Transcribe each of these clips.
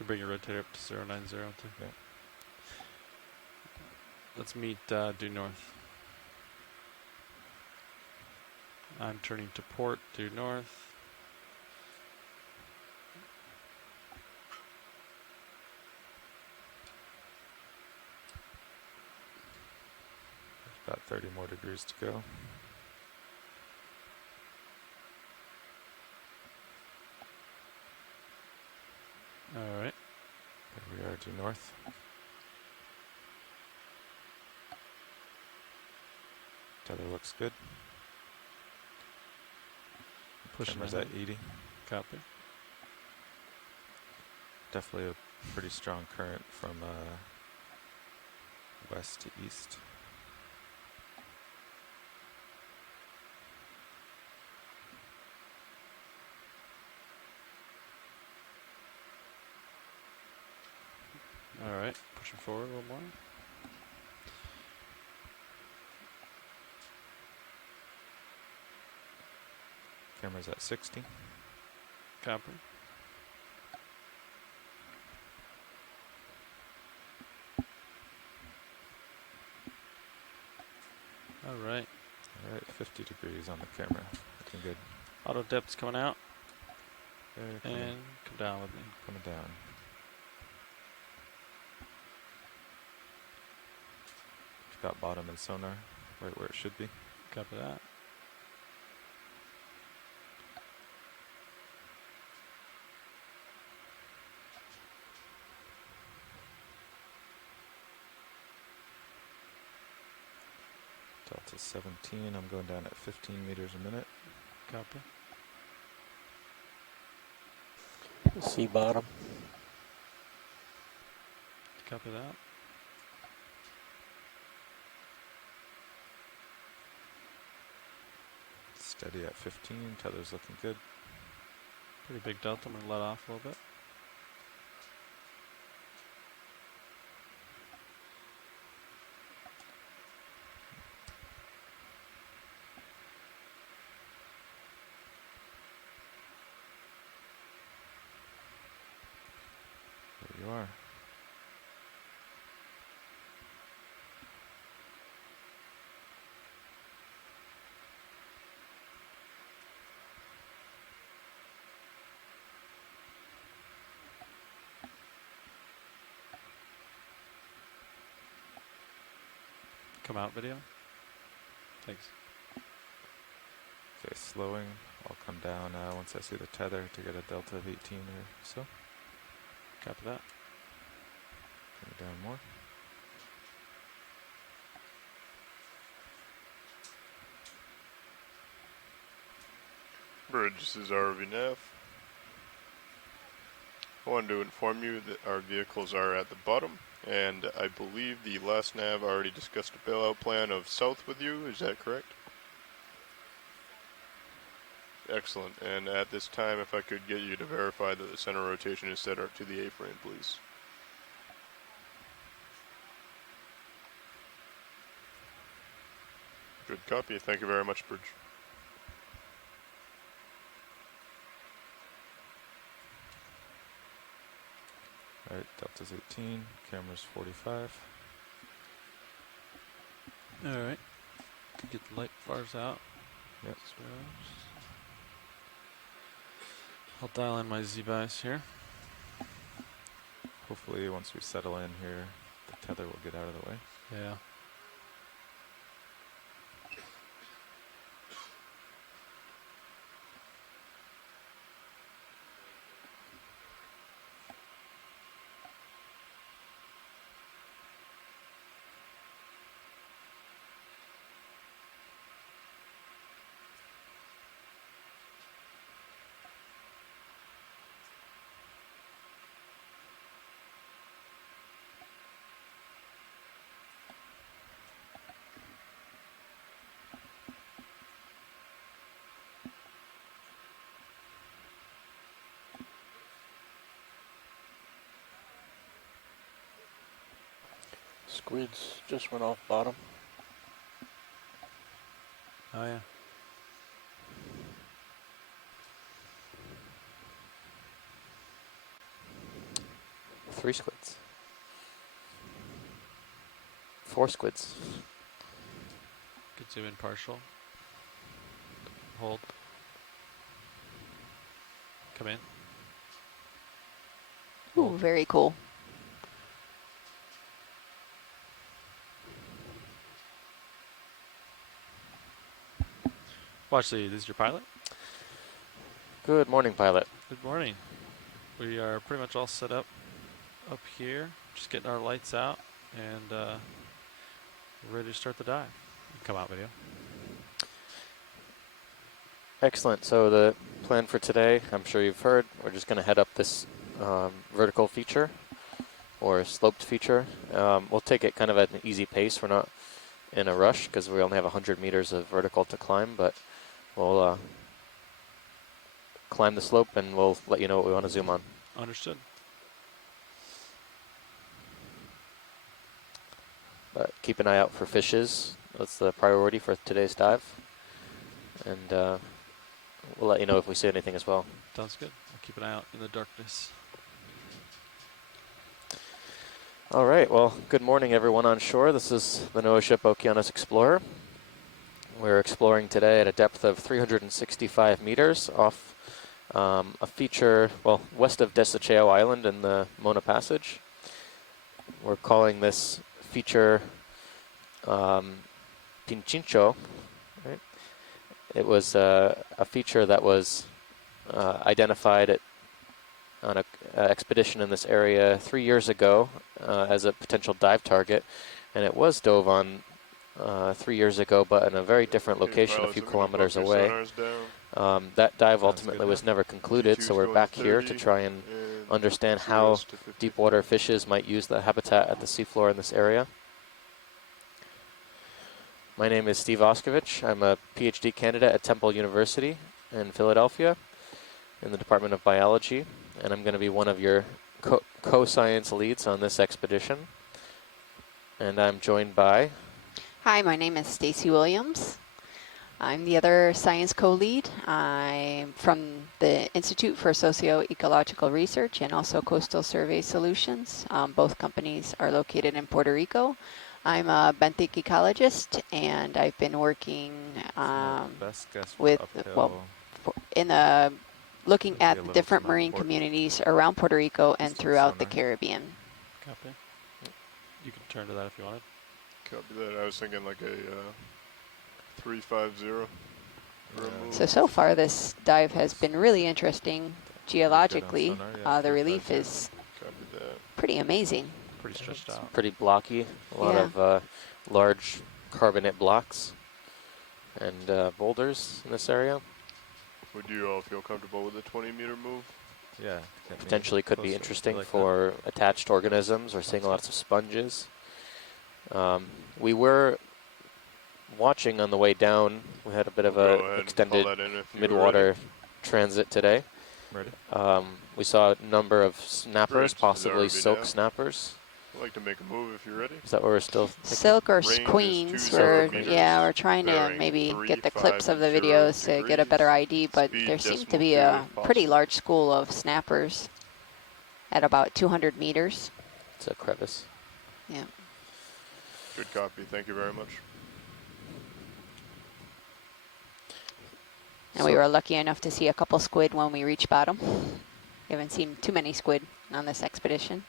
Can bring your rotator up to 090 too. Yeah. Let's meet due north. I'm turning to port due north. About 30 more degrees to go. All right. There we are due north. Tether looks good. Pushing Camera's ahead. at 80. Copy. Definitely a pretty strong current from west to east. All right. Pushing forward a little more. Camera's at 60. Copy. All right. All right, 50 degrees on the camera. Looking good. Auto depth's coming out. Okay, And come down with me. coming down. Got bottom and sonar right where it should be. Copy that. Delta 17, I'm going down at 15 meters a minute. Copy. See bottom. Copy that. Steady at 15, tether's looking good. Pretty big delta. I'm going to let off a little bit. There you are. Come out video. Thanks. Okay, slowing. I'll come down once I see the tether to get a delta of 18 or so. Copy that. Coming down more. Bridge, this is RVNAV. I wanted to inform you that our vehicles are at the bottom, and I believe the last nav already discussed a bailout plan of south with you. Is that correct? Excellent. And at this time, if I could get you to verify that the center rotation is set up to the A-frame, please. Good copy. Thank you very much, Bridge. Alright, delta's 18, camera's 45. Alright. Get the light bars out. Yep. I'll dial in my Z-bias here. Hopefully once we settle in here, the tether will get out of the way. Yeah. Squids just went off bottom. Oh yeah. 3 squids. 4 squids. Good zoom in partial. Hold. Come in. Ooh, Hold. very cool. Watch this is your pilot. Good morning, pilot. Good morning. We are pretty much all set up here. Just getting our lights out and ready to start the dive. Come out video. Excellent. So the plan for today, I'm sure you've heard, we're just going to head up this vertical feature or sloped feature. We'll take it kind of at an easy pace. We're not in a rush because we only have 100 meters of vertical to climb, but we'll climb the slope and we'll let you know what we want to zoom on. Understood. But keep an eye out for fishes. That's the priority for today's dive. And we'll let you know if we see anything as well. Sounds good. I'll keep an eye out in the darkness. All right, well, good morning everyone on shore. This is the NOAA ship Okeanos Explorer. We're exploring today at a depth of 365 meters off a feature, well, west of Desecheo Island in the Mona Passage. We're calling this feature Pichincho. Right? It was a feature that was identified on an expedition in this area 3 years ago as a potential dive target, and it was dove on 3 years ago, but in a very different location, a few kilometers away. That dive ultimately was never concluded, so we're back here to try and understand how deep water fishes might use the habitat at the seafloor in this area. My name is Steve Oskovich. I'm a PhD candidate at Temple University in Philadelphia in the Department of Biology, and I'm going to be one of your co-science leads on this expedition. And I'm joined by... Hi, my name is Stacy Williams. I'm the other science co-lead. I'm from the Institute for Socio-Ecological Research and also Coastal Survey Solutions. Both companies are located in Puerto Rico. I'm a benthic ecologist, and I've been working best guess for with, uphill. well, in the looking Would be a at little different too marine port. communities around Puerto Rico and Still throughout the sonar. Caribbean. Copy. You can turn to that if you wanted. Copy that. I was thinking like a 350 for a move. So far this dive has been really interesting geologically. sonar, yeah, The relief 350. is Copy that. pretty amazing. Pretty stretched out. Pretty blocky, a lot Yeah. of large carbonate blocks and boulders in this area. Would you all feel comfortable with a 20-meter move? Yeah. get me Potentially could be closer. interesting I like that. for attached organisms. We're seeing lots of sponges. We were watching on the way down. We had a bit of We'll go a ahead and call extended that in if you're mid-water transit today. Ready? We saw a number of snappers, Bridge is possibly already silk down. snappers. I'd like to make a move if you're ready. Is that what we're still thinking? Silk or Range is queens, 20 we're, meters, yeah, we're trying to bearing maybe 3, get the 5, clips of the and 0 videos to get a better degrees. ID, but Speed there seems to decimal be 2 a if pretty possible. large school of snappers at about 200 meters. It's a crevice. Yeah. Good copy. Thank you very much. And we were lucky enough to see a couple squid when we reached bottom. We haven't seen too many squid on this expedition.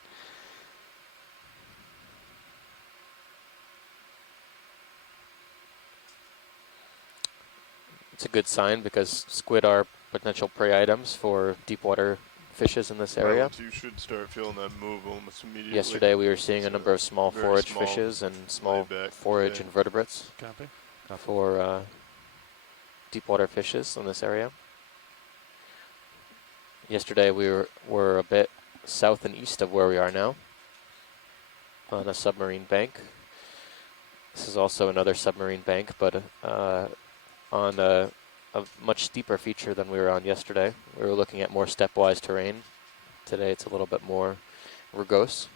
It's a good sign because squid are potential prey items for deep water fishes in this area. Pilots, you should start feeling that move almost immediately. Yesterday we were seeing a It's number of small very forage small, fishes and small laid back forage day. invertebrates Copy. for deep water fishes in this area. Yesterday we were a bit south and east of where we are now on a submarine bank. This is also another submarine bank, but on a much steeper feature than we were on yesterday. We were looking at more stepwise terrain. Today it's a little bit more rugose,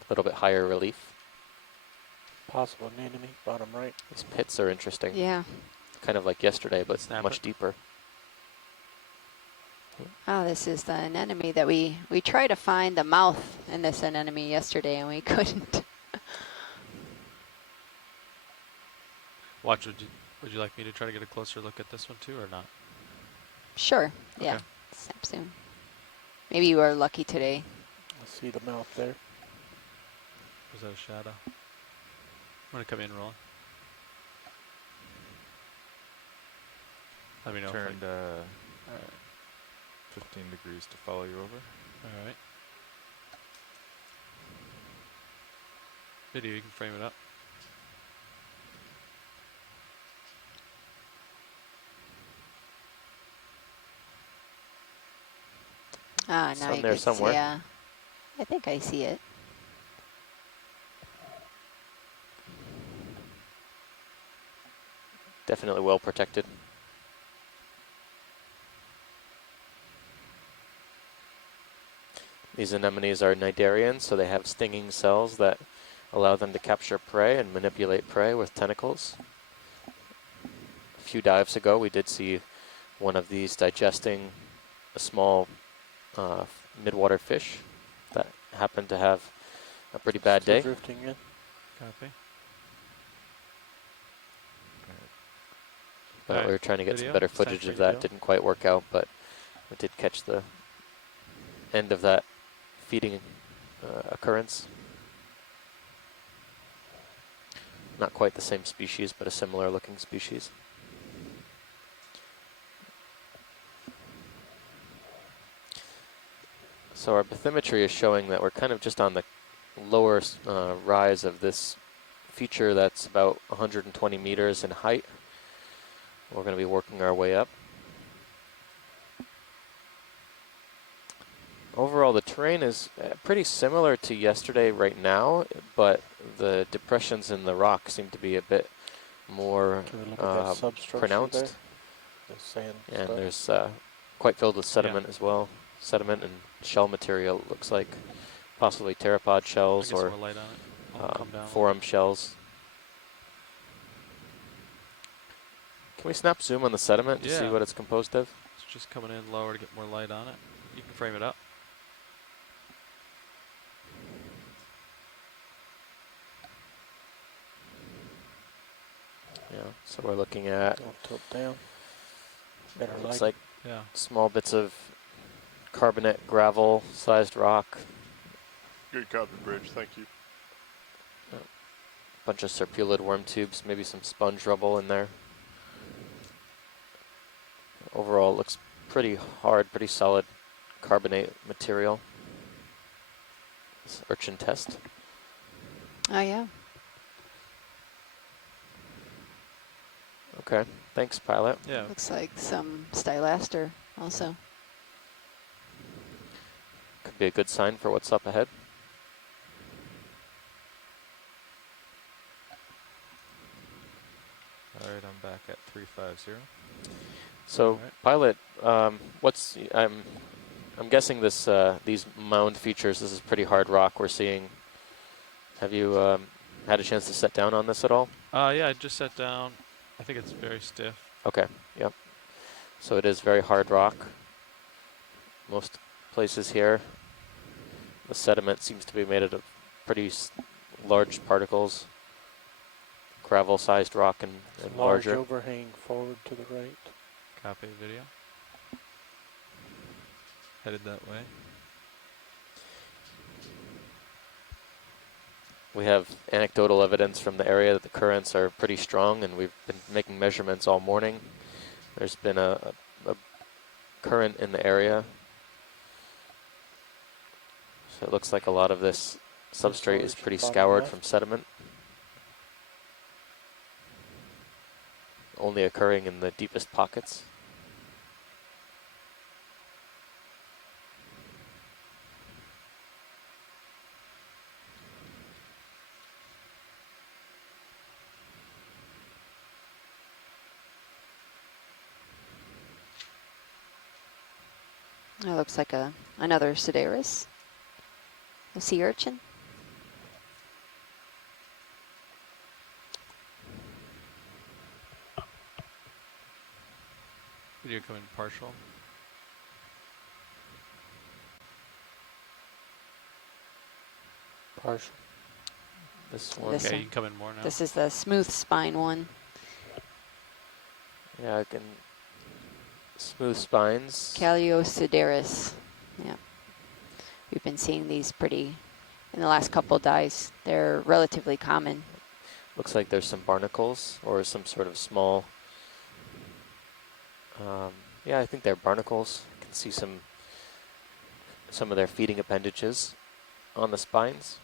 a little bit higher relief. Possible anemone, bottom right. These pits are interesting. Yeah. Kind of like yesterday, but Snapper. much deeper. Oh, this is the anemone that we tried to find the mouth in this anemone yesterday and we couldn't. Watch, would you like me to try to get a closer look at this one too, or not? Sure, yeah, Okay. snap soon. Maybe you are lucky today. I see the mouth there. Was that a shadow? I'm gonna come in rolling. Let me know. Turned Alright. 15 degrees to follow you over. Alright. Video, you can frame it up. Ah, now Sun you there can somewhere. see. Yeah, I think I see it. Definitely well protected. These anemones are cnidarian, so they have stinging cells that allow them to capture prey and manipulate prey with tentacles. A few dives ago, we did see one of these digesting a small midwater fish that happened to have a pretty bad Still day. drifting in. Copy. But Alright, we were trying to get video, some better it's time footage for of you to that. go. Didn't quite work out, but we did catch the end of that feeding occurrence. Not quite the same species, but a similar looking species. So our bathymetry is showing that we're kind of just on the lower rise of this feature that's about 120 meters in height. We're going to be working our way up. Overall, the terrain is pretty similar to yesterday right now, but the depressions in the rock seem to be a bit more Can we look at that substructure pronounced. there? The sand And stuff. there's quite filled with sediment as well. Sediment and shell material, it looks like. Possibly pteropod I'll shells get some or more light on it. I'll come down. forum shells. Can we snap zoom on the sediment to see Yeah. what it's composed of? It's just coming in lower to get more light on it. You can frame it up. Yeah, so we're looking at, I'll tilt down. Better looks light. like Yeah. small bits of carbonate gravel sized rock, Good copy, Bridge. Thank you. bunch of serpulid worm tubes, maybe some sponge rubble in there. Overall, it looks pretty hard, pretty solid carbonate material. This urchin test. Oh yeah. Okay, thanks, pilot. Yeah. Looks like some stylaster also. Could be a good sign for what's up ahead. All right, I'm back at 350. So, Alright. pilot, I'm guessing this these mound features. This is pretty hard rock we're seeing. Have you had a chance to set down on this at all? Yeah, I just sat down. I think it's very stiff. Okay. Yep. So it is very hard rock. Most places here, the sediment seems to be made out of pretty large particles, gravel-sized rock and Large larger. overhang forward to the right. Copy video. Headed that way. We have anecdotal evidence from the area that the currents are pretty strong, and we've been making measurements all morning. There's been a current in the area. So it looks like a lot of this substrate is large, pretty bottom scoured left. from sediment. Only occurring in the deepest pockets. It looks like another Sedaris, a sea urchin. Video coming partial. Partial. This one. This Okay, one. you can come in more now. This is the smooth spine one. Yeah, I can. Smooth spines. Caliosideris. Yeah. We've been seeing these pretty in the last couple dyes. They're relatively common. Looks like there's some barnacles or some sort of small. Yeah, I think they're barnacles. You can see some of their feeding appendages on the spines.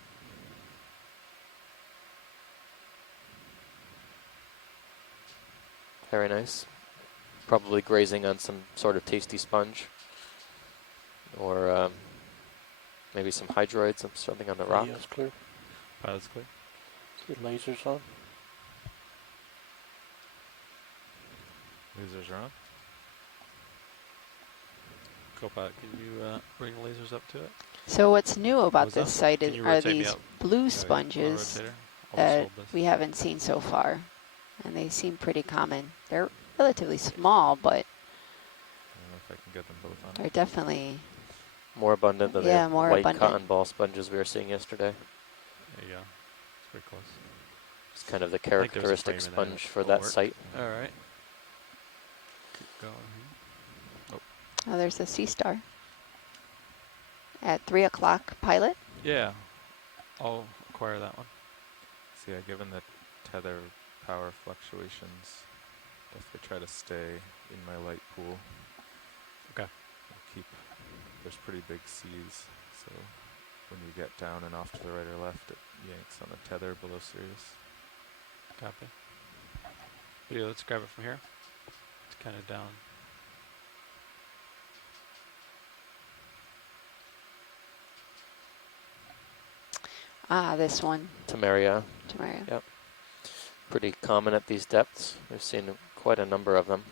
Very nice. Probably grazing on some sort of tasty sponge, or maybe some hydroids, something on the rock. Video's clear. Pilot's clear. See lasers on. Lasers are on. Co-pilot, can you bring the lasers up to it? So what's new about was this that? site Can you are rotate me these up? blue On a sponges rotator? I'll just that hold this. we haven't seen so far. And they seem pretty common. They're relatively small, but I don't know if I can get them both on. they're definitely, More abundant than yeah, the more white abundant. cotton ball sponges we were seeing yesterday. There you go. It's pretty close. It's kind of the think there was a characteristic frame in there sponge for that'll that work. site. All right. Keep going here. Oh, there's a sea star. At 3 o'clock, pilot. Yeah, I'll acquire that one. So yeah, given the tether power fluctuations, if they try to stay in my light pool, Okay. I'll keep. There's pretty big seas, so when you get down and off to the right or left, it yanks on the tether below Sirius. Copy. Video, let's grab it from here. It's kind of down. Ah, this one, Tamaria, Tamaria. Yep. Pretty common at these depths. We've seen quite a number of them.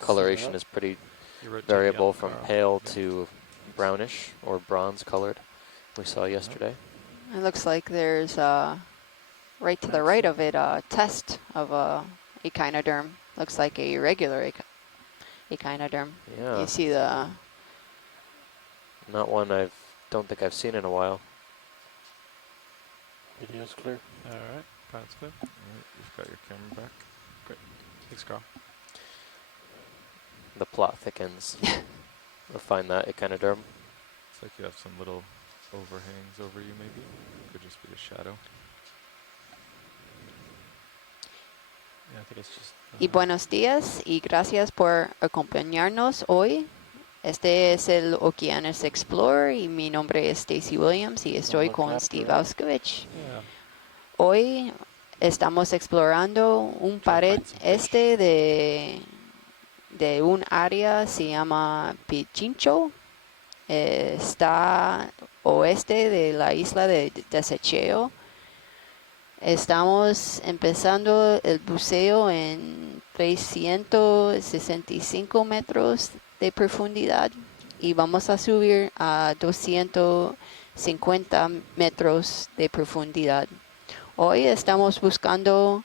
Coloration that. is pretty You rotate me variable up, from Carl. pale Yeah. to brownish or bronze colored. We saw yesterday. It looks like there's right to the right of it a test of a echinoderm. Looks like a regular echinoderm. Yeah, You see the not one don't think I've seen in a while. Video's clear. All right. Pilot's clear. Alright, you've got your camera back. Thanks, Carl. The plot thickens. We'll find that echinoderm. Looks like you have some little overhangs over you, maybe. Could just be a shadow. Yeah, I think it's just. Y buenos días y gracias por acompañarnos hoy. Este es el Okeanos Explorer y mi nombre es Stacy Williams y estoy look con after Steve it. Auskovich. Yeah. Hoy estamos explorando un pared find some fish. este de un área se llama Pichincho. Está oeste de la isla de Desecheo. Estamos empezando el buceo en 365 metros de profundidad y vamos a subir a 250 metros de profundidad. Hoy estamos buscando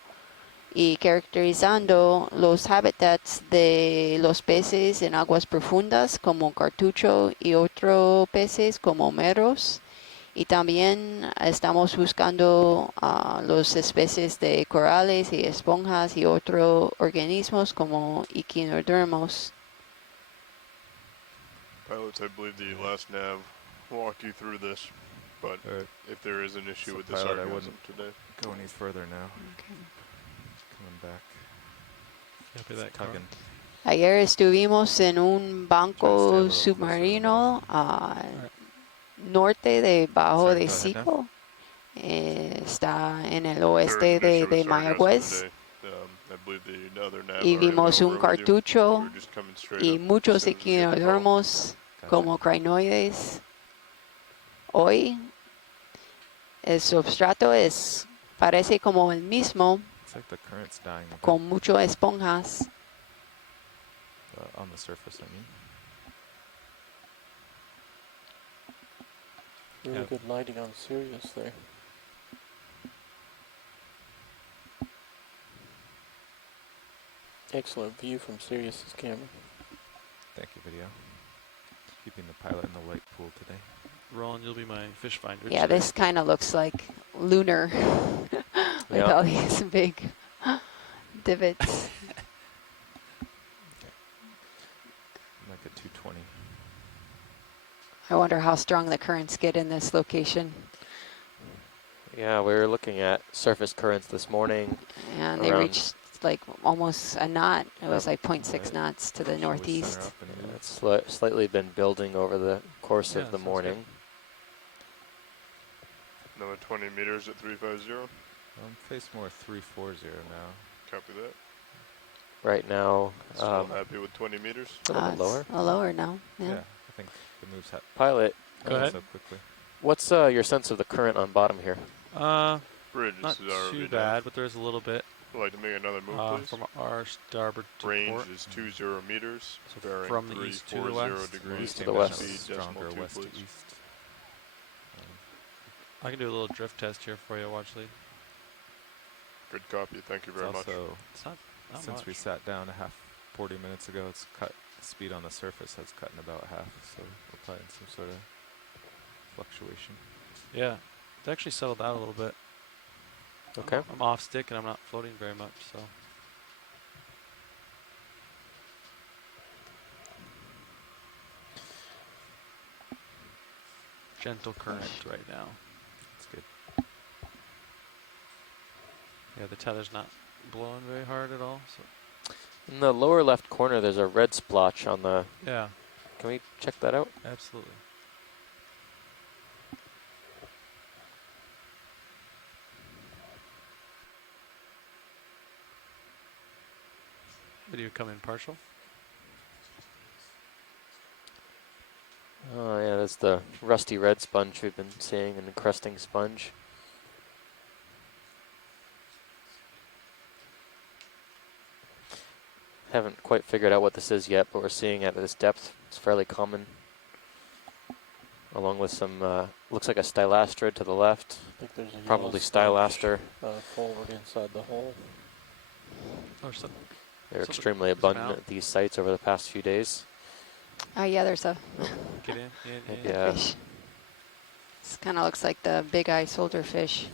y caracterizando los hábitats de los peces en aguas profundas como cartucho y otros peces como meros. Y también estamos buscando las especies de corales y esponjas y otros organismos como echinodermos. Pilots, I believe the last nav walked you through this, but Alright, if there is an issue So with the pilot, I sarcasm wouldn't- today, go any further now. Coming back. Copy that, Carl. Tugging. Ayer estuvimos en un Try to stay a banco little closer to the submarino norte debajo Sorry, de go ahead now. Sico. Está en el third oeste issue de with sarcasm Mayagüez. today. I believe the other nav Y already vimos went un over with you. cartucho We're just coming straight y up muchos as soon as we get the call. echinodermos Gotcha. como crinoides. Hoy el substrato parece como el mismo, Looks like the current's dying a bit. con muchas esponjas. On the surface, I mean. Really Yeah. good lighting on Sirius there. Excellent view from Sirius's camera. Thank you, video. Keeping the pilot in the light pool today. Roland, you'll be my fish finder. Yeah, today. this kind of looks like lunar with Yeah. all these big divots. Like a 220. I wonder how strong the currents get in this location. Yeah, we were looking at surface currents this morning. And they Around- reached like almost a knot. It was Yep. like 0.6 Right. knots to the Shall we center northeast. up and move? It's slightly been building over the course Yeah, of the sounds morning. Another 20 meters at 350. Face more 340 now. Copy that. Right now, Still happy with 20 meters. a little bit lower. It's a little lower now. Yeah. Yeah, I think the moves Pilot, Go ahead. so quickly. what's your sense of the current on bottom here? Bridge, Not this is our too RV bad, but there's a little bit Would like to make another move, please. from our starboard to Range port. is 20 meters. So bearing from the east to the 340 west. degrees. East to the west. Speed decimal Stronger 2, west to please. east. I can do a little drift test here for you, watch Lee. Good copy. Thank you It's very much. also, It's not since much. we sat down 40 minutes ago, it's cut. Speed on the surface has cut in about half, so we're probably in some sort of fluctuation. Yeah, it's actually settled out a little bit. Okay. I'm off stick and I'm not floating very much, so. Gentle current right now. It's good. Yeah, the tether's not blowing very hard at all, so. In the lower left corner, there's a red splotch on the. Yeah, Can we check that out? absolutely. Video come in partial. Oh yeah, that's the rusty red sponge we've been seeing, an encrusting sponge. Haven't quite figured out what this is yet, but we're seeing it at this depth. It's fairly common. Along with some, looks like a stylastrid to the left. I think there's a Probably yellow stylaster. sponge, forward inside the hole. Or some, They're Something extremely comes out. abundant at these sites over the past few days. Oh yeah, there's a get in. Yeah. fish. This kind of looks like the big eye soldier fish.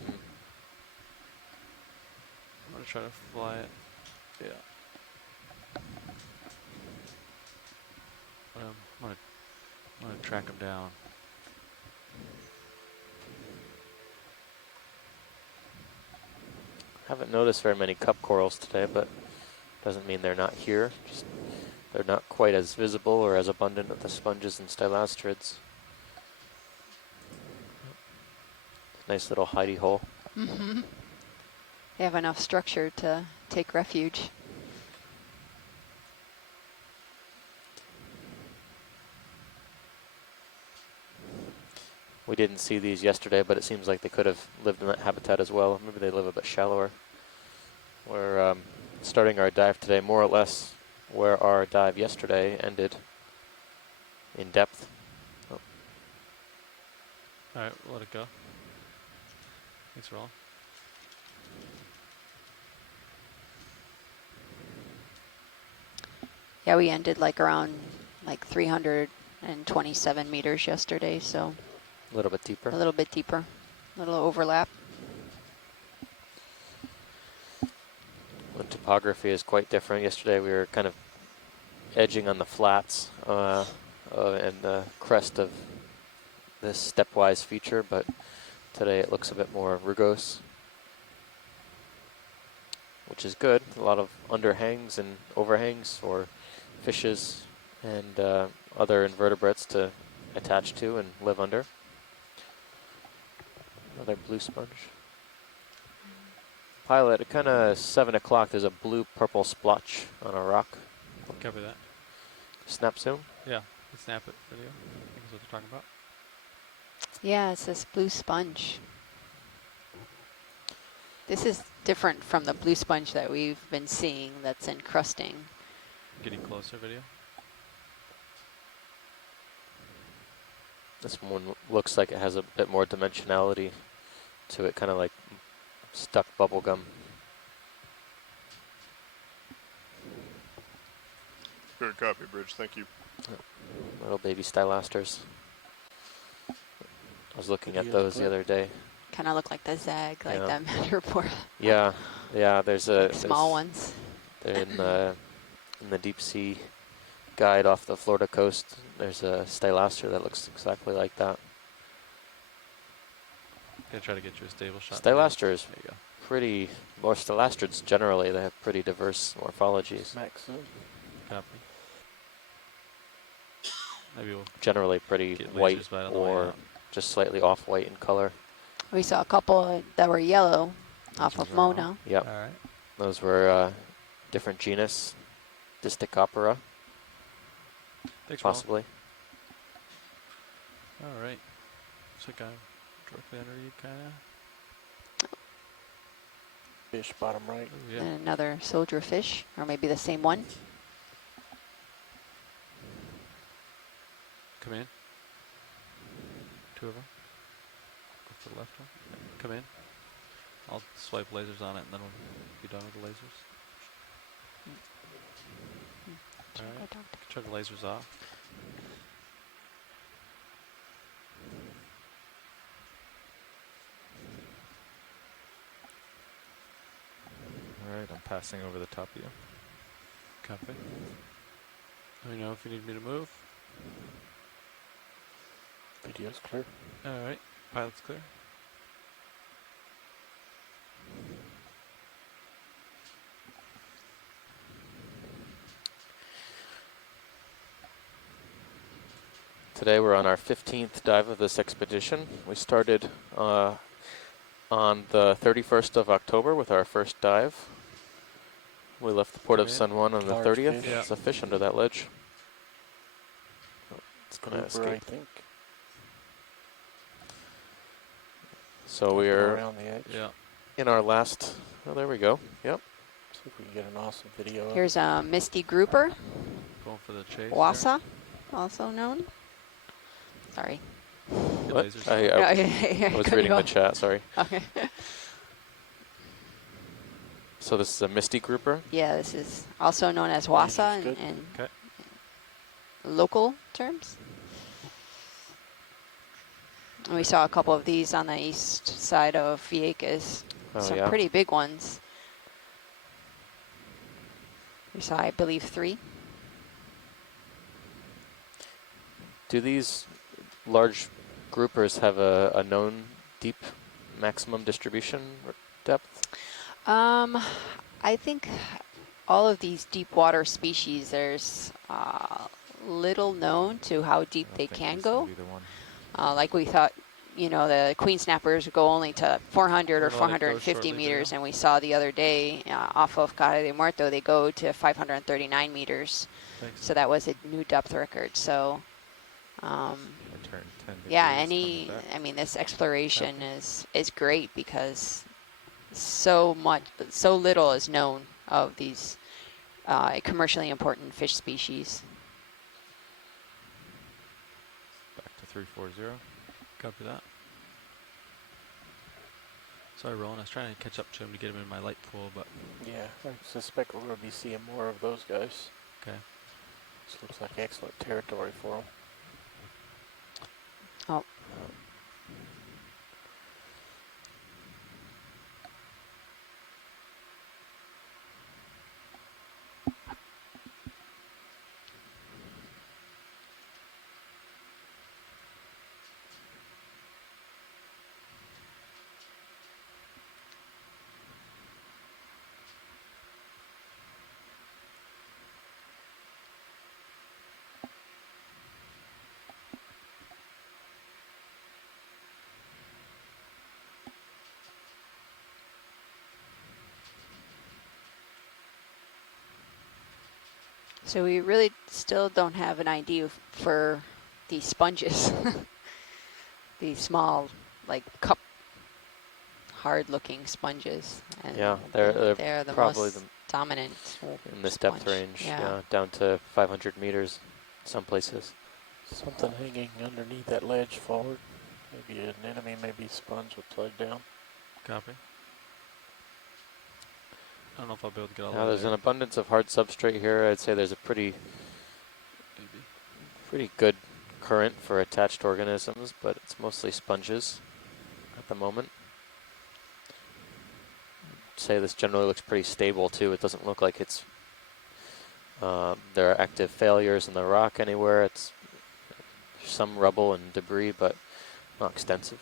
I'm gonna try to fly it. Yeah. I'm gonna track him down. Haven't noticed very many cup corals today, but doesn't mean they're not here. Just they're not quite as visible or as abundant as the sponges and stylastrids. Nice little hidey hole. Mm-hmm. They have enough structure to take refuge. We didn't see these yesterday, but it seems like they could have lived in that habitat as well. Maybe they live a bit shallower. We're starting our dive today more or less where our dive yesterday ended, in depth. Oh. All right, we'll let it go. Thanks, Roland. Yeah, we ended like around like 327 meters yesterday, so A little bit deeper. a little bit deeper, a little overlap. The topography is quite different. Yesterday we were kind of edging on the flats and the crest of this stepwise feature, but today it looks a bit more rugose, which is good. A lot of underhangs and overhangs for fishes and other invertebrates to attach to and live under. Another blue sponge. Pilot, at kind of 7 o'clock, there's a blue-purple splotch on a rock. Cover that. Snap zoom. Yeah, the snap it video. I think is what they're talking about. Yeah, it's this blue sponge. This is different from the blue sponge that we've been seeing that's encrusting. Getting closer video. This one looks like it has a bit more dimensionality to it, kind of like stuck bubble gum. Good copy, Bridge. Thank you. Little baby stylasters. I was looking at Video's those the clear. other day. Kind of look like the Zag, like Yeah. that Matterport. Yeah, yeah. Like small ones. They're in the deep sea guide off the Florida coast. There's a stylaster that looks exactly like that. Gonna try to get you a stable shot. video. Stylasters There you go. pretty, or stylastrids generally, they have pretty diverse morphologies. Max soon. Copy. Maybe we'll Generally pretty get white lasers by on the way or out. just slightly off-white in color. We saw a couple that were yellow off of Lasers are on. Mona. Yep, All right. those were different genus, Disticopera, Thanks, Roland. possibly. All right. Looks like I'm directly under you, kind of. Fish bottom right. Yeah. And another soldier fish, or maybe the same one. Come in. Two of them. Go for the left one. Come in. I'll swipe lasers on it, and then we'll be done with the lasers. All right. Chug the lasers off. All right, I'm passing over the top of you. Copy. Let me know if you need me to move. Video's clear. All right. Pilot's clear. Today we're on our 15th dive of this expedition. We started on the 31st of October with our first dive. We left the port of Come in. San Juan on the Large 30th. fish. Yeah. There's a fish under that ledge. Oh, it's going to Grouper, I escape. think. So Up and we're around the edge. Yeah. in our last, oh, there we go. Yep. See if we can get an awesome video. of it. Here's a misty grouper, Going for the chase. wassa, also known. Sorry. There. Get What? lasers I, on. I was reading the chat, sorry. Okay. So this is a misty grouper. Yeah, this is also known as Range wassa is good. in Okay. local terms. And we saw a couple of these on the east side of Vieques. Oh, Some yeah. pretty big ones. We saw, I believe, 3. Do these large groupers have a known deep maximum distribution depth? I think all of these deep water species, there's little known to how deep I they don't think can he's gonna go. be the one. Like we thought, you know, the queen snappers go only to 400 or We'll let it go 450 shortly, meters, Dale. and we saw the other day off of Cara de Muerto, they go to 539 meters. Thanks. So that was a new depth record. So, I turned 10 yeah, degrees coming back. I mean, this exploration is great because so little is known of these commercially important fish species. Back to 340. Copy that. Sorry, Roland. I was trying to catch up to him to get him in my light pool, but Yeah, I suspect we're going to be seeing more of those guys. okay. This looks like excellent territory for them. Oh, so we really still don't have an idea for these sponges. These small, like cup, hard-looking sponges. And Yeah, they're the probably most dominant in this depth sponge. range, Yeah. down to 500 meters some places. Something hanging underneath that ledge forward. Maybe an enemy, maybe sponge with plug down. Copy. I don't know if I'll be able to get all the Now way there's an there. abundance of hard substrate here. I'd say there's a pretty Maybe. good current for attached organisms, but it's mostly sponges at the moment. Say this generally looks pretty stable too. It doesn't look like it's there are active failures in the rock anywhere. It's some rubble and debris, but not extensive.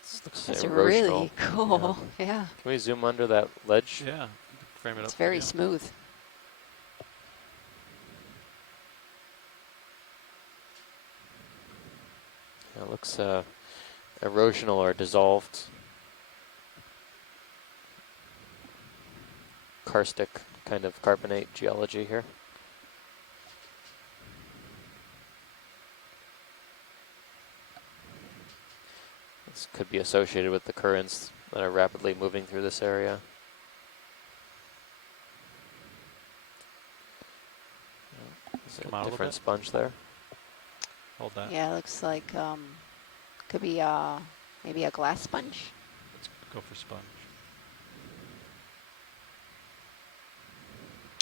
This looks It's erosional. really cool. Yeah. Can we zoom under that ledge? Yeah, you can frame it It's up. very yeah. smooth. Yeah, it looks erosional or dissolved. Karstic kind of carbonate geology here. This could be associated with the currents that are rapidly moving through this area. There's Come out a a little different bit. sponge there. Hold that. Yeah, it looks like could be maybe a glass sponge. Let's go for sponge.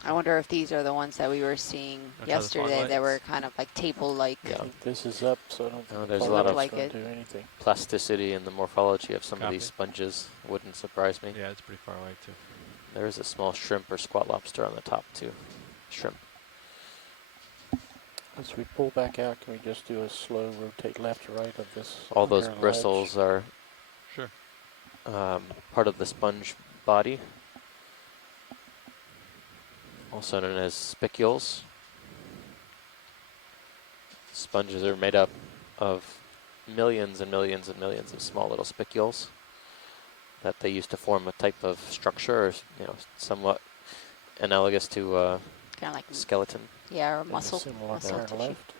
I wonder if these are the ones that we were seeing Wanna try the fog yesterday that were lights? kind of like table-like. I think this is up, so I don't think there's the a lot light's of- Like gonna it. do anything. Plasticity in the morphology of some of Copy. these sponges wouldn't surprise me. Yeah, it's pretty far away too. There is a small shrimp or squat lobster on the top too. Shrimp. As we pull back out, can we just do a slow rotate left to right of this? All those underlying bristles are Sure. part of the sponge body, also known as spicules. Sponges are made up of millions and millions and millions of small little spicules that they use to form a type of structure, or somewhat analogous to Kind of like skeleton. yeah, or edge? muscle. Similar muscle to our tissue. left.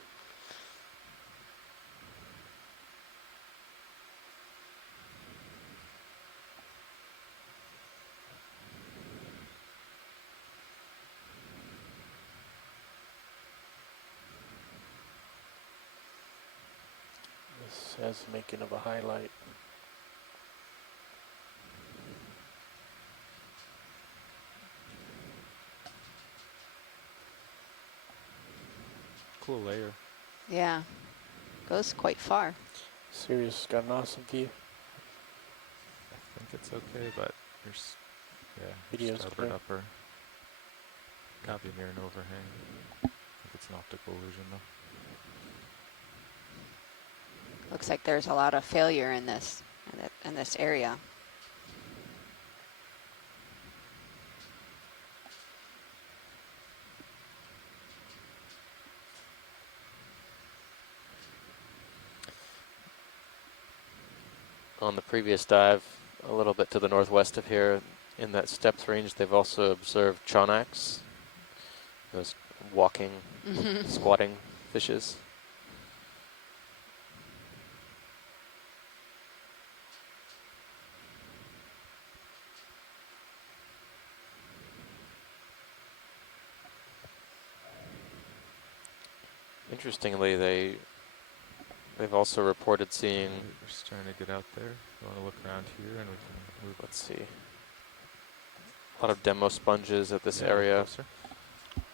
This has the making of a highlight. Cool layer. Yeah, goes quite far. Sirius got an awesome view. I think it's okay, but there's, Video's starboard clear. upper. Can't be near an overhang. I think it's an optical illusion though. Looks like there's a lot of failure in this area. On the previous dive, a little bit to the northwest of here, in that depth range, they've also observed chonax, those walking, squatting fishes. Interestingly, they've also reported seeing, We're just trying to get out there. You want to look around here and we can move. let's see, a lot of demo sponges at this Yeah, area. closer.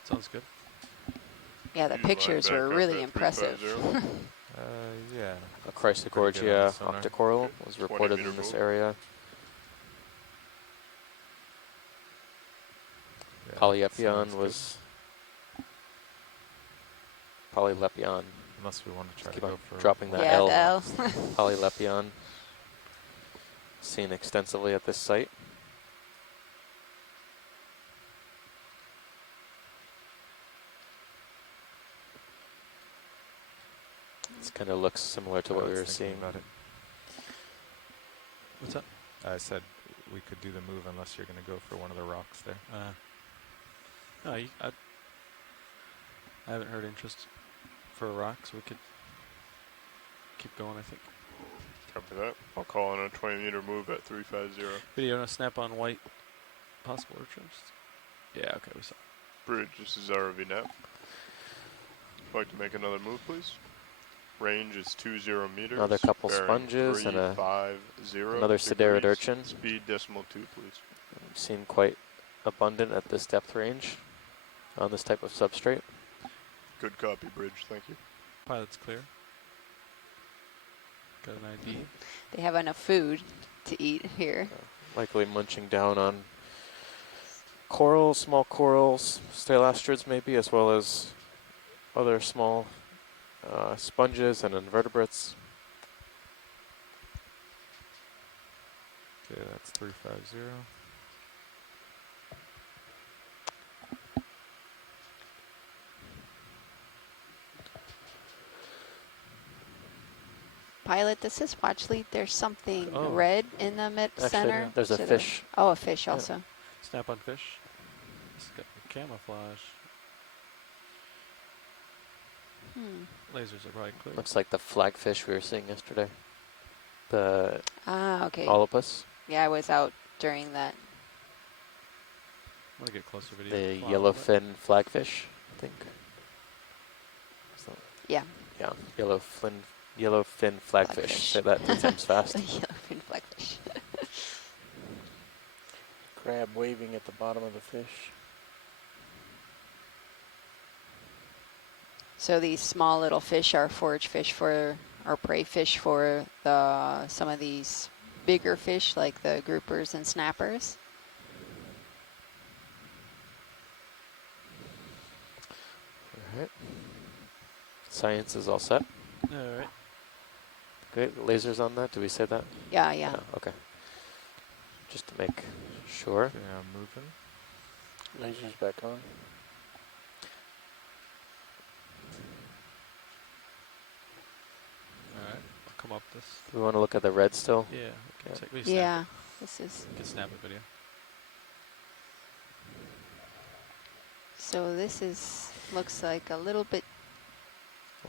Sounds good. Yeah, the You line pictures back were up really at impressive. 350. Yeah. A Pretty good on Chrysogorgia the sonar. octocoral Okay, was 20 reported meter in this move. area. Yeah, Polyepion sounds good. was Polylepion. Unless we want to try Keep to on go for dropping that Yeah, L. the L. Polylepion, seen extensively at this site. This kind of looks similar to what we were seeing. About it. What's up? I said we could do the move unless you're going to go for one of the rocks there. No, I haven't heard interest for a rock, so we could keep going, I think. Copy that. I'll call in a 20 meter move at 350. Video on a snap on white possible interest. Yeah, okay, we saw. Bridge, this is ROV nav. Would like to make another move, please? Range is 20 meters. Another couple bearing sponges and 350 another Siderid degrees. urchin. Speed decimal 2, please. Seen quite abundant at this depth range on this type of substrate. Good copy, Bridge. Thank you. Pilot's clear. Got an ID. They have enough food to eat here. Likely munching down on corals, small corals, stalastrids maybe, as well as other small sponges and invertebrates. Okay, that's 350. Pilot, this is watch lead. There's something Oh. red in the mid Actually, center. there's a to the- fish. Oh, a fish Yeah. also. Snap on fish. It's got camouflage. Hmm. Lasers are probably clear. Looks like the flagfish we were seeing yesterday. The Ah, okay. Olopus, Yeah, I was out during that. I'm gonna get closer video. the Fly a little bit. yellowfin flagfish, I think. So, Yeah. yeah, yellowfin flagfish. Flagfish. Say that 3 times fast. The yellowfin flagfish. Crab waving at the bottom of the fish. So these small little fish are forage fish for, or prey fish for the some of these bigger fish like the groupers and snappers. All right. Science is all set. All right. Great. Lasers on that. Did we say that? Yeah, yeah. Okay. Just to make sure. Okay, I'm moving. Lasers back on. All right. I'll come up this. Do we want to look at the red still? Yeah. Yeah. We snap Yeah, this is, it. We can snap it video. so this is, looks like a little bit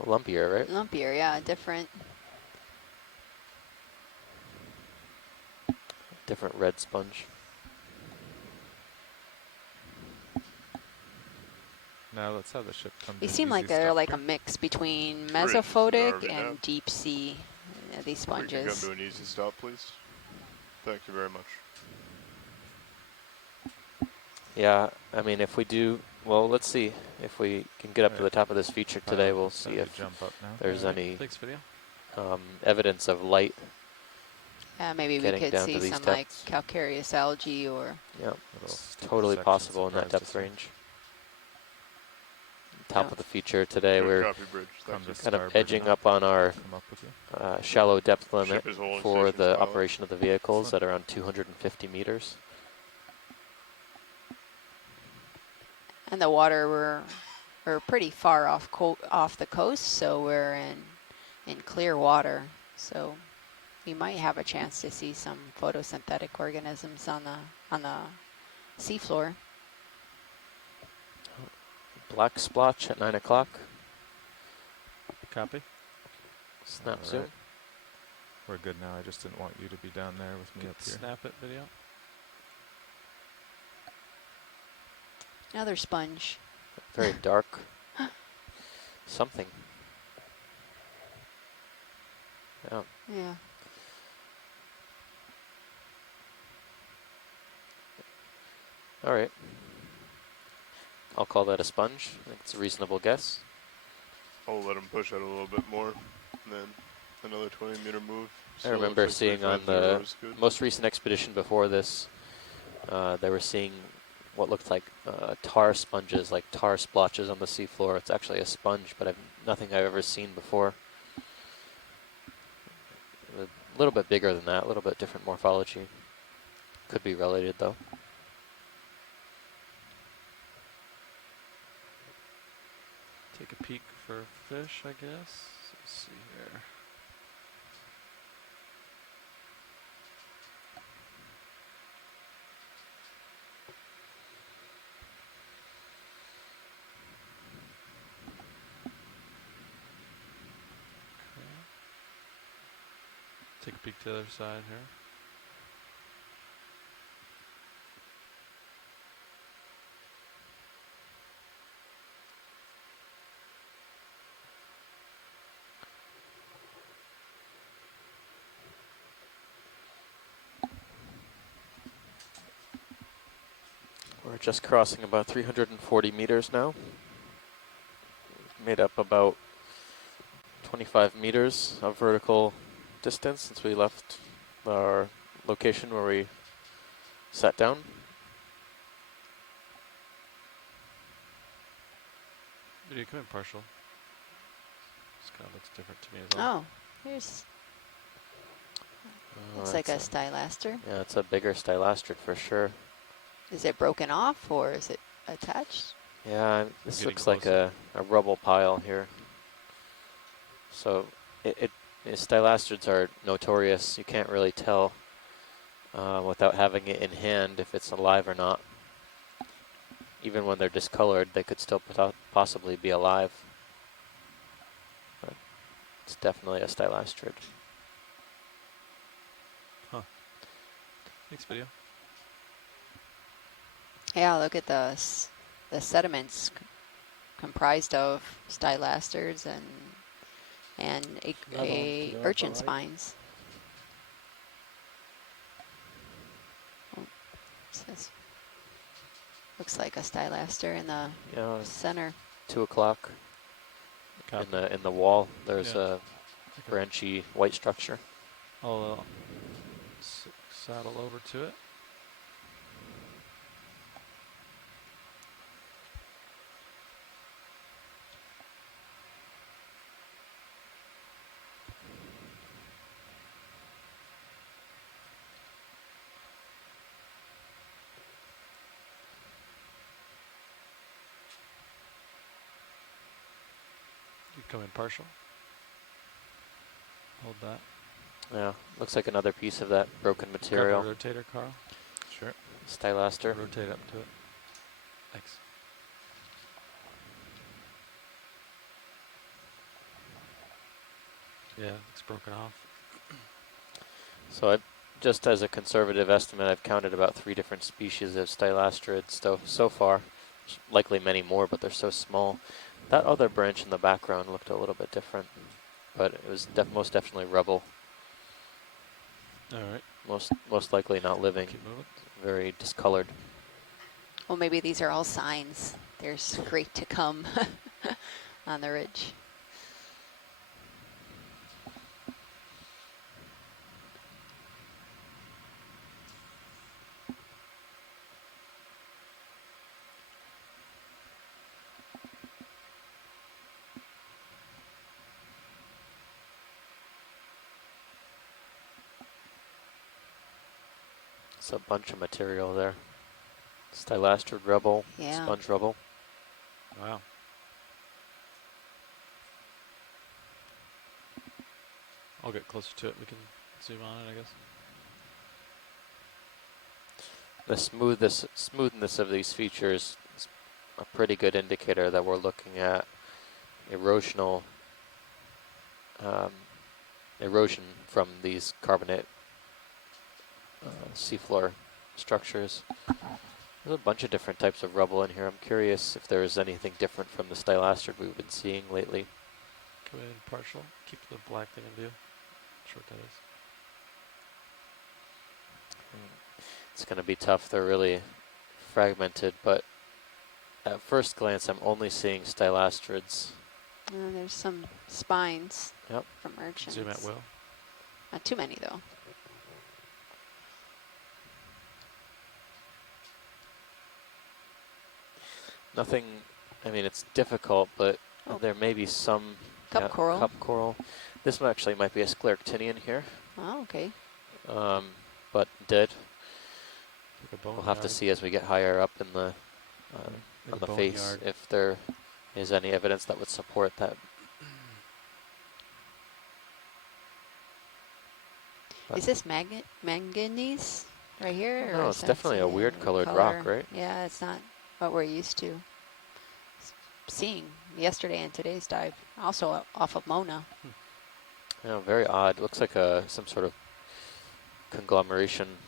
Lumpier, right? lumpier, yeah, different. Different red sponge. Now let's have the ship come. They to seem easy like they're stuff like here. a mix between Bridge, mesophotic RV and now. deep sea, these We can sponges. come to an easy stop, please. Thank you very much. Yeah, I mean, if we do, well, let's see if we can get up to Alright. the top of this feature today. Pilot, We'll let's have see you if jump up now. there's All right. any Thanks, video. evidence of light. Maybe we getting could down to see these some like depths. calcarious algae or Yeah, Little it's steep totally section possible in that surprise depth us here. range. Top Yeah. of the feature today, Good we're copy, Bridge. Thank Come you. to kind of starboard edging now. up on our Come up with you. shallow depth limit Ship is holding for stations, the pilot. operation of the vehicles Excellent. at around 250 meters. and the water we're pretty far off the coast, so we're in clear water. So we might have a chance to see some photosynthetic organisms on the seafloor. Black splotch at 9 o'clock. Copy. Snap All zoom. right. We're good now. I just didn't want you to be down there with me Get up here. snap it video. Another sponge. Very dark. Something. Yeah. Yeah. All right. I'll call that a sponge. I think it's a reasonable guess. I'll let him push out a little bit more, and then another 20-meter move. I remember looks like seeing on 350 is good. most recent expedition before this, they were seeing what looked like tar sponges, like tar splotches on the seafloor. It's actually a sponge, but nothing I've ever seen before. A little bit bigger than that, a little bit different morphology. Could be related though. Take a peek for fish, I guess. Let's see here. Okay. Take a peek to the other side here. We're just crossing about 340 meters now. made up about 25 meters of vertical distance since we left our location where we sat down. Video, come in partial. This kind of looks different to me as well. Oh, here's, Oh, looks like a that's stylaster. yeah, it's a bigger stylastrid for sure. Is it broken off or is it attached? Yeah, this Getting looks like closer. a rubble pile here. So stylastrids are notorious. You can't really tell without having it in hand if it's alive or not. Even when they're discolored, they could still possibly be alive. But it's definitely a stylastrid. Thanks, video. Yeah, look at the sediments comprised of stylastids and Another one to the urchin upper right. spines. Oh, says, looks like a stylaster in the Yeah, center. 2 o'clock Copy. in the wall. There's Yeah. a branchy white structure. I'll saddle over to it. You come in partial. Hold that. Yeah, looks like another piece of that broken Grab material. the rotator, Carl. Sure. Stylaster. Rotate up to it. Thanks. Yeah, it's broken off. So just as a conservative estimate, I've counted about 3 different species of stylastrids so far. There's likely many more, but they're so small. That other branch in the background looked a little bit different, but it was most definitely rubble. All right. Most likely not living. Keep moving. Very discolored. Well, maybe these are all signs. There's great to come on the ridge. It's a bunch of material there. Stylastrid rubble, Yeah. sponge rubble. Wow. I'll get closer to it. We can zoom on it, I guess. The smoothness of these features is a pretty good indicator that we're looking at erosion from these carbonate seafloor structures. There's a bunch of different types of rubble in here. I'm curious if there's anything different from the stylastrid we've been seeing lately. Come in partial. Keep the black thing in view. Not sure what that is. It's going to be tough. They're really fragmented, but at first glance, I'm only seeing stylastrids. There's some spines Yep. from urchins. Zoom at will. Not too many, though. Nothing, I mean, it's difficult, but Oh. there may be some Cup coral. Cup coral. This one actually might be a scleractinian here, Oh, okay. but dead. Like a bone We'll have to yard. see as we get higher up in the Like on a the bone face yard. if there is any evidence that would support that. But Is this manganese right here? No, or it's is that definitely a weird colored rock, right? Yeah, it's not what we're used to seeing yesterday and today's dive. Also off of Mona. Yeah, very odd. Looks like some sort of conglomeration.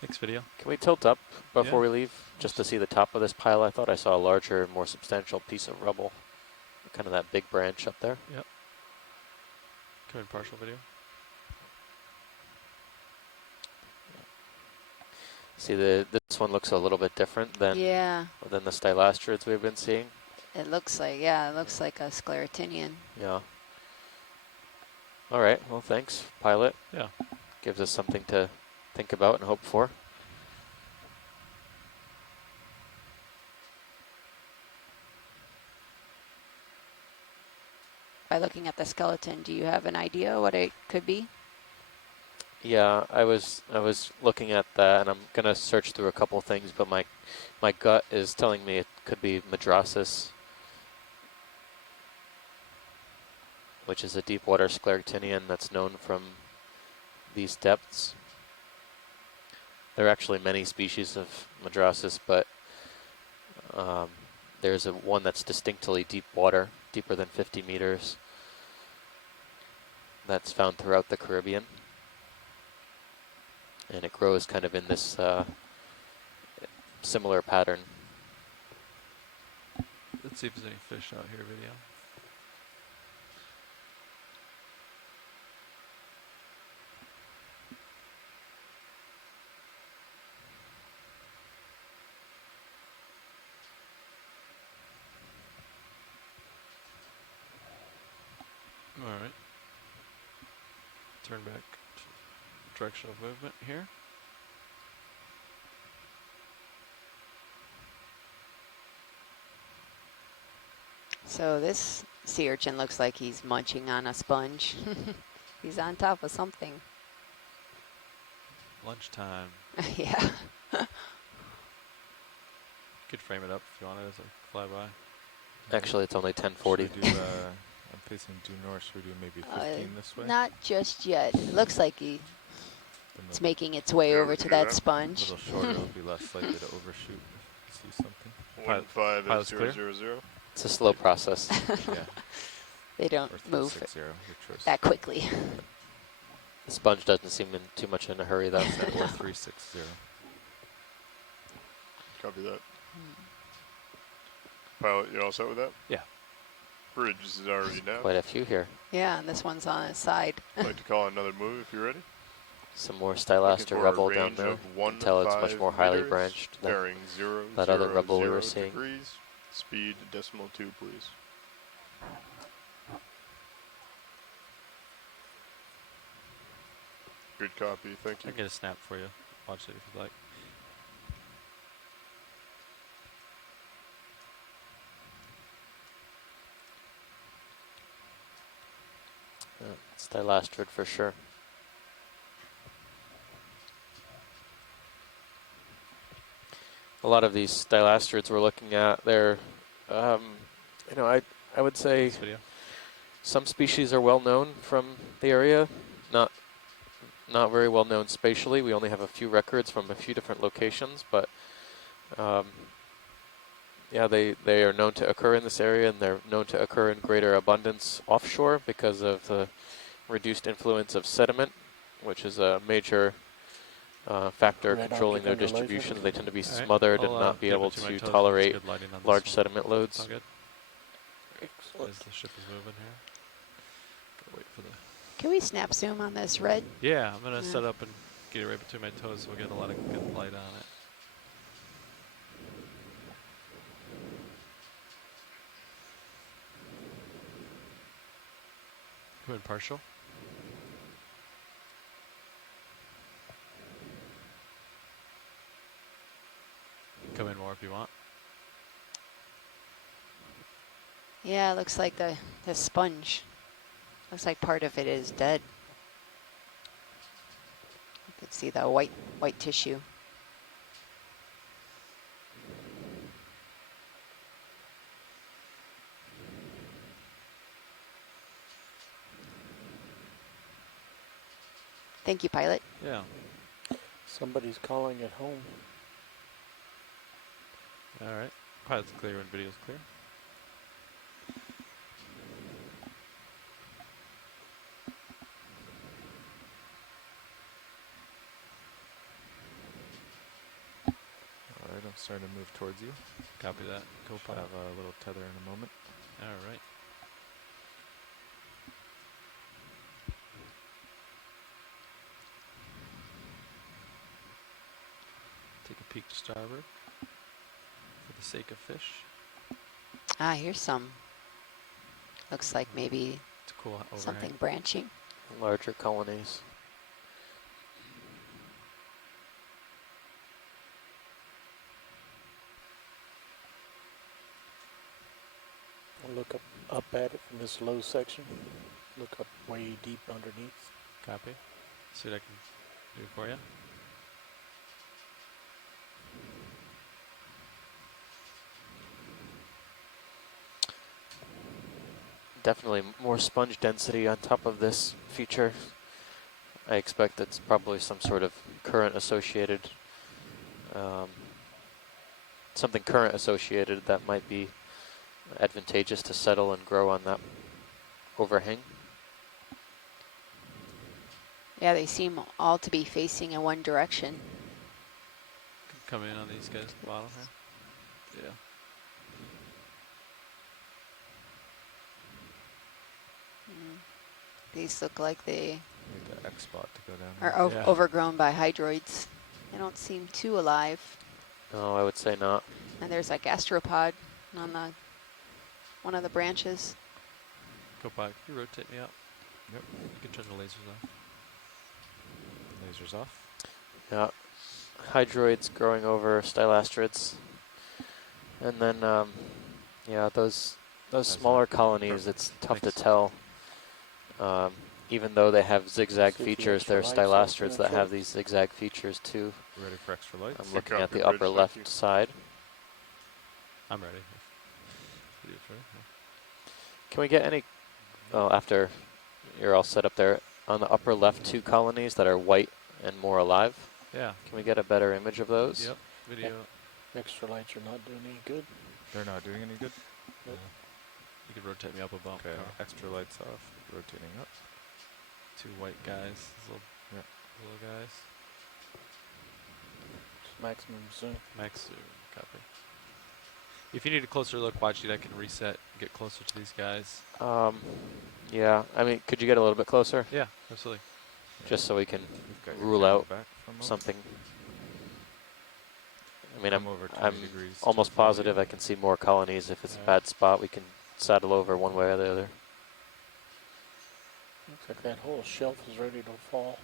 Thanks, video. Can we tilt up before Yeah. we leave, just to see the top of this pile? I thought I saw a larger, more substantial piece of rubble. Kind of that big branch up there. Come in partial, video. See, this one looks a little bit different than Yeah, the stylastrids we've been seeing. it looks like, yeah, it looks like a sclerotinian. Yeah. All right. Well, thanks, pilot. Yeah. Gives us something to think about and hope for. By looking at the skeleton, do you have an idea what it could be? Yeah, I was looking at that, and I'm gonna search through a couple things, but my gut is telling me it could be Madrasis, which is a deep water sclerotinian that's known from these depths. There are actually many species of Madrasis, but there's one that's distinctly deep water, deeper than 50 meters, that's found throughout the Caribbean. And it grows kind of in this similar pattern. Let's see if there's any fish out here video. All right. Turn back to direction of movement here. So this sea urchin looks like he's munching on a sponge. He's on top of something. Lunchtime. Yeah. Could frame it up if you wanted as a flyby. Actually, it's only 10:40. Should we do, I'm facing due north. Should we do maybe 15 this way? Not just yet. It looks like Then it's the- making its way Yeah, over we to can do that that. A sponge. little shorter, it'll be less likely to overshoot. See something. Pilot's clear? 15 It's a slow process. Yeah. They don't Or move 360, your choice. that quickly. The sponge doesn't seem in too much in a hurry, though. Or 360. Copy that. Pilot, you all set with that? Yeah. Bridge is already down. Quite a few here. Yeah, and this one's on its side. I'd like to call another move if you're ready. Some more Looking stylaster for a rubble down range there. of 1 Until to it's much 5 more highly meters, branched than bearing 0, that other 0, rubble we 0 were seeing. degrees. Speed decimal 2, please. Good copy, thank I you. can get a snap for you. Watch it if you'd like. Stylastrid for sure. A lot of these stylastrids we're looking at, they're, you know, I would say This video. some species are well known from the area, not very well known spatially. We only have a few records from a few different locations, but yeah, they are known to occur in this area, and they're known to occur in greater abundance offshore because of the reduced influence of sediment, which is a major factor Red controlling their Arctic underlays. distribution. They tend to be All right, smothered I'll, and not be dip able between my to toes. It's tolerate good lighting on this large one. sediment loads. Sound good? Excellent. As the ship is moving here. Gotta wait for the. Can we snap zoom on this red? Yeah, I'm gonna Yeah. set up and get it right between my toes so we'll get a lot of good light on it. Go in partial. Come in more if you want. Yeah, it looks like the sponge. Looks like part of it is dead. You can see the white tissue. Thank you, pilot. Yeah. Somebody's calling at home. All right. Pilot's clear when video's clear. All right, I'm starting to move towards you. Copy that. Go Should pilot. have a little tether in a moment. All right. peek to starboard for the sake of fish. Ah, here's some. Looks like maybe It's a cool overhang. something branching. Larger colonies. I'll look up at it from this low section. Look up way deep underneath. Copy. See what I can do for you. Definitely more sponge density on top of this feature. I expect it's probably some sort of current associated, something current associated that might be advantageous to settle and grow on that overhang. Yeah, they seem all to be facing in one direction. Can come in on these guys at the bottom here. Yeah. These look like they Need the X spot to go down. are there. Yeah. overgrown by hydroids. They don't seem too alive. No, I would say not. And there's like gastropod on the one of the branches. Go by. Can you rotate me out? Yep. You can turn the lasers off. Lasers off. Yeah, hydroids growing over stylastrids, and then yeah, those smaller colonies. It's tough to Thanks. tell. Even though they have zigzag See if the features, extra there are lights will stylastrids that have penetrate. these zigzag features too. Ready for extra lights? I'm Pick looking up at the your upper bridge, thank left you. side. I'm ready. If you do it for you. Can we get any? Oh, after you're all set up there, on the upper left, two colonies that are white and more alive. Yeah. Can we get a better image of those? Yep. Video. Extra lights are not doing any good. They're not doing any good? Yeah. You can rotate me up a bump. Okay, Carl. extra lights off. Rotating up. Two white guys. These Yep. little guys. Maximum zoom. Max zoom. Copy. If you need a closer look, watch it. I can reset. Get closer to these guys. Yeah. I mean, could you get a little bit closer, Yeah. Absolutely. just so we can We've got your rule camera out back for a moment. something? I mean, Come over 20 I'm degrees to almost the volume. positive I can see more colonies. If it's a Alright. bad spot, we can saddle over one way or the other. Looks like that whole shelf is ready to fall.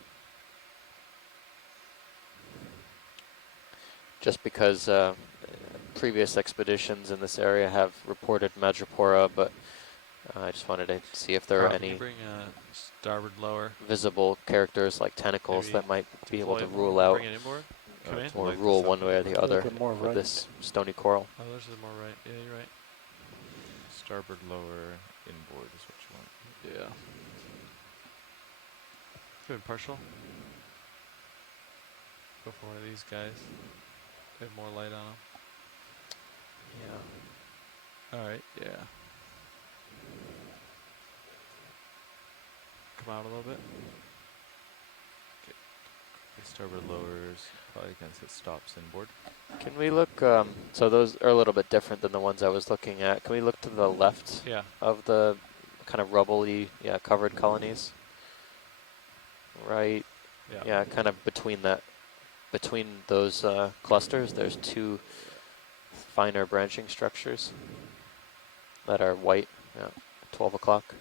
Just because previous expeditions in this area have reported madrepora, but I just wanted to see if there are Carl, can you any bring starboard lower. visible characters like tentacles Maybe that might be able to Deploy rule more, out Bring it inboard. Come in. to or light this rule up one a way or bit. the other Little bit more with right. this stony coral. Oh, there's the more right. Yeah, you're right. Starboard lower inboard is what you want. Yeah. Good partial. Go for one of these guys. They have more light on them. Yeah. All right. Yeah. Come out a little bit. The starboard lowers probably against it stops inboard. Can we look? So those are a little bit different than the ones I was looking at. Can we look to the left Yeah. of the kind of rubbly, covered colonies? Right. Yeah. Yeah, kind of between those clusters, there's two finer branching structures that are white. Yeah, 12 o'clock.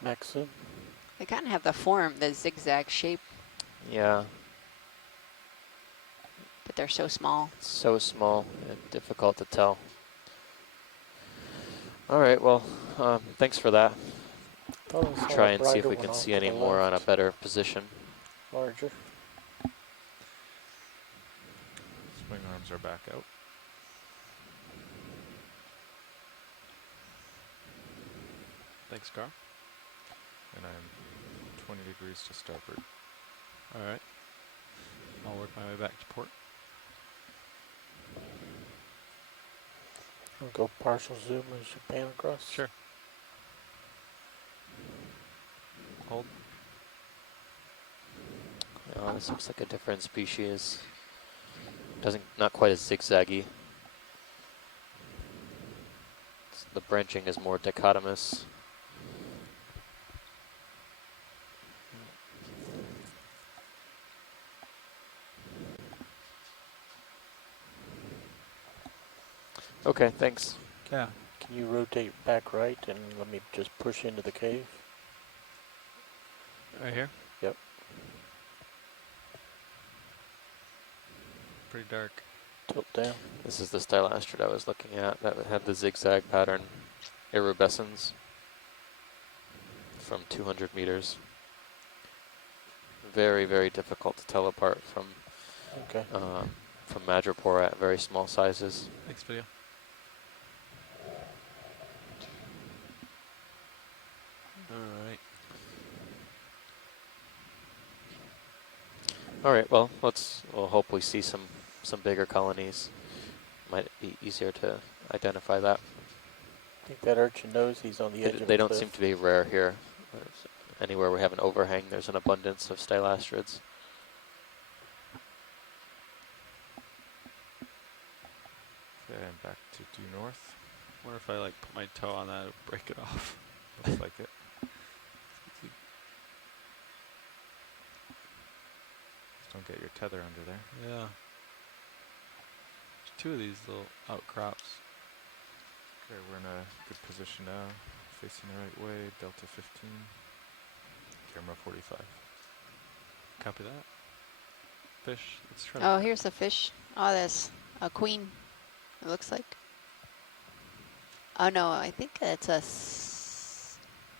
Max zoom. They kind of have the form, the zigzag shape, Yeah, but they're so small. it's so small and difficult to tell. All right, well, thanks for that. Thought I saw a Try and see if brighter we one can off see to any the more on a left. better position. Larger. Swing arms are back out. Thanks, Carl. And I'm 20 degrees to starboard. All right. I'll work my way back to port. I'll go partial zoom as you pan across. Sure. Hold. Oh, this looks like a different species. Not quite as zigzaggy. The branching is more dichotomous. Okay, thanks. Yeah. Can you rotate back right and let me just push into the cave? Right here? Yep. Pretty dark. Tilt down. This is the stylastrid I was looking at that had the zigzag pattern iridescence from 200 meters. Very, very difficult to tell apart Okay. from madrepore at very small sizes. Thanks, video. Alright. All right, well, we'll hope we see some bigger colonies. Might be easier to identify that. I think that urchin knows he's on the edge of They a don't cliff. seem to be rare here. Anywhere we have an overhang, there's an abundance of stylastrids. Okay, and back to due north. Wonder if I like put my toe on that, it would break it off. Looks like it. Just don't get your tether under there. Yeah. There's two of these little outcrops. Okay, we're in a good position now. Facing the right way, Delta 15. Camera 45. Copy that. Fish. Let's try Oh, to here's the fish. Oh, that's a queen. It looks like. Oh no, I think that's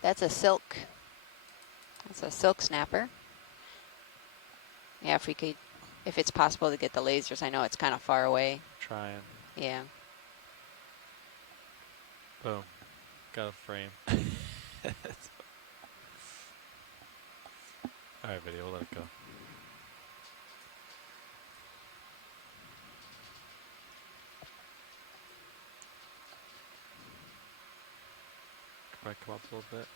that's a silk. That's a silk snapper. Yeah, if it's possible to get the lasers. I know it's kind of far away. try and Yeah. boom. Got a frame. Alright, video, we'll let it go. Probably come up a little bit.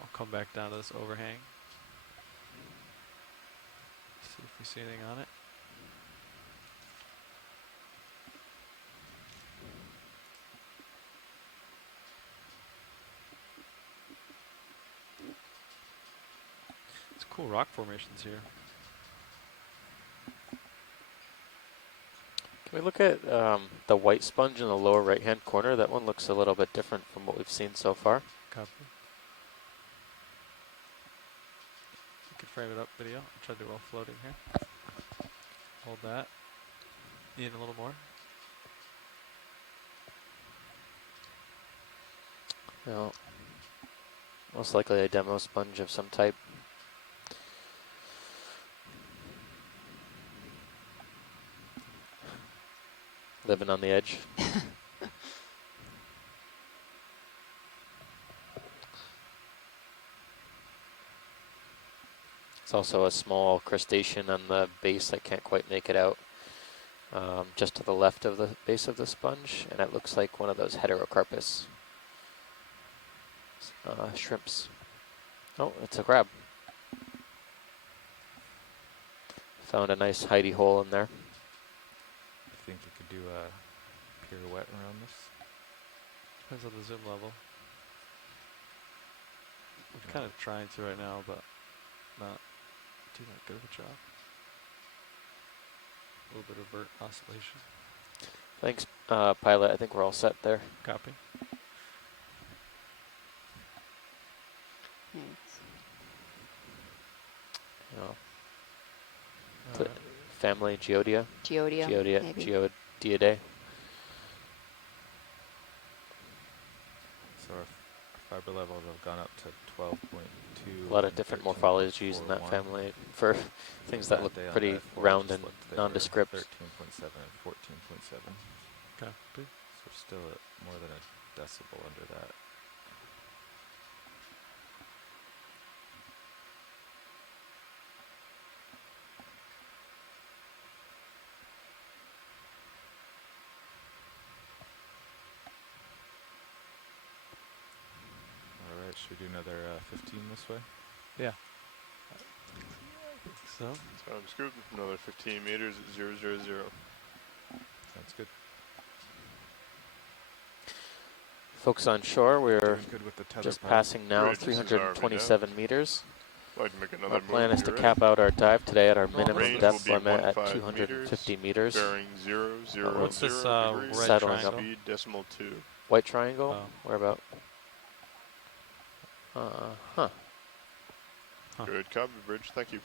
I'll come back down to this overhang. See if we see anything on it. It's cool rock formations here. Can we look at the white sponge in the lower right-hand corner? That one looks a little bit different from what we've seen so far. Copy. You can frame it up, video. I'll try to do all floating here. Hold that. In a little more. Well, most likely a demo sponge of some type. Living on the edge. It's also a small crustacean on the base. I can't quite make it out. Just to the left of the base of the sponge, and it looks like one of those heterocarpus shrimps. Oh, it's a crab. Found a nice hidey hole in there. I think you could do a pirouette around this. Depends on the zoom level. I'm kind of trying to right now, but not doing that good of a job. A little bit of vert oscillation. Thanks, pilot. I think we're all set there. Copy. Thanks. Oh. Alright. Family Geodia. Geodia. Maybe. Geodidae. So our fiber levels have gone up to 12.2. A lot of different morphologies in that family for things that look pretty round and nondescript. 13.7 and 14.7. Copy. So we're still at more than a decibel under that. Alright, should we do another 15 this way? Yeah. So, Sounds good. Another 15 meters at 000. Sounds good. Folks on shore, we're Doing good with the tether just pattern. passing now Bridge, this is RV now. 327 meters. Like to make another Our move. plan is You to ready? cap out our dive today at our Well, minimum Range depth will be limit at 15 250 meters. meters. Bearing 0, 0, What's this 0 degrees. red Settling triangle? Speed decimal 2. White triangle? Oh. Where about? Huh. Huh. Good copy, Bridge. Thank you.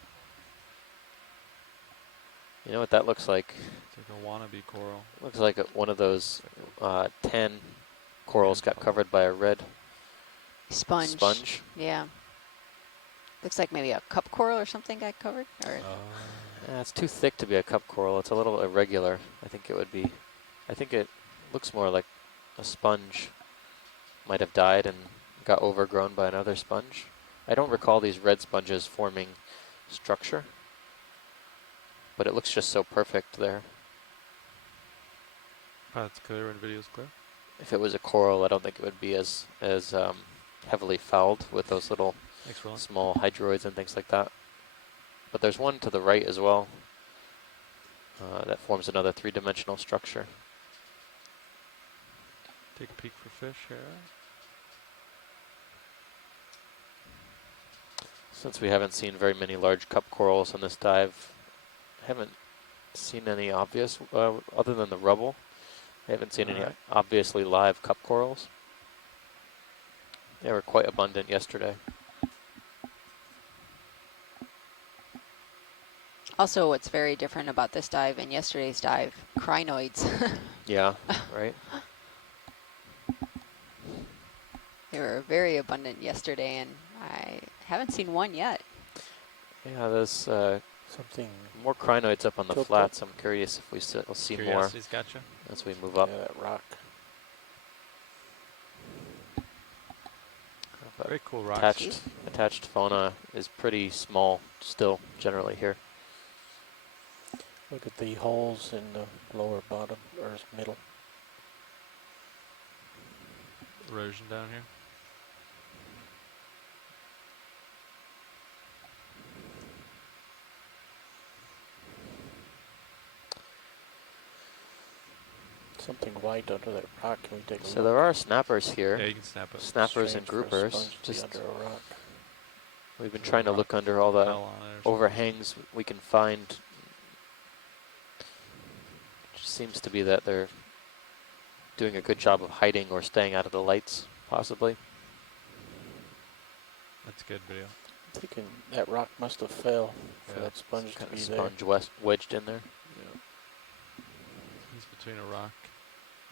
You know what that looks like? It's like a wannabe coral. Looks like one of those tan corals got covered by a red sponge. Yeah. Looks like maybe a cup coral or something got covered. Or Yeah, it's too thick to be a cup coral. It's a little irregular. I think it would be. I think it looks more like a sponge might have died and got overgrown by another sponge. I don't recall these red sponges forming structure, but it looks just so perfect there. Oh, it's clear when video's clear. If it was a coral, I don't think it would be as heavily fouled with those little Thanks, Roland. small hydroids and things like that. But there's one to the right as well that forms another three-dimensional structure. Take a peek for fish here. Since we haven't seen very many large cup corals on this dive, I haven't seen any obvious, other than the rubble. I haven't seen any Alright. obviously live cup corals. They were quite abundant yesterday. also, what's very different about this dive and yesterday's dive, crinoids. Yeah, right? They were very abundant yesterday, and I haven't seen one yet. Yeah, there's Something. more crinoids up on the Tilted. flats. I'm curious if we'll see more Curiosity's got you. as we move up. Yeah, that rock. But Very cool rocks. attached fauna is pretty small still, generally here. Look at the holes in the lower bottom or middle. Erosion down here. Something white under that rock. Can we take a So look? there are snappers here. Yeah, you can snap it. Snappers and Strange for a groupers. sponge to be Just under a rock. we've been trying to look under all the Fell on it or something. overhangs we can find. It just seems to be that they're doing a good job of hiding or staying out of the lights, possibly. That's good video. Thinking that rock must have fell for Yeah, that sponge to Kind be of there. sponge wedged in there. He's between a rock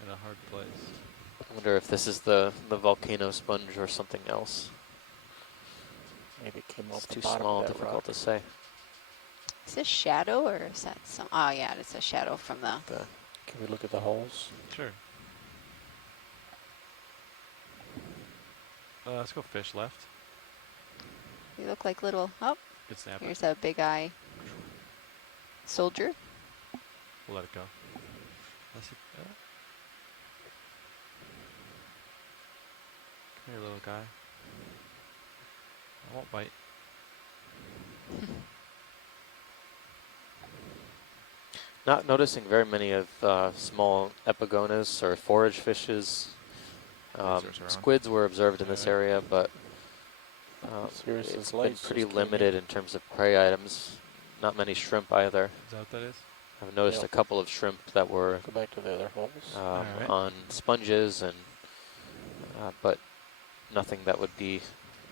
and a hard place. I wonder if this is the volcano sponge or something else. Maybe it came It's off the too bottom small, of that difficult rock. to say. Is this shadow or is that some? Oh yeah, it's a shadow from the. Can we look at the holes? Sure. Let's go fish left. They look like little. Oh, Good snapper. here's a big eye soldier. We'll let it go. Let's see. Come here, little guy. I won't bite. Not noticing very many of small epigonas or forage fishes. Lasers around. Squids were observed in this Alright. area, but Serious it's as been lights pretty just came limited in. in terms of prey items. Not many shrimp either. Is that what that is? I've noticed Yep. a couple of shrimp that were Go back to the other holes. Alright. on sponges, and but nothing that would be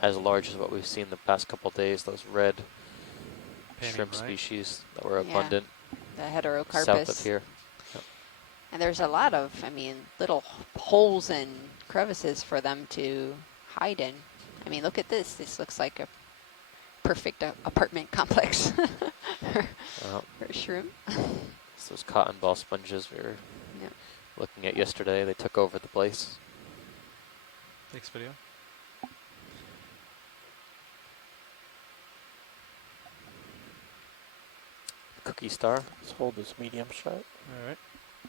as large as what we've seen the past couple days. Those red Painting shrimp bright. species that were Yeah. abundant The heterocarpus. south of here. And there's a lot of, I mean, little holes and crevices for them to hide in. I mean, look at this. This looks like a perfect apartment complex Uh, for shrimp. it's those cotton ball sponges we were Yep. looking at yesterday. They took over the place. Next video. Cookie star Let's hold this medium shot. Alright.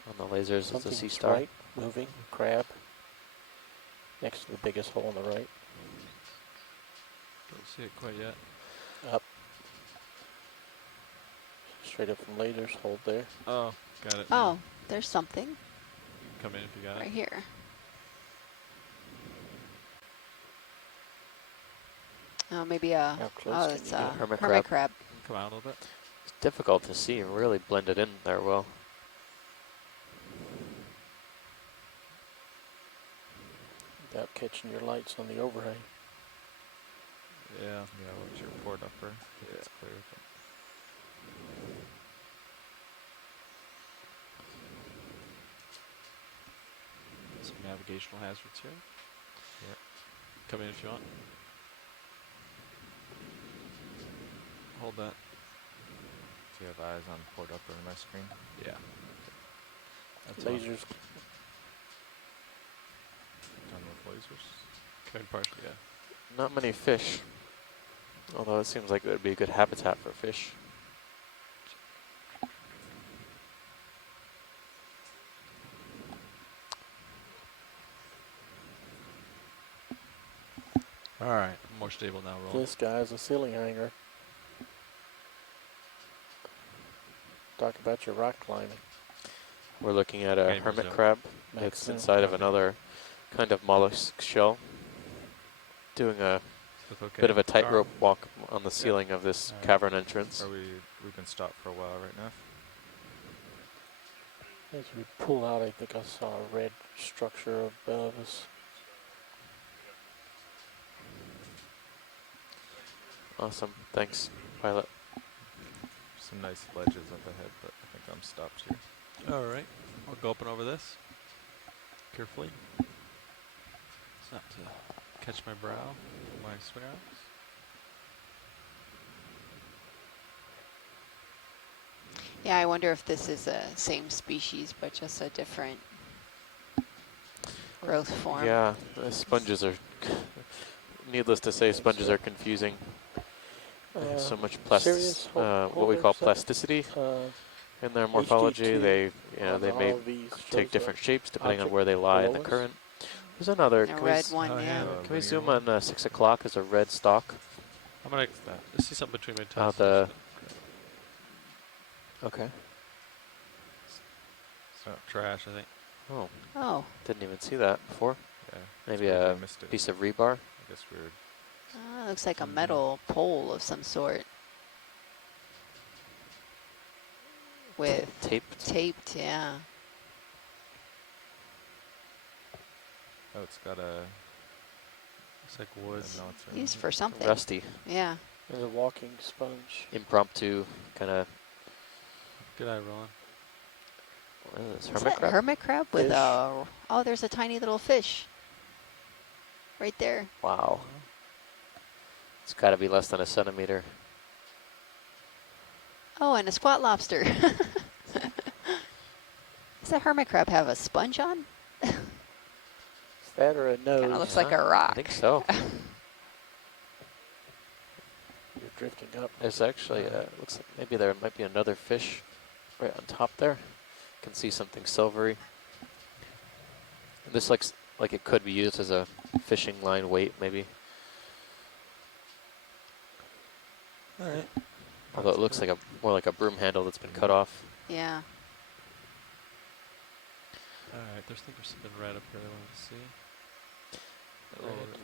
on the lasers is the Something's sea star. right, moving, crab. Next to the biggest hole on the right. Don't see it quite yet. Up. Straight up from lasers, hold there. Oh, got it. Oh, there's something Come in if you got right it. here. Oh, maybe a, How close oh, can it's you a get? Hermit hermit crab. crab. Come out a little bit. It's difficult to see, really blended in there well. Without catching your lights on the overhang. Yeah. Yeah, watch your port upper. If it's clear. But Some navigational hazards here. yeah. Come in if you want. Hold that. Do you have eyes on port upper on my screen? Yeah. That's on. Lasers. Done with lasers. Come in partially, yeah. Not many fish, although it seems like it would be a good habitat for fish. All right. More stable now, roll. This guy's a ceiling hanger. Talk about your rock climbing. We're looking at a Gamers hermit know. crab. Max It's now. inside of Okay. another kind of mollusk shell. Doing a Look okay. bit of a tightrope walk on the ceiling of this Alright. cavern entrance. We've been stopped for a while right now. As we pull out, I think I saw a red structure above us. Awesome. Thanks, pilot. Some nice ledges up ahead, but I think I'm stopped here. All right. I'll go up and over this carefully. It's not to catch my brow, my swing arms. Yeah, I wonder if this is the same species, but just a different growth form. Yeah, the sponges are, needless to say, sponges are confusing. They have so much serious? what we call plasticity Uh, in their morphology. HD2 They, on they all may of these take shows different shapes depending on object where they lie in the below us. current. There's another. A red one, Oh, yeah. yeah. Can we zoom on 6 o'clock as a red stalk? I'm gonna see something between my toes. the- Okay. So Trash, I think. Oh, Oh, didn't even see that before. yeah, Maybe it's weird a we missed it. piece of rebar. I guess we're looks like a Mhm. metal pole of some sort. With Taped. taped, yeah. oh, it's got a It's like wood. no, it's a- Used for something. Rusty. Yeah. There's a walking sponge. Impromptu kind of. Good eye, Roland. What is this? Is Hermit that crab? hermit crab with Fish. a... Oh, there's a tiny little fish. Right there. Wow. It's got to be less than a centimeter. Oh, and a squat lobster. Does that hermit crab have a sponge on? Is that or a nose? Kind of looks like a I rock. think so. You're drifting up. There's actually, looks like maybe there might be another fish right on top there. Can see something silvery. This looks like it could be used as a fishing line weight, maybe. All right. Although it looks like more like a broom handle that's been cut off. Yeah. All right. There's something red up here I wanted to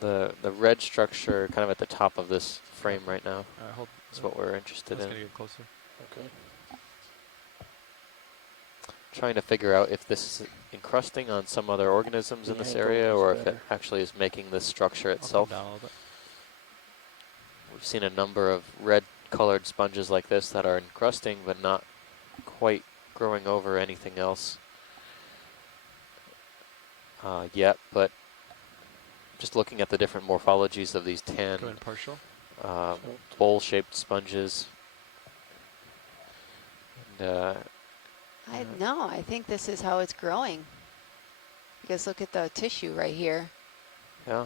see. The red structure kind of at the top of this frame right now All right, hold. is what we're interested Let's in. gonna get closer. Okay. Trying to figure out if this is encrusting on some other organisms in The this angle area is or if it better. actually is making this structure I'll come itself. down a little bit. We've seen a number of red colored sponges like this that are encrusting but not quite growing over anything else yet, but just looking at the different morphologies of these tan Go in partial. So bowl-shaped sponges. And, No, I think this is how it's growing. Because look at the tissue right here. yeah.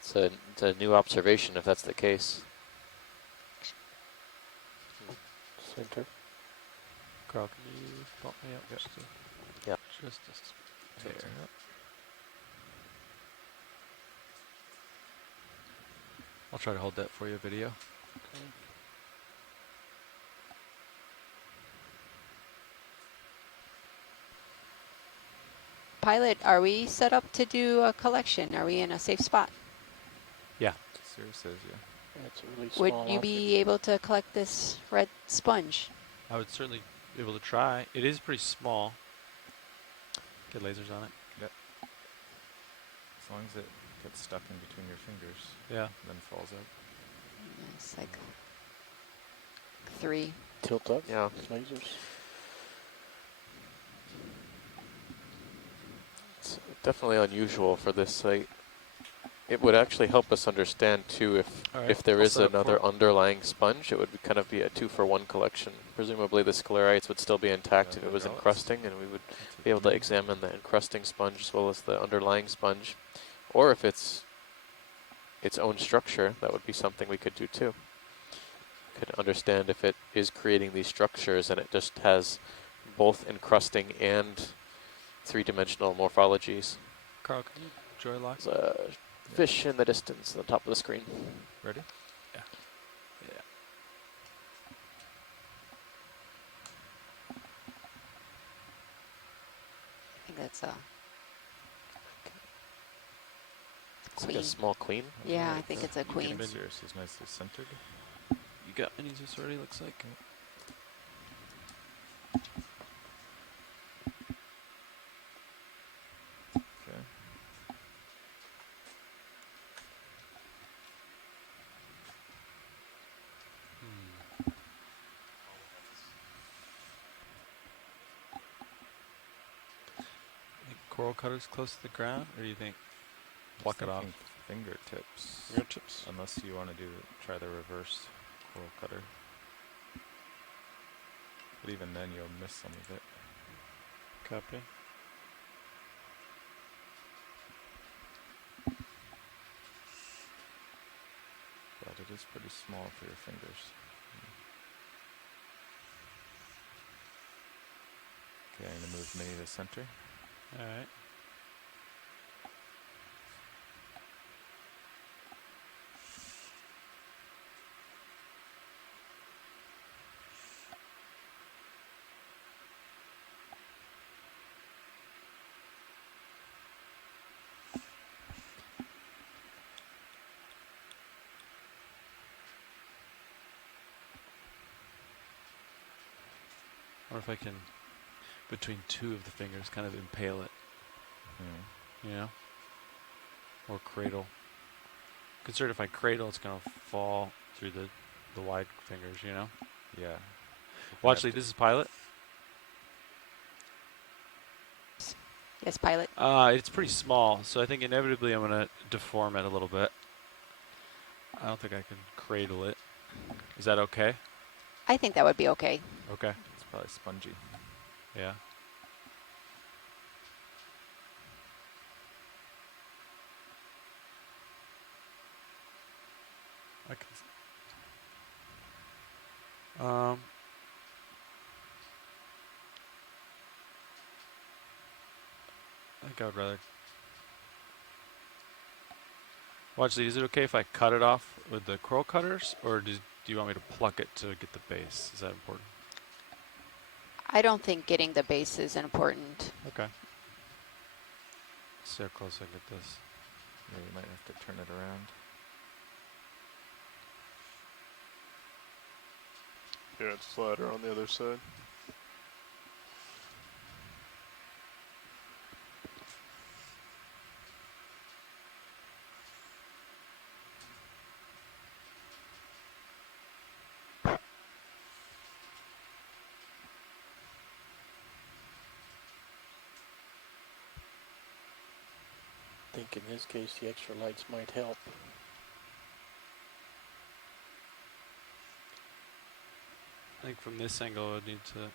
It's a new observation if that's the case. center. Carl, can you bump me up? Just Yeah. Just There. I'll try to hold that for you, video. Okay. Pilot, are we set up to do a collection? Are we in a safe spot? Yeah. Sear says yeah. It's a really Would small you object. be able to collect this red sponge? I would certainly be able to try. It is pretty small. Get lasers on it. Yep. As long as it gets stuck in between your fingers, Yeah. then falls out. It's like 3. Tilt up. Yeah. Lasers. It's definitely unusual for this site. It would actually help us understand too All right, if there I'll is set up for another it. underlying sponge. It would kind of be a 2-for-1 collection. Presumably the sclerites would still be intact Yeah, if it the was relics. encrusting, and we would That's be able to it. examine the encrusting sponge as well as the underlying sponge. Or if it's its own structure, that would be something we could do too. Could understand if it is creating these structures and it just has both encrusting and 3-dimensional morphologies. Carl, can you joy lock? There's a fish in the distance on the top of the screen. Ready? Yeah. I think that's a It's like queen. a small queen. Yeah, I Alright, think so it's a you can queen. bend yours is nicely centered. You got minis already, looks like. Okay. Think coral cutters close to the ground, or do you think pluck it off? Fingertips. Fingertips? Unless you want to try the reverse coral cutter. But even then you'll miss some of it. Copy. But it is pretty small for your fingers. Okay, I'm gonna move Mini to center. Alright. Or if I can, between 2 of the fingers, kind of impale it, Hmm. you know? Or cradle. Consider if I cradle, it's going to fall through the wide fingers, you know? Yeah. Well, actually, this is pilot. Yes, pilot. It's pretty small, so I think inevitably I'm going to deform it a little bit. I don't think I can cradle it. Is that okay? I think that would be okay. Okay. It's probably spongy. Yeah. I can. I think I would rather. Well, actually, is it okay if I cut it off with the curl cutters, or do you want me to pluck it to get the base? Is that important? I don't think getting the base is important. Okay. See how close I get this. Yeah, you might have to turn it around. Yeah, it's flatter on the other side. I think in this case the extra lights might help. I think from this angle, I would need to Think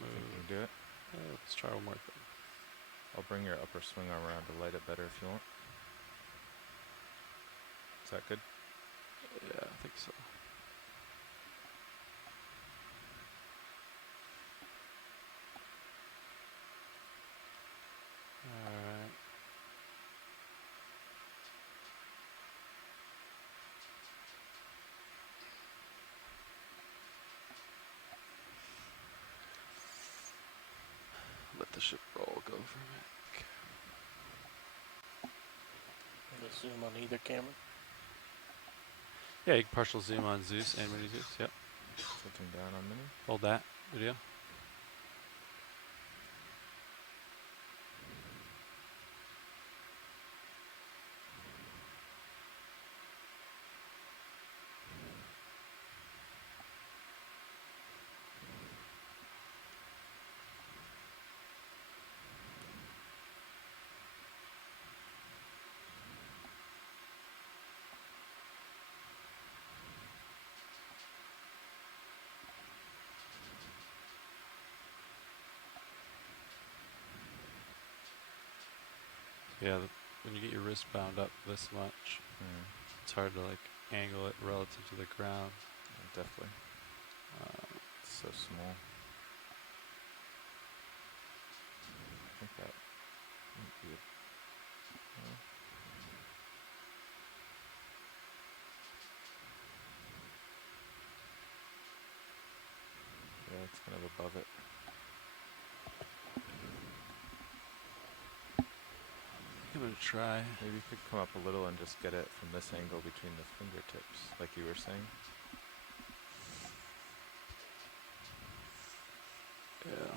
you move. can do it? Let's try one more thing. I'll bring your upper swing arm around to light it better if you want. Is that good? Yeah, I think so. Alright. Let the ship roll go for a minute. Okay. Let's zoom on either camera. Yeah, you can partial zoom on Zeus and mini Zeus. Yep. Tilting down on mini. Hold that video. Yeah, when you get your wrist bound up this much, it's hard to like angle it relative to the ground. Yeah, definitely. It's so small. I think that might be it. Yeah, it's kind of above it. I'm gonna try. Maybe you could come up a little and just get it from this angle between the fingertips, like you were saying. Yeah.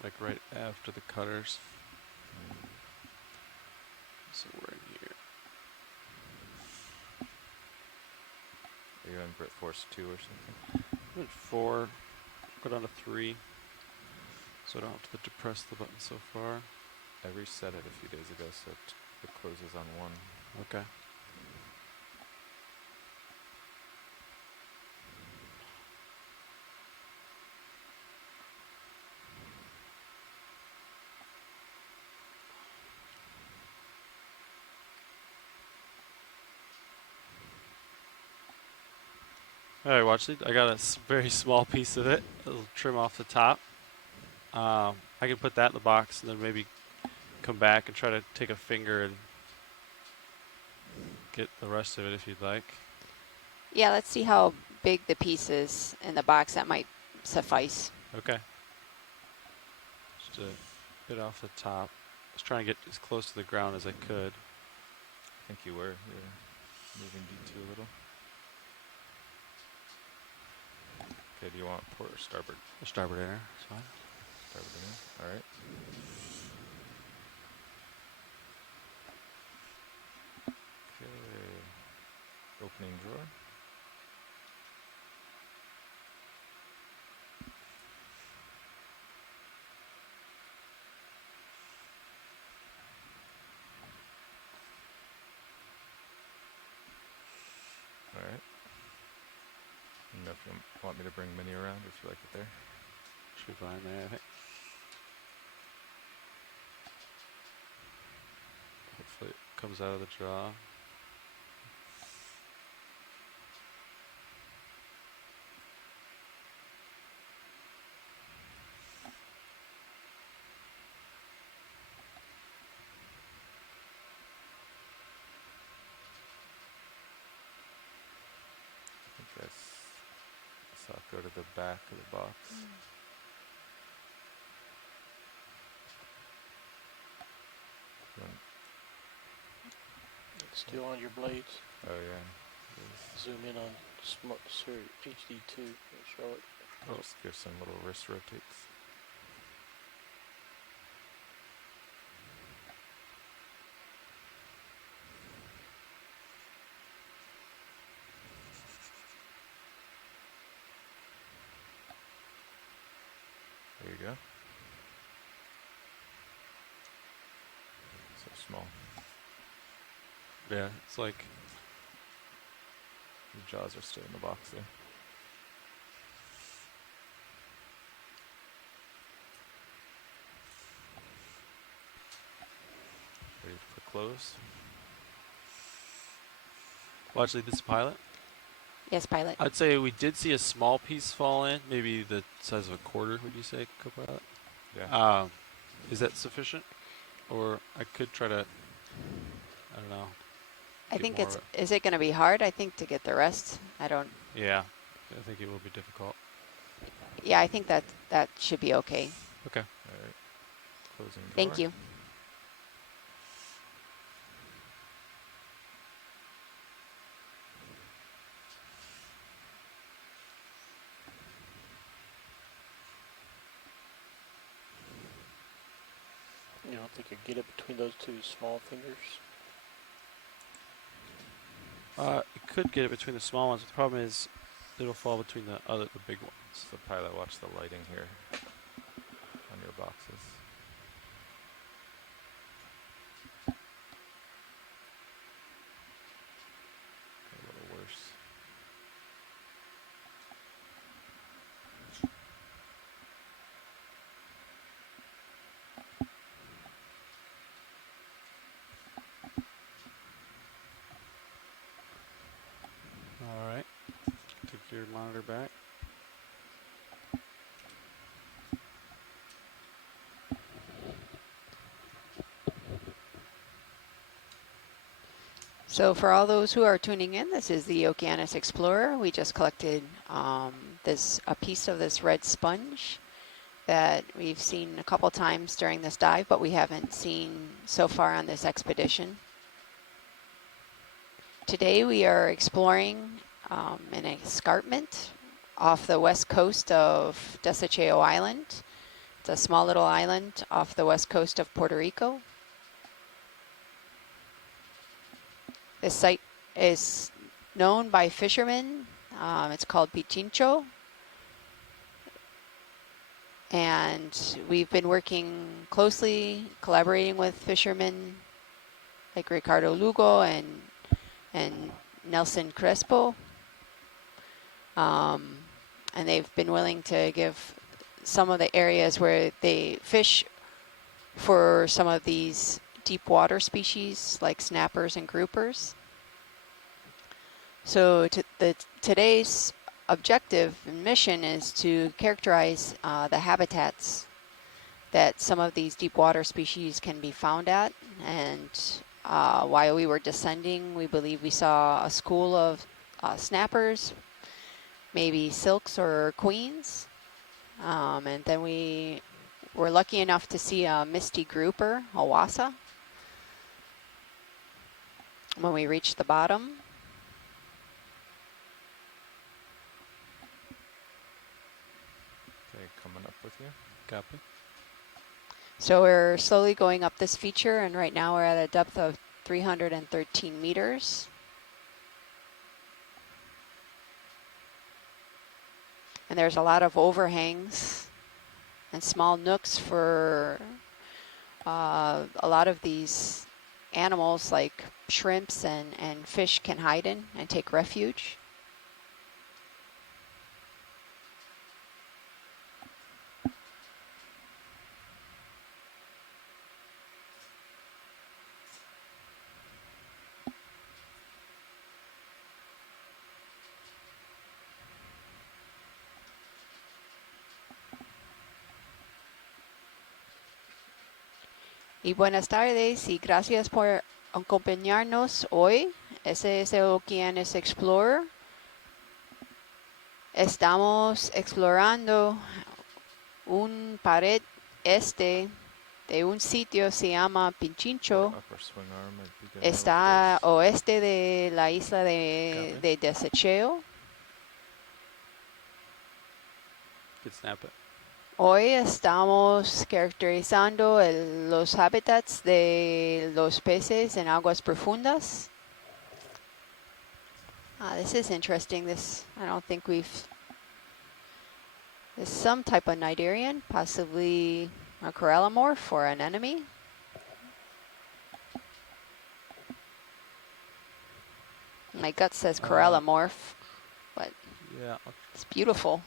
Like right after the cutters. So we're in here. Are you on Grit Force 2 or something? I'm at 4. Go down to 3. So I don't have to depress the button so far. I reset it a few days ago, so it closes on 1. Okay. Alright, watch it. I got a very small piece of it. A little trim off the top. I can put that in the box and then maybe come back and try to take a finger and get the rest of it if you'd like. Yeah, let's see how big the piece is in the box. That might suffice. Okay. Just a bit off the top. I was trying to get as close to the ground as I could. I think you were. You're moving D2 a little. Okay, do you want port or starboard? The starboard air, it's fine. Starboard in. Alright. Okay. Opening drawer. Alright. I don't know if you want me to bring Mini around or if you like it there. Should be fine there, I think. Hopefully it comes out of the draw. I think I saw it go to the back of the box. It's still on your blades. Oh yeah. Zoom in on Smart Series HD2 and show it. Just give some little wrist rotates. There you go. So small. Yeah, it's like The jaws are still in the box there. Ready for close? well, actually, this is pilot. Yes, pilot. I'd say we did see a small piece fall in, maybe the size of a quarter. Would you say, co-pilot? Yeah. Is that sufficient? Or I could try to, I don't know. I Get think more of it's, it. is it going to be hard? I think to get the rest. Yeah, I think it will be difficult. Yeah, I think that should be okay. Okay. All right. Closing door. Thank you. You don't think you get it between those two small fingers? It could get it between the small ones, but the problem is it'll fall between the big ones. So pilot, watch the lighting here on your boxes. A little worse. All right. Take your monitor back. So for all those who are tuning in, this is the Okeanos Explorer. We just collected a piece of this red sponge that we've seen a couple times during this dive, but we haven't seen so far on this expedition. Today we are exploring an escarpment off the west coast of Desecheo Island. It's a small little island off the west coast of Puerto Rico. This site is known by fishermen. It's called Pichincho. And we've been working closely, collaborating with fishermen like Ricardo Lugo and Nelson Crespo. And they've been willing to give some of the areas where they fish for some of these deep water species like snappers and groupers. So today's objective and mission is to characterize the habitats that some of these deep water species can be found at. And while we were descending, we believe we saw a school of snappers, maybe silks or queens. And then we were lucky enough to see a misty grouper, a wassa, when we reached the bottom. Okay, coming up with you. Copy. So we're slowly going up this feature, and right now we're at a depth of 313 meters. And there's a lot of overhangs and small nooks for a lot of these animals like shrimps and fish can hide in and take refuge. Y buenas tardes y gracias por acompañarnos hoy. Ese es el Okeanos Explorer. Estamos explorando un pared este de un sitio se llama Pichincho. Upper swing arm might be getting a little Está close. oeste de la isla de Desecheo. Could snap it. Hoy estamos caracterizando los hábitats de los peces en aguas profundas. This is interesting. I don't think there's some type of cnidarian, possibly a corallimorph or an enemy. My gut says corallimorph, but Yeah. it's beautiful.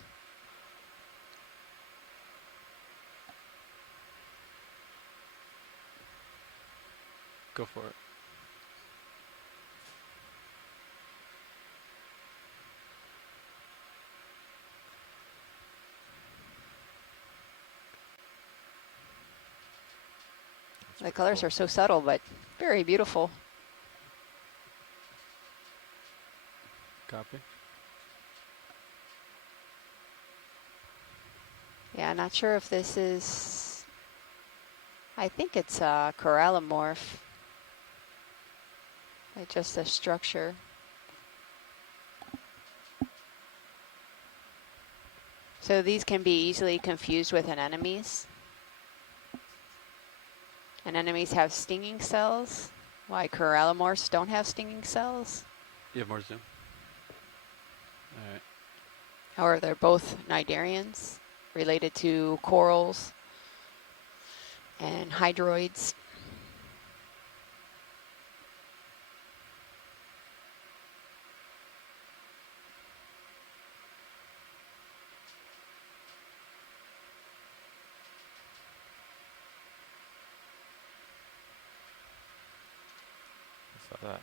Go for it. The pretty colors cool. are so subtle, but very beautiful. Copy. Yeah, not sure if this is, I think it's a corallimorph. Like just the structure. So these can be easily confused with anemones. Anemones have stinging cells, while corallimorphs don't have stinging cells. You have more zoom. All right. Or they're both cnidarians, related to corals and hydroids. I saw that.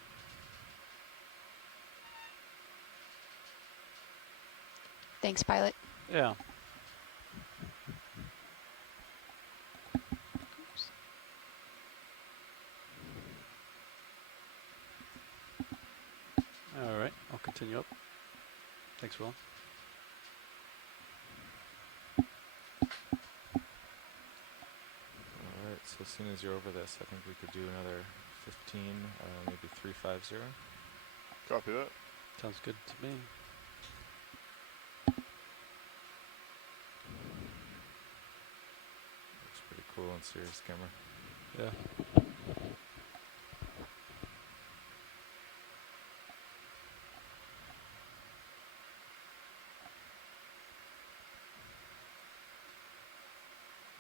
Thanks, pilot. Yeah. All right. I'll continue up. Thanks, Will. All right. So as soon as you're over this, I think we could do another 15, maybe 350. Copy that. Sounds good to me. Looks pretty cool on Sirius camera. Yeah.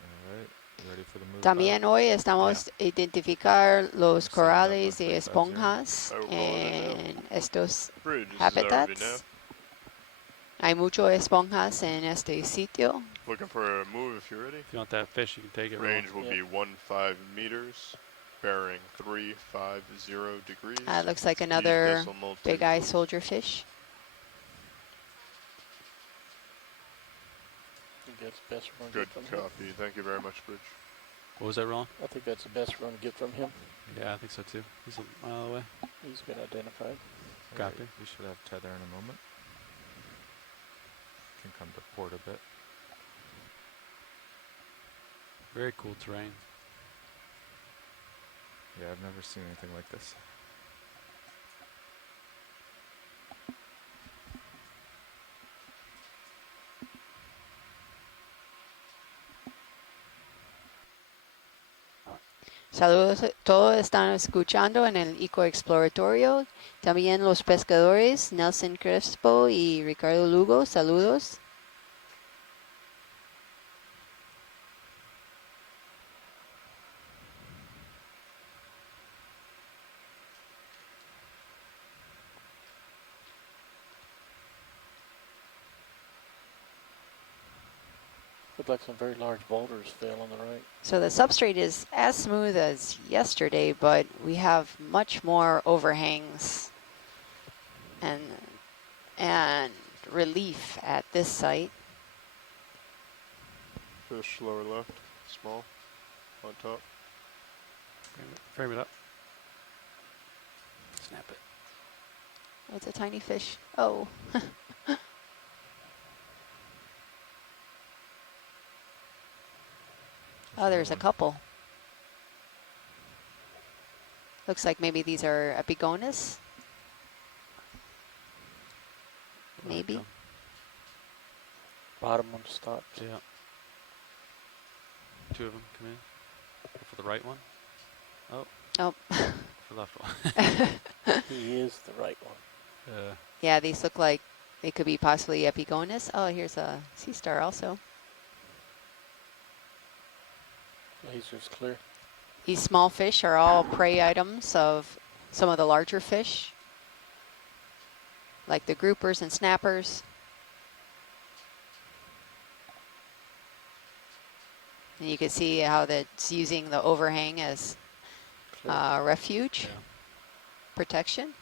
All right. You ready for the move? También hoy estamos identificar los Setting up corales on y 350. esponjas I will call it in now. en estos Bridge, this is habitats. RV Hay muchos esponjas en este sitio. nav. Looking for a move if you're ready. If you want that fish, you can take it. Range Will. will be 15 meters, bearing 350 degrees. Looks like Speed another decimal big two eye knots. soldier fish. I think that's the best we're Good gonna get from him. copy. Thank you very much, Bridge. What was that, Roland? I think that's the best we're gonna get from him. Yeah, I think so too. He's a mile away. He's been identified. All Copy. right, we should have tether in a moment. Can come to port a bit. Very cool terrain. Yeah, I've never seen anything like this. Saludos, todos están escuchando en el Eco Exploratorio. También los pescadores, Nelson Crespo y Ricardo Lugo, saludos. Looked like some very large boulders fell on the right. So the substrate is as smooth as yesterday, but we have much more overhangs and relief at this site. Fish lower left, small, on top. Frame it up. Snap it. Oh, it's a tiny fish. Oh. Oh, there's a couple. Looks like maybe these are epigonus. Maybe. Come. Bottom one stopped. Yeah. Two of them come in. Go for the right one. Oh. Oh. For the left one. He is the right one. Yeah, these look like they could be possibly epigonus. Oh, here's a sea star also. He's just clear. These small fish are all prey items of some of the larger fish, like the groupers and snappers. And you can see how that's using the overhang as Clear. refuge, Yeah. protection.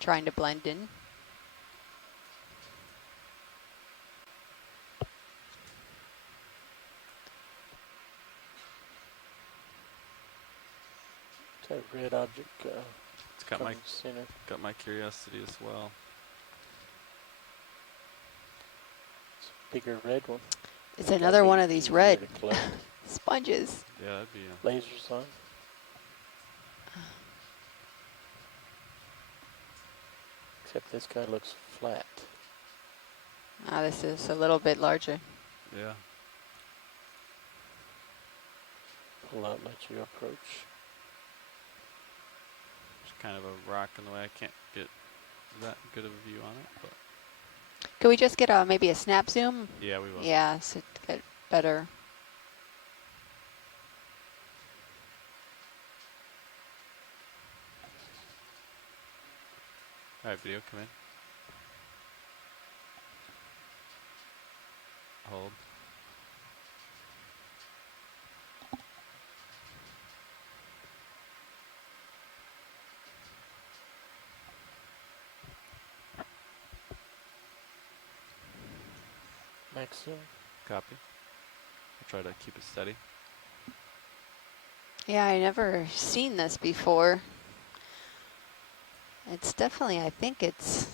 Trying to blend in. That red object It's got coming center. my curiosity as well. It's a bigger red one. It's That'd another be one of these easier red to collect. sponges. Yeah, that'd be. Lasers on. Except this guy looks flat. Ah, this is a little bit larger. Yeah. Pull out, let you approach. There's kind of a rock in the way. I can't get that good of a view on it, but Can we just get a maybe a snap zoom? yeah, we will. Yeah, so to get better. All right, video, come in. Hold. Max zoom. Copy. I'll try to keep it steady. Yeah, I never seen this before. It's definitely, I think it's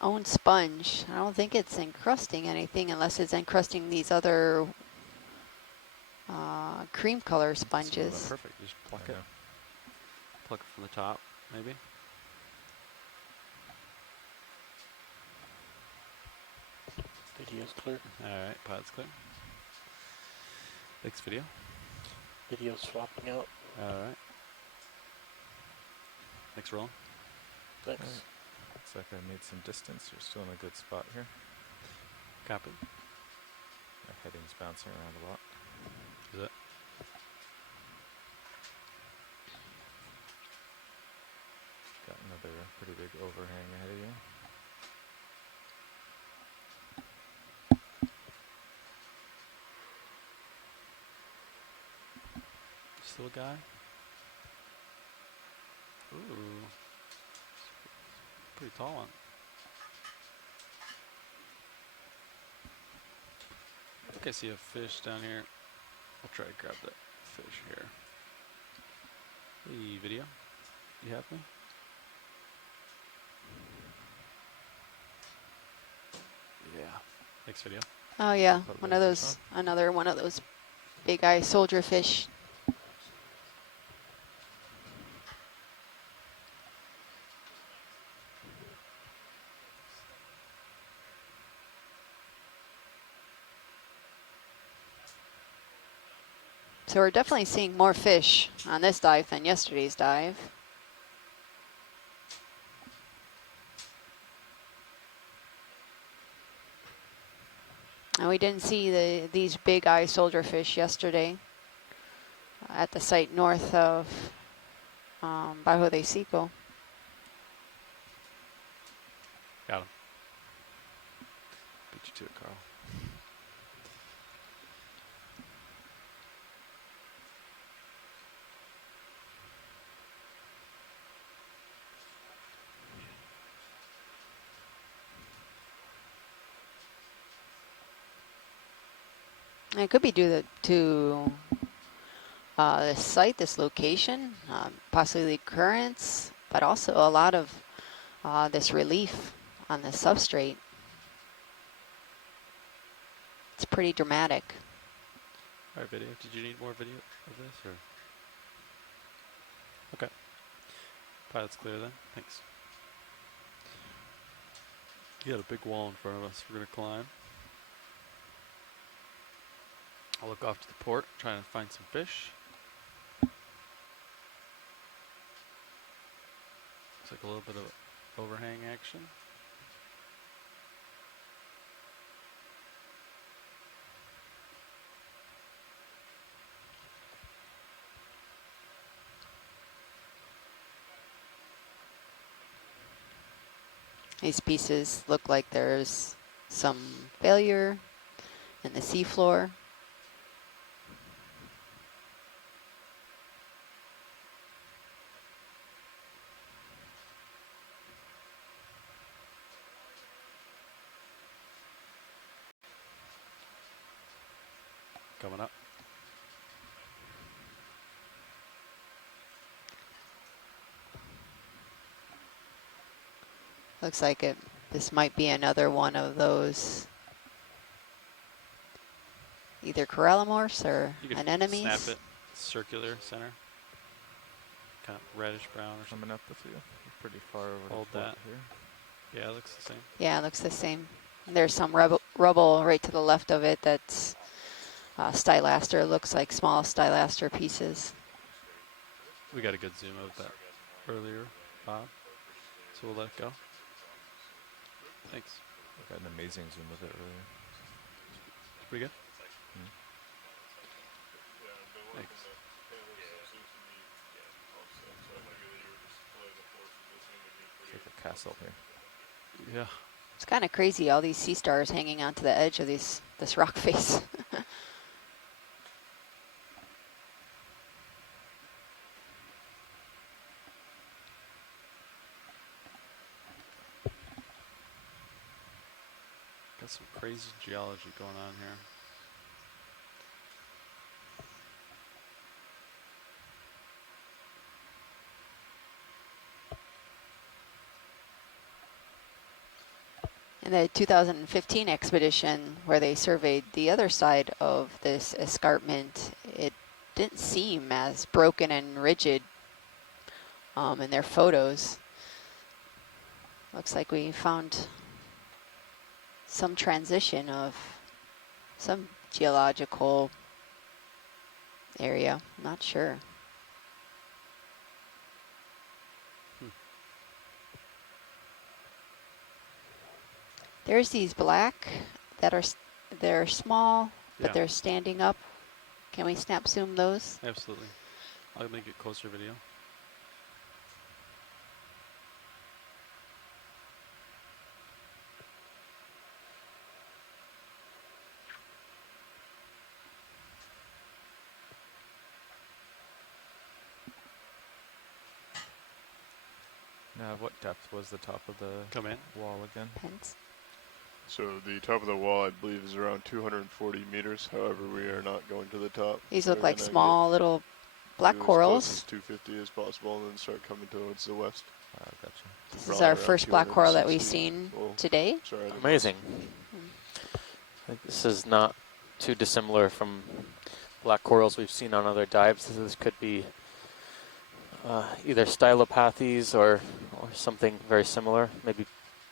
own sponge. I don't think it's encrusting anything unless it's encrusting these other cream color sponges. Perfect. Just pluck I it. know. Pluck it from the top, maybe. Video's clear. All right, pilot's clear. Next video. Video's swapping out. All right. Next roll. Thanks. Alright. Looks like I made some distance. You're still in a good spot here. Copy. My heading's bouncing around a lot. Is it? Got another pretty big overhang ahead of you. Still a guy? Ooh. Pretty tall one. I think I see a fish down here. I'll try to grab that fish here. Hey, video. You have me? Yeah. Next video. Oh yeah, Put one of lasers those, another one of those big eye soldier fish. So we're definitely seeing more fish on this dive than yesterday's dive. And we didn't see these big eye soldier fish yesterday at the site north of Bajo de Seco. Got him. Beat you to it, Carl. And it could be due to this site, this location, possibly currents, but also a lot of this relief on the substrate. It's pretty dramatic. All right, video. Did you need more video of this, or? Okay. Pilot's clear then. Thanks. You got a big wall in front of us. We're gonna climb. I'll look off to the port, trying to find some fish. Looks like a little bit of overhang action. These pieces look like there's some failure in the seafloor. Coming up. Looks like it. This might be another one of those either corallimorphs or You could anemones. snap it circular center. Kind of reddish brown or something. Coming up with you. You're pretty far over Hold the that. here. Yeah, it looks the same. Yeah, it looks the same. There's some rubble right to the left of it that's stylaster. Looks like small stylaster pieces. We got a good zoom of that earlier, Bob. So we'll let it go. Thanks. I got an amazing zoom of it earlier. Pretty good. Hmm. Thanks. It's like a castle here. Yeah. It's kind of crazy, all these sea stars hanging onto the edge of this rock face. Got some crazy geology going on here. In the 2015 expedition where they surveyed the other side of this escarpment, it didn't seem as broken and rigid in their photos. Looks like we found some transition of some geological area. Not sure. There's these black that are they're small, but Yeah. they're standing up. Can we snap zoom those? Absolutely. I'll make it closer video. Now, what depth was the top of the Come in. wall again? Pence. So the top of the wall, I believe, is around 240 meters. However, we are not going to the top. These We're look like gonna small little get black to as corals. close as 250 as possible, and then start coming towards the west. Gotcha. This is Probably our around first black coral that we've 260. seen Well, today. sorry, the Amazing. This is not too dissimilar from black corals we've seen on other dives. This could be either stylopathes or something very similar, maybe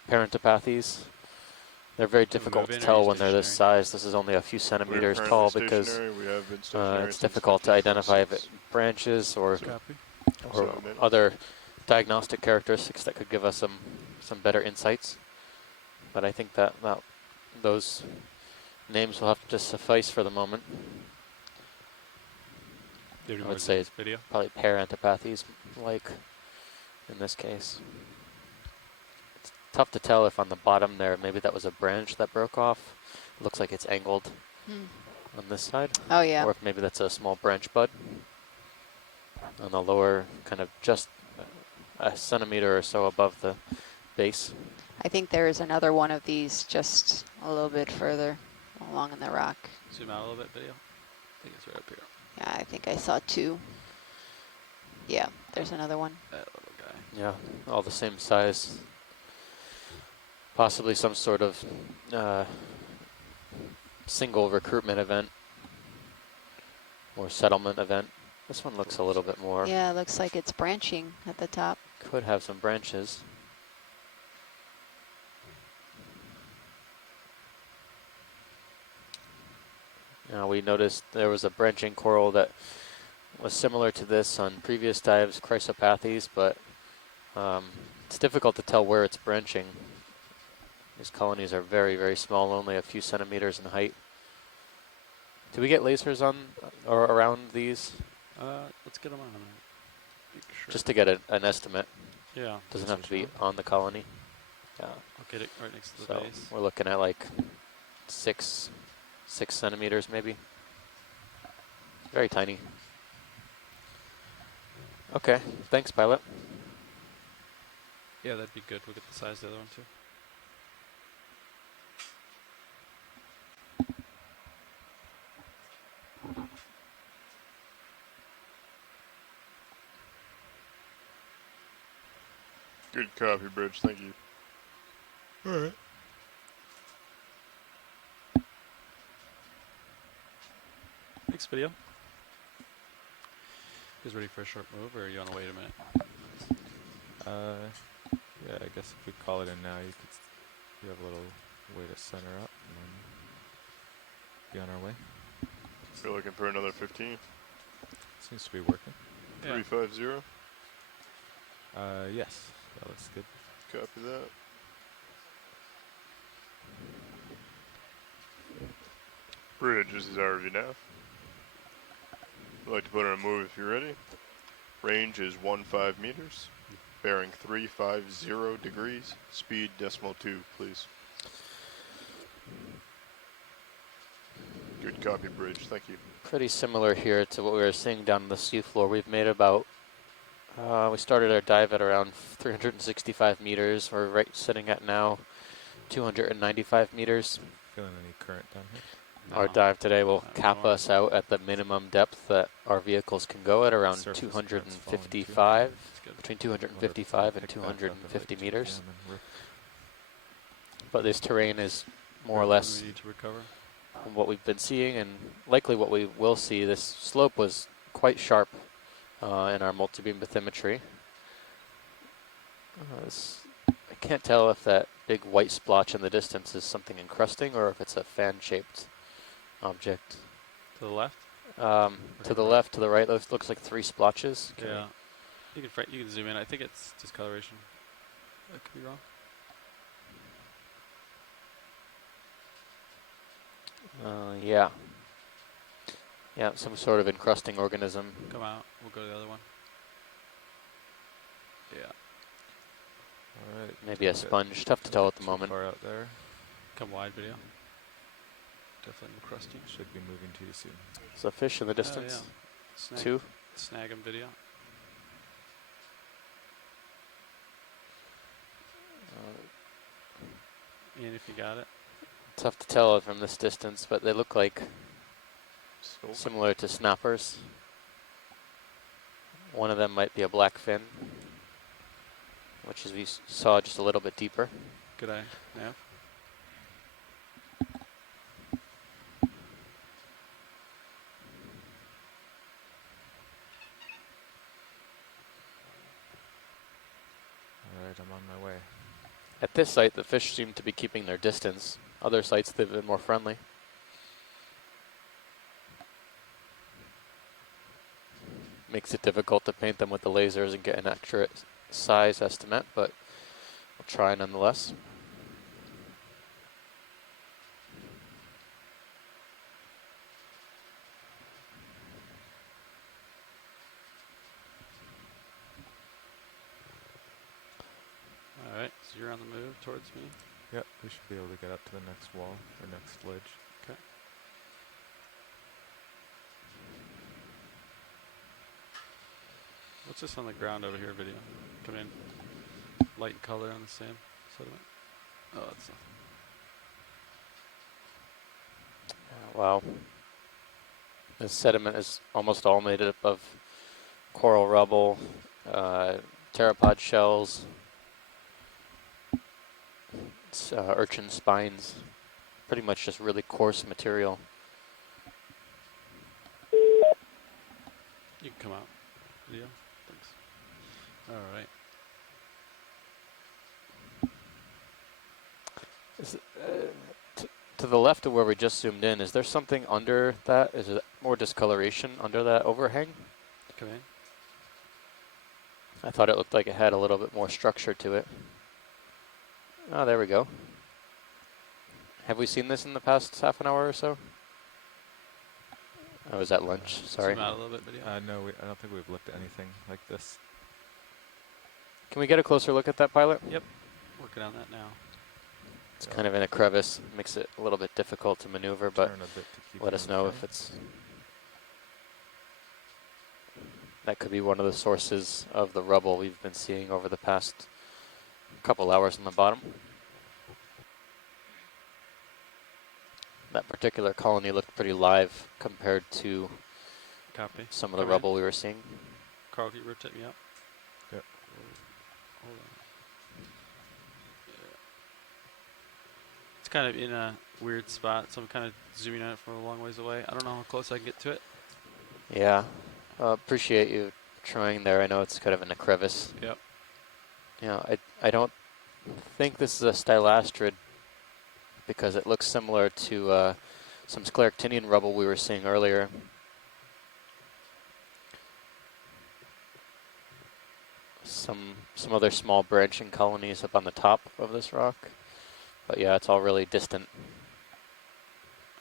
parentopathes. They're very difficult to moving or tell you when they're this stationary? size. This is only a few We're centimeters currently tall because stationary. We have been stationary it's since difficult to identify if 1526. it branches or Copy. or other diagnostic characteristics that could give us some better insights. But I think that those names will have to suffice for the moment. Do I would say it's video. probably parentopathes, like in this case. It's tough to tell if on the bottom there, maybe that was a branch that broke off. Looks like it's angled on this side. Oh yeah. Or if maybe that's a small branch bud on the lower, kind of just a centimeter or so above the base. I think there is another one of these just a little bit further along in the rock. Zoom out a little bit, video. I think it's right up here. Yeah, I think I saw two. Yeah, there's another one. That little guy. Yeah, all the same size. Possibly some sort of single recruitment event or settlement event. This one looks a little bit more, Yeah, it looks like it's branching at the top. could have some branches. Now we noticed there was a branching coral that was similar to this on previous dives, Chrysopathes, but it's difficult to tell where it's branching. These colonies are very, very small, only a few centimeters in height. Do we get lasers on or around these? Let's get them on. Make sure. Just to get an estimate. Yeah. Doesn't have to be on the colony. Yeah. I'll get it right next to the So base. we're looking at like 6 centimeters maybe. Very tiny. Okay, thanks, pilot. Yeah, that'd be good. We'll get the size of the other one too. Good copy, Bridge. Thank you. Alright. Thanks, video. You guys ready for a short move, or you want to wait a minute? Yeah, I guess if we call it in now, you have a little way to center up and then be on our way. We're looking for another 15. Seems to be working. Yeah. 350. Yes, that looks good. Copy that. Bridge, this is RV nav. I'd like to put in a move if you're ready. Range is 15 meters. Bearing 350 degrees. Speed decimal 2, please. Good copy, Bridge. Thank you. Pretty similar here to what we were seeing down on the seafloor. We've made about, we started our dive at around 365 meters. We're right sitting at now 295 meters. Feeling any current down here? Our No. dive today will Not cap anymore. us out at the minimum depth that our vehicles can go at around Surface current's falling too. 255, It's good. between Wonder if 255 we and can pick back up at, 250 like, meters. 2 p.m. and rip. But this terrain is more or What do less we need to recover? what we've been seeing, and likely what we will see. This slope was quite sharp in our multi-beam bathymetry. I can't tell if that big white splotch in the distance is something encrusting or if it's a fan-shaped object. To the left? To the left, to the right, looks like 3 splotches. Can Yeah. You can zoom in. I think it's discoloration. I could be wrong. Yeah. Yeah, some sort of encrusting organism. Come out. We'll go to the other one. Yeah. Alright. Maybe a sponge. Tough to tell at the Too moment. far out there. Come wide, video. Definitely crusty. Should be moving to you soon. There's a fish in the distance. Snag, 2. Snag him, video. Ian, if you got it. Tough to tell from this distance, but they look like Scope. similar to snappers. One of them might be a blackfin, which as we saw just a little bit deeper. Good eye, Nav. Alright, I'm on my way. At this site, the fish seem to be keeping their distance. Other sites, they've been more friendly. Makes it difficult to paint them with the lasers and get an accurate size estimate, but we'll try nonetheless. Alright, so you're on the move towards me. Yep, we should be able to get up to the next wall, or next ledge. Okay. What's this on the ground over here, video? Come in. Light color on the sand sediment. Oh, that's nothing. Wow. The sediment is almost all made up of coral rubble, pteropod shells, urchin spines. Pretty much just really coarse material. You can come out. Video. Thanks. Alright. To the left of where we just zoomed in, is there something under that? Is it more discoloration under that overhang? Come in. I thought it looked like it had a little bit more structure to it. Oh, there we go. Have we seen this in the past half an hour or so? I was at lunch, sorry. Zoom out a little bit, video. No, I don't think we've looked at anything like this. Can we get a closer look at that pilot? Yep. Working on that now. It's kind of in a crevice, makes it a little bit difficult to maneuver, but Turn a bit to keep let you us on know track. if it's... That could be one of the sources of the rubble we've been seeing over the past couple hours on the bottom. That particular colony looked pretty live compared to Copy. some of the Come in. rubble we were seeing. Carl, can you rotate me up? Yep. Hold on. kind of in a weird spot, so I'm kind of zooming at it from a long ways away. I don't know how close I can get to it. Yeah. Appreciate you trying there. I know it's kind of in a crevice. Yep. Yeah, I don't think this is a stylastrid because it looks similar to some scleractinian rubble we were seeing earlier. Some other small branching colonies up on the top of this rock. But yeah, it's all really distant.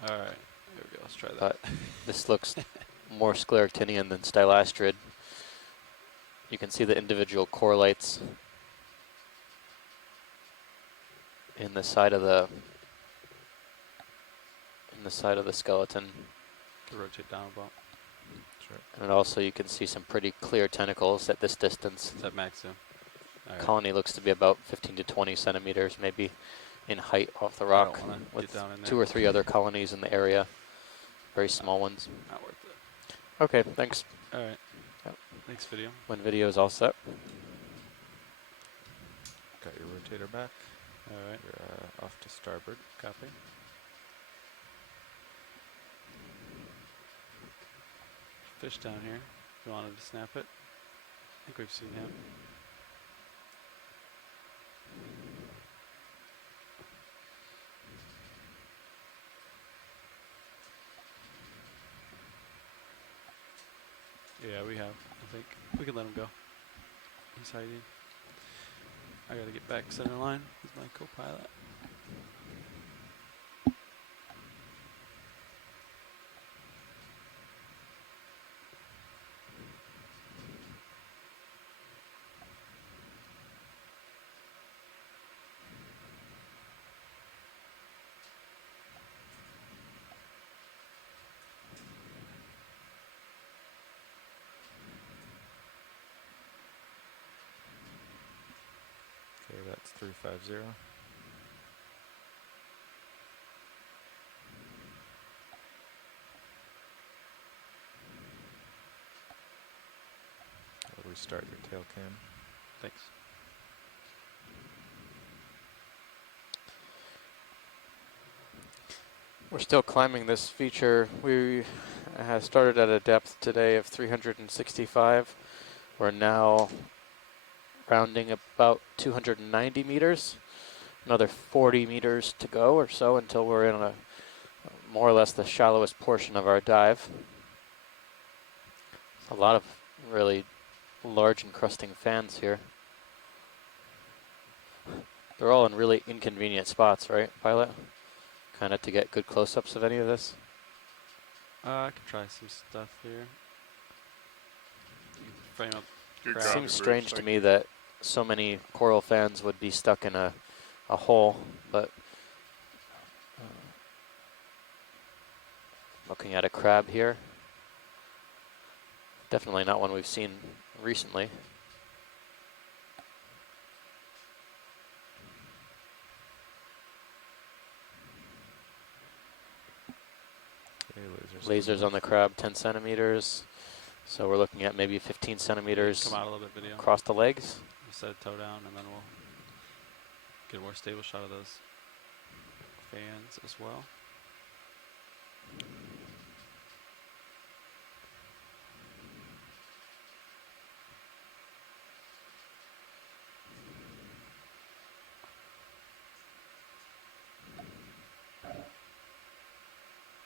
All right. There we go. Let's try that. But this looks more scleractinian than stylastrid. You can see the individual correlates in the side of the skeleton. Can rotate down a bump. Sure. And also you can see some pretty clear tentacles at this distance. Is that max zoom? All right. Colony looks to be about 15 to 20 centimeters maybe in height off the I rock, don't wanna with get down in there. 2 or 3 other colonies in the area. Very small ones. Not worth it. Okay, thanks. All right. Yep. Thanks, video. When video is all set. Got your rotator back. All right. You're off to starboard. Copy. Fish down here. If you wanted to snap it. I think we've seen him. Yeah, we have. I think we can let him go. He's hiding. I gotta get back center line with my co-pilot. Okay, that's 350. I'll restart your tail cam. Thanks. We're still climbing this feature. We started at a depth today of 365. We're now rounding about 290 meters. Another 40 meters to go or so until we're in a more or less the shallowest portion of our dive. A lot of really large encrusting fans here. They're all in really inconvenient spots, right, pilot? Kind of to get good close-ups of any of this. I can try some stuff here. You can frame up. Good Crab. ground Seems and strange bridge, to thank me you. that so many coral fans would be stuck in a hole, but looking at a crab here, definitely not one we've seen recently. Okay, Lasers on the crab, 10 centimeters. So we're looking at maybe 15 Come centimeters out a little bit, video. across the legs. We'll set a toe down, and then we'll get a more stable shot of those fans as well.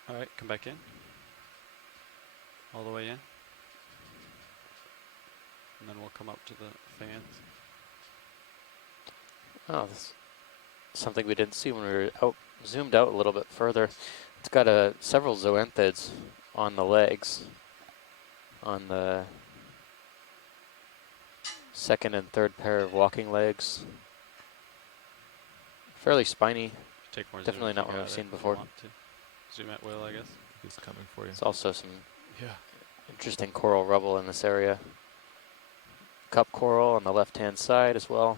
All right, come back in. All the way in. And then we'll come up to the fans. Oh, this is something we didn't see when we were zoomed out a little bit further. It's got several zoanthids on the legs, on the second and third pair of walking legs. Fairly spiny. Take more Definitely zoom if not you one got we've it, seen if you before. want to. Zoom at will, I guess. He's coming for you. There's also some Yeah. interesting coral rubble in this area. Cup coral on the left-hand side as well.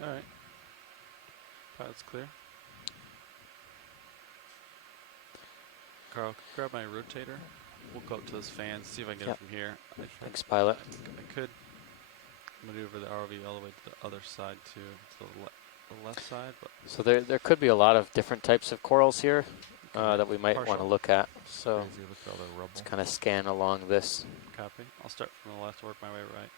All right. Pilot's clear. Carl, grab my rotator. We'll go up to those fans, see if I can get Yep. it from here. Thanks, pilot. I could maneuver the ROV all the way to the other side too, to the left side, but So there could be a lot of different types of corals here Okay. that we might want to Partial. look at. So Crazy, look at all the let's rubble. kind of scan along this. copy. I'll start from the left, work my way right.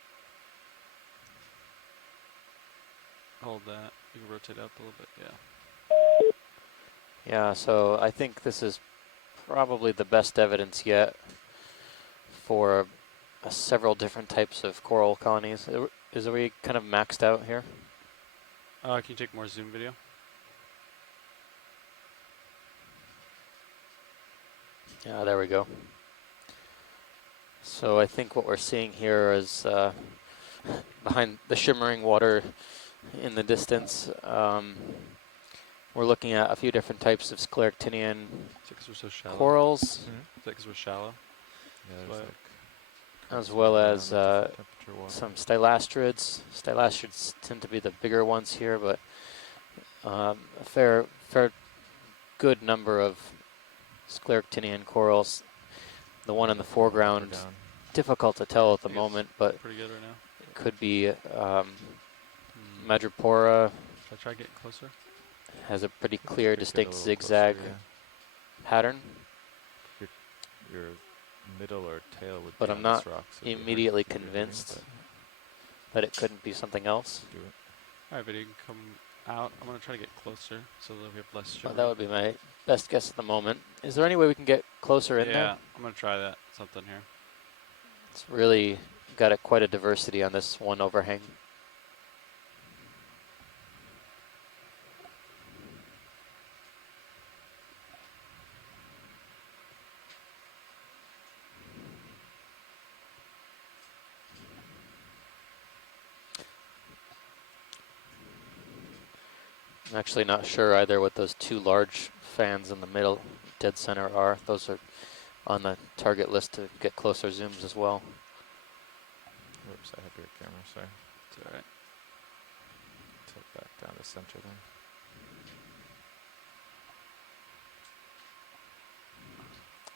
Hold that. You can rotate up a little bit. Yeah. Yeah, so I think this is probably the best evidence yet for several different types of coral colonies. Is we kind of maxed out here? Can you take more zoom video? Yeah, there we go. So I think what we're seeing here is behind the shimmering water in the distance, we're looking at a few different types of scleractinian Because we're so shallow. corals, Because we're shallow. Yeah, That's there's why- like as crabs well moving around as in different temperature water. some stylastrids. Stylastrids tend to be the bigger ones here, but a fair good number of scleractinian corals. The one in the Up and foreground, down. difficult to tell at the I think it's moment, but Pretty good right now. could be Hmm. Madrepora. Should I try getting closer? Has a pretty You clear, could get a distinct little zigzag closer, pattern, yeah. Your middle or tail would but be I'm on not this rock, so it'd be hard immediately to keep moving, convinced that it couldn't be something else. but do it. Alright, video can come out. I'm going to try to get closer so that we have less Well, shimmering. that would be my best guess at the moment. Is there any way we can get closer in yeah, there? I'm going to try that. Something here. It's really got quite a diversity on this one overhang. I'm actually not sure either what those two large fans in the middle, dead center, are. Those are on the target list to get closer zooms as well. Whoops, I have your camera, sorry. It's alright. Tilt back down to center then.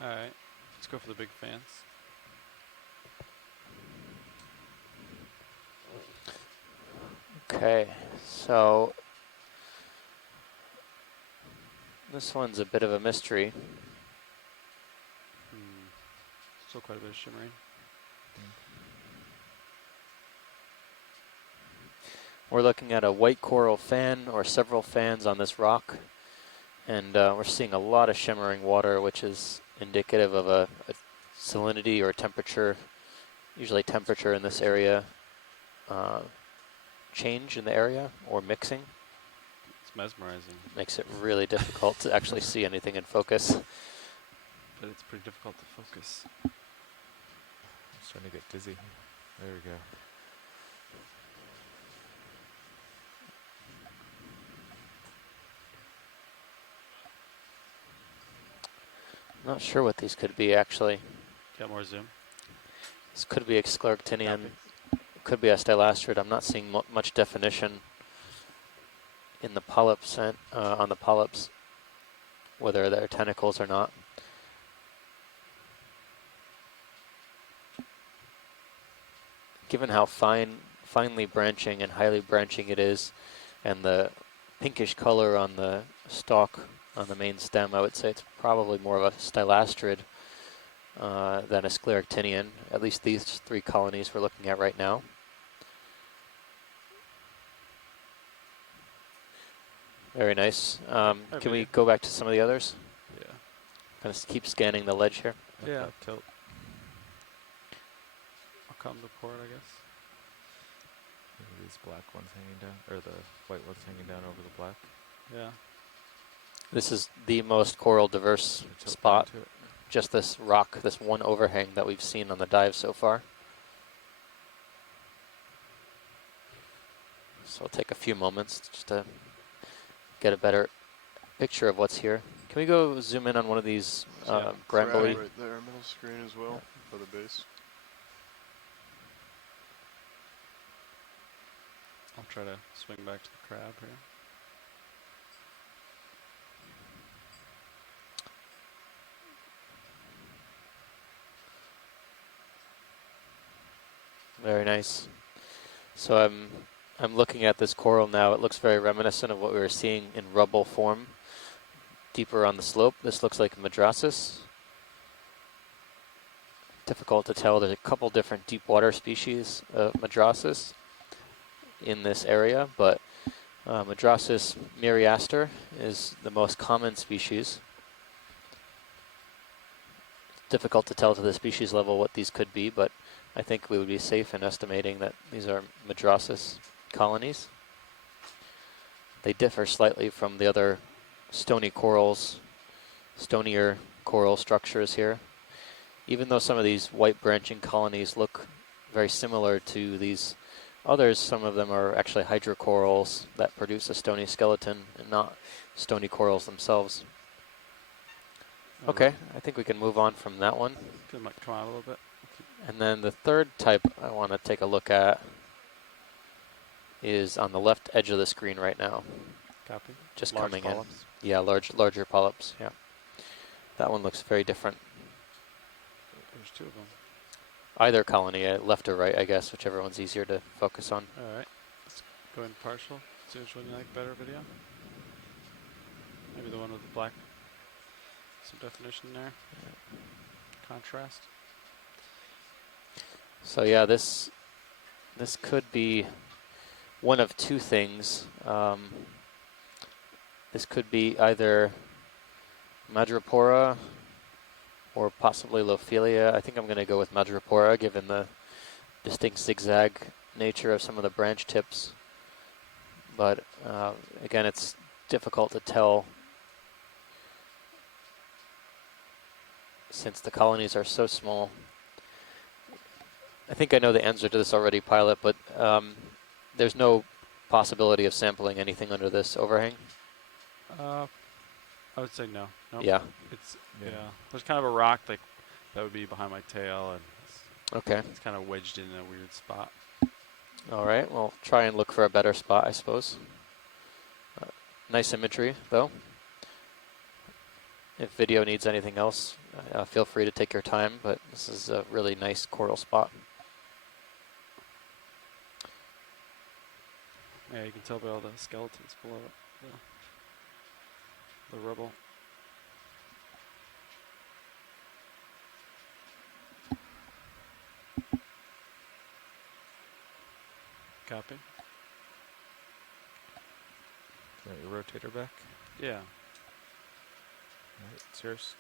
Alright. Let's go for the big fans. Okay, so this one's a bit of a mystery. Still quite a bit of shimmering. We're looking at a white coral fan or several fans on this rock, and we're seeing a lot of shimmering water, which is indicative of a salinity or temperature, usually temperature in this area, change in the area or mixing. It's mesmerizing, Makes it really difficult to actually see anything in focus. but it's pretty difficult to focus. I'm starting to get dizzy. There we go. Not sure what these could be actually. Got more zoom. This could be a scleractinian, Copy. could be a stylastrid. I'm not seeing much definition in the polyps on the polyps, whether they're tentacles or not. Given how finely branching and highly branching it is, and the pinkish color on the stalk on the main stem, I would say it's probably more of a stylastrid than a scleractinian, at least these three colonies we're looking at right now. Very nice. Can we go back to some of the others? Yeah. Kind of keep scanning the ledge here. Up Yeah. that tilt. I'll come to port, I guess. Maybe these black ones hanging down, or the white ones hanging down over the black. Yeah. This is the most coral diverse Tilt down spot, to it. just this rock, this one overhang that we've seen on the dive so far. So it'll take a few moments just to get a better picture of what's here. Can we go zoom in on one of these Yeah. Grambly? Right there, middle screen as well, for the base. I'll try to swing back to the crab here. Very nice. So I'm looking at this coral now. It looks very reminiscent of what we were seeing in rubble form deeper on the slope. This looks like madrasis. Difficult to tell. There's a couple different deep water species of madrasis in this area, but Madrasis myriaster is the most common species. Difficult to tell to the species level what these could be, but I think we would be safe in estimating that these are Madrasis colonies. They differ slightly from the other stony corals, stonier coral structures here. Even though some of these white branching colonies look very similar to these others, some of them are actually hydrocorals that produce a stony skeleton and not stony corals themselves. Okay, I think we can move on from that one. It might come out a little bit. And then the third type I want to take a look at is on the left edge of the screen right now. Copy. Just Large coming polyps. in. Yeah, larger polyps, yeah. That one looks very different. There's two of them. Either colony, left or right, I guess, whichever one's easier to focus on. All right. Let's go ahead and partial. See which one you like better video. Maybe the one with the black. Some definition there. Yeah. Contrast. So yeah, this could be one of two things. This could be either Madrepora or possibly Lophelia. I think I'm going to go with Madrepora, given the distinct zigzag nature of some of the branch tips. But again, it's difficult to tell since the colonies are so small. I think I know the answer to this already, Pilot, but there's no possibility of sampling anything under this overhang? I would say no. Nope. Yeah. It's yeah. There's kind of a rock like that would be behind my tail, and Okay. it's kind of wedged in a weird spot. All right. Well, try and look for a better spot, I suppose. Nice imagery, though. If video needs anything else, feel free to take your time, but this is a really nice coral spot. Yeah, you can tell by all the skeletons below it. Yeah. The rubble. Copy. Got your rotator back? Yeah. Alright, it's yours.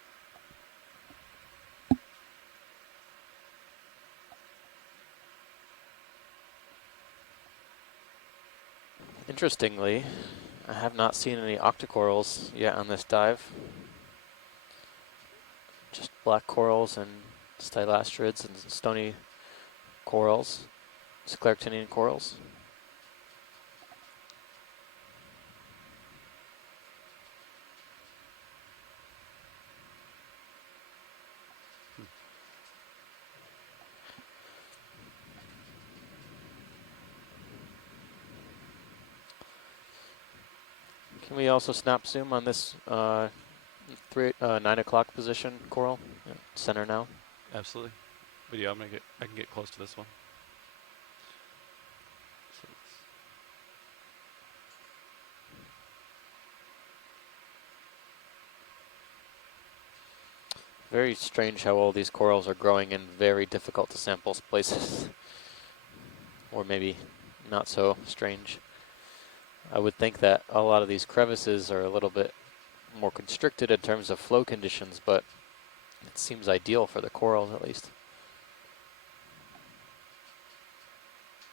Interestingly, I have not seen any octocorals yet on this dive. Just black corals and stylastrids and stony corals, scleractinian corals. Can we also snap zoom on this 9 o'clock position coral? Yeah, center now. Absolutely. Video. I can get close to this one. So Very strange how all these corals are growing in very difficult to sample places. Or maybe not so strange. I would think that a lot of these crevices are a little bit more constricted in terms of flow conditions, but it seems ideal for the corals at least.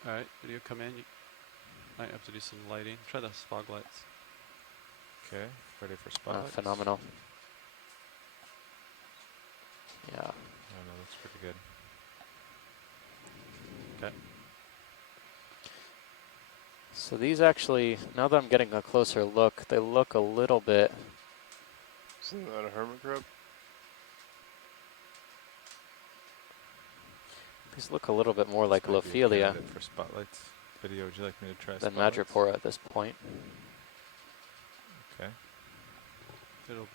all right, video come in. You might have to do some lighting. Try the fog lights. Okay, ready for spotlights? Phenomenal. Yeah. Oh no, that's pretty good. Okay. So these actually, now that I'm getting a closer look, they look a little bit. Isn't that a hermit crab? These look a little bit more like This might be a Lophelia candidate for spotlights. Video, would you like me to try than spotlights? Madrepora at this point. Okay. It'll.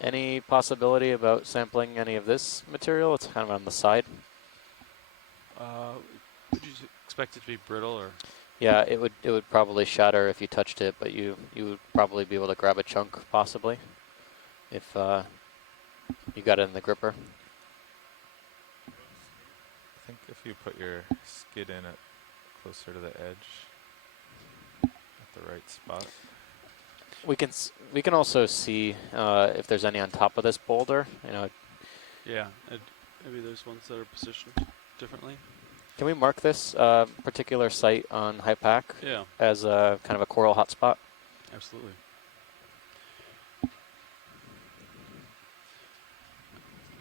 Any possibility about sampling any of this material? It's kind of on the side. Would you expect it to be brittle or? Yeah, it would probably shatter if you touched it, but you would probably be able to grab a chunk possibly if you got it in the gripper. I think if you put your skid in it closer to the edge at the right spot. We can also see if there's any on top of this boulder. You know, Yeah, maybe there's ones that are positioned differently. can we mark this particular site on HiPAC Yeah, as a kind of a coral hotspot? absolutely.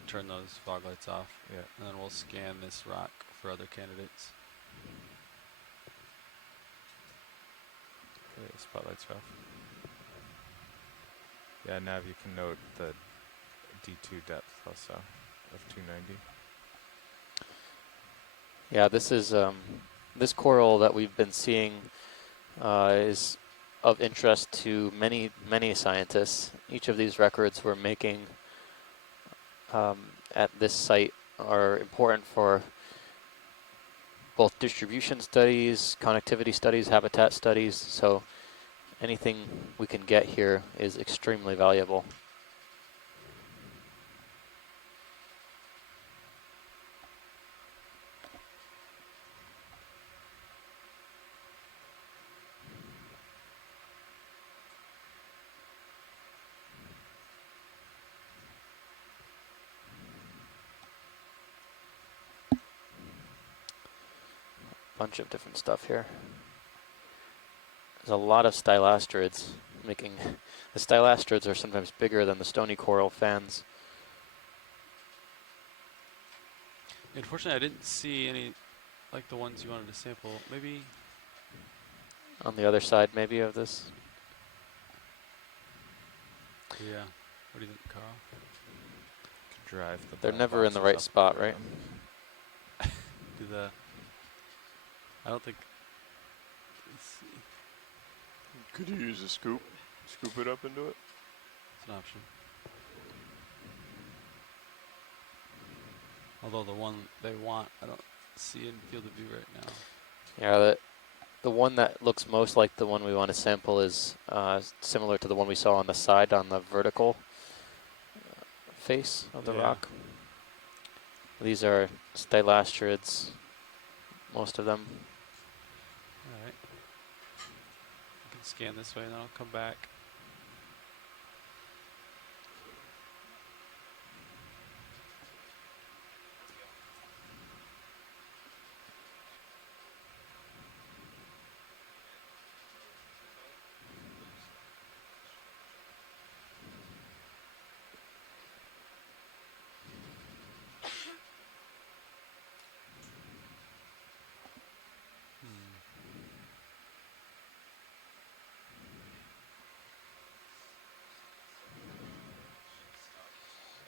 Turn those fog lights off, Yeah. and then we'll scan this rock for other candidates. Okay, spotlights are off. Yeah, Nav, you can note the D2 depth also of 290. Yeah, this is this coral that we've been seeing is of interest to many scientists. Each of these records we're making at this site are important for both distribution studies, connectivity studies, habitat studies. So anything we can get here is extremely valuable. Bunch of different stuff here. There's a lot of stylastrids making. The stylastrids are sometimes bigger than the stony coral fans. Unfortunately, I didn't see any like the ones you wanted to sample. Maybe. On the other side, maybe, of this. Yeah. What do you think, Carl? Could drive the They're black never in the boxes right up spot, through right? them. Do the. I don't think. Let's see. Could you use a scoop? Scoop it up into it? It's an option. Although the one they want, I don't see in field of view right now. Yeah, the one that looks most like the one we want to sample is similar to the one we saw on the side on the vertical face of the Yeah. rock. These are stylastrids, most of them. Alright. I can scan this way and then I'll come back.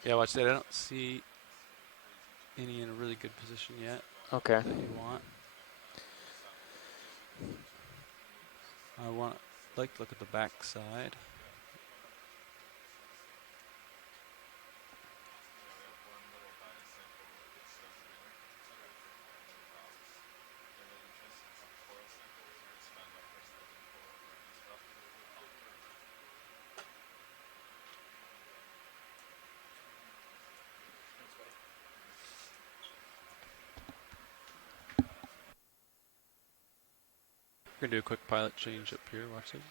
Yeah, watch that. I don't see any in a really good position yet Okay. that you want. I want like to look at the back side. We're gonna do a quick pilot change up here. Watch it.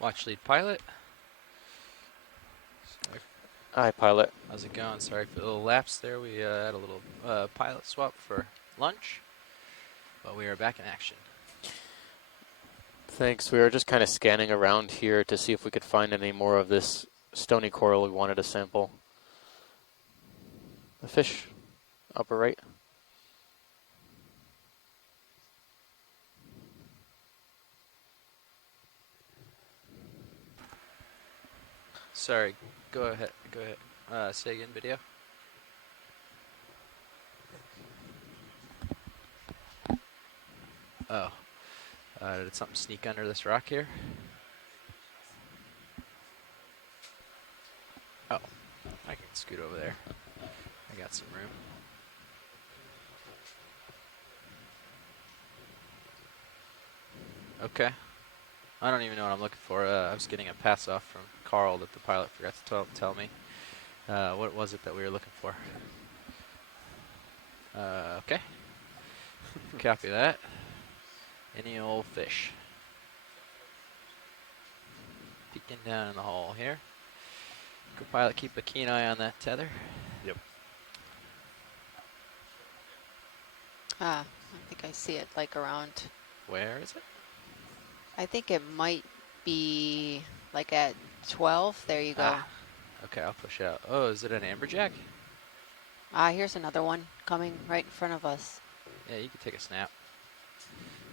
Watch lead pilot. Sorry. Hi, pilot. How's it going? Sorry for the little lapse there. We had a little pilot swap for lunch, but we are back in action. Thanks. We were just kind of scanning around here to see if we could find any more of this stony coral we wanted to sample. The fish, upper right. Sorry, go ahead. Go ahead. Say again, video. Oh, did something sneak under this rock here? Oh, I can scoot over there. I got some room. Okay. I don't even know what I'm looking for. I was getting a pass off from Carl that the pilot forgot to tell me. What was it that we were looking for? Okay. Copy that. Any old fish. Peeking down in the hole here. Co-pilot, keep a keen eye on that tether. Yep. I think I see it like around. Where is it? I think it might be like at 12. There you go. Ah. Okay, I'll push out. Oh, is it an amberjack? Here's another one coming right in front of us. Yeah, you can take a snap.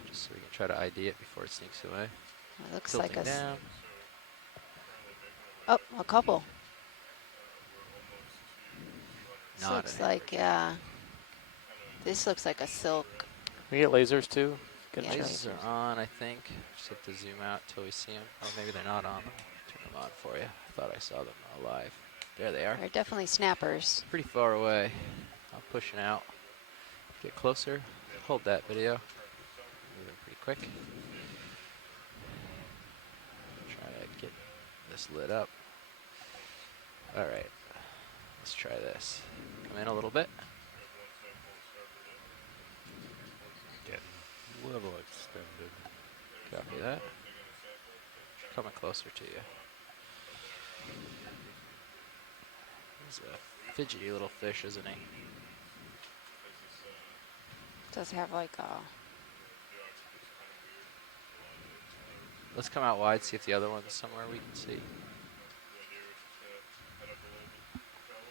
Just so we can try to ID it before it sneaks away. It looks Tilting like down. Oh, a couple. This Not looks an like, this looks like a silk. We get lasers too. Good Yeah. chance. Lasers are on, I think. Just have to zoom out till we see them. Or maybe they're not on. Turn them on for you. I thought I saw them alive. There they are. They're definitely snappers. Pretty far away. I'm pushing out. Get closer. Hold that video. Moving pretty quick. Try to get this lit up. All right. Let's try this. Come in a little bit. Getting a little extended. Copy that. Coming closer to you. He's a fidgety little fish, isn't he? Does have like a. Let's come out wide, see if the other one's somewhere we can see.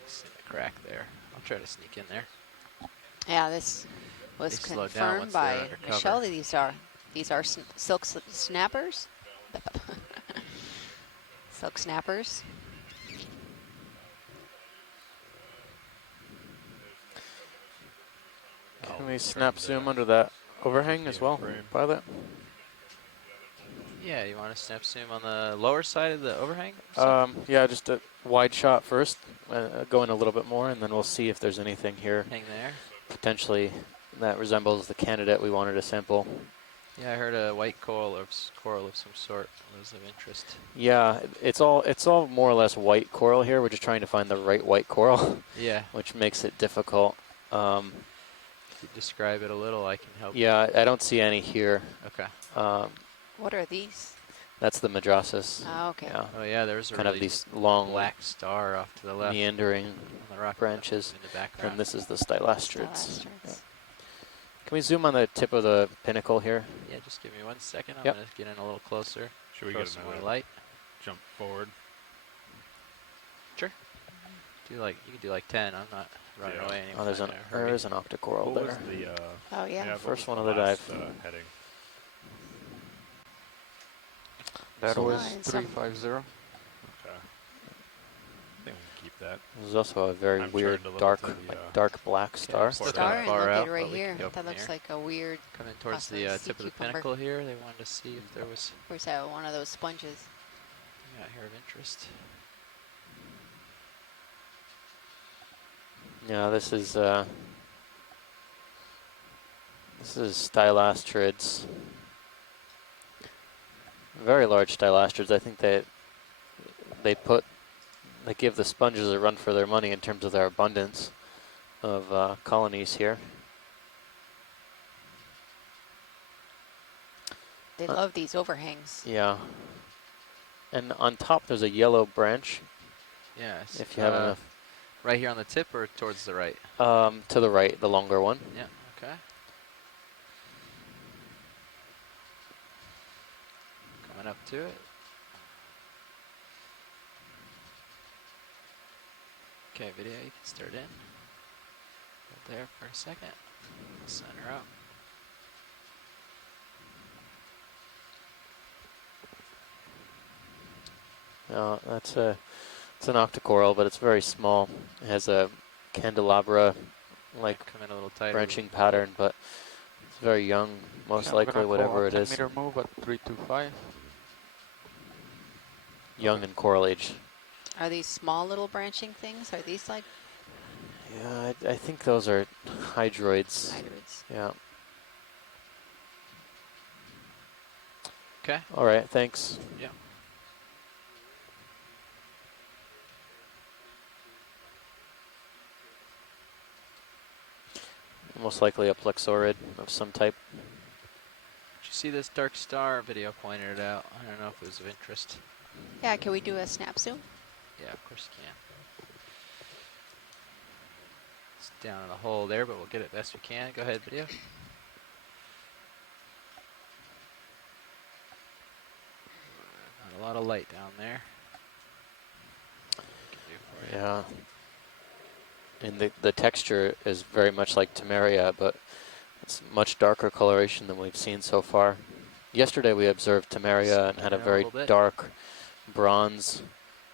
See the crack there. I'll try to sneak in there. Yeah, this was They slow down confirmed once they're by undercover. Michelle. These are silk snappers. Silk snappers. Can we snap zoom under that overhang as well, frame. pilot? Yeah, you want to snap zoom on the lower side of the overhang? Yeah, just a wide shot first, go in a little bit more, and then we'll see if there's anything here Hang there. potentially that resembles the candidate we wanted to sample. Yeah, I heard a white coral of some sort was of interest. Yeah, it's all more or less white coral here. We're just trying to find the right white coral, Yeah. which makes it difficult. If you describe it a little, I can help. Yeah, I don't see any here. Okay. What are these? That's the Madrasas. Oh, okay. Yeah, Oh yeah, there's a kind really of these long black star off to the left meandering on the rock branches, in the background. and this is the stylastrids. Stylastrids. Yeah. Can we zoom on the tip of the pinnacle here? Yeah, just give me 1 second. I'm Yep. gonna get in a little closer. Should we Throw get some more another light? jump forward? Sure. You can do like 10. I'm not running Yeah. away anymore. Oh, there is an octocoral What there. was the Oh, yeah. what First was one of the last, dive. heading? That So was nice. 350. Okay. I think we can keep that. There's also a very I'm weird trying to look dark, at the, like dark black star. Still Star, kinda and far look out, at it right but we here. can go That from looks here. like a weird. Coming towards the possibly sea tip of the cucumber. pinnacle here. They wanted to see if there was Where's that? One of those sponges. out here of interest. Yeah, this is stylastrids. Very large stylastrids. I think that they give the sponges a run for their money in terms of their abundance of colonies here. They love these overhangs. Yeah. And on top there's a yellow branch, Yeah. if you have enough. Right here on the tip or towards the right? To the right, the longer one. Yeah. Okay. Coming up to it. Okay, video, you can start in. Hold there for a second. Center up. That's it's an octocoral, but it's very small. It has a candelabra like Come in a little tighter. branching pattern, but it's very young, most likely, whatever it is. 10-meter move at 325. Young in coral age. Are these small little branching things? Are these like Yeah, I think those are hydroids. hybrids? Yeah. Okay. All right, thanks. Yeah. Most likely a plexaurid of some type. Did you see this dark star video? Pointed it out. I don't know if it was of interest. Yeah, can we do a snap zoom? Yeah, of course you can. It's down in the hole there, but we'll get it best we can. Go ahead, video. Not a lot of light down there. Yeah. And the texture is very much like Temeria, but it's much darker coloration than we've seen so far. Yesterday we observed Temeria and had a Zoom in a very little bit. dark bronze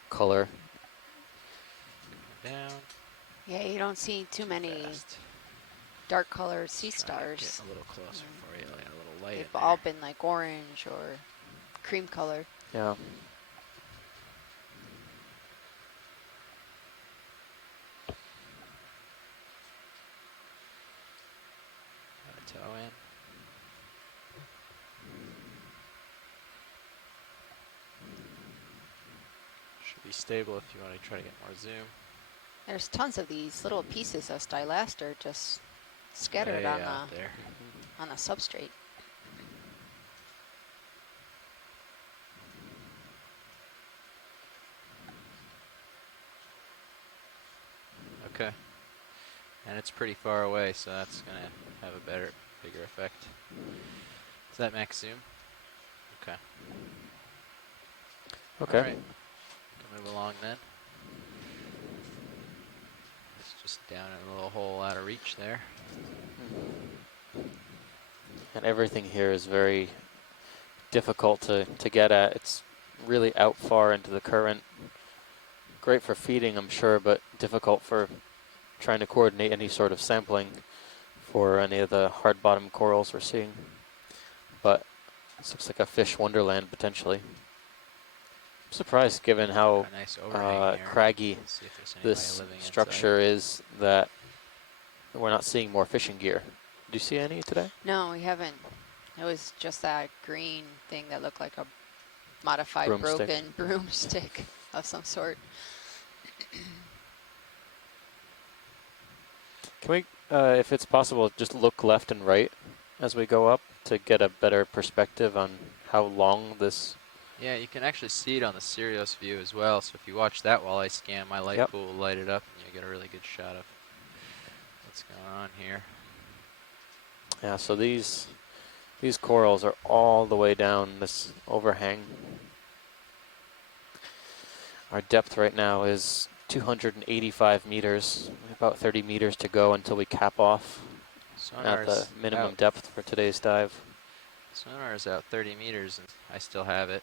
color. Down. Yeah, you don't see too many Fast. dark colored sea Just trying to get stars. a little closer for you, like a little light. They've in all there. been like orange or cream colored. Yeah. Got a toe in. Should be stable if you want to try to get more zoom. There's tons of these little pieces of stylaster just scattered Way on out there. the substrate. Okay. And it's pretty far away, so that's going to have a bigger effect. Is that max zoom? Okay. Okay. All right. Can move along then. It's just down in a little hole out of reach there. And everything here is very difficult to get at. It's really out far into the current. Great for feeding, I'm sure, but difficult for trying to coordinate any sort of sampling for any of the hard bottom corals we're seeing. But this looks like a fish wonderland potentially. I'm surprised given how Got a nice overhang here. craggy Let's see if there's anybody this living inside. structure is that we're not seeing more fishing gear. Do you see any today? No, we haven't. It was just that green thing that looked like a modified Broomstick. broken broomstick of some sort. Can we, if it's possible, just look left and right as we go up to get a better perspective on how long this... Yeah, you can actually see it on the Sirius view as well. So if you watch that while I scan, my light Yep. pool will light it up, and you get a really good shot of what's going on here. Yeah, so these corals are all the way down this overhang. Our depth right now is 285 meters, about 30 meters to go until we cap off at the Sonar's minimum out. depth for today's dive. Sonar is out 30 meters, and I still have it.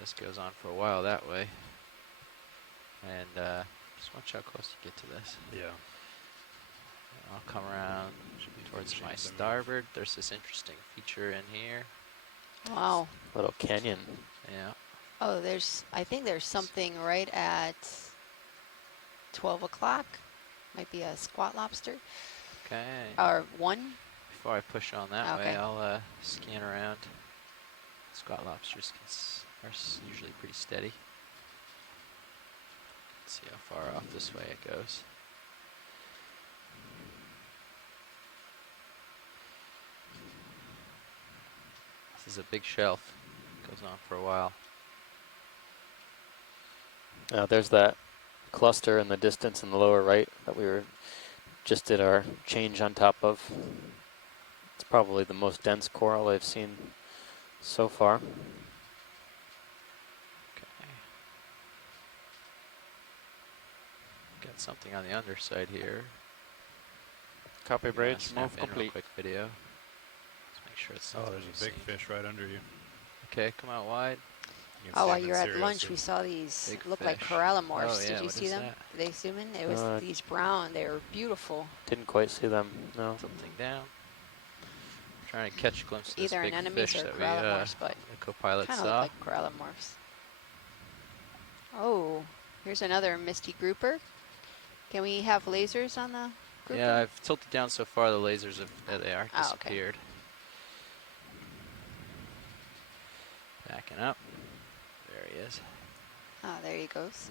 This goes on for a while that way. And just watch how close you get to this. Yeah. I'll come around towards my starboard. There's this interesting feature in here. Wow. Little canyon. Yeah. Oh, I think there's something right at 12 o'clock. Might be a squat lobster. Okay. Or one. Before I push on that way, Okay. I'll scan around. Squat lobsters are usually pretty steady. Let's see how far off this way it goes. This is a big shelf. Goes on for a while. There's that cluster in the distance in the lower right that we were just did our change on top of. It's probably the most dense coral I've seen so far. Okay. Got something on the underside here. Copy, Gonna Bridge. snap Move in real complete. quick video. Let's make sure it's Oh, something there's we've a big seen. fish right under you. Okay, come out wide. You can Oh, see while him in you're at serious lunch, and- we saw these Big look like fish. corallimorphs. Oh, yeah, Did you what see is them? that? Did they zoom in? It was Uh, these brown. They were beautiful. Didn't quite see them, no. Tilting down. Trying to catch a glimpse of this Either big anemones fish or that corallimorphs, but the co-pilot kind of look saw. like corallimorphs. Oh, here's another misty grouper. Can we have lasers on the grouper? Yeah, I've tilted down so far. The lasers have they are Oh, okay. disappeared. Backing up. There he is. Ah, there he goes.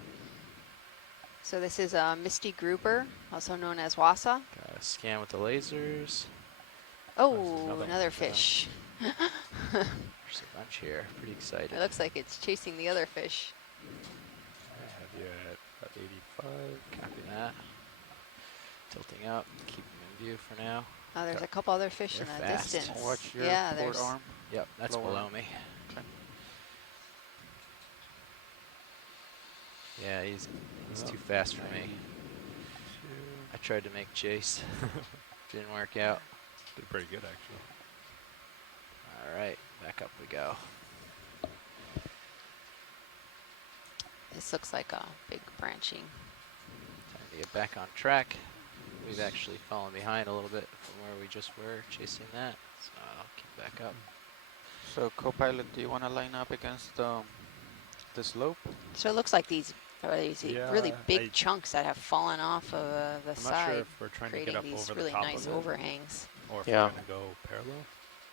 So this is a misty grouper, also known as wassa. Got a scan with the lasers. Oh, another another one for them. fish. There's a bunch here. Pretty excited. It looks like it's chasing the other fish. I have you at about 85. Copy that. Tilting up. Keep him in view for now. Oh, there's a couple other fish in They're the fast. distance. Watch your Yeah, port there's. arm. Yep, that's Lower. below me. Okay. Yeah, he's too fast for me. I tried to make chase. Didn't work out. Did pretty good, actually. All right, back up we go. This looks like a big branching. Time to get back on track. We've actually fallen behind a little bit from where we just were chasing that. So I'll keep back up. So, co-pilot, do you want to line up against the slope? So it looks like these are these Yeah, really big I- chunks that have fallen off of the I'm not side, sure if we're trying to get creating up these over really the top nice of it, overhangs. or if Yeah. we're going to go parallel.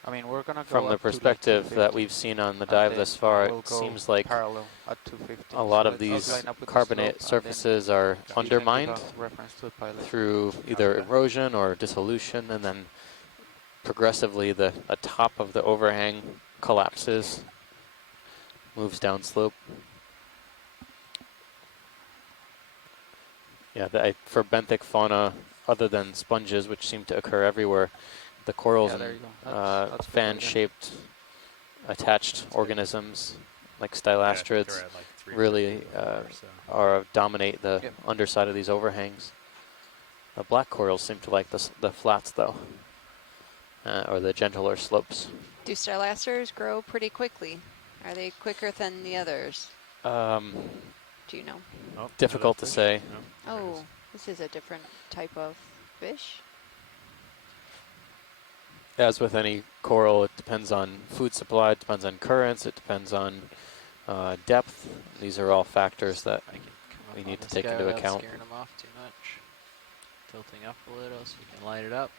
I mean, we're gonna go From the up to, like, perspective that 250, we've seen on the and dive then thus far, we'll it go seems like parallel at 250. a lot So of let's these line up with the carbonate slope and then surfaces are we can give undermined a reference to the pilot. through either that. erosion or dissolution, and then progressively the top of the overhang collapses, moves down slope. Yeah, for benthic fauna, other than sponges, which seem to occur everywhere, the corals Yeah, there and you go. That's what we're doing. fan-shaped attached organisms like Yeah, I think stylastrids they're at like 350 really before, so. dominate the Yep. underside of these overhangs. The black corals seem to like the flats though, or the gentler slopes. Do stylasters grow pretty quickly? Are they quicker than the others? Do you know? Oh, Difficult another to fish? say. No, there it is. Oh, this is a different type of fish. As with any coral, it depends on food supply, it depends on currents, it depends on depth. These are all factors that I can come up we on need to this take guy into without account. scaring him off too much. Tilting up a little so you can light it up.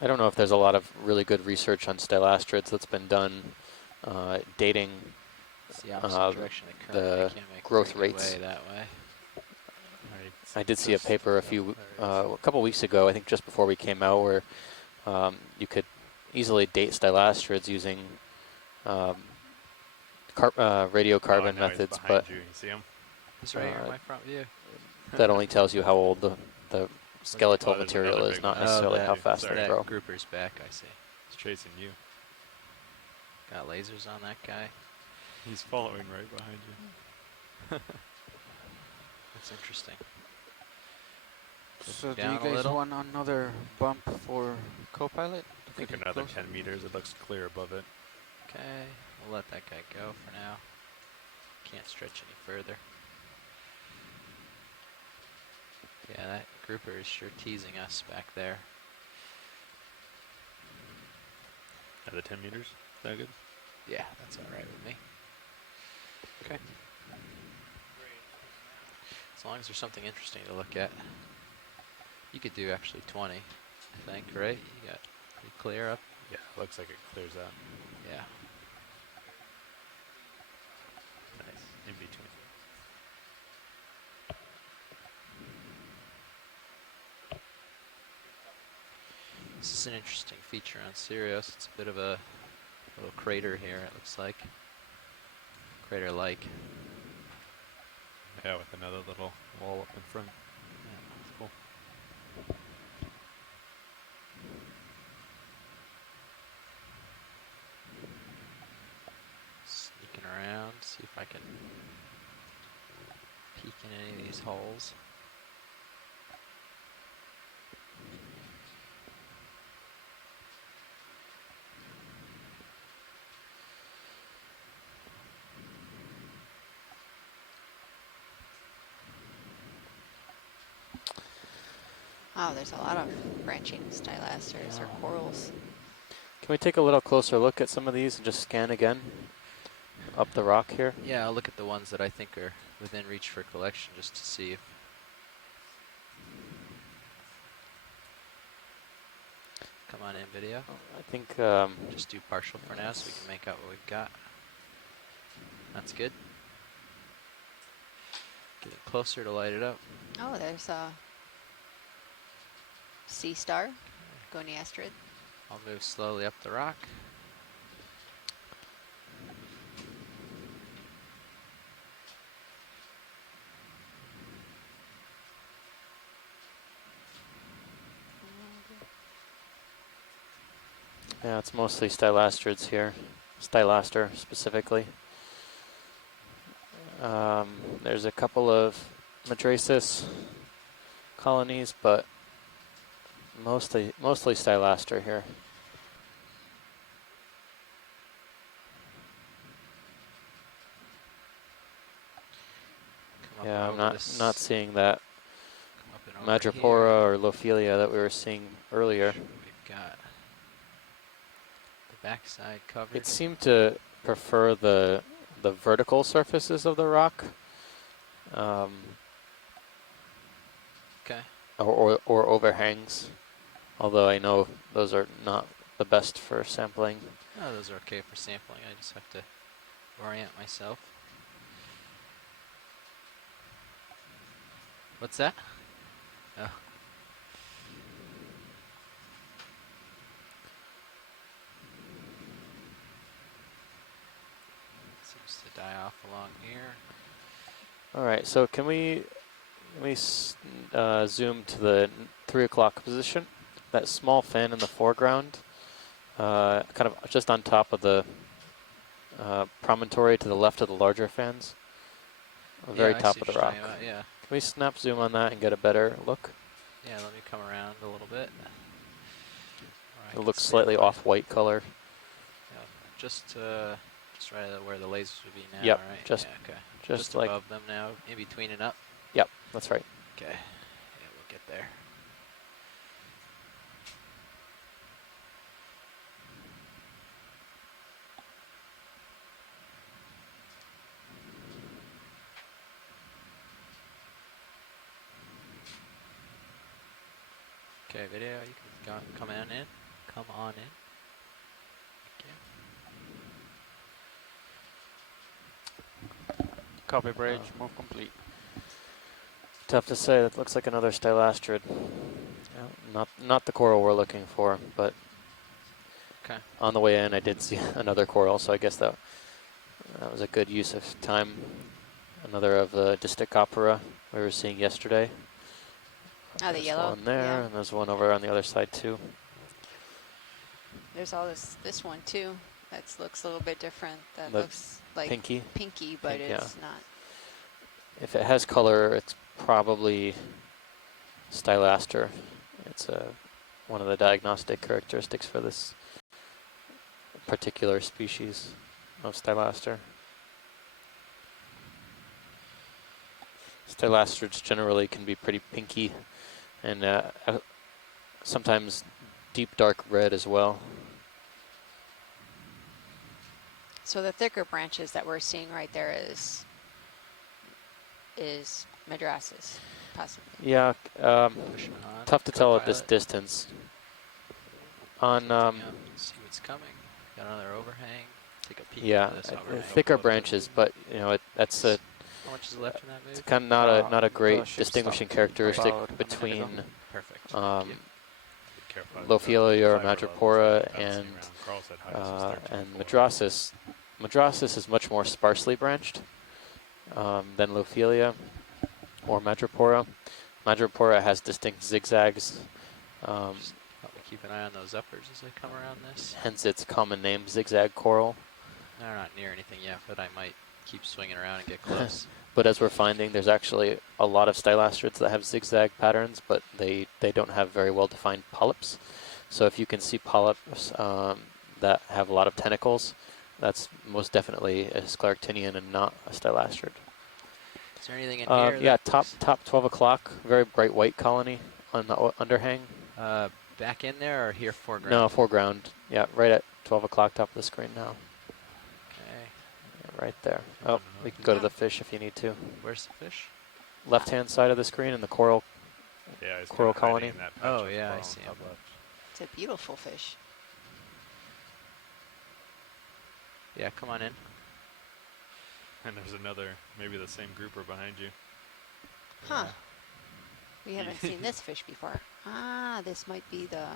I don't know if there's a lot of really good research on stylastrids that's been done dating It's the opposite direction of current. the I can't make a growth very good rates. way that way. I did see a paper a couple weeks ago, I think just before we came out, where you could easily date stylastrids using radiocarbon now he's methods, behind but you. You see him? He's right here in Uh, my front view. that only tells you how old the skeletal Oh, there's material another is, big not one. necessarily that- how fast sorry. they That grow. grouper's back, I see. He's chasing you. Got lasers on that guy. He's following right behind you. That's interesting. So, do Down you a guys little. want another bump for co-pilot? I think another 10 meters. It looks clear above it. Okay, we'll let that guy go for now. Can't stretch any further. Yeah, that grouper is sure teasing us back there. Another 10 meters. Is that good? Yeah, that's all right with me. Okay. As long as there's something interesting to look at. You could do actually 20, I think, right? You got pretty clear up. Yeah, looks like it clears out. Yeah. Nice. In between. This is an interesting feature on Sirius. It's a bit of a little crater here, it looks like. crater-like. Yeah, with another little wall up in front. That's cool. Sneaking around, see if I can peek in any of these holes. Wow, there's a lot of branching stylasters or corals. Can we take a little closer look at some of these and just scan again up the rock here? Yeah, I'll look at the ones that I think are within reach for collection just to see if... Come on in, video. I think Just do partial for now so we can make out what we've got. That's good. Get it closer to light it up. Oh, there's a sea star, goniastrid. I'll move slowly up the rock. yeah, it's mostly stylastrids here, stylaster specifically. There's a couple of madrasis colonies, but mostly stylaster here. Come up Yeah, and I'm over this. not seeing that Come up and over Madrepora here. or Lophelia that we were seeing earlier. We've got the backside covered. It seemed to prefer the vertical surfaces of the rock, Okay. or overhangs. Although I know those are not the best for sampling. Oh, those are okay for sampling. I just have to orient myself. What's that? Oh. Seems to die off along here. All right, so can we zoom to the 3 o'clock position? That small fin in the foreground, kind of just on top of the promontory to the left of the larger fans, the very I top see of the what you're rock. talking about, yeah. Can we snap zoom on that and get a better look? Yeah, let me come around a little bit. It looks slightly off-white color. Yeah, just right at where the lasers would be now, Yep, right? just- yeah, okay. just like- above them now, in between and up. Yep, that's right. Okay, yeah, we'll get there. Okay, video, you can come on in. Come on in. Thank you. Copy bridge, move complete. Tough to say. That looks like another stylastrid. Yeah, not the coral we're looking for, but Okay. on the way in I did see another coral, so I guess that was a good use of time. Another of the Disticopera we were seeing yesterday. Oh, the There's yellow. one there, Yeah. and there's one over on the other side too. There's all this one too. That looks a little bit different. That The looks like pinky. pinky, but Pink, yeah. it's not. If it has color, it's probably stylaster. It's one of the diagnostic characteristics for this particular species of stylaster. Stylastrids generally can be pretty pinky and sometimes deep dark red as well. So the thicker branches that we're seeing right there is madrasas, possibly. Yeah, Pushing on. tough to tell at this Co-pilot. distance. On Lifting up, see what's coming. Got another overhang. Take a peek yeah, into this overhang. thicker branches, but you know that's a How much is left in that it's movie? kind of not a The great ship distinguishing stopped characteristic about a minute between ago. Perfect. um, Yep. Be careful. Lophelia or Fiber levels Madrepora bouncing and around. Carl said highest was 13.4. and Madrasis Madrasis is much more sparsely branched than Lophelia or Madrepora. Madrepora has distinct zigzags, Just help me keep an eye on those uppers as I come around this. hence its common name, zigzag coral. They're not near anything yet, but I might keep swinging around and get close. But as we're finding, there's actually a lot of stylastrids that have zigzag patterns, but they don't have very well-defined polyps. So if you can see polyps that have a lot of tentacles, that's most definitely a scleractinian and not a stylastrid. Is there anything in here? Yeah, that top 12 o'clock, very bright white colony on the underhang. back in there or here foreground? No, foreground. Yeah, right at 12 o'clock, top of the screen now. Okay. Yeah, right there. Oh, we can go to the fish if you need to. Where's the fish? Left-hand side of the screen and the coral. Yeah, it's Coral kinda hiding colony. in that patch Oh, of yeah, I coral see on top him. left. It's a beautiful fish. Yeah, come on in. And there's another, maybe the same grouper behind you. Huh. We haven't seen this fish before. Ah, this might be the...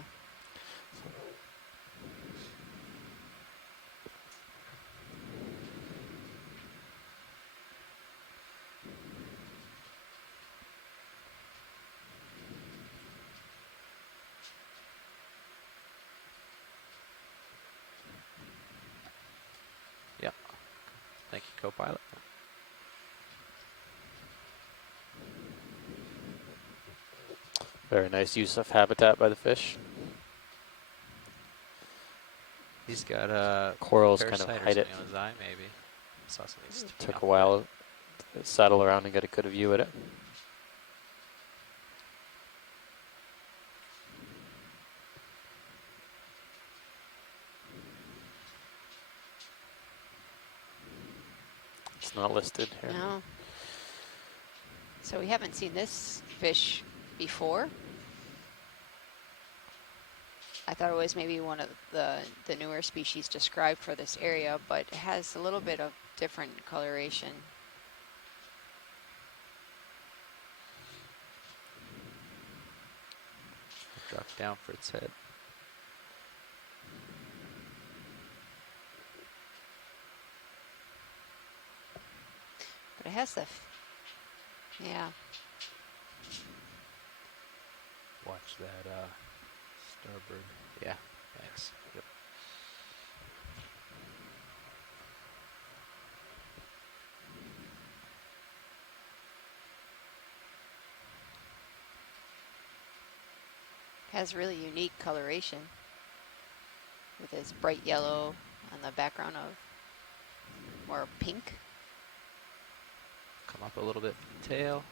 Yep. Thank you, co-pilot. Very nice use of habitat by the fish. He's got a Corals kind parasite of or hide it. something on his eye, maybe. Saw something sticking Took up a while to saddle around and get a good view at it. It's not listed here. No. So we haven't seen this fish before. I thought it was maybe one of the newer species described for this area, but it has a little bit of different coloration. Drop down for its head. But it has the... yeah. Watch that starboard. Yeah, thanks. Yep. Has really unique coloration with this bright yellow on the background of more pink. Come up a little bit from the tail.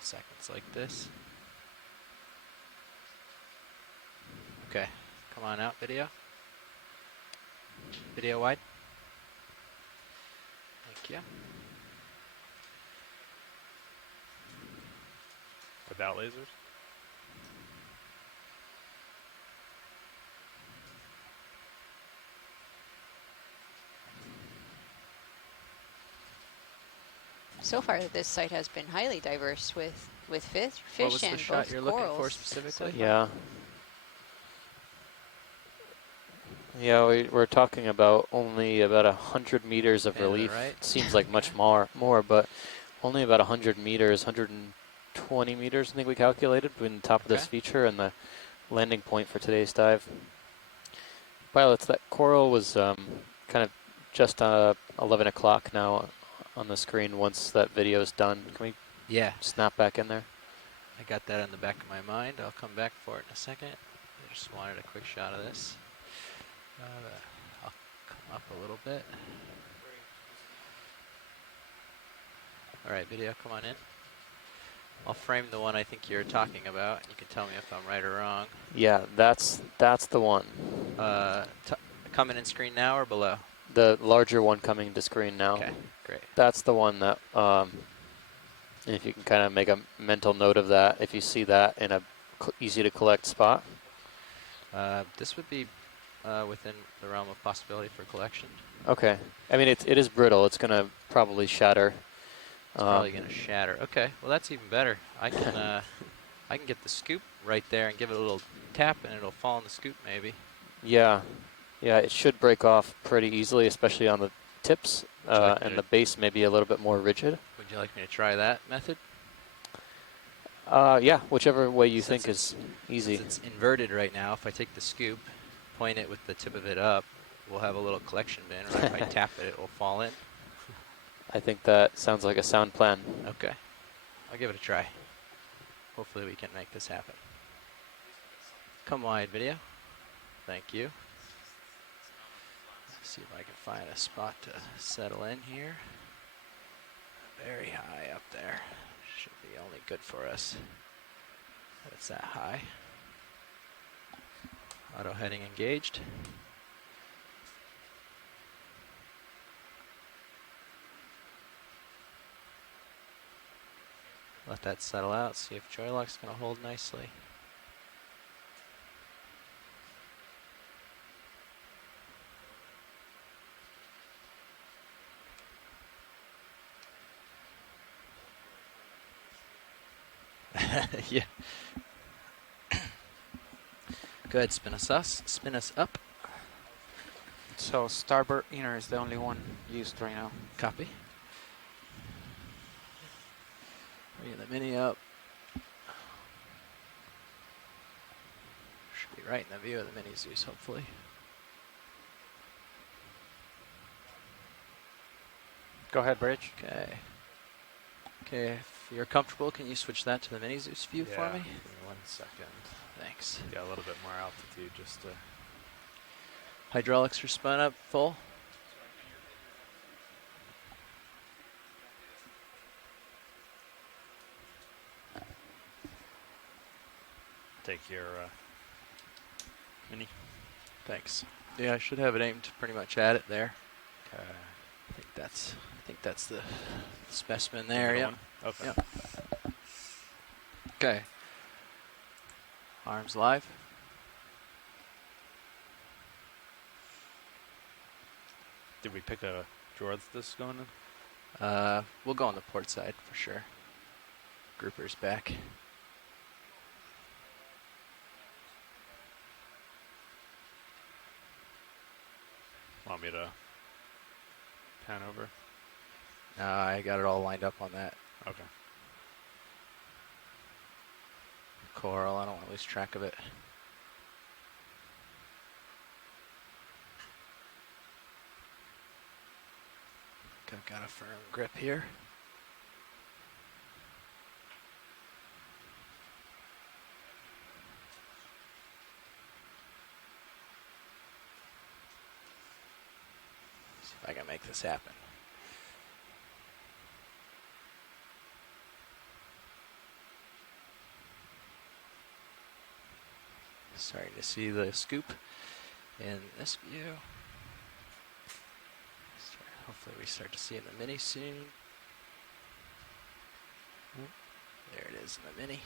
Seconds like this. Okay, come on out, video. Video wide. Thank you. Without lasers? So far, this site has been highly diverse with fish What was the and shot both you're corals. looking for specifically? Yeah. Yeah, we're talking about only about 100 meters of Pan to the relief. right. Seems like much more, but only about 100 meters, 120 meters, I think we calculated, between the top of this Okay. feature and the landing point for today's dive. Pilots, that coral was kind of just 11 o'clock now on the screen once that video is done. Can we Yeah, snap back in there? I got that in the back of my mind. I'll come back for it in a second. I just wanted a quick shot of this. I'll come up a little bit. All right, video, come on in. I'll frame the one I think you're talking about, and you can tell me if I'm right or wrong. Yeah, that's the one. Coming in screen now or below? The larger one coming to screen now. Okay, great. That's the one that, if you can kind of make a mental note of that, if you see that in a easy to collect spot. This would be within the realm of possibility for collection. Okay. I mean, it is brittle. It's gonna probably shatter. It's probably going to shatter. Okay, well that's even better. I can get the scoop right there and give it a little tap, and it'll fall in the scoop maybe. Yeah, yeah. It should break off pretty easily, especially on the tips, Would you like me and to- the base may be a little bit more rigid. Would you like me to try that method? Yeah, whichever way you Since think is easy. Since it's inverted right now, if I take the scoop, point it with the tip of it up, we'll have a little collection bin. Or if I tap it, it will fall in. I think that sounds like a sound plan. Okay, I'll give it a try. Hopefully we can make this happen. Come wide, video. Thank you. Let's see if I can find a spot to settle in here. Very high up there. Should be only good for us. If it's that high. Auto heading engaged. Let that settle out, see if joy lock's going to hold nicely. Yeah. Go ahead, spin us up. So starboard inner is the only one used right now. Copy. Bring the mini up. Should be right in the view of the mini Zeus, hopefully. Go ahead, Bridge. Okay. Okay, if you're comfortable, can you switch that to the mini Zeus view for me? Give me 1 second. Thanks. Yeah, a little bit more altitude just to. Hydraulics are spun up full. Take your mini. Thanks. Yeah, I should have it aimed pretty much at it there. Okay. I think that's the specimen there. Yeah. Okay. Yep. Okay. Arms live. Did we pick a drawer that this is going in? We'll go on the port side for sure. Grouper's back. Want me to pan over? I got it all lined up on that Okay. coral. I don't want to lose track of it. I've got a firm grip here. See if I can make this happen. Starting to see the scoop in this view. Hopefully we start to see in the mini soon. There it is in the mini.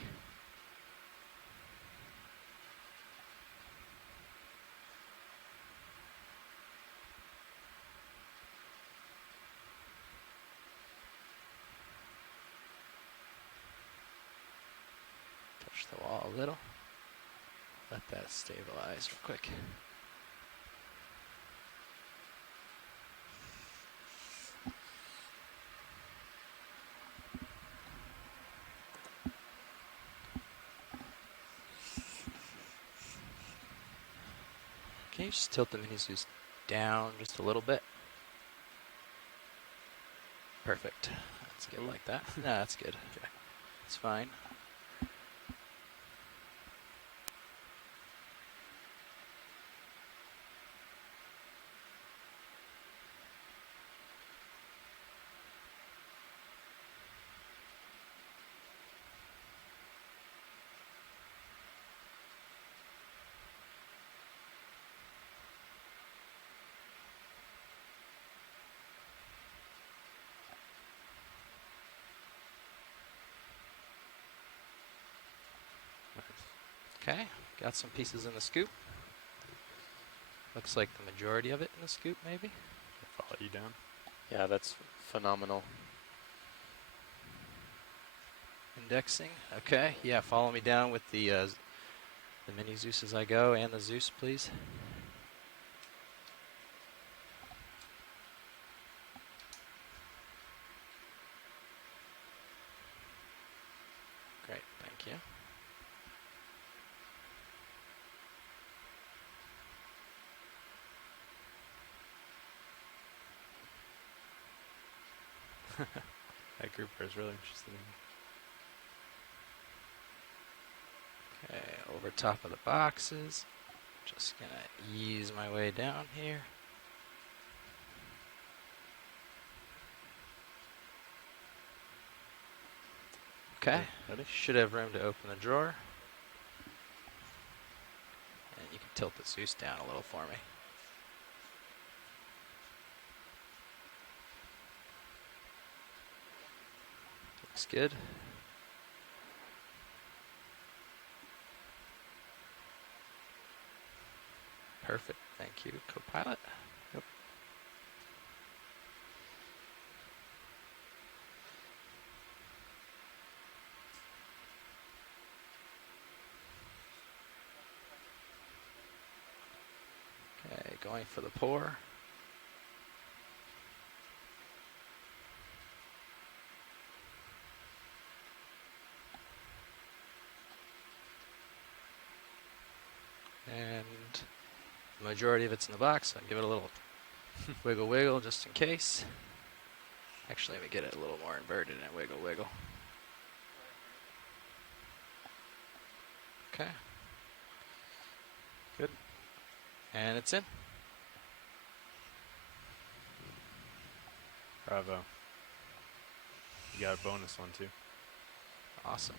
Touch the wall a little. Let that stabilize real quick. Can you just tilt the mini Zeus down just a little bit? Perfect. That's good like that. No, that's good. Okay. It's fine. Okay, got some pieces in the scoop. Looks like the majority of it in the scoop, maybe. Follow you down. Yeah, that's phenomenal. Indexing. Okay. Yeah, follow me down with the mini Zeus as I go, and the Zeus, please. Great. Thank you. That grouper is really interested in me. Okay, over top of the boxes. Just gonna ease my way down here. Okay, Ready? should have room to open the drawer. And you can tilt the Zeus down a little for me. Looks good. Perfect. Thank you, co-pilot. Yep. Okay, going for the pour. And the majority of it's in the box. I'll give it a little wiggle wiggle just in case. Actually, let me get it a little more inverted and wiggle wiggle. Okay. Good. And it's in. Bravo. You got a bonus one too. Awesome.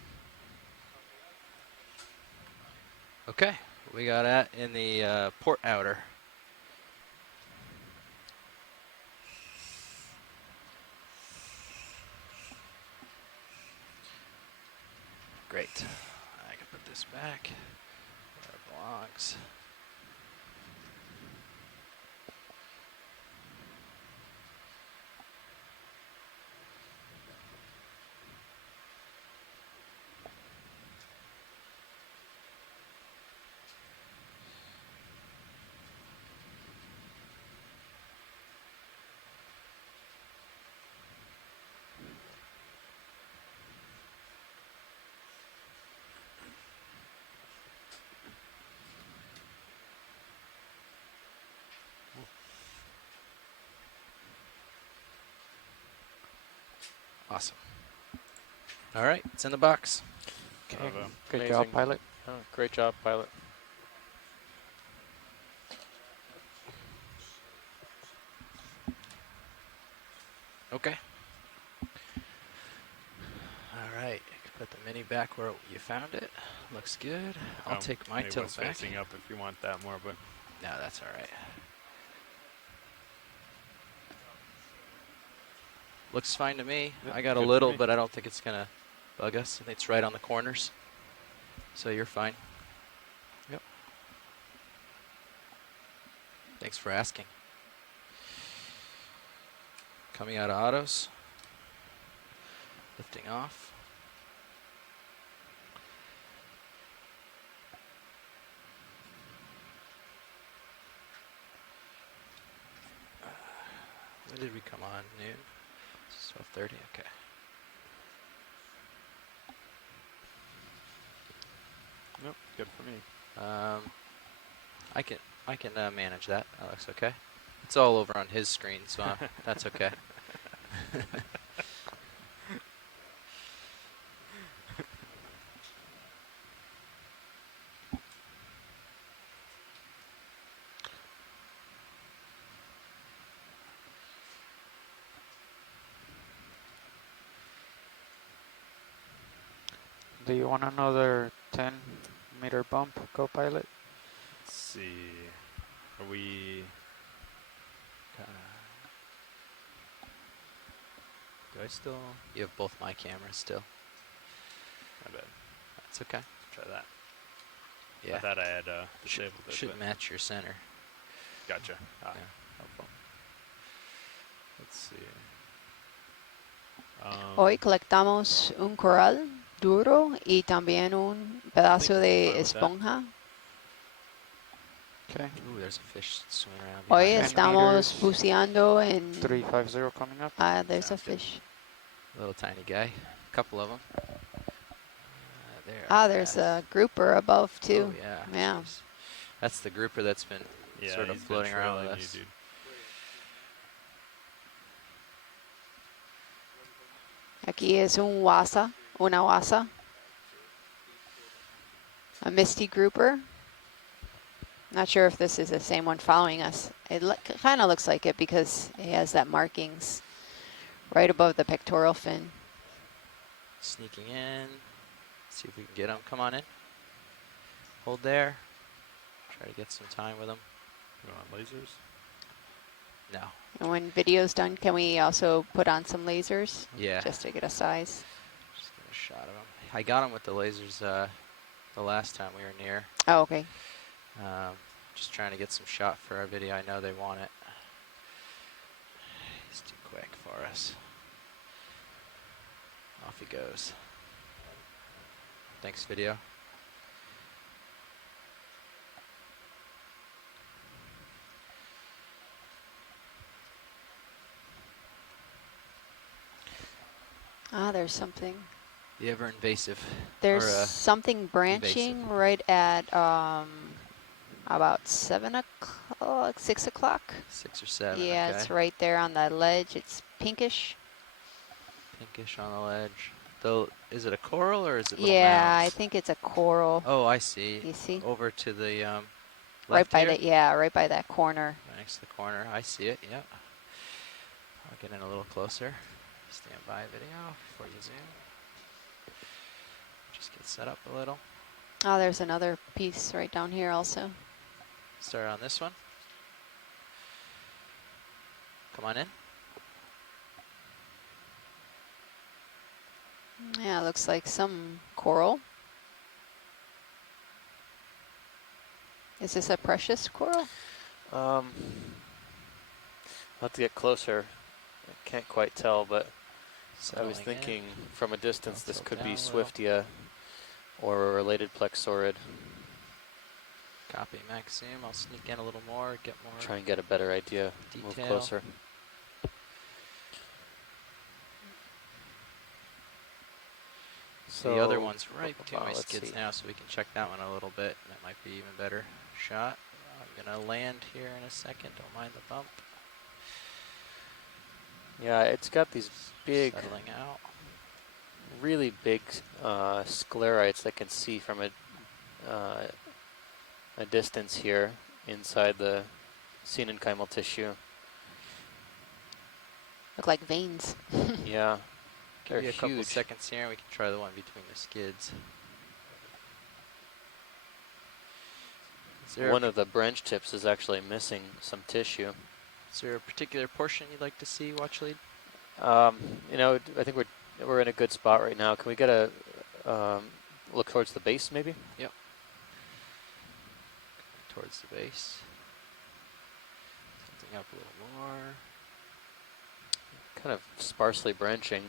Okay, we got that in the port outer. Great. I can put this back where it belongs. Awesome. All right, it's in the box. Okay, Bravo. good Amazing. job, pilot. Oh, great job, pilot. Okay. All right, you can put the mini back where you found it. Looks good. I'll take my maybe tilt one's back. facing up if you want that more, but No, that's all right. Looks fine to me. Yep, I got a good for little, me. but I don't think it's gonna bug us. And it's right on the corners, so you're fine. Yep. Thanks for asking. Coming out of autos. Lifting off. When did we come on? Noon? It's 12:30. Okay. nope, good for me. I can manage that. That looks okay. It's all over on his screen, so that's okay. Do you want another 10-meter bump, co-pilot? Let's see. Are we? Do I still? You have both my cameras still. I bet. That's okay. Try that. Yeah. I thought I had disabled it. Should but match your center. Gotcha. Ah, Yeah. helpful. Let's see. Hoy colectamos un coral duro y también un pedazo we'll be de fine with that. esponja. Okay. Ooh, there's a fish swimming around Hoy behind 10 us. estamos meters. buceando en... 350 coming up. there's a Sounds good. fish. Little tiny guy. A couple of them. There. There's yes. a grouper above too. Oh, yeah. Yeah. Jeez. That's the grouper that's been Yeah, sort of he's been floating around with trailing us. you, dude. Aquí es un wasa, una wasa. A misty grouper. Not sure if this is the same one following us. It kind of looks like it because it has that markings right above the pectoral fin. Sneaking in. See if we can get him. Come on in. Hold there. Try to get some time with him. You want lasers? No. And when video's done, can we also put on some lasers Yeah. just to get a size? Just get a shot of him. I got him with the lasers the last time we were near. Oh, okay. Just trying to get some shot for our video. I know they want it. He's too quick for us. Off he goes. Thanks, video. There's something. The ever invasive. There's or, something branching right at about 7 o'clock, 6 o'clock. 6 or 7. Yeah, okay. it's right there on that ledge. It's pinkish. Pinkish on the ledge. Is it a coral or is it little Yeah, I mounds? think it's a coral. Oh, I see. You see? Over to the Right left by here? that, yeah, right by that corner. Right next to the corner. I see it, yep. I'll get in a little closer. Stand by video before you zoom. Just get set up a little. Oh, there's another piece right down here also. Start on this one. Come on in. Yeah, looks like some coral. Is this a precious coral? I'll have to get closer. I can't quite tell, but I was Settling in. thinking from a distance I'll this tilt could be down a little. Swiftia or a related plexaurid. Copy max zoom. I'll sneak in a little more, get more. Try and get a better idea. Move Detail. closer. So The other one's right between my let's skids see. now, so we can check that one a little bit. That might be even better shot. I'm gonna land here in a second. Don't mind the bump. Yeah, it's got these big, Settling out. really big sclerites that can see from a distance here inside the senenchymal tissue. Look like veins. Yeah, Give they're you a couple huge. seconds here, and we can try the one between the skids. One of the branch tips is actually missing some tissue. Is there a particular portion you'd like to see, watch lead? You know, I think we're in a good spot right now. Can we get a look towards the base, maybe? Yep. Towards the base. Something up a little more. Kind of sparsely branching.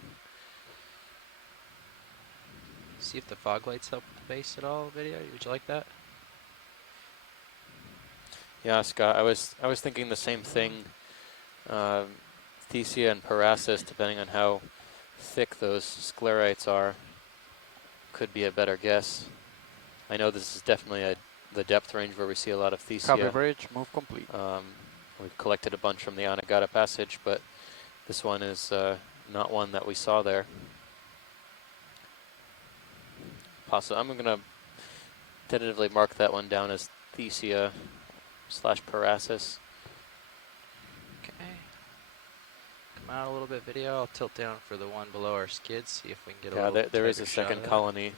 See if the fog lights help the base at all. Video. Would you like that? Yeah, Scott. I was thinking the same thing. Thesia and Parasis, depending on how thick those sclerites are, could be a better guess. I know this is definitely the depth range where we see a lot of Copy Thesia. bridge, move complete. We've collected a bunch from the Anegada Passage, but this one is not one that we saw there. I'm going to tentatively mark that one down as Thesia / Parasis. Okay. Come out a little bit, video. I'll tilt down for the one below our skids. See if we can get a Yeah, little there is tighter a shot second of that. colony.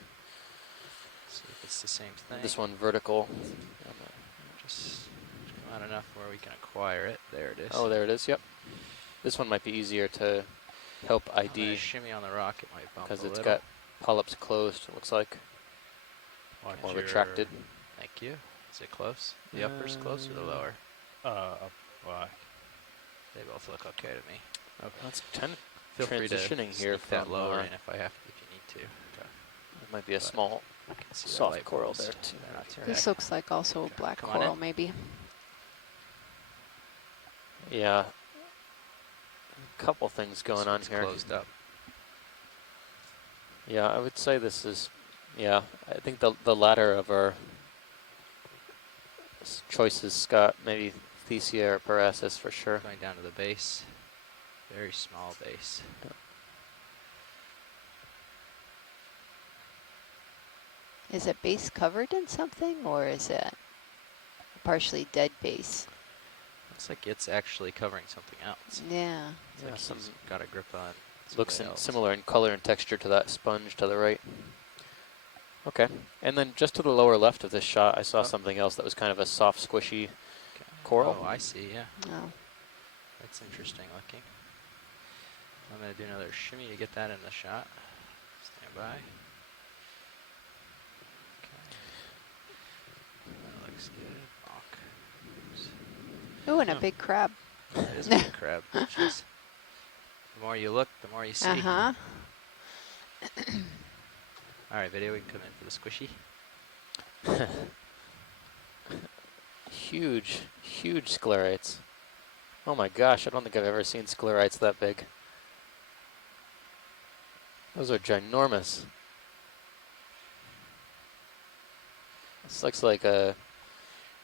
See if it's the same thing. This one vertical. Just come out enough where we can acquire it. There it is. Oh, there it is. Yep. This one might be easier to help I'm gonna ID shimmy on the rock. It might bump because a it's little. got polyps closed. It looks like, Watch or your retracted. Thank you. Is it close? The upper's close or the lower? Well, They both look okay to me. Okay, let's kind of Feel free to transitioning here sneak that from, lower in if I have if you need to. there might be a But small I can see that soft light coral post. there too. They're not too This bad. looks like also Okay, black come on in. coral, maybe. Yeah, a couple things This going on one's here. closed up. Yeah, I would say this is, yeah, I think the latter of our choices, Scott, maybe Thesia or Parasus for sure. Going down to the base. Very small base. Is it base covered in something, or is it a partially dead base? Looks like it's actually covering something else. Yeah. It's Yeah, like some he's got a grip on looks something else. similar in color and texture to that sponge to the right. Okay, and then just to the lower left of this shot, I saw Oh. something else that was kind of a soft, squishy Okay. coral. Oh, I see, yeah. Oh. That's interesting looking. I'm going to do another shimmy to get that in the shot. Stand by. Okay. That looks good. Walk. Oops. Oh, and a big crab. That is a big crab. Jeez. The more you look, the more you see. Uh-huh. All right, video, we can come in for the squishy. Huge, huge sclerites. Oh my gosh, I don't think I've ever seen sclerites that big. Those are ginormous. This looks like a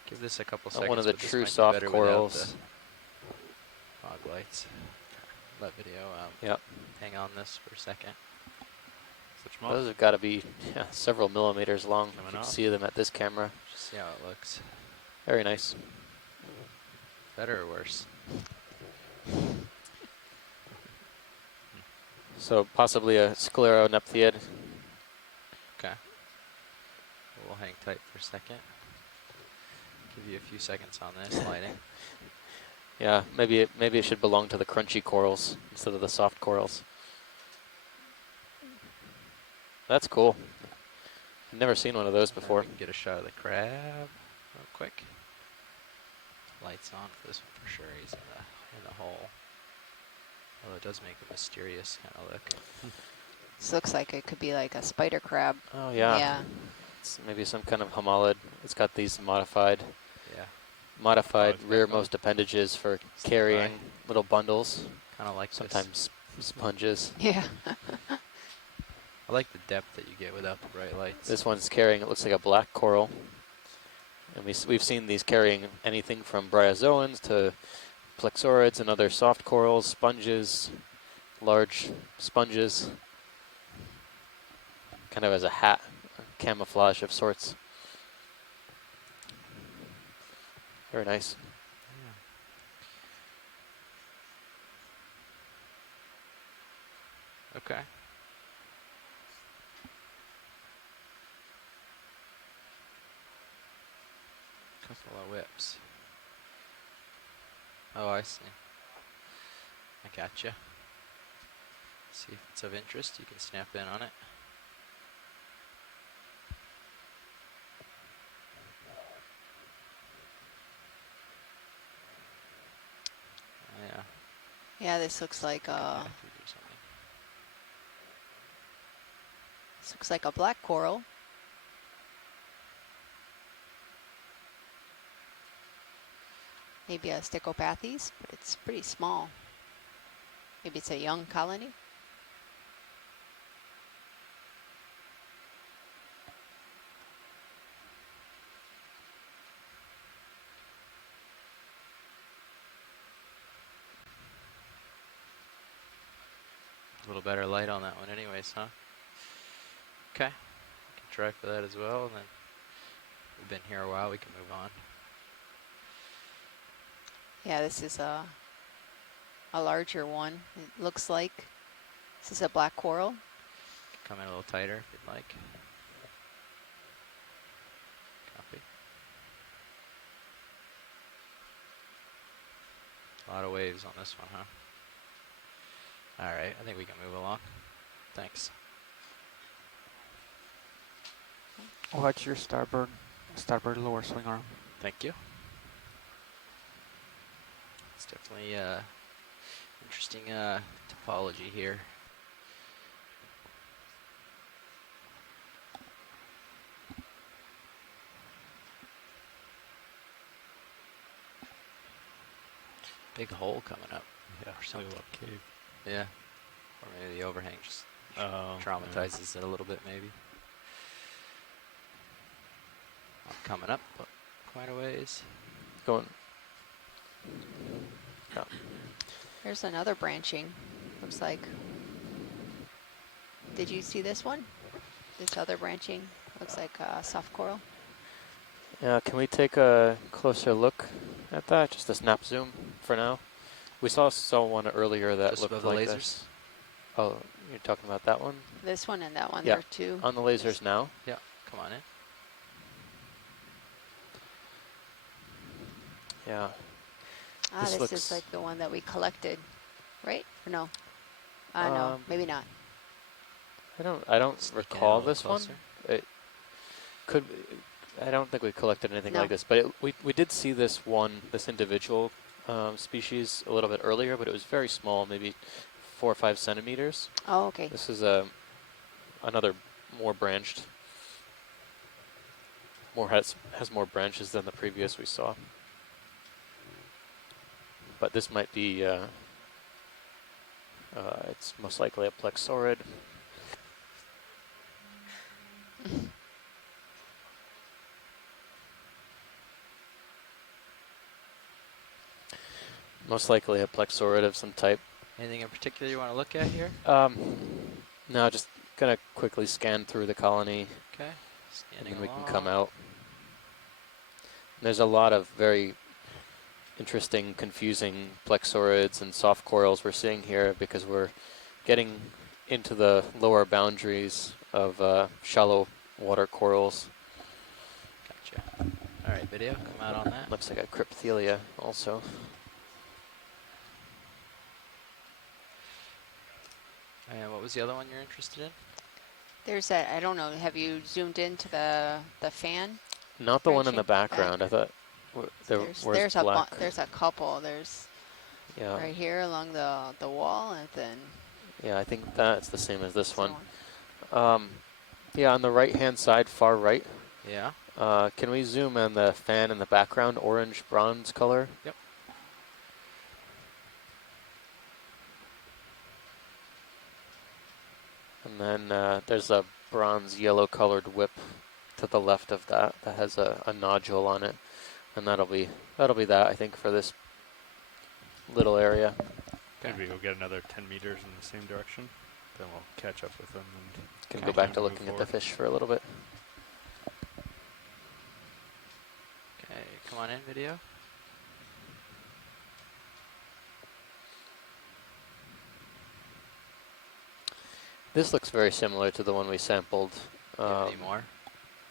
Give this a couple seconds. one of the but this true might be soft better without corals. the fog lights. Let video Yep. hang on this for a second. switch 'em off. Those have got to be several millimeters long. Coming You can off. see them at this camera. Just see how it looks. Very nice. Better or worse? So possibly a scleronepthiid. Okay. We'll hang tight for a second. Give you a few seconds on this lighting. Yeah, maybe it should belong to the crunchy corals instead of the soft corals. That's cool. I've never seen one of those And then before. we can get a shot of the crab real quick. Lights on for this one for sure. He's in the hole. Although it does make a mysterious kind of look. This looks like it could be like a spider crab. Oh yeah. Yeah. It's maybe some kind of homalid. It's got these modified Yeah. it's back rearmost appendages for carrying Right. little bundles. Kind of like this. Sometimes sponges. Yeah. I like the depth that you get without the bright lights. This one's carrying, it looks like a black coral. And we've seen these carrying anything from bryozoans to plexaurids and other soft corals, sponges, large sponges. Kind of as a hat, camouflage of sorts. Very nice. Yeah. Okay. Couple of whips. Oh, I see. I gotcha. See if it's of interest. You can snap in on it. Yeah. Yeah, this looks like Come a back and do something. this looks like a black coral. Maybe a Stichopathes, but it's pretty small. Maybe it's a young colony. A little better light on that one anyways, huh? Okay. We can try for that as well, and then we've been here a while, we can move on. Yeah, this is a larger one. It looks like this is a black coral. Come in a little tighter if you'd like. Copy. A lot of waves on this one, huh? All right, I think we can move along. Thanks. Watch your starboard lower swing arm. Thank you. It's definitely interesting topology here. Big hole coming up. Yeah, Or like a something. little cave. Yeah. Or maybe the overhang just Oh, traumatizes it a little bit, maybe. Not coming up, but quite a ways. Going. Yeah. There's another branching, looks like. Did you see this one? This other branching looks like soft coral. Yeah, can we take a closer look at that? Just a snap zoom for now. We saw one earlier that Just looked above the like lasers? this. Oh, you're talking about that one? This one and that one, Yeah. there are two. On the lasers now. Yeah, come on in. Yeah. Ah, This this looks- is like the one that we collected, right? Or no? No, maybe not. I don't Sneak in a recall little this one. closer. It could. I don't think we collected anything No. like this, but we did see this individual species a little bit earlier, but it was very small, maybe 4 or 5 centimeters. Oh, okay. This is another more branched. Has more branches than the previous we saw. But this might be. It's most likely a plexaurid. Most likely a plexaurid of some type. Anything in particular you want to look at here? No, just gonna quickly scan through the colony, Okay. and Scanning then we along. can come out. There's a lot of very interesting, confusing plexaurids and soft corals we're seeing here because we're getting into the lower boundaries of shallow water corals. Gotcha. All right, video, come out on that. Looks like a crypthelia also. And what was the other one you're interested in? There's that, I don't know, have you zoomed into the fan? Not the one in the Branching background. I thought there was black. There's a couple. There's Yeah. right here along the wall, and then Yeah, I think that's the same as this so one. Yeah, on the right-hand side, far right. Yeah. Can we zoom on the fan in the background, orange bronze color? Yep. And then there's a bronze yellow colored whip to the left of that has a nodule on it, and that'll be that, I think, for this little area. Maybe we'll get another 10 meters in the same direction. Then we'll catch up with them and Can Okay. go back to move looking at the forward. fish for a little bit. Okay, come on in, video. This looks very similar to the one we sampled Do you have any more?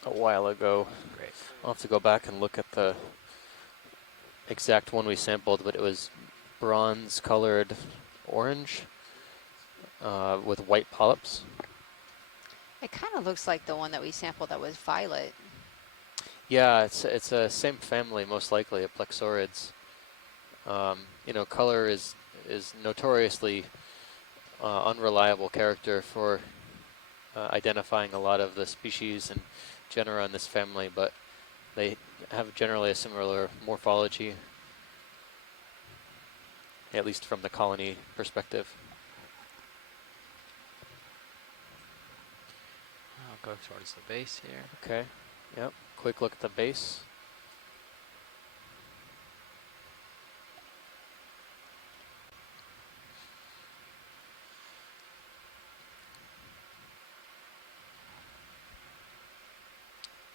a while ago. Great. I'll have to go back and look at the exact one we sampled, but it was bronze colored orange with white polyps. it kind of looks like the one that we sampled that was violet. Yeah, it's a same family, most likely, of plexaurids. You know, color is notoriously unreliable character for identifying a lot of the species and genera in this family, but they have generally a similar morphology, at least from the colony perspective. I'll go towards the base here. Okay, yep, quick look at the base.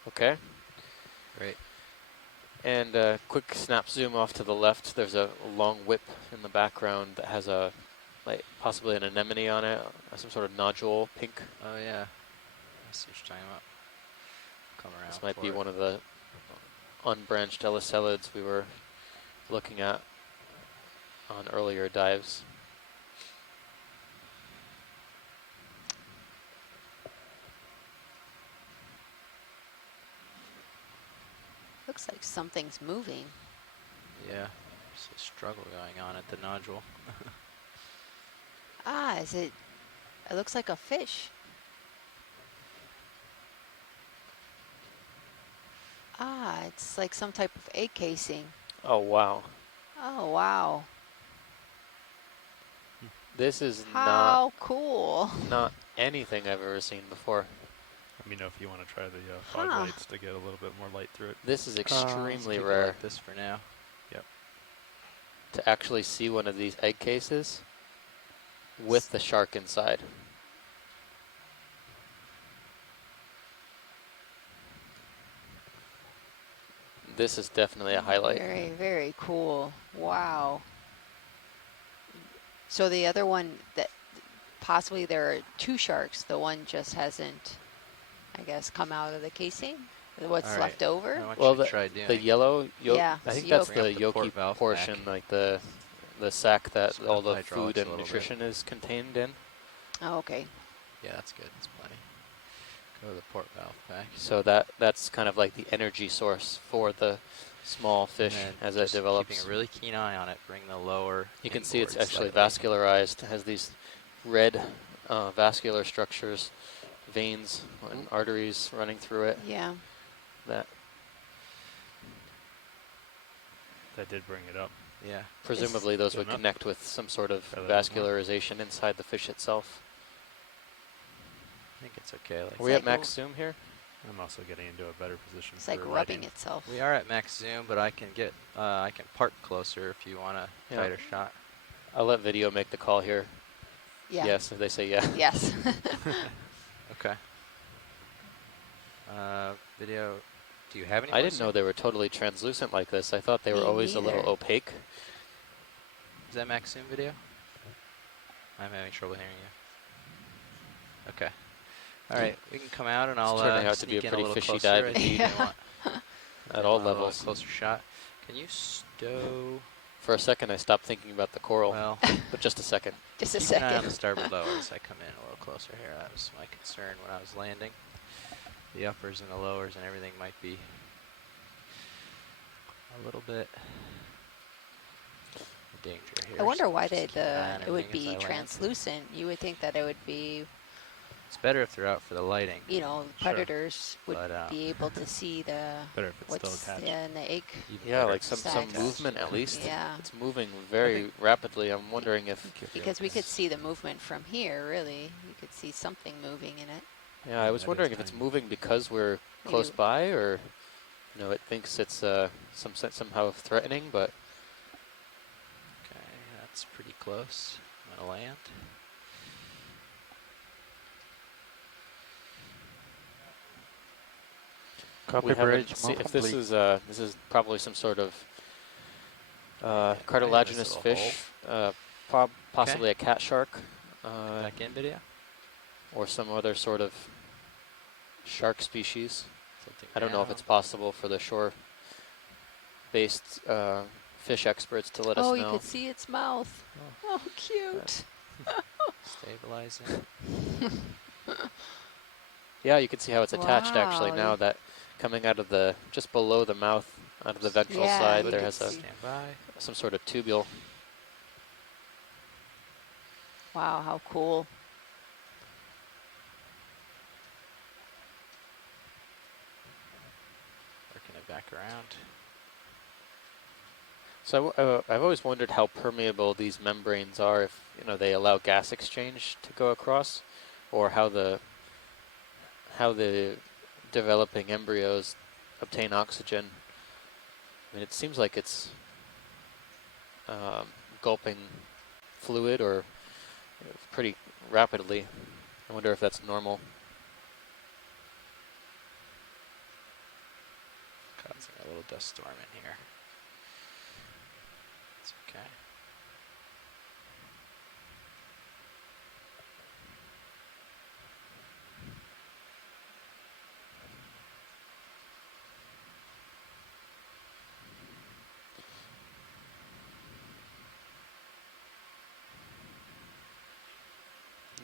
Okay. Great. And quick snap zoom off to the left. There's a long whip in the background that has like possibly an anemone on it, some sort of nodule, pink. Oh yeah. I see what you're talking about. Come around. This might for be it. one of the unbranched elicelids we were looking at on earlier dives. Looks like something's moving. Yeah. There's a struggle going on at the nodule. Ah, is it? It looks like a fish. Ah, it's like some type of egg casing. Oh, wow. Oh, wow. This is How cool. not anything I've ever seen before. Let me know if you want to try the fog Huh. lights to get a little bit more light through it. This is Let's extremely keep it rare like this for now. to actually see one of these egg cases with the shark inside. This is definitely a highlight. Very, very cool. Wow. So the other one, that possibly there are two sharks. The one just hasn't, I guess, come out of the casing. What's All right. left over? I want Well, you to try doing. the yellow yolk, Yeah, I think yolk. that's Bring the up the port yolky valve portion, back. like the sac that Spin all up the hydraulics food a and little bit. nutrition is contained in. Oh, okay. Yeah, that's good. That's plenty. Go to the port valve back. So that's kind of like the energy source for the small fish And then as it just develops. keeping a really keen eye on it. Bring the lower. You can see it's inboard actually slightly. vascularized. It has these red vascular structures, veins and arteries running through it. Yeah. That That did bring it up. Yeah. presumably those good would enough. connect with some sort of Try that a bit more. vascularization inside the fish itself. I think it's okay. Like Are we like at max zoom here? I'm also getting into a better position It's for like rubbing lighting. itself. we are at max zoom, but I can get I can park closer if you want a Yeah. tighter shot. I'll let video make the call here. Yeah. Yes, if they say yeah. Yes. Okay. Video. Do you have any? I more didn't know zoom? they were totally translucent like this. I thought they were Me always a little neither. opaque. Is that max zoom video? I'm having trouble hearing you. Okay. All right, we can come out and I'll turning out to be sneak a in pretty a little fishy closer. dive I think indeed. you want At all a little levels. closer shot. Can you stow? For a second, I stopped thinking about the coral, Well, but just a second. Just a keep an eye on second. the starboard lowers. I come in a little closer here. That was my concern when I was landing. The uppers and the lowers and everything might be a little bit in danger here. I wonder so why just keep an eye on it would everything as I be land. translucent. You would think that it would be, It's better if they're out for the lighting. you know, Sure. predators would But, be able to see the Better if it's what's still attached. in the egg. Even Yeah, better like if some it's Sacs. movement at least. Yeah. It's moving very rapidly. I'm wondering if, Because we could see the movement from here, really. You could see something moving in it. yeah, I was That is wondering if it's tiny. moving because we're close Maybe- by, or you know, it thinks it's somehow threatening. But Okay, that's pretty close. I'm gonna land. Copy we haven't bridge, seen move if this complete. is probably some sort of Right in this cartilaginous little fish, possibly a cat shark, Back in video. or some other sort of shark species. Tilting I don't know if down. it's possible for the shore-based fish experts to let us Oh, know. you could see its mouth. Oh, cute. Stabilizing. Yeah, you can see how it's attached actually Wow, now you- that coming out of the, just below the mouth, out of the ventral Yeah, side, you there could has see. Stand by. some sort of tubule. Wow, how cool. Working it back around. So I've always wondered how permeable these membranes are, if you know they allow gas exchange to go across, or how the developing embryos obtain oxygen. I mean, it seems like it's gulping fluid or pretty rapidly. I wonder if that's normal. Causing a little dust storm in here. It's okay.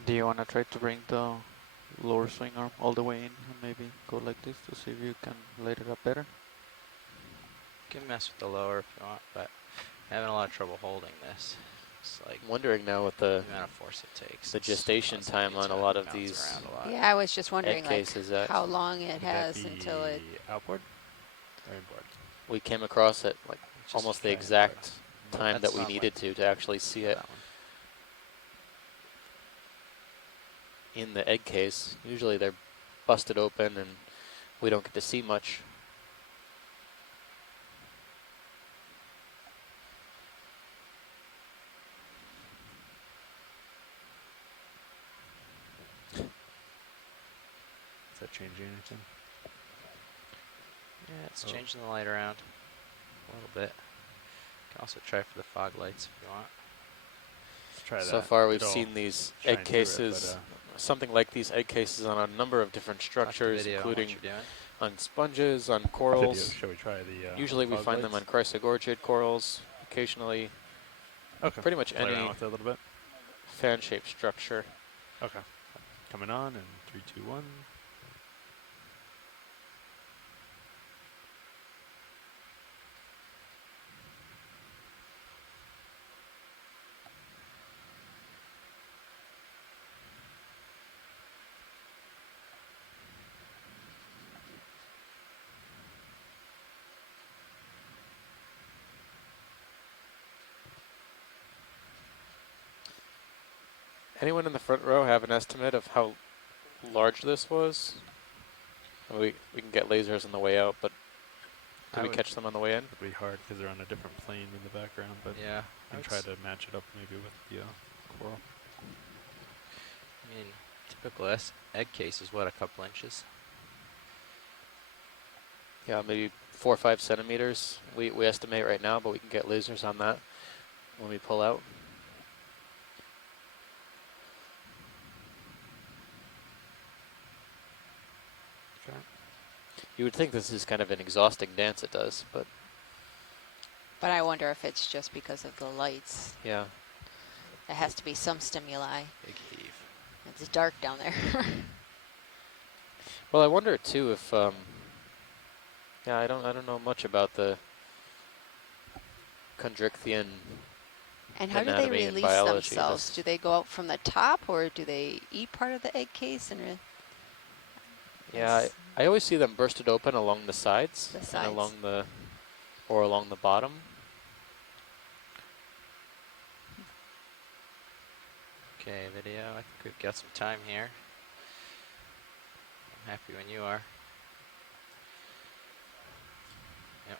Do you want to try to bring the lower swing arm all the way in and maybe go like this to see if you can light it up better? You can mess with the lower if you want, but Having a lot of trouble holding this. It's like I'm wondering now with the the amount of force it takes. the it's gestation causing time me on a to lot of bounce these around a lot. Yeah, I was just egg wondering like cases that how long it Would has that be until it. outboard or inboard? we came across at like Just almost the try exact inboard. time that That's we not needed to actually see Yeah, it that one. in the egg case. Usually they're busted open and we don't get to see much. Is that changing anything? Yeah, it's Oh. changing the light around a little bit. You can also try for the fog lights if you want. Let's try So that. far we've It'll seen these shine egg through it, cases, something like these egg cases on a number of different Watch the structures, video on what including you're doing. on sponges, on video. corals. Shall we try the Usually we fog find them on lights? chrysogorgid corals, occasionally Okay. pretty much Play around any with it a little bit. fan-shaped structure. Okay. Coming on in 3, 2, 1. Anyone in the front row have an estimate of how large this was? We can get lasers on the way out, but I did we would- catch them on the way in? It'll be hard because they're on a different plane in the background, but Yeah. I can try to match it up maybe with the coral. I mean, typical egg case is what, a couple inches? Yeah, maybe 4 or 5 centimeters. We estimate right now, but we can get lasers on that when we pull out. Okay. You would think this is kind of an exhausting dance it does, but But I wonder if it's just because of the lights. yeah. There has to be some stimuli. Big heave. It's dark down there. Well, I wonder too if yeah, I don't know much about the chondrichthian. And how do they Anatomy and release biology, themselves? just- Do they go out from the top, or do they eat part of the egg case? And Yeah, I always see them bursted open along the sides, The and sides. along the bottom. Okay, video. I think we've got some time here. I'm happy when you are. Yep.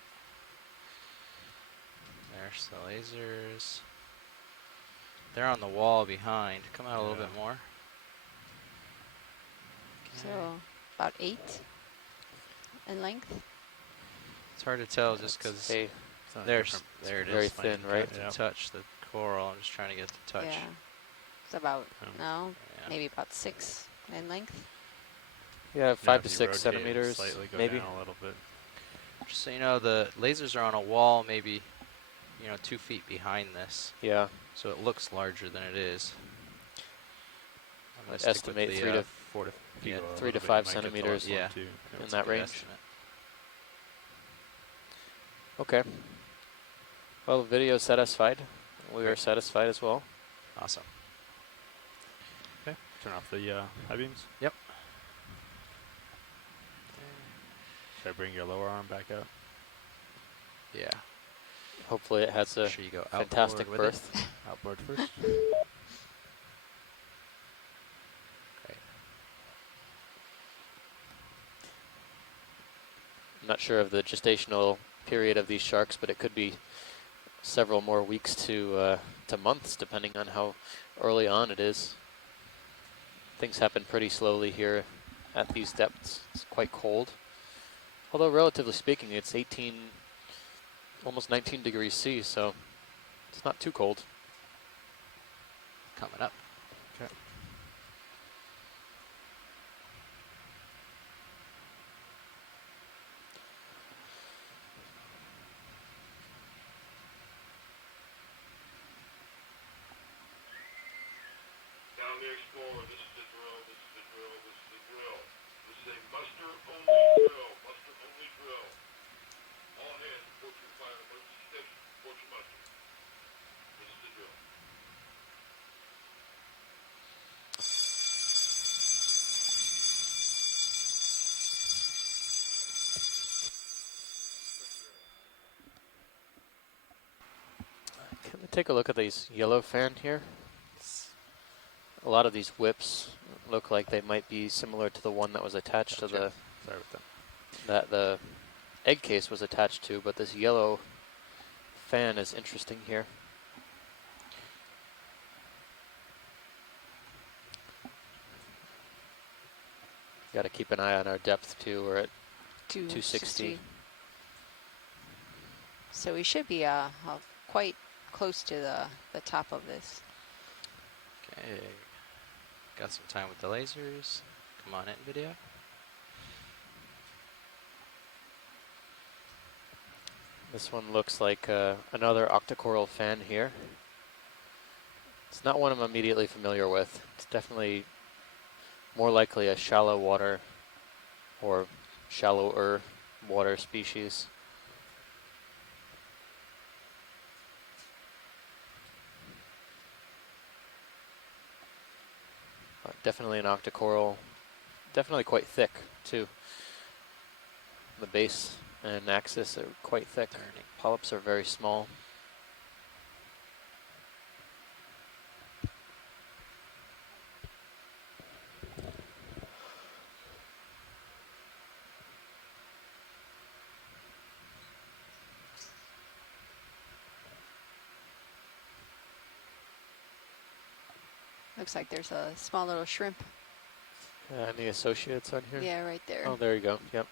There's the lasers. They're on the wall behind. Come out a little Yeah. bit more. so about 8 in length. It's hard to tell just because Hey, It's on a there's different there it very is. thin, plane. right? To Yep. touch the coral. I'm just trying to get the touch. Yeah. It's about, Um, no, Yeah. maybe about 6 in length. yeah, Yeah, 5 if to you 6 rotate it centimeters, slightly, go maybe. down a little bit. Just so you know, the lasers are on a wall, maybe 2 feet behind this, Yeah, so it looks larger than it is. I'm gonna I'd stick with estimate the, 3 to 4 to yeah, 3 3 to 5 centimeters. Yeah. in that's that a good range. estimate. Okay. Well, the video is satisfied. We are Great. satisfied as well. Awesome. Okay. Turn off the high beams. Yep. Should I bring your lower arm back out? Yeah. Hopefully it has a Make sure you go outboard fantastic with berth. it. Outboard first. Great. I'm not sure of the gestational period of these sharks, but it could be several more weeks to months, depending on how early on it is. Things happen pretty slowly here at these depths. It's quite cold. Although relatively speaking, it's 18, almost 19 degrees C, so it's not too cold. Coming up. Okay. Down the Explorer, this is the drill, this is the drill, this is the drill. This is a muster-only drill, muster-only drill. All hands, report your fire emergency station, report your muster. take a look at these yellow fan here. A lot of these whips look like they might be similar to the one that was attached to Gotcha. the Sorry about that. that the egg case was attached to, but this yellow fan is interesting here. Got to keep an eye on our depth too. We're at 260. So we should be quite close to the top of this. Okay. Got some time with the lasers. Come on in, video. This one looks like another octocoral fan here. It's not one I'm immediately familiar with. It's definitely more likely a shallow water or shallower water species. Definitely an octocoral. Definitely quite thick too. The base and axis are quite thick. Polyps are very small. Looks like there's a small little shrimp. Any associates on here? Yeah, right there. Oh, there you go. Yep.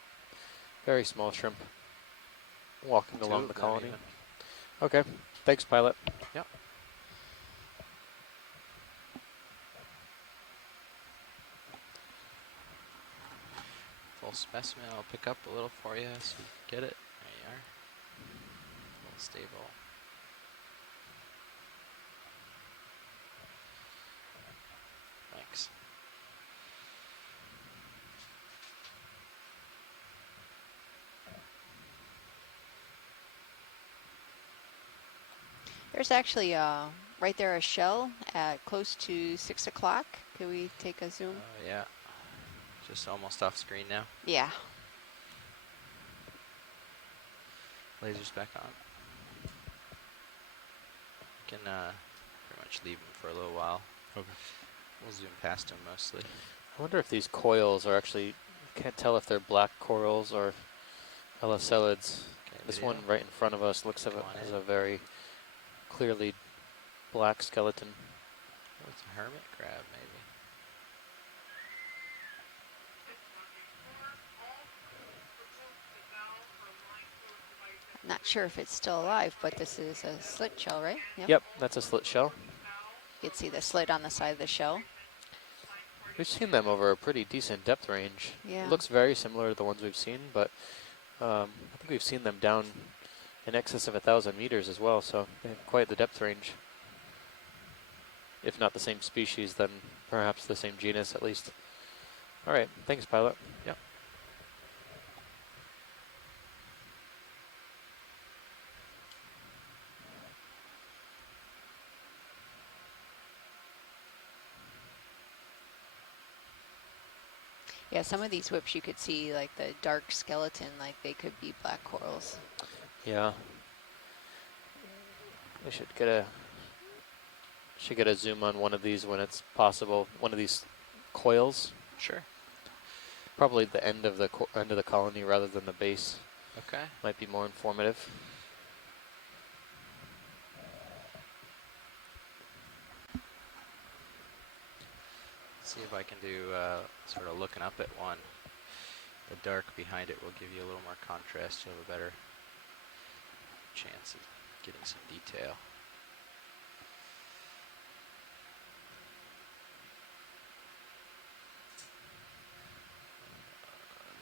Very small shrimp. Walking Two along of the them colony. even. Okay. Thanks, pilot. Yep. Full specimen. I'll pick up a little for you so you get it. There you are. A little stable. Thanks. There's actually right there a shell at close to 6 o'clock. Can we take a zoom? Yeah. Just almost off screen now. Yeah. Lasers back on. Can pretty much leave them for a little while. Okay. We'll zoom past them mostly. I wonder if these coils are actually, can't tell if they're black corals or elaselids. Okay, This video. one right in front of us looks Come of on as in. a very clearly black skeleton. Oh, it's a hermit crab, maybe. I'm not sure if it's still alive, but this is a slit shell, right? Yep, that's a slit shell. You can see the slit on the side of the shell. We've seen them over a pretty decent depth range. Yeah. It looks very similar to the ones we've seen, but I think we've seen them down in excess of 1,000 meters as well, so they have quite the depth range. If not the same species, then perhaps the same genus at least. All right, thanks, pilot. Yep. Yeah, some of these whips you could see like the dark skeleton, like they could be black corals. Yeah. We should get a zoom on one of these when it's possible. One of these coils. Sure. Probably the end of the end of the colony rather than the base. Okay. Might be more informative. See if I can do sort of looking up at one. The dark behind it will give you a little more contrast. You'll have a better chance of getting some detail.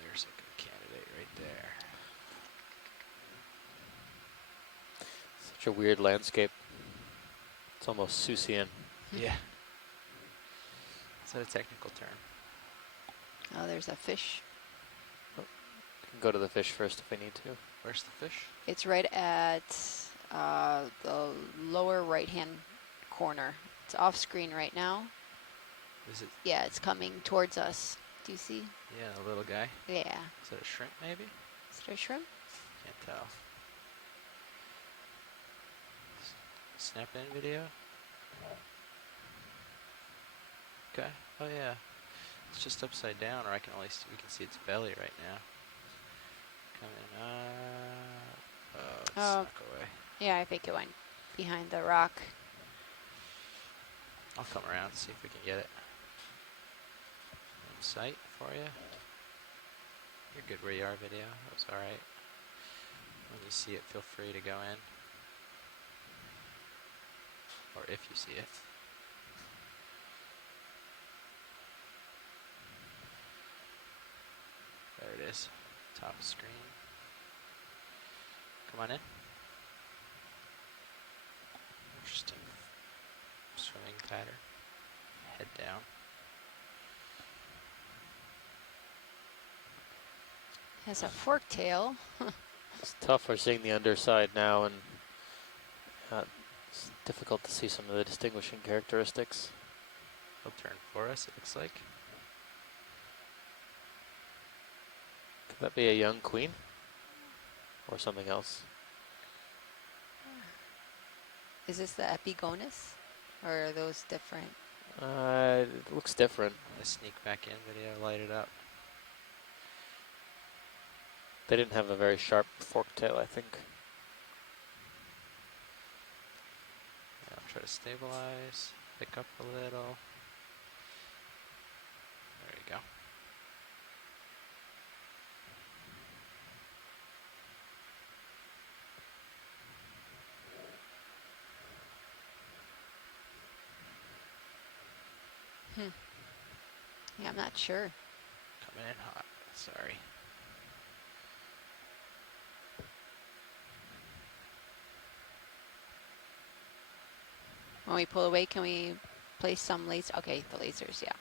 There's a good candidate right there. Such a weird landscape. It's almost Seussian. Yeah. Is that a technical term? Oh, there's a fish. We can go to the fish first if we need to. Where's the fish? It's right at the lower right-hand corner. It's off screen right now. Is it? Yeah, it's coming towards us. Do you see? Yeah, the little guy. Yeah. Is that a shrimp, maybe? Is it a shrimp? Can't tell. Snap in video. Okay. Oh yeah. It's just upside down, or I can only we can see its belly right now. Coming up. Oh, it Oh, snuck away. yeah, I think it went behind the rock. I'll come around, see if we can get it in sight for you. You're good where you are, video. That was alright. When you see it, feel free to go in. Or if you see it. There it is. Top screen. Come on in. Interesting swimming pattern. Head down. Has a fork tail. It's tough. We're seeing the underside now, and it's difficult to see some of the distinguishing characteristics. He'll turn for us, it looks like. Could that be a young queen? Or something else? Is this the epigonus? Or are those different? It looks different. Let's sneak back in, video, light it up. They didn't have a very sharp fork tail, I think. Yeah, I'll try to stabilize, pick up a little. There you go. Yeah, I'm not sure. Coming in hot, sorry. When we pull away, can we place some lasers? Okay, the lasers, yeah.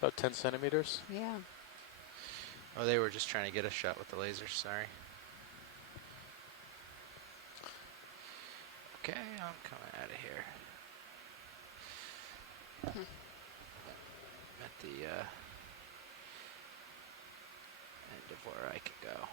About 10 centimeters. Yeah. Oh, they were just trying to get a shot with the laser, sorry. Okay, I'm coming out of here. I'm at the end of where I could go.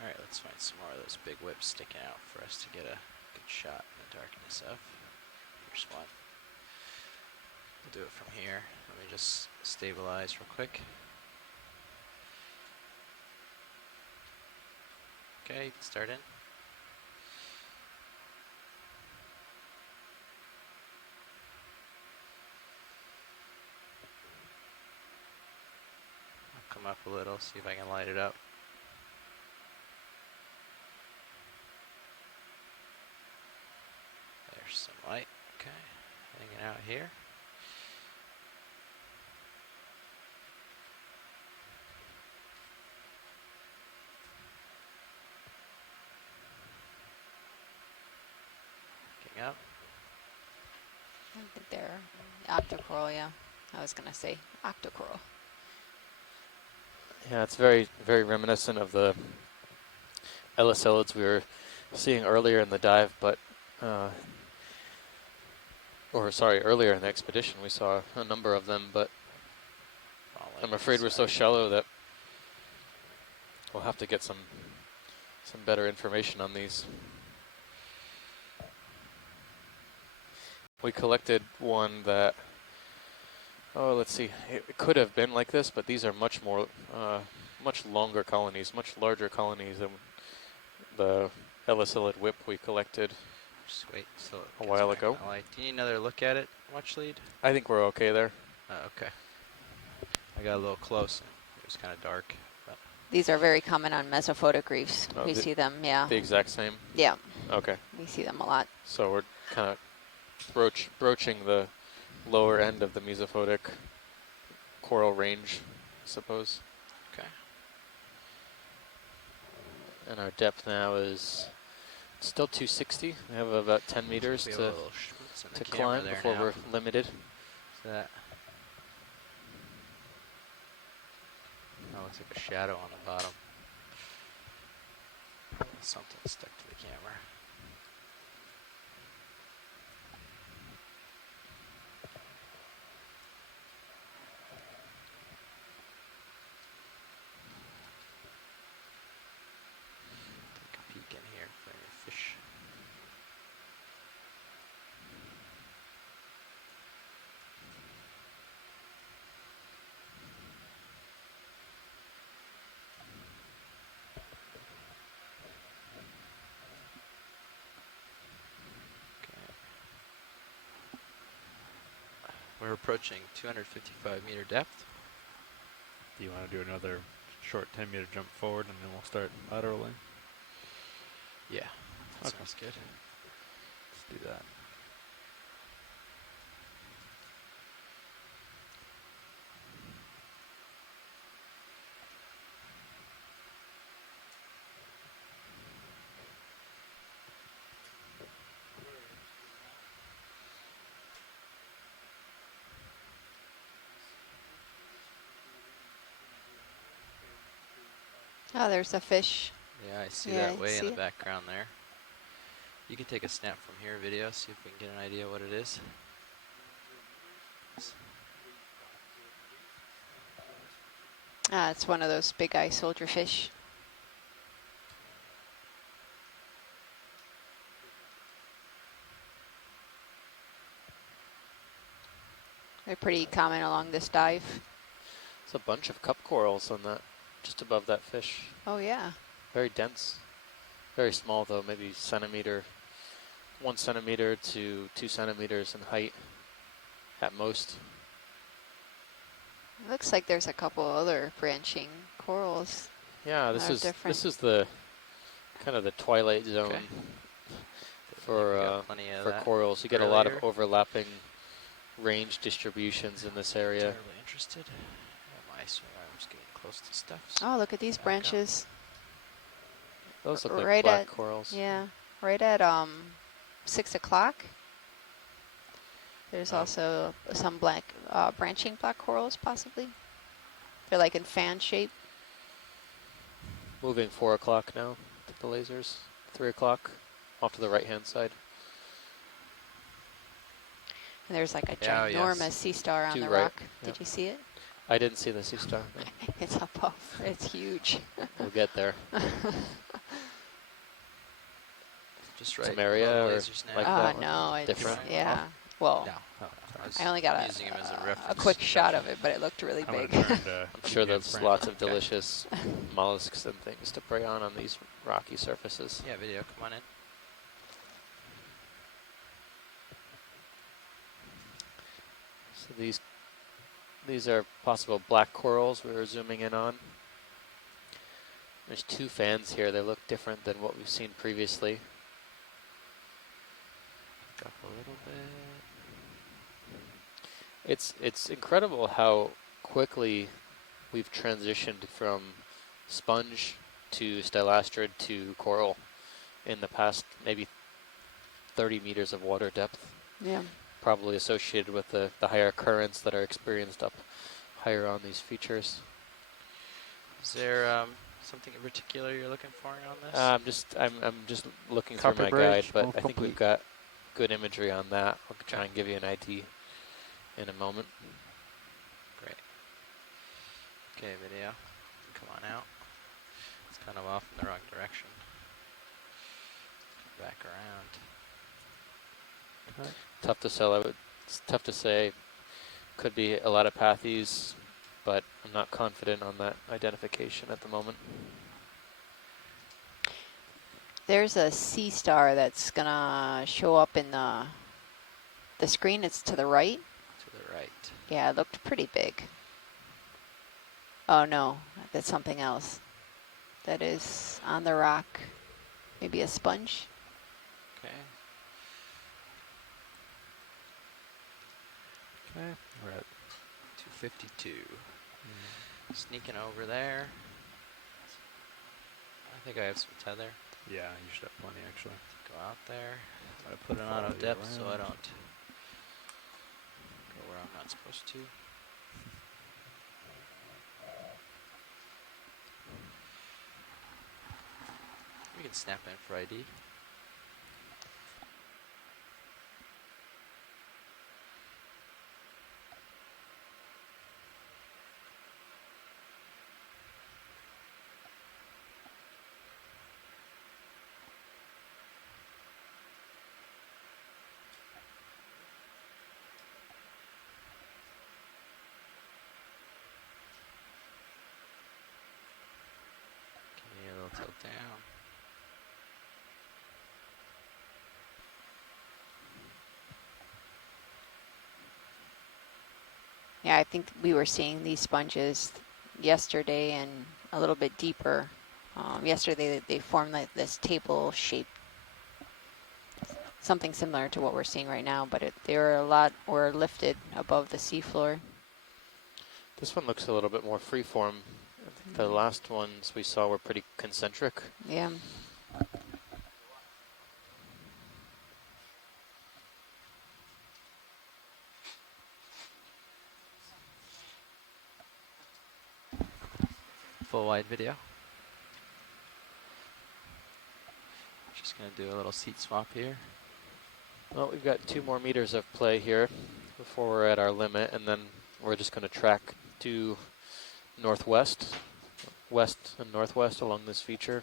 Alright, let's find some more of those big whips sticking out for us to get a good shot in the darkness of. Here's one. We'll do it from here. Let me just stabilize real quick. Okay, you can start in. I'll come up a little, see if I can light it up. There's some light. Okay, hanging out here. Looking up. I think they're octocoral, yeah. I was gonna say octocoral. Yeah, it's very, very reminiscent of the ellicillids we were seeing earlier in the dive, but earlier in the expedition we saw a number of them, but I'm afraid we're so shallow that we'll have to get some better information on these. We collected one that, let's see, it could have been like this, but these are much more, much longer colonies, much larger colonies than the ellicillid whip we collected Just wait till it a gets while back ago. on the light. Do you need another look at it, watch lead? I think we're okay there. Oh, okay. I got a little close. It was kind of dark. But These are very common on mesophotic reefs. Oh, We the- see them, yeah. The exact same? Yeah, Okay. we see them a lot. So we're kind of broaching the lower end of the mesophotic coral range, I suppose. okay. And our depth now is still 260. We have about 10 meters Be a little to schmutz in the camera climb there before now. we're limited. See that? That looks like a shadow on the bottom. Something stuck to the camera. We're approaching 255 meter depth. Do you want to do another short 10-meter jump forward, and then we'll start lateraling? Yeah, that Okay. sounds good. Let's do that. Oh, there's a fish. Yeah, I see Yeah, that I way in see the it. background there. You can take a snap from here, video, see if we can get an idea what it is. Ah, it's one of those big eye soldier fish. They're pretty common along this dive. It's a bunch of cup corals on that, just above that fish. Oh yeah. Very dense. Very small though, maybe centimeter, 1 centimeter to 2 centimeters in height at most. It looks like there's a couple other branching corals. Yeah, this Are is different. the kind of the twilight zone Okay. for Plenty of for that corals. You get a lot of earlier. overlapping range distributions in this area. Terribly interested. Oh, my swing arm's getting close to stuff. So Oh, look at these back up. branches. Those look like Right black at- corals. Yeah, right at 6 o'clock. There's also some black branching black corals, possibly. They're like in fan shape. Moving 4 o'clock now to the lasers. 3 o'clock off to the right hand side. And there's like a Yeah, yes. ginormous sea star on To the right, rock. Did yeah. you see it? I didn't see the sea star. No. It's up off. It's huge. We'll get there. Just right. Tamaria above the or lasers now. like Oh, that one? no, it's, Different? yeah. Well, No. I only got using him as a a reference. quick shot of it, but it looked really I'm gonna big. turn to I'm sure EM there's frame. lots of Okay. delicious mollusks and things to prey on these rocky surfaces. Yeah, video, come on in. So these are possible black corals we were zooming in on. There's 2 fans here. They look different than what we've seen previously. Drop a little bit. It's incredible how quickly we've transitioned from sponge to stylastrid to coral in the past maybe 30 meters of water depth, Yeah. probably associated with the higher currents that are experienced up higher on these features. Is there something in particular you're looking for on this? I'm just looking Copper through my bridge, guide, but move I think we've complete. got good imagery on that. I'll try and give you an ID in a moment. Great. Okay, video. Come on out. It's kind of off in the wrong direction. Come back around. Tough to sell. It's tough to say. Could be a lot of pathies, but I'm not confident on that identification at the moment. There's a sea star that's gonna show up in the screen. It's to the right. To the right. Yeah, it looked pretty big. Oh no, that's something else. That is on the rock. Maybe a sponge. Okay. Okay, we're at 252. Sneaking over there. I think I have some tether. yeah, you should have plenty actually. Go out there. I'm gonna put it Follow on you depth so I around. don't go where I'm not supposed to. We can snap in for ID. Okay, a little tilt down. Yeah, I think we were seeing these sponges yesterday and a little bit deeper. Yesterday they formed like this table shape, something similar to what we're seeing right now, but they were lifted above the seafloor. This one looks a little bit more freeform. The last ones we saw were pretty concentric. Yeah. Full wide video. Just gonna do a little seat swap here. Well, we've got 2 more meters of play here before we're at our limit, and then we're just going to track to northwest, west and northwest along this feature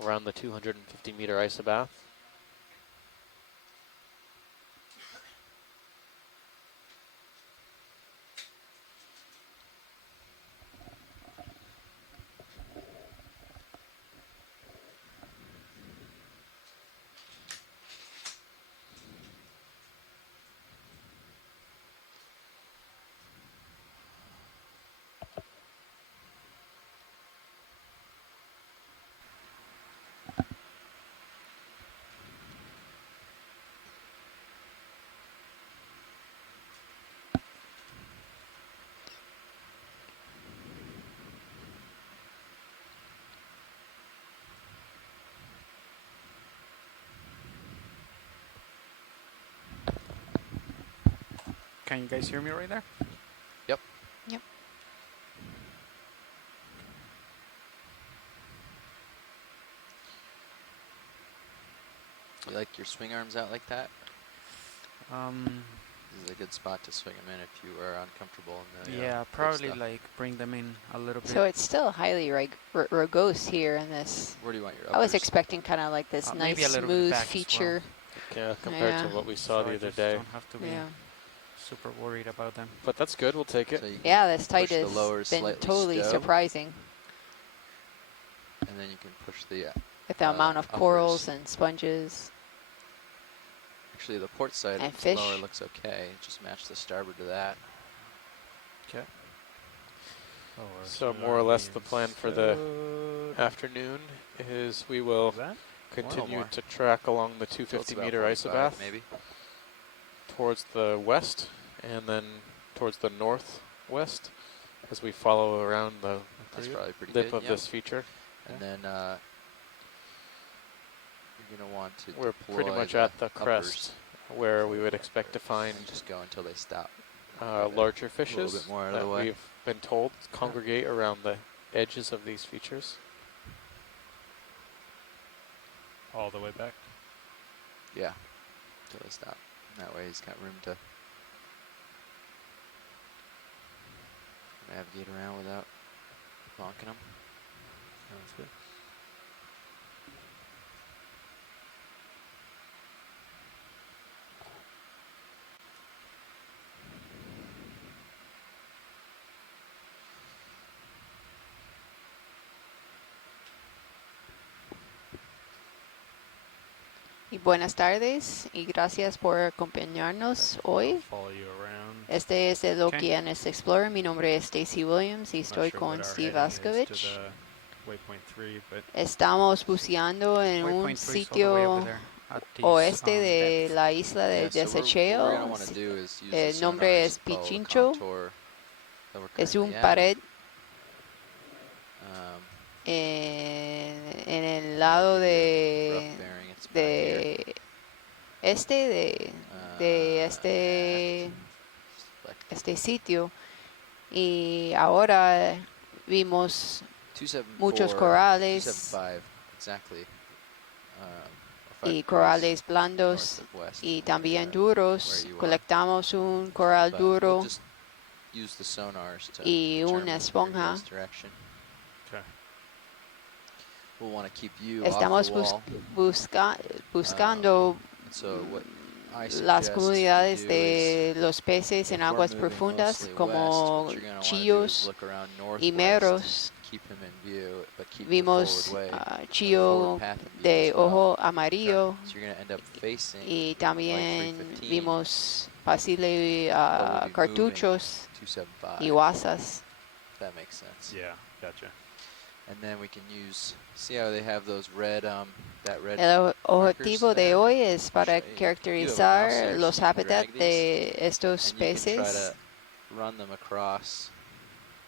around the 250 meter isobath. Can you guys hear me right there? Yep. Yep. You like your swing arms out like that? This is a good spot to swing them in if you are uncomfortable in the Yeah, thick probably stuff. like bring them in a little bit. So it's still highly rugose here in this. Where do you want your I was uppers? expecting kind of like this Maybe nice a little bit smooth back as well. feature. Yeah, compared to Yeah. what we saw So the I other just day. don't have to be Yeah. super worried about them. But that's good, we'll take it. So you can Yeah, this push tight the has lowers been slightly totally stow, surprising and then you can push the with the amount of uppers. corals and sponges. Actually, the port side And of the lower fish. looks okay. Just match the starboard to that. Okay. Oh, our So swing more or arm less the being plan for the stowed. afternoon is we will Is that? continue more. to track along the So it's 250 about meter 45 isobath maybe. towards the west and then towards the northwest as we follow around the That's probably pretty lip good. of Yep. this feature. And then you're going to want to We're deploy pretty much the at the crest where we would expect to find and just go until they stop. larger fishes bit more out of that the way. we've been told congregate around the edges of these features. All the way back. Yeah, until they stop. And that way he's got room to navigate around without bonking them. Sounds good. Y buenas tardes y gracias por acompañarnos hoy. Follow you around. Este es el Okeanos Explorer. Mi nombre es Stacy Williams y Not estoy sure con what our Steve heading is to Vaskovich. the waypoint 3, but Estamos buceando en un Waypoint 3 is all the way over sitio there at this, oeste de depth. la isla de Yeah, so what we're Desecheo. going to want to do is use El the nombre sonars es to follow the Pichincho. contour that we're Es un currently at. pared Um, en el lado give you a de, rough bearing. It's back here. de este de este sitio, y ahora vimos 274, muchos corales 275, exactly. y corales blandos y también duros. Colectamos un coral duro We'll just use the sonars to y determine una your esponja. gaze direction. okay. We'll want to keep you Estamos off the wall. buscando So what I las suggest comunidades you do de is, los peces if en we're aguas moving profundas mostly como west, what you're gonna wanna do is chillos look around y northwest, meros. keep him in view, but keep Vimos the forward way, chillo forward path in view de as well. ojo amarillo So you're going to end up facing y like también 315 vimos Pasile But we'll be moving cartuchos 275. y guasas. If that makes sense. Yeah, gotcha. And then we can use, see how they have those red, that red El markers objetivo de there? hoy es para Show you have a mouse caracterizar there, los so you can hábitats drag these, de estos and you can try peces, to run them across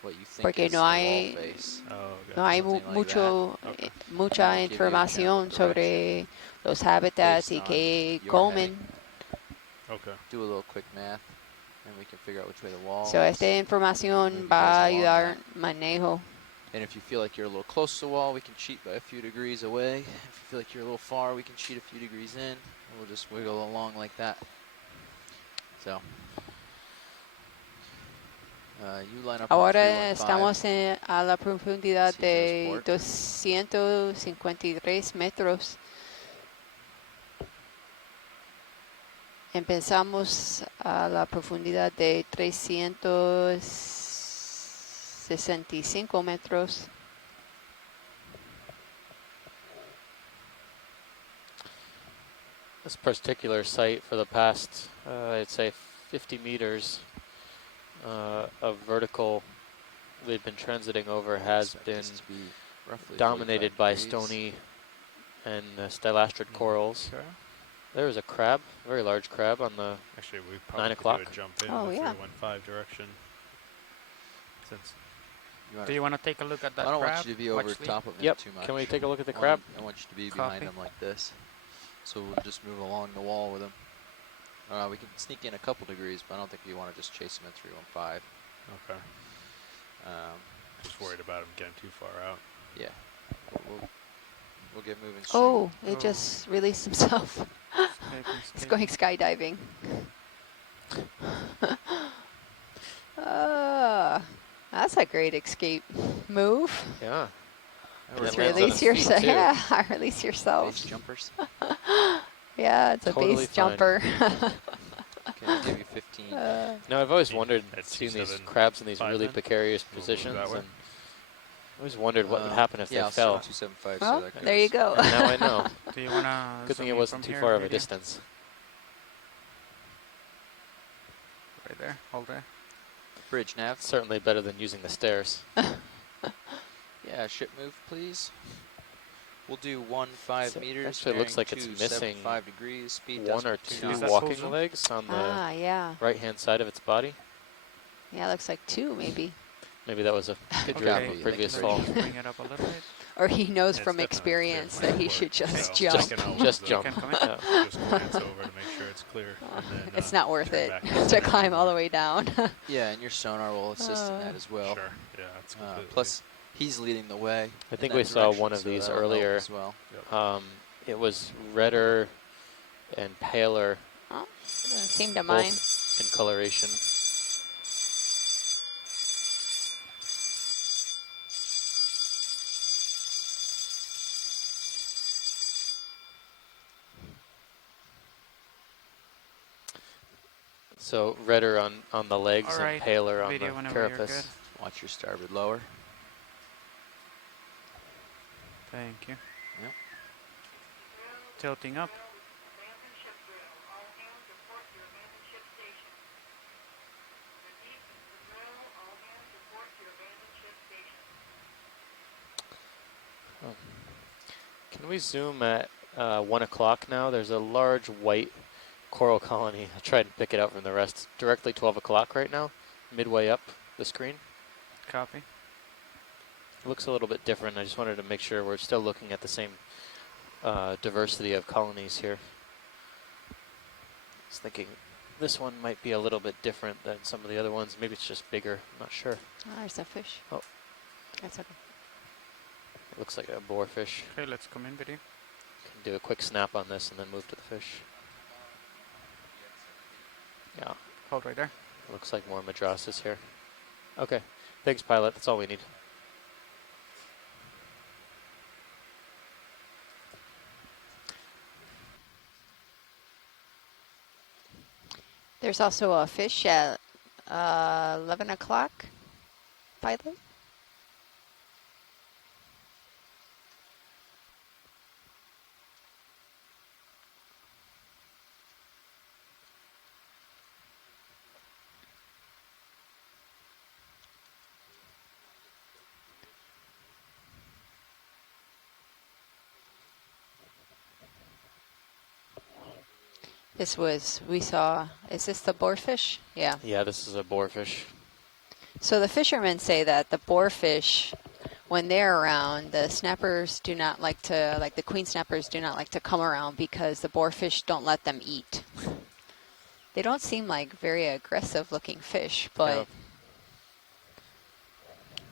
what you think porque is no the wall hay face. Oh, no gotcha. hay Something like mucho that. Okay. mucha That'll give you a general información sobre los hábitats based y on qué your comen. heading. Okay. Do a little quick math, and we can figure out which way the wall So, is. esta información Move you va a guys along ayudar that. manejo. And if you feel like you're a little close to the wall, we can cheat by a few degrees away. If you feel like you're a little far, we can cheat a few degrees in. And we'll just wiggle along like that. So, you line up on Ahora 315. estamos a la profundidad de Port. 253 metros. Empezamos a la profundidad de 365 metros. This particular site for the past, I'd say 50 meters of vertical we've been transiting over has Expect been this to be roughly dominated 45 by degrees. stony and stylastrid corals. Okay. There was a crab, very large crab on the Actually, we probably 9 could do o'clock. a jump in Oh, the yeah. 315 direction. Since Do you want to take a look at that I don't crab? want you to be over Watch Lee? top of him Yep. too much. Can we take a look at the I crab? want you to be Copy. behind him like this. So we'll just move along the wall with him. We can sneak in a couple degrees, but I don't think you want to just chase him at 315. okay, just worried about him getting too far out. Yeah. We'll get moving soon. Oh, it Oh. just released himself. It's going skydiving. That's a great escape move. Yeah. And And Just it lands on release his feet, yourself. too. Yeah, release yourself. Base jumpers. Yeah, it's a Totally base fine. jumper. Okay, I'll give you 15. Now I've always At wondered, at seeing these 27.5 crabs in these really then? precarious We'll move positions, that way. and I always wondered what would happen if yeah, they I'll fell. start 275. Well, so that there you goes. go. And now I know. Do you want to Good thing it wasn't too far of a distance. Right there, hold there. Bridge nav. Certainly better than using the stairs. Yeah, ship move, please. We'll do 5 So meters. actually it looks bearing like it's missing 275 degrees. Speed One or decimal two Is that walking full zoom? legs on the Ah, yeah. right-hand side of its body. Yeah, looks like two maybe. Maybe that was a picture Okay. of a previous Let's fall. Just bring it up a little bit. Or he knows It's from definitely experience clear that he for should it, just so jump. I can always, Just jump. Can come in. Yeah. Just glance over to make sure it's clear. And then, It's not worth turn it back to and climb all the way down. Yeah, and your sonar will assist in that as well. Sure. Yeah, it's completely. Plus, he's leading the way. I in think that we saw direction, one of so these that'll help earlier. as well. It was redder and paler Oh, doesn't seem to both mind. in coloration. So redder on the legs All right, and paler on video the whenever you're carapace. good. Watch your starboard lower. Thank you. Yep. Tilting up. Abandoned ship drill. All hands report to abandoned ship station. Repeat, the drill. All hands report to abandoned ship station. Can we zoom at 1 o'clock now? There's a large white coral colony. I'll try and pick it out from the rest. Directly 12 o'clock right now, midway up the screen. Copy. It looks a little bit different. I just wanted to make sure we're still looking at the same diversity of colonies here. I was thinking this one might be a little bit different than some of the other ones. Maybe it's just bigger. I'm not sure. Oh, there's a fish. Oh. That's okay. It looks like a boarfish. Okay, let's come in video. Can do a quick snap on this and then move to the fish. Yeah, Hold right there. looks like more madrasas here. Okay, thanks pilot, that's all we need. There's also a fish at 11 o'clock, pilot. We saw, is this the boarfish? Yeah. Yeah, this is a boarfish. So the fishermen say that the boarfish, when they're around, the snappers do not like to, like the queen snappers do not like to come around because the boarfish don't let them eat. They don't seem like very aggressive looking fish, but Yeah.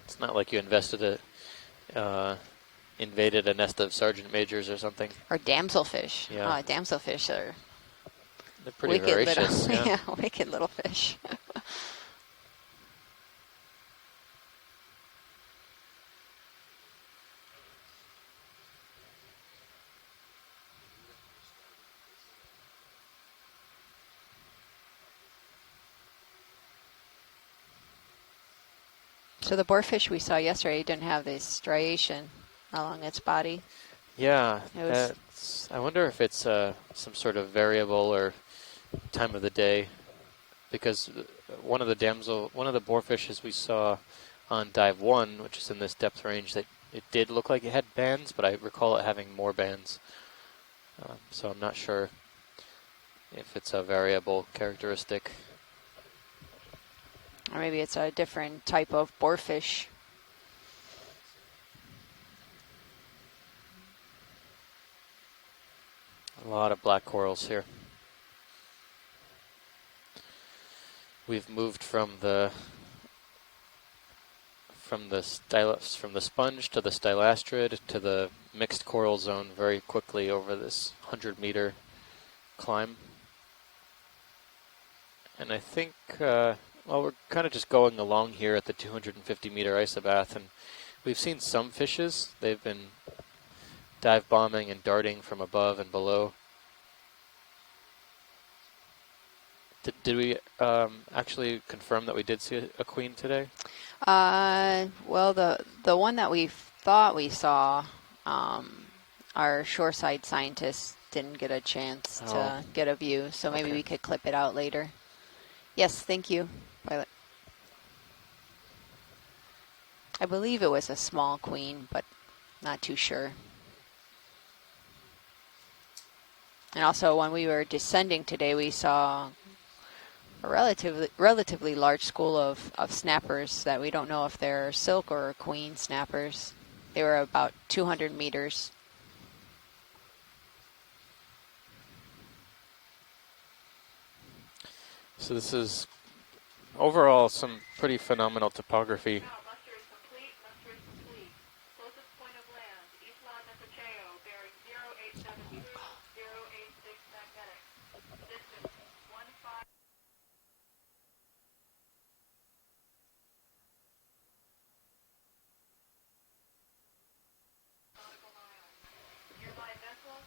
It's not like you invaded a nest of sergeant majors or something. or damselfish. Yeah. Damselfish are They're pretty wicked voracious. little, Yeah. yeah, wicked little fish. So the boarfish we saw yesterday didn't have this striation along its body. Yeah, It was I wonder if it's some sort of variable or time of the day, because one of the boarfishes we saw on dive 1, which is in this depth range, that it did look like it had bands, but I recall it having more bands. So I'm not sure if it's a variable characteristic. or maybe it's a different type of boarfish. A lot of black corals here. We've moved from the sponge to the stylastrid to the mixed coral zone very quickly over this 100-meter climb. And I think, well, we're kind of just going along here at the 250-meter isobath, and we've seen some fishes. They've been dive bombing and darting from above and below. Did we actually confirm that we did see a queen today? Well, the one that we thought we saw, our shoreside scientists didn't get a chance to get a view, so maybe we could clip it out later. Yes, thank you, Violet. I believe it was a small queen, but not too sure. And also, when we were descending today, we saw a relatively large school of snappers that we don't know if they're silk or queen snappers. They were about 200 meters. So this is overall some pretty phenomenal topography. Now, muster is complete. Muster is complete. Closest point of land, Isla Nepacheo, bearing 0872, 086 magnetic. Distance, 15. Nautical miles. Nearby vessel,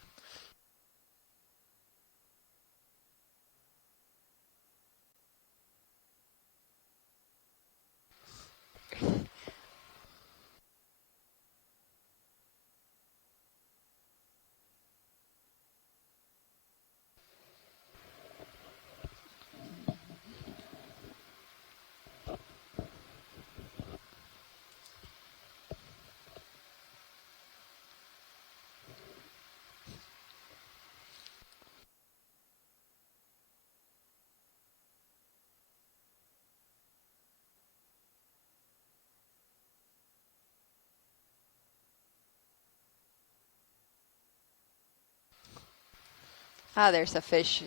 There's a fish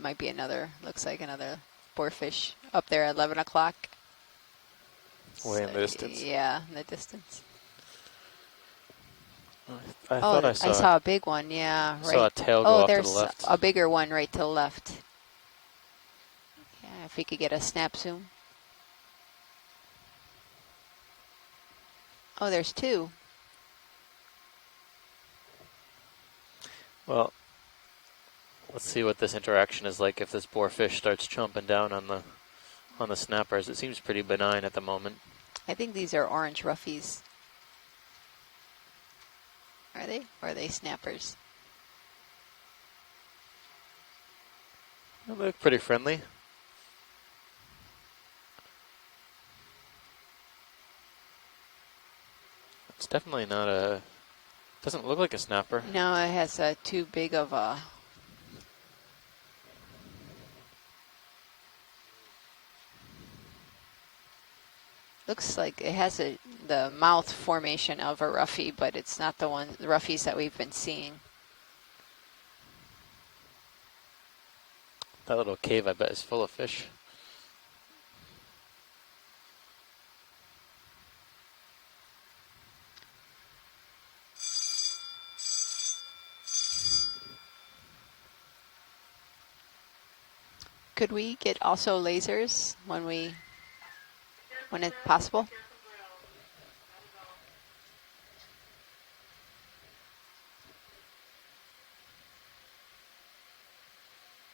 might be another, looks like another boarfish up there at 11 o'clock. Way in the distance. Yeah, in the distance. I thought I saw a big one, yeah. Right. saw a tail go oh, off to the there's left. a bigger one right to the left. Yeah, if we could get a snap zoom. Oh, there's two. Well, let's see what this interaction is like if this boarfish starts chomping down on the snappers. It seems pretty benign at the moment. I think these are orange roughies. Are they? Or are they snappers? They look pretty friendly. It's definitely not doesn't look like a snapper. No, it has too big of a Looks like it has the mouth formation of a roughy, but it's not the roughies that we've been seeing. That little cave, I bet, is full of fish. Could we get also lasers when it's possible?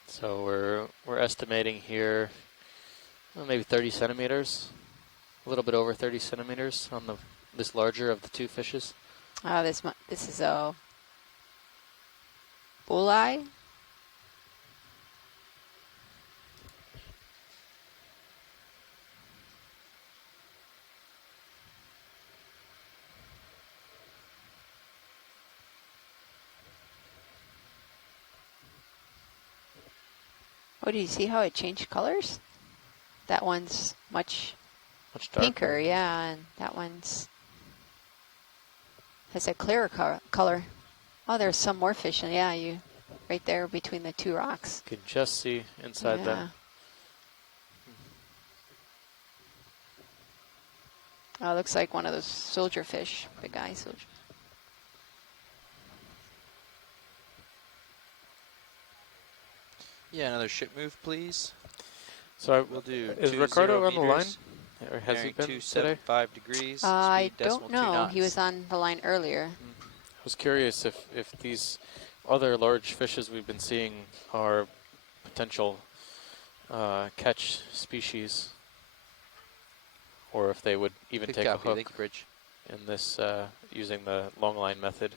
So we're estimating here, well, maybe 30 centimeters, a little bit over 30 centimeters on this larger of the two fishes. This is a bulleye. Oh, do you see how it changed colors? That one's much Darker. pinker, yeah, and that one's has a clearer color. Oh, there's some more fish, and yeah, right there between the two rocks. You can just see inside Yeah. them. Oh, it looks like one of those soldier fish, big eye soldier. Yeah, another ship move, please. So We'll do is 20 Ricardo on the line? meters, Or has he bearing been today? 275 degrees. I speed decimal don't 2 know. knots. He was on the line earlier. I was curious if these other large fishes we've been seeing are potential catch species, or if they would even Good take copy. a hook Thank you, Bridge. in this using the long line method.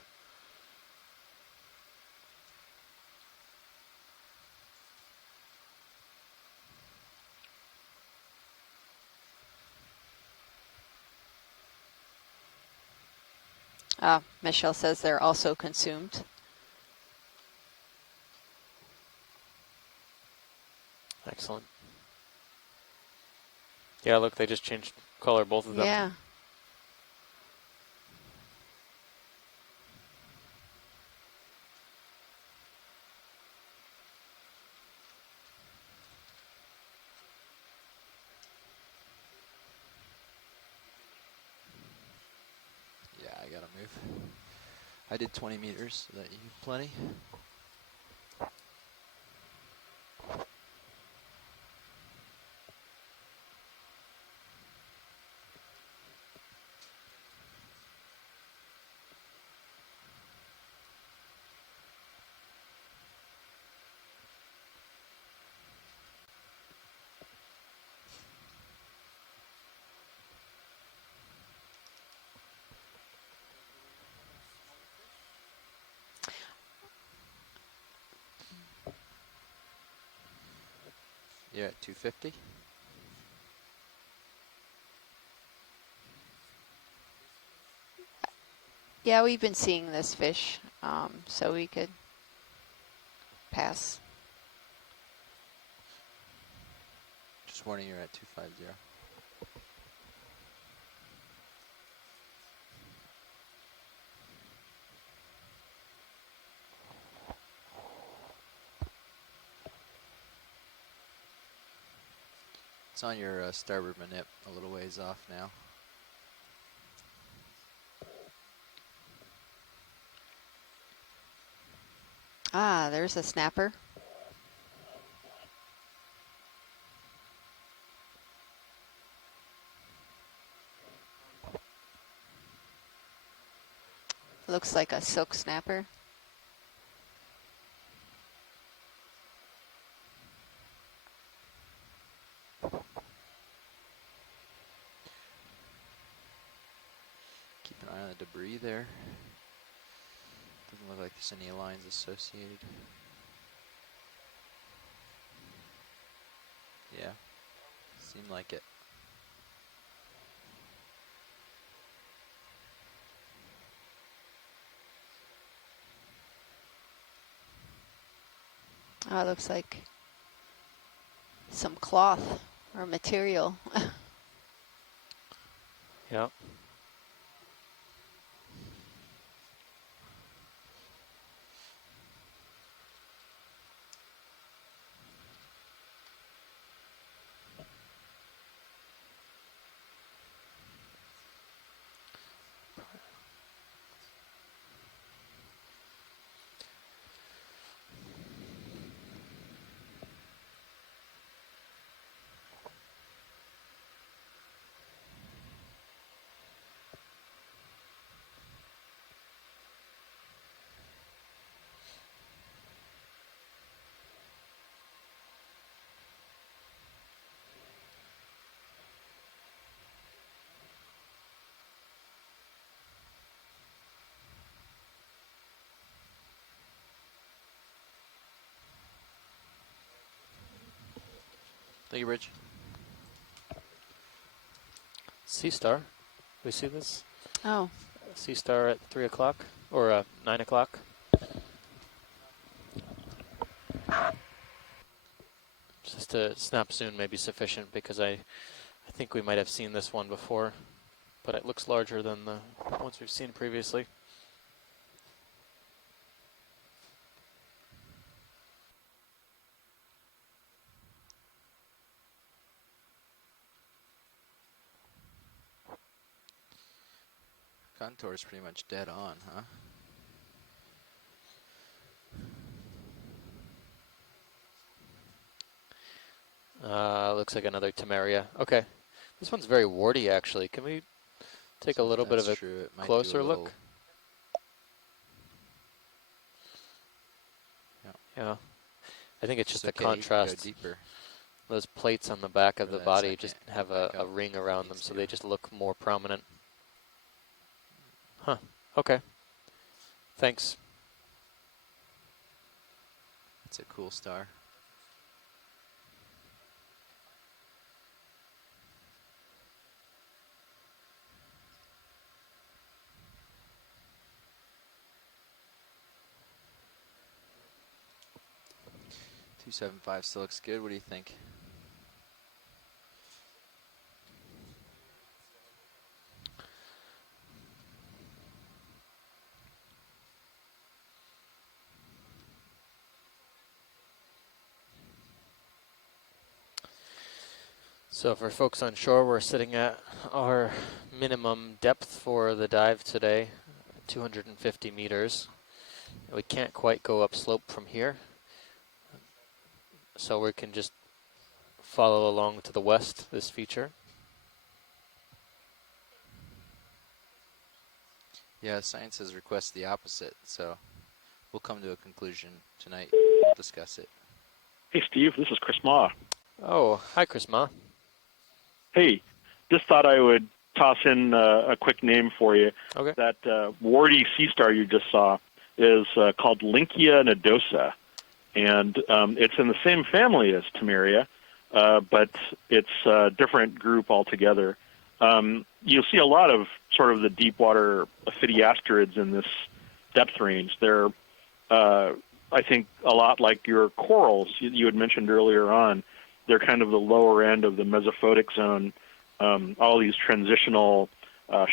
Michelle says they're also consumed. Excellent. Yeah, look, they just changed color, both of them. Yeah. Yeah, I gotta move. I did 20 meters, so that you plenty. You're at 250. Yeah, we've been seeing this fish, so we could pass. Just warning, you're at 250. It's on your starboard manip, a little ways off now. Ah, there's a snapper. Looks like a silk snapper. Keep an eye on the debris there. Doesn't look like there's any lines associated. Yeah, seemed like it. Oh, it looks like some cloth or material. Yeah. Thank you, Bridge. Sea Star. We see this? Oh, Sea Star at 3 o'clock or 9 o'clock. Just a snap zoom may be sufficient because I think we might have seen this one before, but it looks larger than the ones we've seen previously. Contour is pretty much dead on, huh? Looks like another Temeria. Okay. This one's very warty, actually. Can we take a So if little bit of that's a true, it might do closer a little. look? Yeah. I think it's just the okay, you can go contrast. deeper. Those plates on the back of For the that body second, just go have back a up. ring around them, Needs so to. they just look more prominent. Huh. Okay. Thanks. It's a cool star. .275 still looks good. What do you think? So for folks on shore, we're sitting at our minimum depth for the dive today, 250 meters. We can't quite go upslope from here, so we can just follow along to the west, this feature. Yeah, science has requested the opposite, so we'll come to a conclusion tonight. We'll discuss it. Hey, Steve, this is Chris Ma. Oh, hi, Chris Ma. Hey, just thought I would toss in a quick name for you. Okay. That warty sea star you just saw is called Lynchia nodosa, and it's in the same family as Temeria, but it's a different group altogether. You'll see a lot of sort of the deep water Ophidiastrids in this depth range. They're, I think, a lot like your corals you had mentioned earlier on. They're kind of the lower end of the mesophotic zone. All these transitional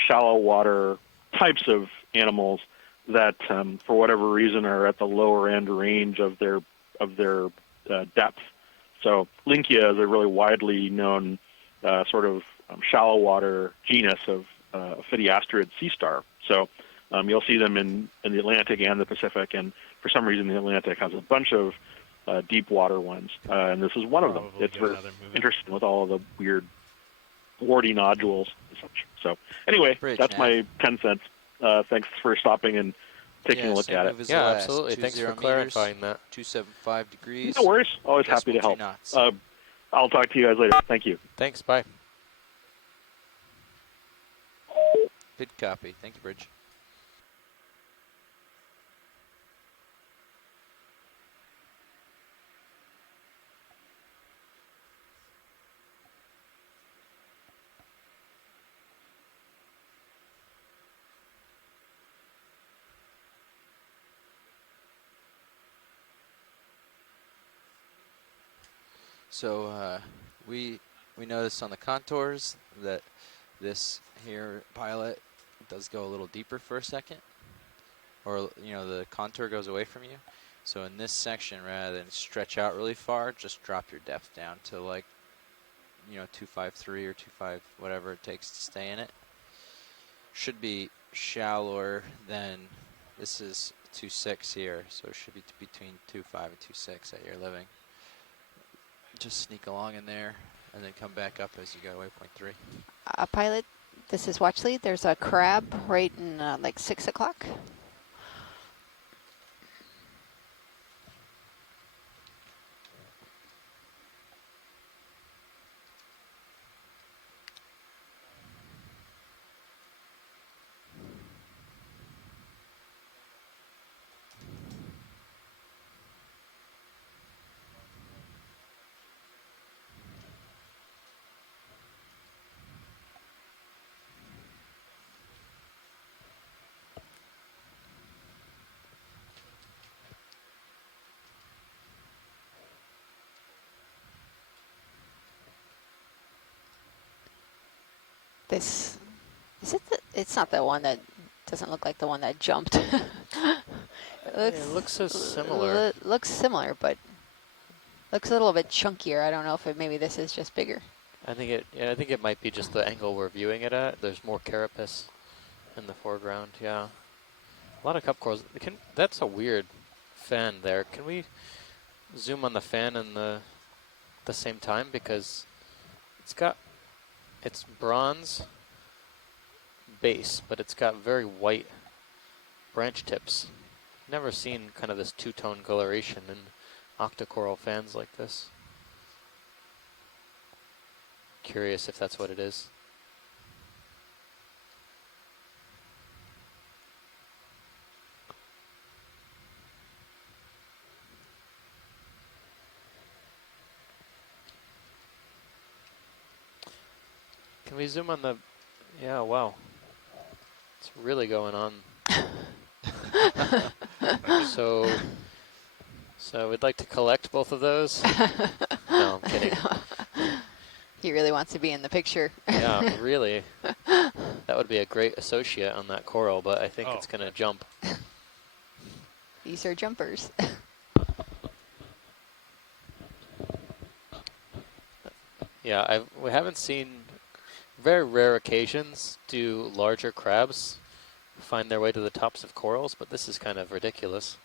shallow water types of animals that, for whatever reason, are at the lower end range of their depth. So Lynchia is a really widely known sort of shallow water genus of Ophidiastrid sea star. So you'll see them in the Atlantic and the Pacific, and for some reason the Atlantic has a bunch of deep water ones, and this is one of them. Probably It's get very another movie. interesting with all of the weird warty nodules and such. So anyway, Bridge, that's Nat. my 10 cents. Thanks for stopping and taking a look same at move it. as Yeah, the last. absolutely. Thanks 20 for clarifying that. 275 degrees. No worries. Always happy to decimal 2 help. knots. I'll talk to you guys later. Thank you. Thanks, bye. Good copy. Thank you, Bridge. So we noticed on the contours that this here pilot does go a little deeper for a second, or the contour goes away from you. So in this section, rather than stretch out really far, just drop your depth down to like 253 or 25, whatever it takes to stay in it. Should be shallower than this is 2.6 here, so it should be between 2.5 and 2.6 that you're living. Just sneak along in there and then come back up as you go waypoint 3. Pilot, this is watch lead. There's a crab right in like 6 o'clock. This, is it it's not the one that doesn't look like the one that jumped. It looks so similar. Looks similar, but looks a little bit chunkier. I don't know if maybe this is just bigger. I think it might be just the angle we're viewing it at. There's more carapace in the foreground. Yeah, a lot of cup corals. That's a weird fan there. Can we zoom on the fan in the same time, because it's bronze base, but it's got very white branch tips. Never seen kind of this two-tone coloration in octocoral fans like this. Curious if that's what it is. Can we zoom on the, yeah, wow. It's really going on. So we'd like to collect both of those. No, I'm kidding. He really wants to be in the picture. Yeah, really. That would be a great associate on that coral, but I think it's going to jump. These are jumpers. Yeah, we haven't seen, very rare occasions do larger crabs find their way to the tops of corals, but this is kind of ridiculous.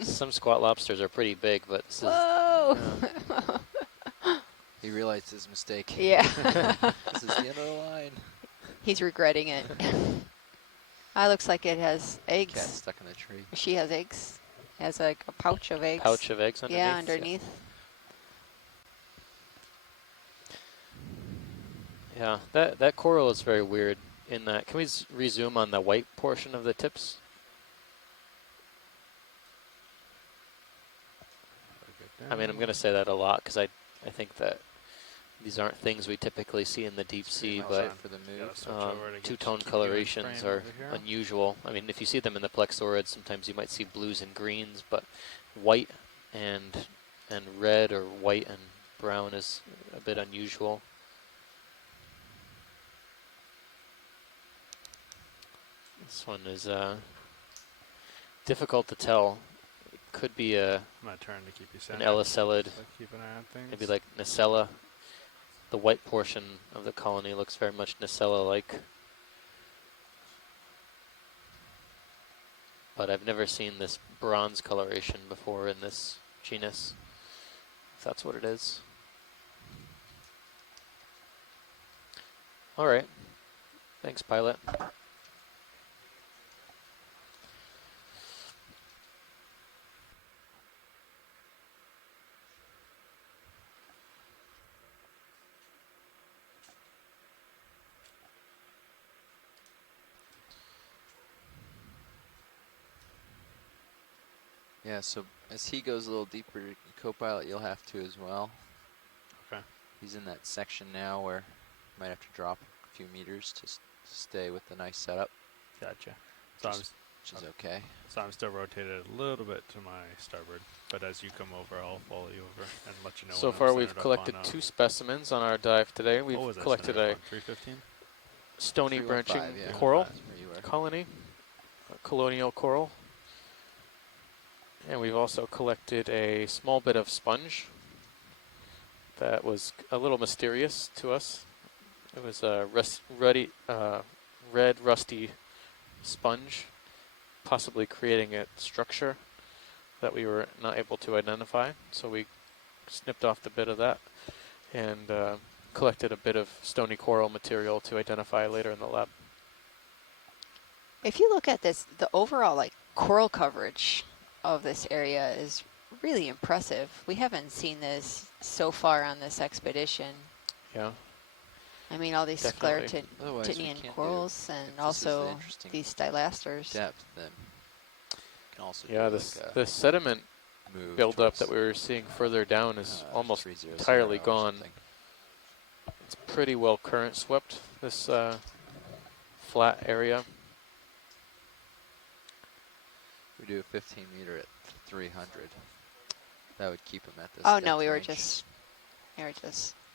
Some squat lobsters are pretty big, but this Whoa! He realized his mistake. Yeah. This is the end of the line. He's regretting it. Looks like it has eggs. Cat stuck in the tree. She has eggs. Has like a pouch of eggs. Pouch of eggs underneath? Yeah, underneath. Yeah, that coral is very weird in that. Can we rezoom on the white portion of the tips? I mean, I'm going to say that a lot because I think that these aren't things we typically see in the deep sea, but for the move. two-tone colorations are unusual. I mean, if you see them in the plexaurids, sometimes you might see blues and greens, but white and red or white and brown is a bit unusual. This one is difficult to tell. It could be I'm gonna turn to keep you an centered. ellicellid, Keep an eye on things. maybe like Nacella. The white portion of the colony looks very much Nacella-like. But I've never seen this bronze coloration before in this genus, if that's what it is. All right. Thanks, pilot. Yeah, so as he goes a little deeper, co-pilot, you'll have to as well. Okay. He's in that section now where you might have to drop a few meters to stay with the nice setup. Gotcha. So which is okay. So I'm still rotated a little bit to my starboard, but as you come over, I'll follow you over and let let you know. So when I'm far, we've centered up collected on, 2 specimens on our dive today. We've what was I collected centered a up on? 315. stony 315, branching yeah. coral That's where you were. colony, a colonial coral. And we've also collected a small bit of sponge that was a little mysterious to us. It was a red rusty sponge, possibly creating a structure that we were not able to identify. So we snipped off the bit of that and collected a bit of stony coral material to identify later in the lab. If you look at this, the overall like coral coverage of this area is really impressive. We haven't seen this so far on this expedition. Yeah. I mean, all these Definitely. Otherwise, we sclerotinian can't corals do, and if this is the also interesting these stilasters. depth, then we can also Yeah, do the sediment move buildup towards, that we were seeing further down is almost 300 entirely or gone. something. It's pretty well current swept, this flat area. We do a 15 meter at 300. That would keep him at this. Oh depth no, we were range, just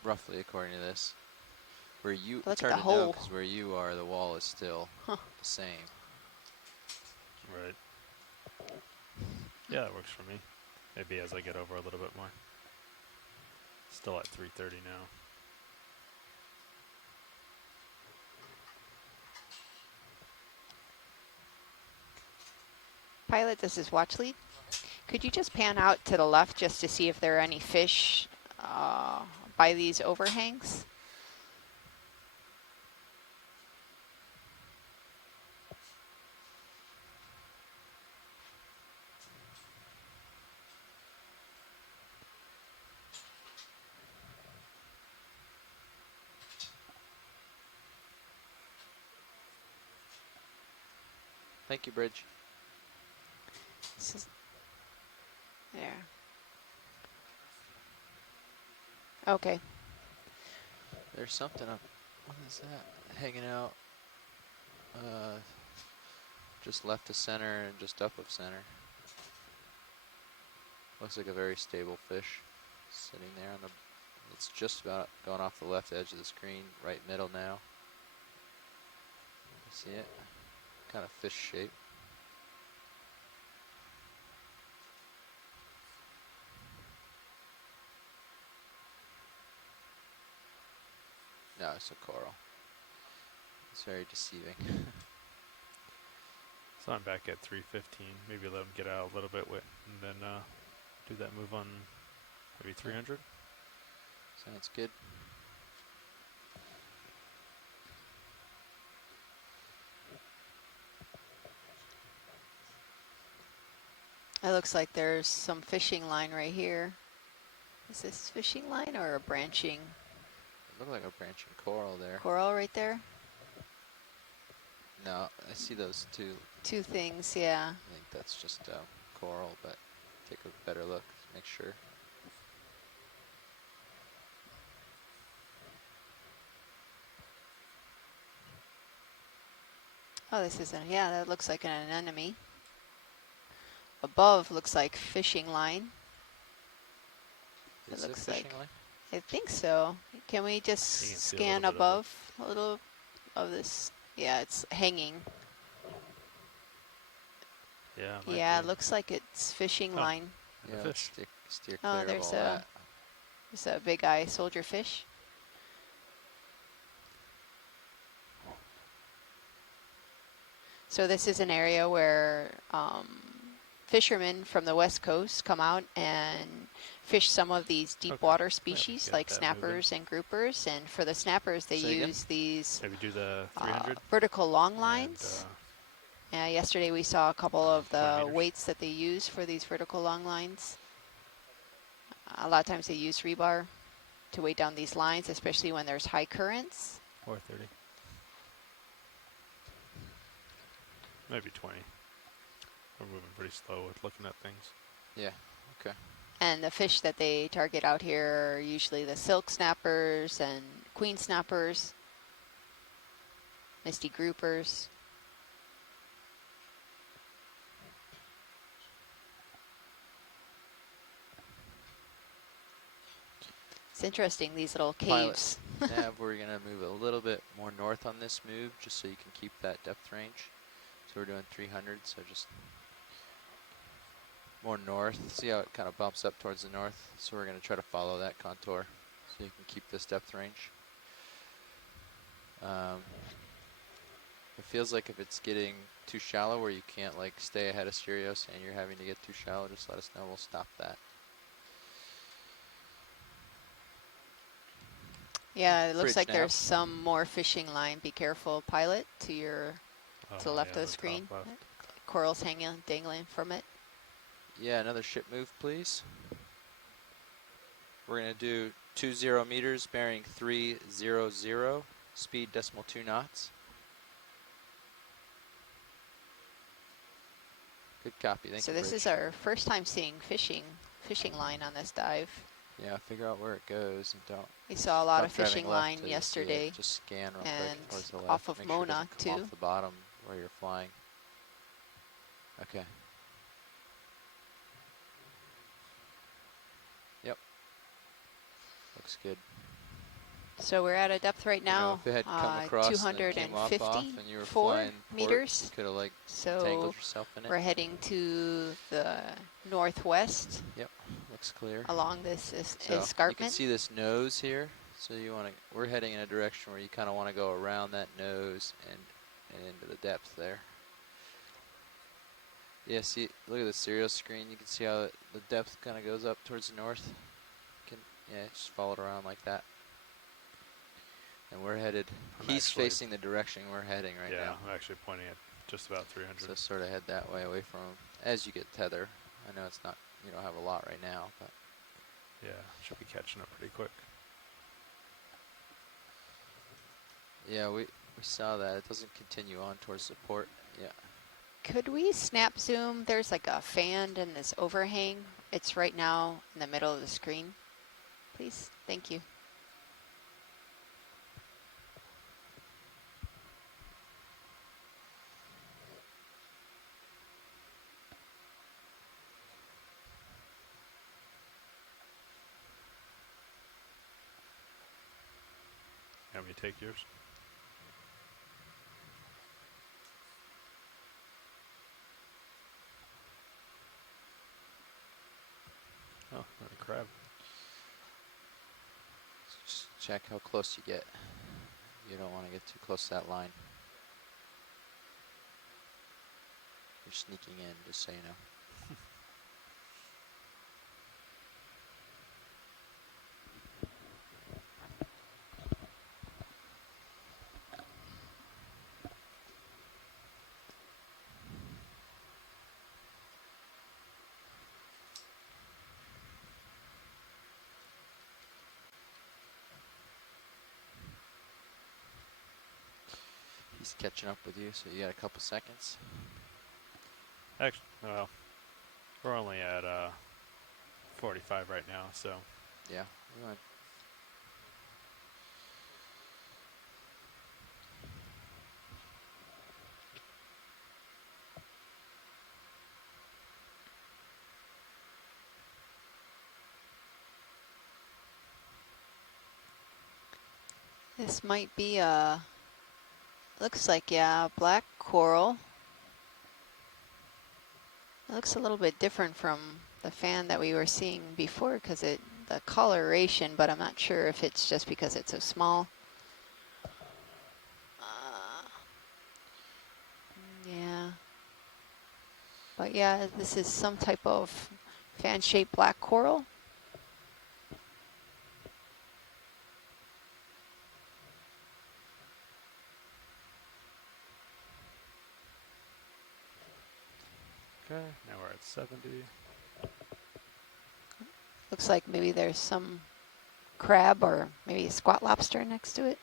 roughly according to this. Where you, look it's at hard the to know hole. because where you are, the wall is still Huh. the same. Right. Yeah, that works for me. Maybe as I get over a little bit more. Still at 330 now. Pilot, this is watch lead. Could you just pan out to the left just to see if there are any fish by these overhangs? Thank you, Bridge. This is there. Okay. There's something up. What is that? Hanging out. Just left of center and just up of center. Looks like a very stable fish sitting there on the. It's just about going off the left edge of the screen, right middle now. See it? Kind of fish shape. No, it's a coral. It's very deceiving. So I'm back at 315. Maybe let him get out a little bit and then do that move on maybe 300. Sounds good. It looks like there's some fishing line right here. Is this fishing line or a branching It looked like a branching coral there. coral right there? No, I see those two. Two things, yeah. I think that's just coral, but take a better look, make sure. Oh, this is yeah, that looks like an anemone. Above looks like fishing line. Is It looks a fishing like, line? I think so. Can we You just can see a scan little bit of above a little of this? Yeah, it's hanging. Yeah. Might Yeah, be. it looks like it's fishing Oh. line. And a Yeah, fish. let's steer Oh, clear of there's all a that. big eye soldier fish. So this is an area where fishermen from the west coast come out and fish some of these deep Okay. water Yeah, species get like that snappers and groupers. And for the snappers, they Say again? use these Maybe do the 300. vertical long and, lines. Yesterday we saw a couple of 20 the meters. weights that they use for these vertical long lines. A lot of times they use rebar to weight down these lines, especially when there's high currents. or 30. Maybe 20. We're moving pretty slow with looking at things. Yeah, okay. And the fish that they target out here are usually the silk snappers and queen snappers, misty groupers. It's interesting, these little Pilot. caves. Nav, we're going to move a little bit more north on this move, just so you can keep that depth range. So we're doing 300, so just more north. See how it kind of bumps up towards the north? So we're going to try to follow that contour so you can keep this depth range. It feels like if it's getting too shallow where you can't like stay ahead of Sirius and you're having to get too shallow, just let us know. We'll stop that. Yeah, it looks Bridge like nav. there's some more fishing line. Be careful, pilot, to your to the left yeah, of the top screen. left. Corals hanging, dangling from it. Yeah, another ship move, please. We're going to do 20 meters, bearing 300, speed 0.2 knots. Good copy. Thank So you, this Bridge. is our first time seeing fishing line on this dive. Yeah, figure out where it goes and don't. We saw a lot of stop driving fishing left line till you see it. yesterday, Just scan real and quick towards the left. off of Make sure it Mona doesn't come too. off the bottom where you're flying. Okay. Yep. Looks good. So we're at a depth right You know, now, if it had come across and then came off and you were 254 flying meters. you could have like So entangled yourself in it. we're heading to the northwest Yep, looks clear. along this So you can escarpment. see this nose here. So you want to. We're heading in a direction where you kind of want to go around that nose and into the depth there. Yeah, see, look at the serial screen. You can see how the depth kind of goes up towards the north. Yeah, just follow it around like that. And we're headed. He's facing the direction we're heading right now. Yeah, I'm actually pointing at just about 300. So sort of head that way away from him as you get tether. I know it's not, you don't have a lot right now, but Yeah, should be catching up pretty quick. yeah, we saw that. It doesn't continue on towards the port. Yeah. Could we snap zoom? There's like a fan in this overhang. It's right now in the middle of the screen. Please, thank you. Have me take yours? Oh, not a crab. Just check how close you get. You don't want to get too close to that line. You're sneaking in, just so you know. He's catching up with you, so you got a couple seconds. Actually, well, we're only at 45 right now, so. Yeah, we went. This might be a, looks like, yeah, black coral. It looks a little bit different from the fan that we were seeing before because the coloration, but I'm not sure if it's just because it's so small. Yeah. But yeah, this is some type of fan-shaped black coral. Okay, now we're at 70. Looks like maybe there's some crab or maybe a squat lobster next to it.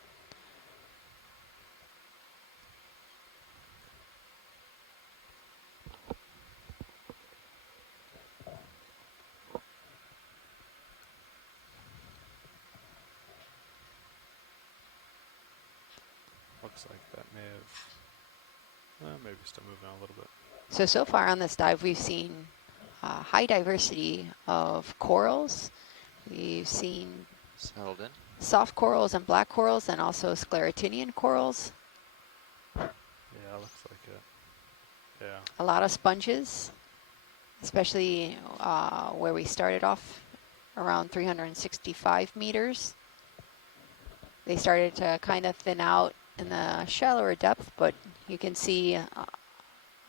Looks like that may have, maybe still moving on a little bit. So far on this dive, we've seen high diversity of corals. We've seen Settled in. soft corals and black corals, and also sclerotinian corals. Yeah, looks like it. Yeah. A lot of sponges, especially where we started off around 365 meters. They started to kind of thin out in the shallower depth, but you can see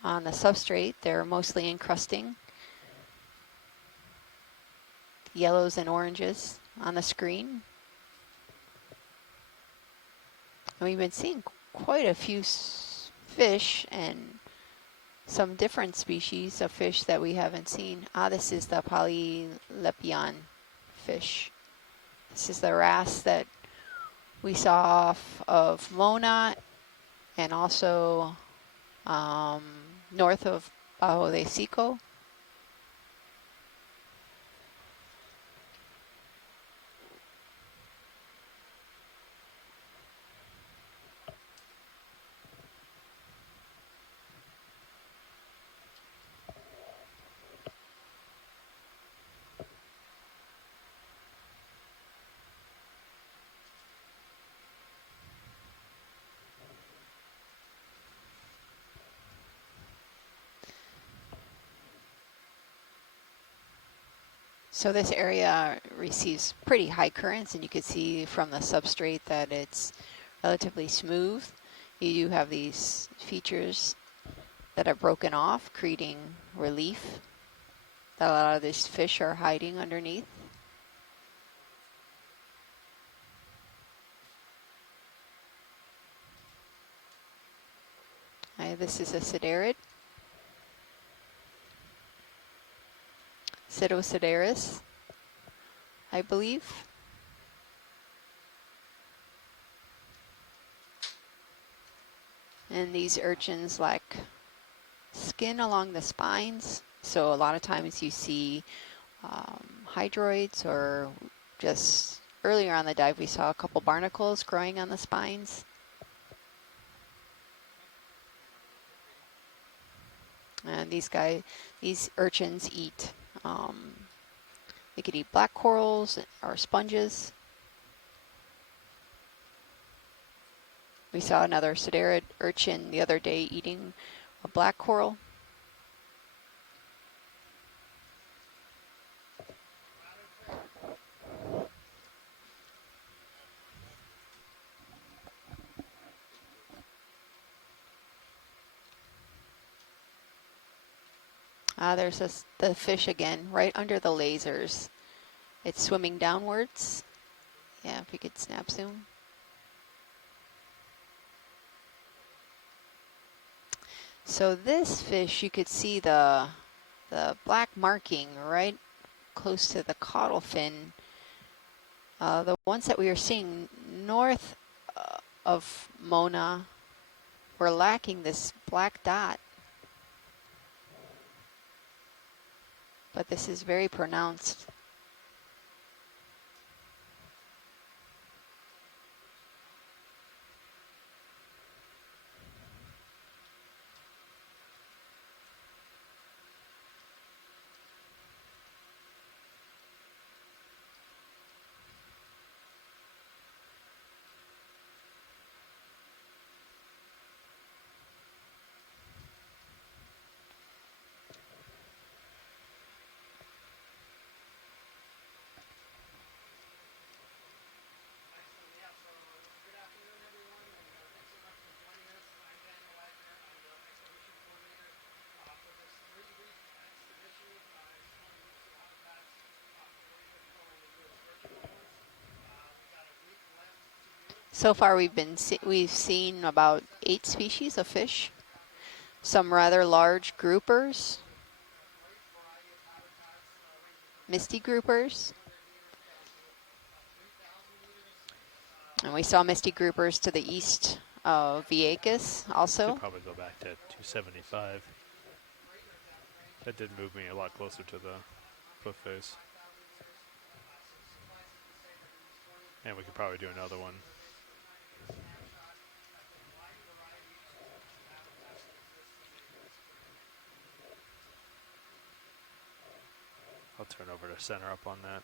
on the substrate they're mostly encrusting yellows and oranges on the screen. And we've been seeing quite a few fish and some different species of fish that we haven't seen. This is the polylepion fish. This is the wrasse that we saw off of Mona and also north of Bajo de Sico. So this area receives pretty high currents, and you can see from the substrate that it's relatively smooth. You do have these features that are broken off, creating relief that a lot of these fish are hiding underneath. This is a siderid, Pseudosideris, I believe. And these urchins lack skin along the spines, so a lot of times you see hydroids, or just earlier on the dive we saw a couple barnacles growing on the spines. And these urchins eat, they could eat black corals or sponges. We saw another siderid urchin the other day eating a black coral. There's the fish again, right under the lasers. It's swimming downwards. Yeah, if you could snap zoom. So this fish, you could see the black marking right close to the caudal fin. The ones that we were seeing north of Mona were lacking this black dot. But this is very pronounced. So far we've seen about 8 species of fish, some rather large groupers, misty groupers, and we saw misty groupers to the east of Vieques also. Should probably go back to 275. That did move me a lot closer to the cliff face. And we could probably do another one. I'll turn over to center up on that.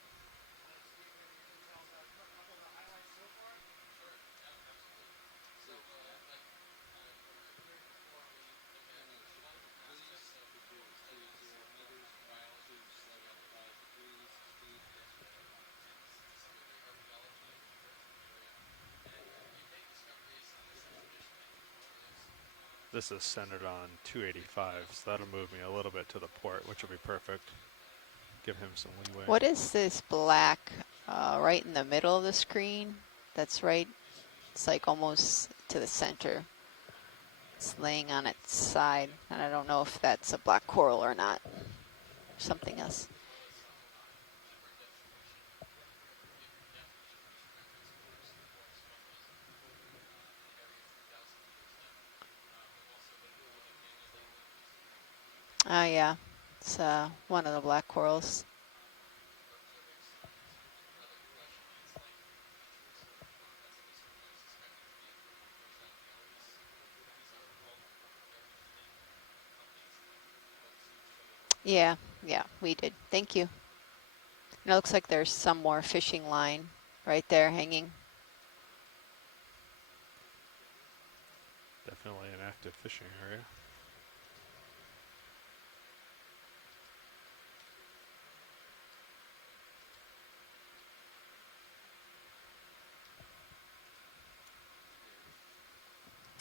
this is centered on 285, so that'll move me a little bit to the port, which will be perfect. Give him some leeway. What is this black right in the middle of the screen? That's right. It's like almost to the center. It's laying on its side, and I don't know if that's a black coral or not. Something else. Oh yeah, it's one of the black corals. Yeah, yeah, we did. Thank you. And it looks like there's some more fishing line right there hanging. Definitely an active fishing area.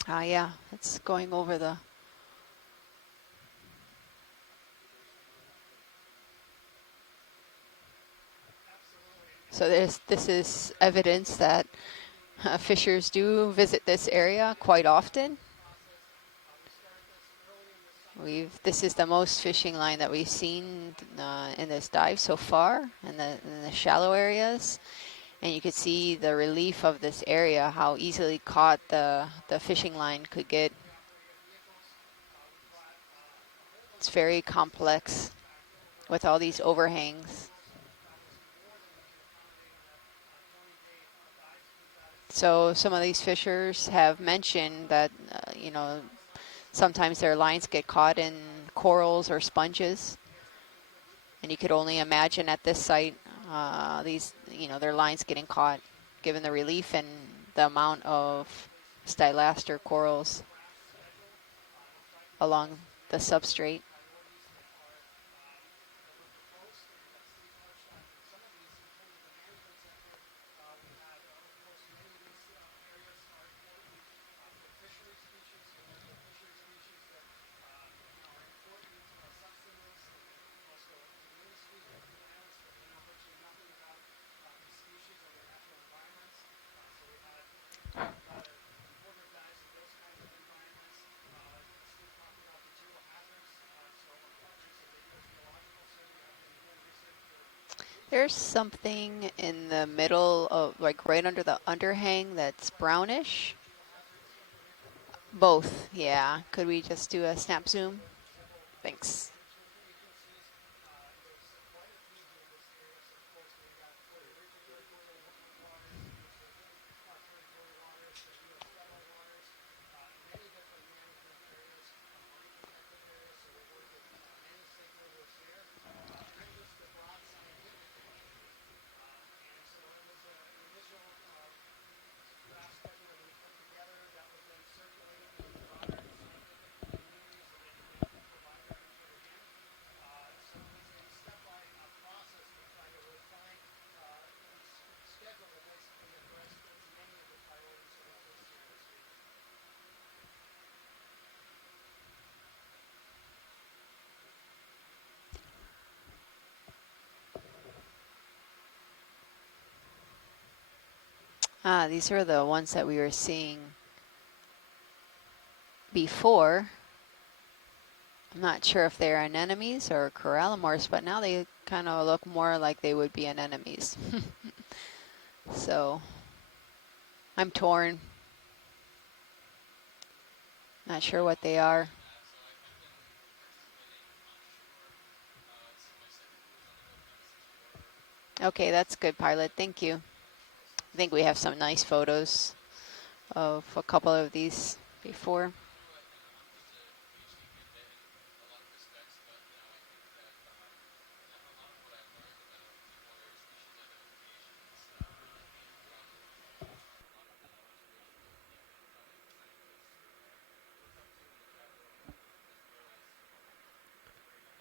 Ah, yeah, it's going over the. So this is evidence that fishers do visit this area quite often. This is the most fishing line that we've seen in this dive so far in the shallow areas. And you could see the relief of this area, how easily caught the fishing line could get. It's very complex with all these overhangs. So some of these fishers have mentioned that, you know, sometimes their lines get caught in corals or sponges. And you could only imagine at this site, these, you know, their lines getting caught, given the relief and the amount of stylaster corals along the substrate. There's something in the middle of, like right under the underhang that's brownish. Both, yeah. Could we just do a snap zoom? Thanks. Ah, these are the ones that we were seeing before. I'm not sure if they're anemones or corallimores, but now they kind of look more like they would be anemones. So I'm torn. Not sure what they are. Okay, that's good, Pilot. Thank you. I think we have some nice photos of a couple of these before.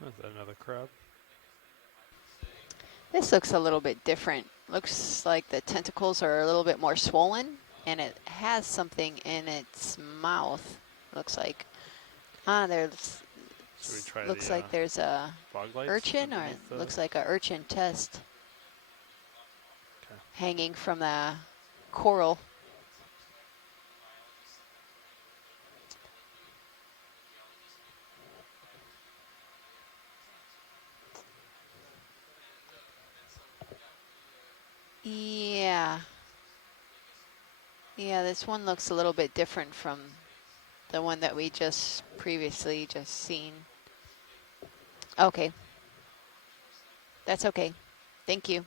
Is that another crab? This looks a little bit different. Looks like the tentacles are a little bit more swollen, and it has something in its mouth, looks like. There's Should we try looks the like there's a fog lights urchin, or it underneath the? looks like a urchin test Okay. hanging from the coral. Yeah. Yeah, this one looks a little bit different from the one that we just previously just seen. Okay. That's okay. Thank you.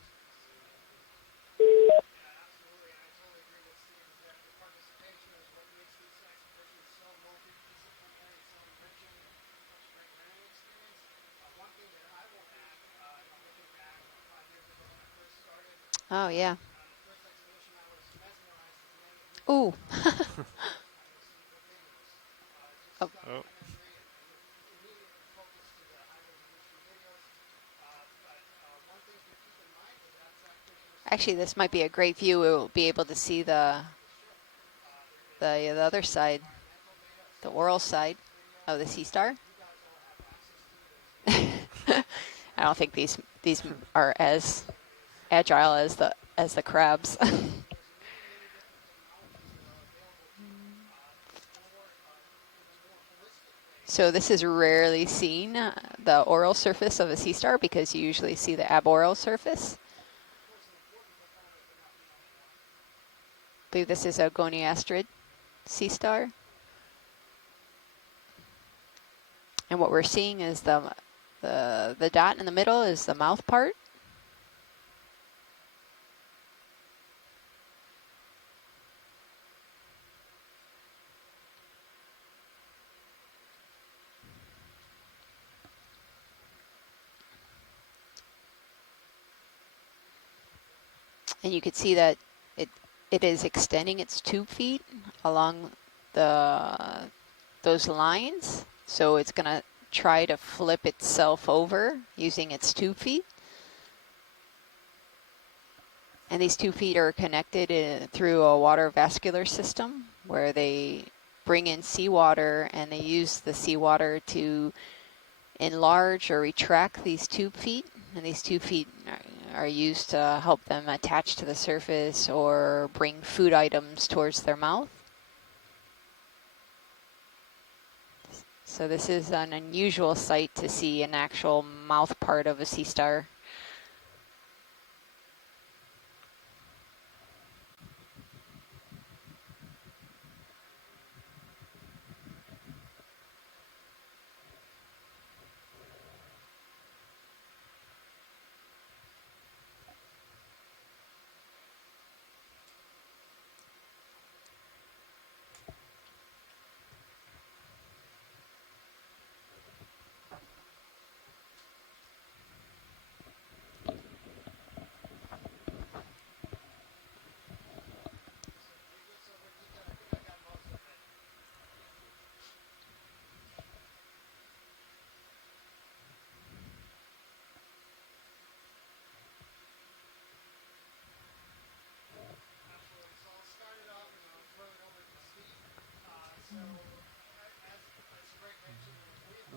Oh, yeah. Ooh. Oh, Oh, actually, this might be a great view. We'll be able to see the other side, the oral side of the sea star. I don't think these are as agile as the crabs. So this is rarely seen, the oral surface of a sea star, because you usually see the aboral surface. I believe this is a goniastrid sea star. And what we're seeing is the dot in the middle is the mouth part. And you can see that it is extending its tube feet along those lines. So it's going to try to flip itself over using its tube feet. And these 2 feet are connected through a water vascular system where they bring in seawater, and they use the seawater to enlarge or retract these tube feet. And these 2 feet are used to help them attach to the surface or bring food items towards their mouth. So this is an unusual sight to see an actual mouth part of a sea star.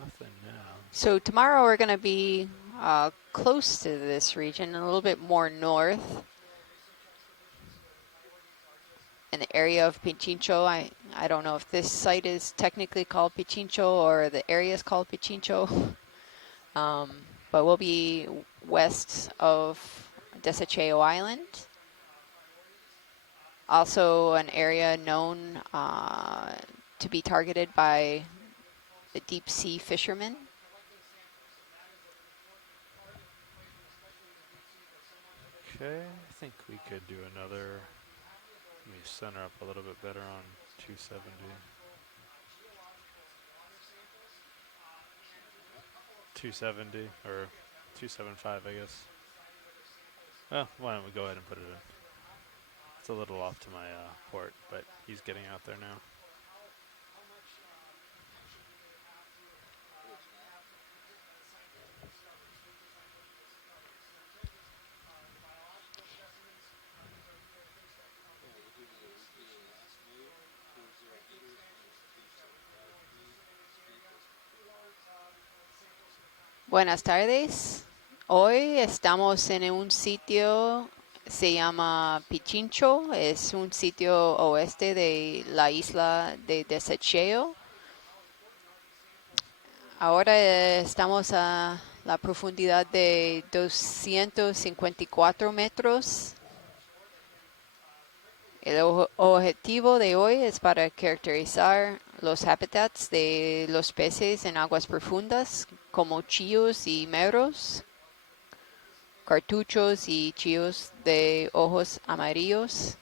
nothing now. So tomorrow we're going to be close to this region, a little bit more north, in the area of Pichincho. I don't know if this site is technically called Pichincho or the area is called Pichincho, but we'll be west of Desecheo Island. Also an area known to be targeted by the deep sea fishermen. Okay, I think we could do another. Let me center up a little bit better on 270. 270 or 275, I guess. Oh, why don't we go ahead and put it in? It's a little off to my port, but he's getting out there now. Buenas tardes. Hoy estamos en un sitio, se llama Pichincho, es un sitio oeste de la isla de Desecheo. Ahora estamos a la profundidad de 254 metros. El objetivo de hoy es para caracterizar los hábitats de los peces en aguas profundas, como chillos y meros, cartuchos y chillos de ojos amarillos.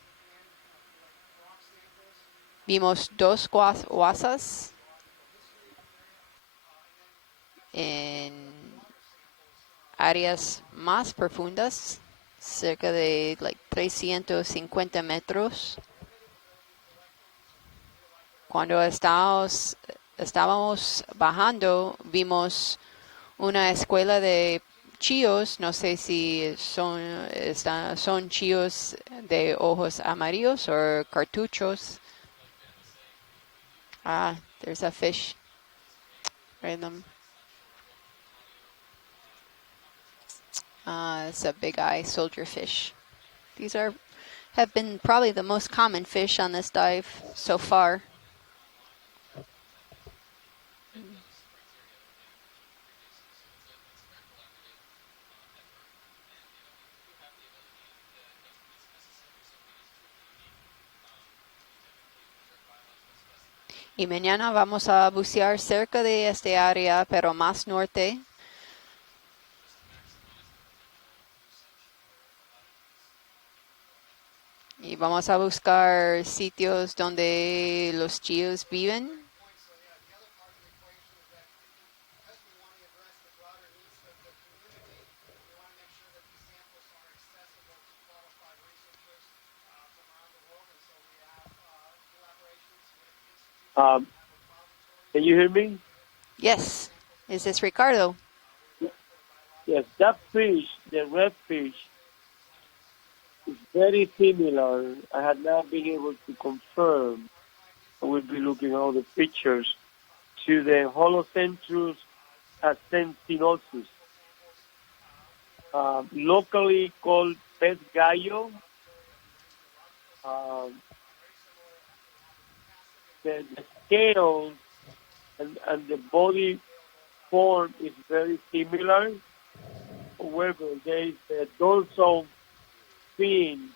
Vimos dos guasas en áreas más profundas, cerca de 350 metros. Cuando estábamos bajando, vimos una escuela de chillos, no sé si son chillos de ojos amarillos o cartuchos. Ah, there's a fish. Random. It's a big eye soldier fish. These have been probably the most common fish on this dive so far. Y mañana vamos a bucear cerca de este área, pero más norte. Y vamos a buscar sitios donde los chillos viven. Can you hear me? Yes. Is this Ricardo? Yes, that fish, the red fish, is very similar. I had not been able to confirm. I will be looking at all the pictures to the Holocentrus ascentinosus, locally called pez gallo. The scales and the body form is very similar. However, there is a dorsal fin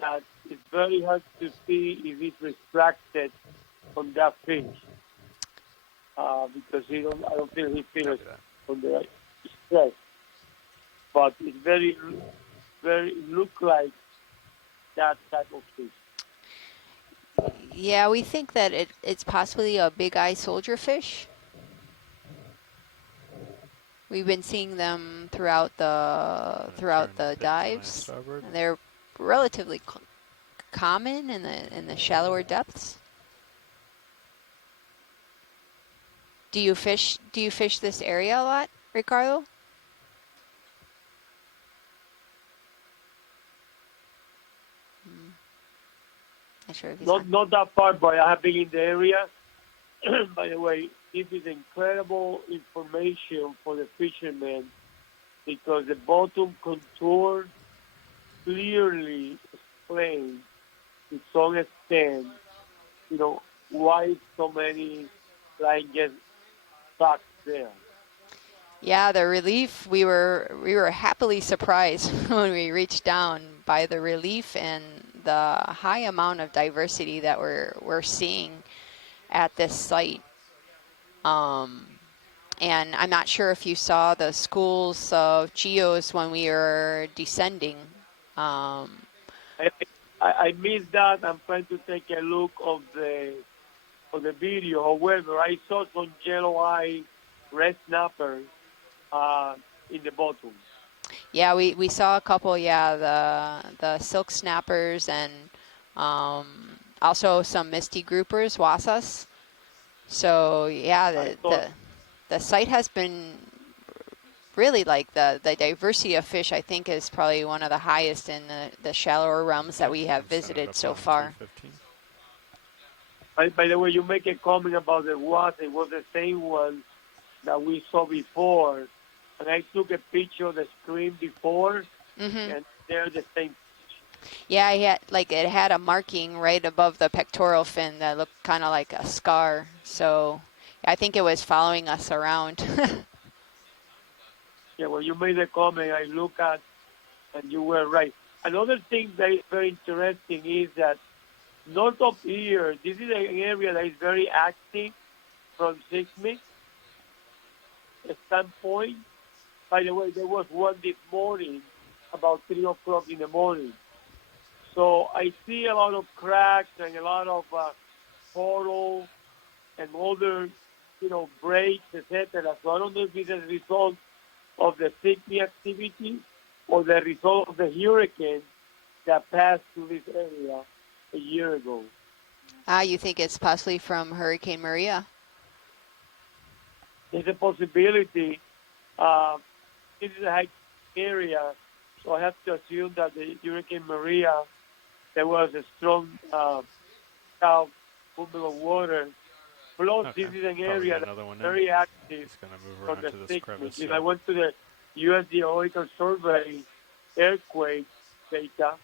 that is very hard to see if it's retracted on that fish because I don't think he feels on the stress. But it's very look like that type of fish. Yeah, we think that it's possibly a big eye soldier fish. We've been seeing them throughout the dives. They're relatively common in the shallower depths. Do you fish this area a lot, Ricardo? Not sure if he's not that far, but I have been in the area. By the way, this is incredible information for the fishermen because the bottom contour clearly explains to some extent, why so many flying get stuck there. Yeah, the relief, we were happily surprised when we reached down by the relief and the high amount of diversity that we're seeing at this site. And I'm not sure if you saw the schools of Chios when we were descending. I missed that. I'm trying to take a look of the video. However, I saw some yellow eye red snappers in the bottom. Yeah, we saw a couple. Yeah, the silk snappers and also some misty groupers, wasas. So yeah, the site has been really the diversity of fish. I think is probably one of the highest in the shallower realms that we have visited so far. By the way, you make a comment about the was. It was the same one that we saw before. and I took a picture of the screen before, Mm-hmm. and they're the same. Yeah, it had a marking right above the pectoral fin that looked kind of like a scar. So I think it was following us around. Yeah, when you made the comment, I look at, and you were right. Another thing that is very interesting is that north of here, this is an area that is very active from seismic standpoint. By the way, there was one this morning about 3 o'clock in the morning. So I see a lot of cracks and a lot of portal and other, breaks, etc. So I don't know if it's a result of the seismic activity or the result of the hurricane that passed through this area a year ago. You think it's possibly from Hurricane Maria? There's a possibility. This is a high area, so I have to assume that the Hurricane Maria, there was a strong south movement of water. Plus, Okay. this is an Probably area get that's another one in. very active Just gonna move from around the to this seismic. crevice. If So. I went to the U.S. Geological Survey earthquake data,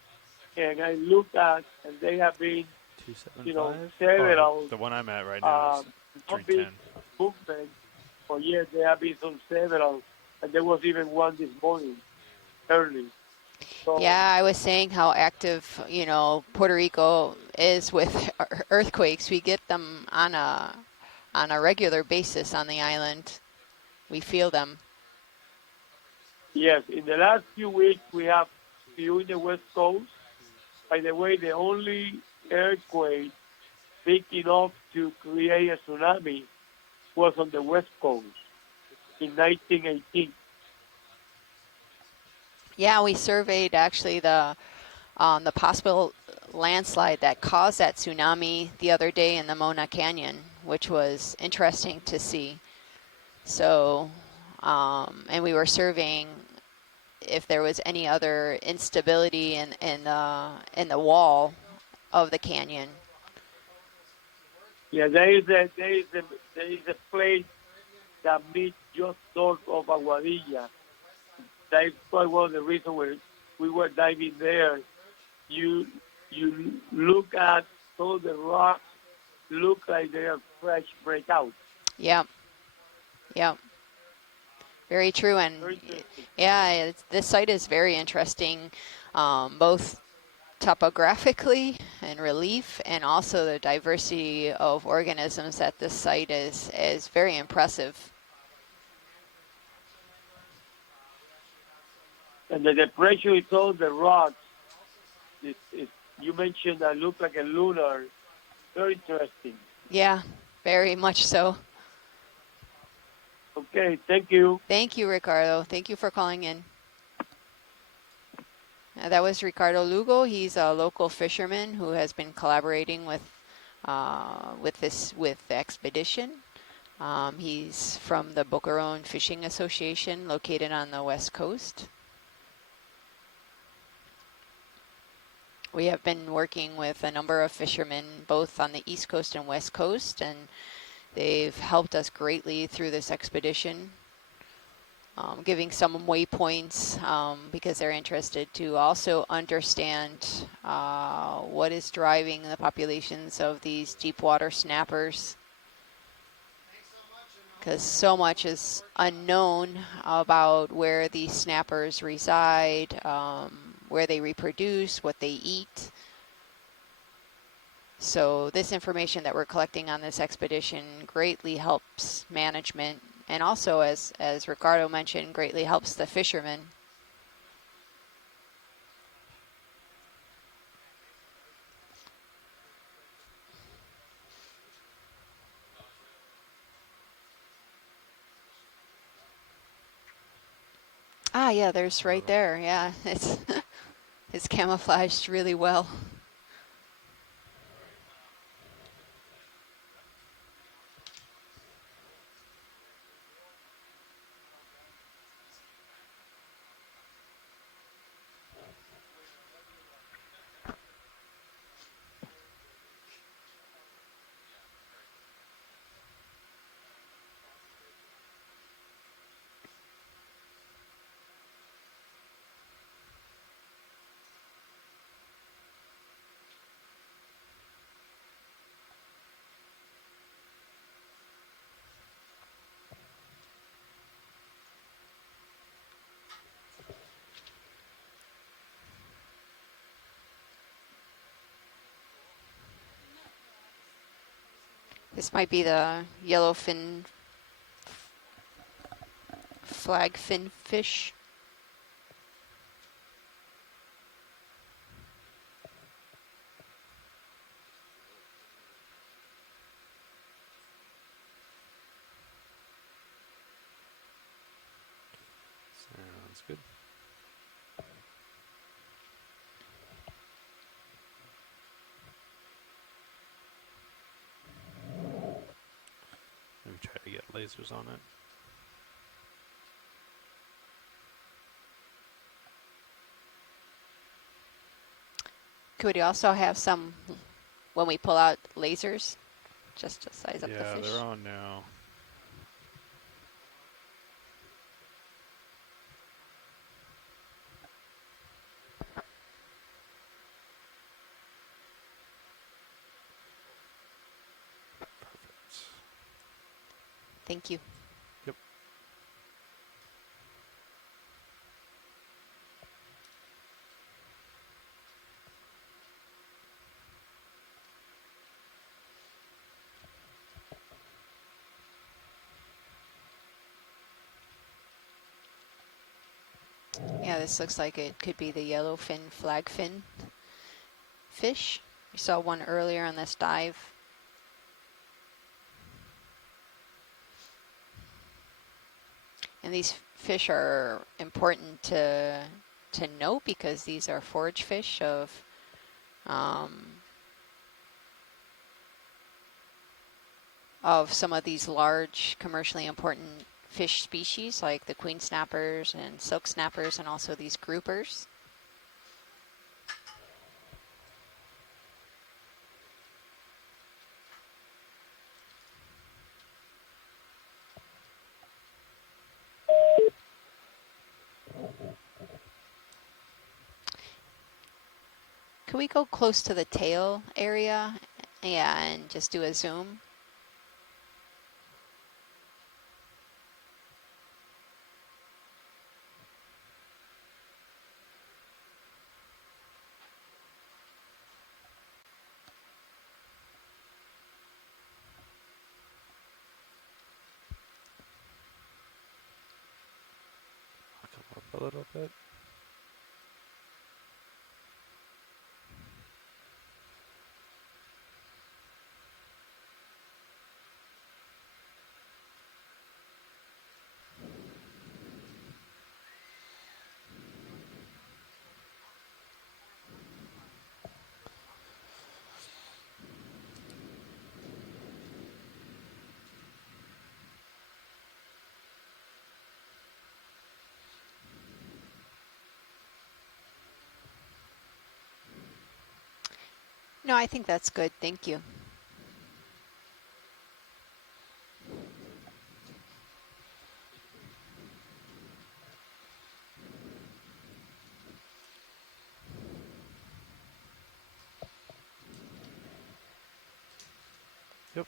and I looked at, and they have been, 275. several, The one I'm at right now is not big 310. movements, but yes, there have been some several, and there was even one this morning, early. So, Yeah, I was saying how active, Puerto Rico is with earthquakes. We get them on a regular basis on the island. We feel them. yes, in the last few weeks, we have few in the West Coast. By the way, the only earthquake big enough to create a tsunami was on the West Coast in 1918. Yeah, we surveyed actually the possible landslide that caused that tsunami the other day in the Mona Canyon, which was interesting to see. So, and we were surveying if there was any other instability in the wall of the canyon. Yeah, there is a place that meets just north of Aguadilla. That is probably one of the reasons we were diving there. You you look at some of the rocks look like they are fresh breakouts. Yep, yep, very true. And Very interesting. yeah, this site is very interesting, both topographically and relief, and also the diversity of organisms at this site is very impressive. And the depression is all the rocks. You mentioned that look like a lunar. Very interesting. Yeah, very much so. Okay, thank you. Thank you, Ricardo. Thank you for calling in. That was Ricardo Lugo. He's a local fisherman who has been collaborating with the expedition. He's from the Boquerón Fishing Association, located on the west coast. We have been working with a number of fishermen, both on the east coast and west coast, and they've helped us greatly through this expedition. Giving some waypoints because they're interested to also understand what is driving the populations of these deep water snappers, because so much is unknown about where these snappers reside, where they reproduce, what they eat. So this information that we're collecting on this expedition greatly helps management, and also, as Ricardo mentioned, greatly helps the fishermen. Ah, yeah, there's right there. Yeah, it's camouflaged really well. This might be the yellowfin flagfin fish. Sounds good. Maybe try to get lasers on it. Could we also have some, when we pull out lasers, just to size up the Yeah, fish? they're on now. Perfect. Thank you. Yep. Yeah, this looks like it could be the yellowfin flagfin fish. We saw one earlier on this dive. And these fish are important to note because these are forage fish of some of these large commercially important fish species like the queen snappers and silk snappers and also these groupers. Can we go close to the tail area and just do a zoom? I'll come up a little bit. No, I think that's good. Thank you. Yep.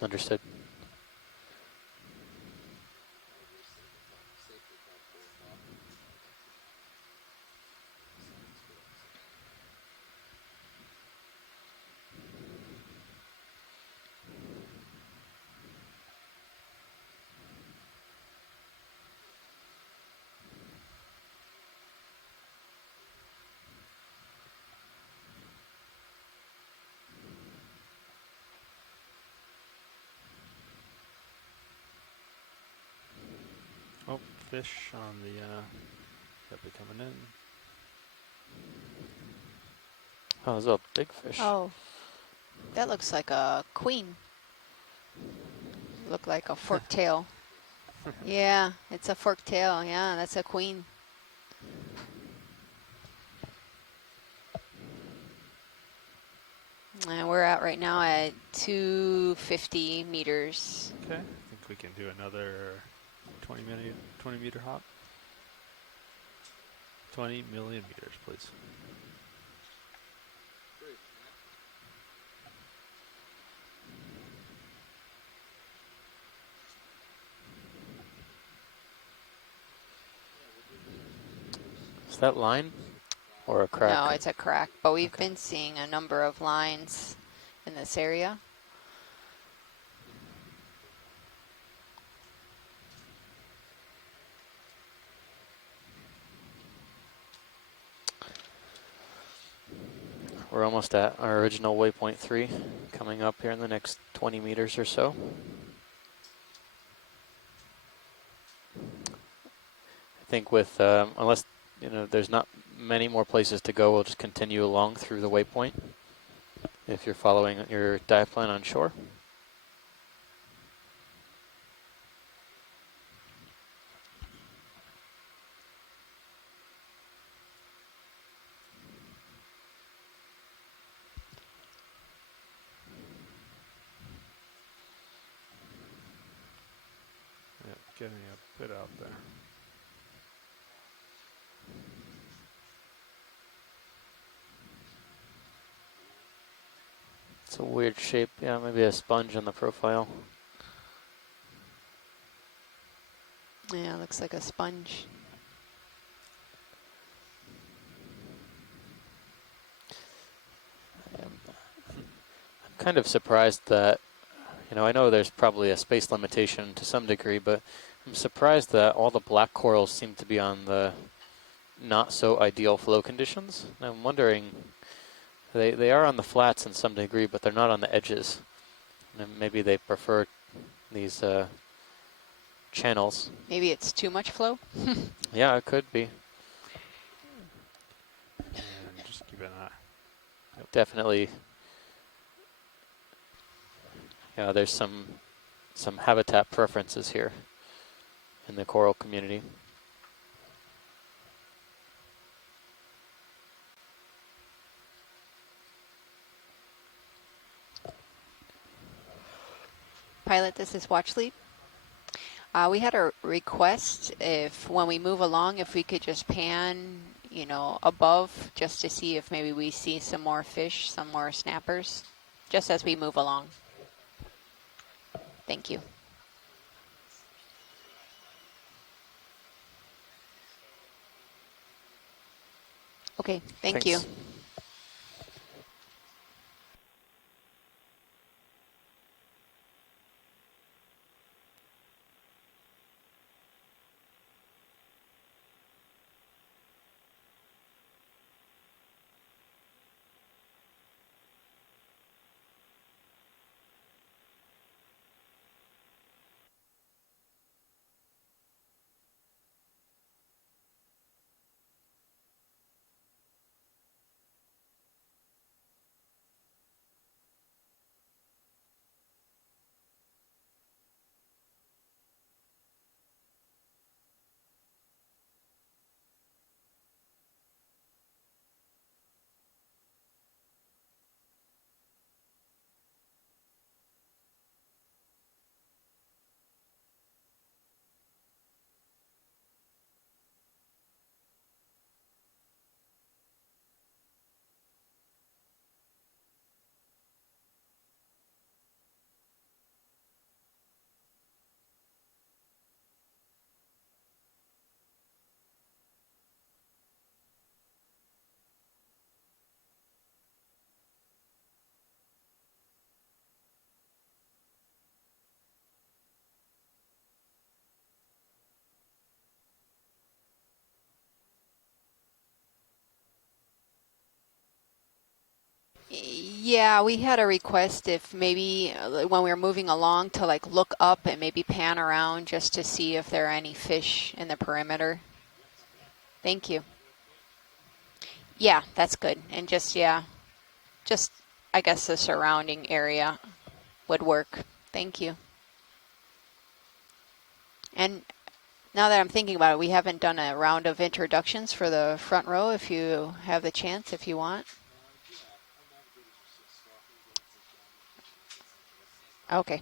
Understood. Oh, fish on the, yep, they're coming in. Oh, those are big fish. Oh, that looks like a queen. Look like a forked tail. Yeah, it's a forked tail. Yeah, that's a queen. And we're at right now at 250 meters. Okay. I think we can do another 20 meter hop. 20 million meters, please. Is that line or a crack? No, it's a crack, but we've Okay. been seeing a number of lines in this area. We're almost at our original waypoint 3, coming up here in the next 20 meters or so. I think with, unless, there's not many more places to go, we'll just continue along through the waypoint if you're following your dive plan on shore. Yep, getting a bit out there. It's a weird shape. Yeah, maybe a sponge on the profile. Yeah, looks like a sponge. I'm kind of surprised that, I know there's probably a space limitation to some degree, but I'm surprised that all the black corals seem to be on the not so ideal flow conditions. And I'm wondering, they are on the flats in some degree, but they're not on the edges. And maybe they prefer these channels. Maybe it's too much flow? Yeah, it could be. And just keep an eye. Yep. Definitely. Yeah, there's some habitat preferences here in the coral community. Pilot, this is Watch Lead. We had a request if when we move along, if we could just pan, above just to see if maybe we see some more fish, some more snappers, just as we move along. Thank you. Okay, thank you. Thanks. Yeah, we had a request if maybe when we were moving along to look up and maybe pan around just to see if there are any fish in the perimeter. Thank you. Yeah, that's good. And just I guess the surrounding area would work. Thank you. And now that I'm thinking about it, we haven't done a round of introductions for the front row if you have the chance, if you want. Okay.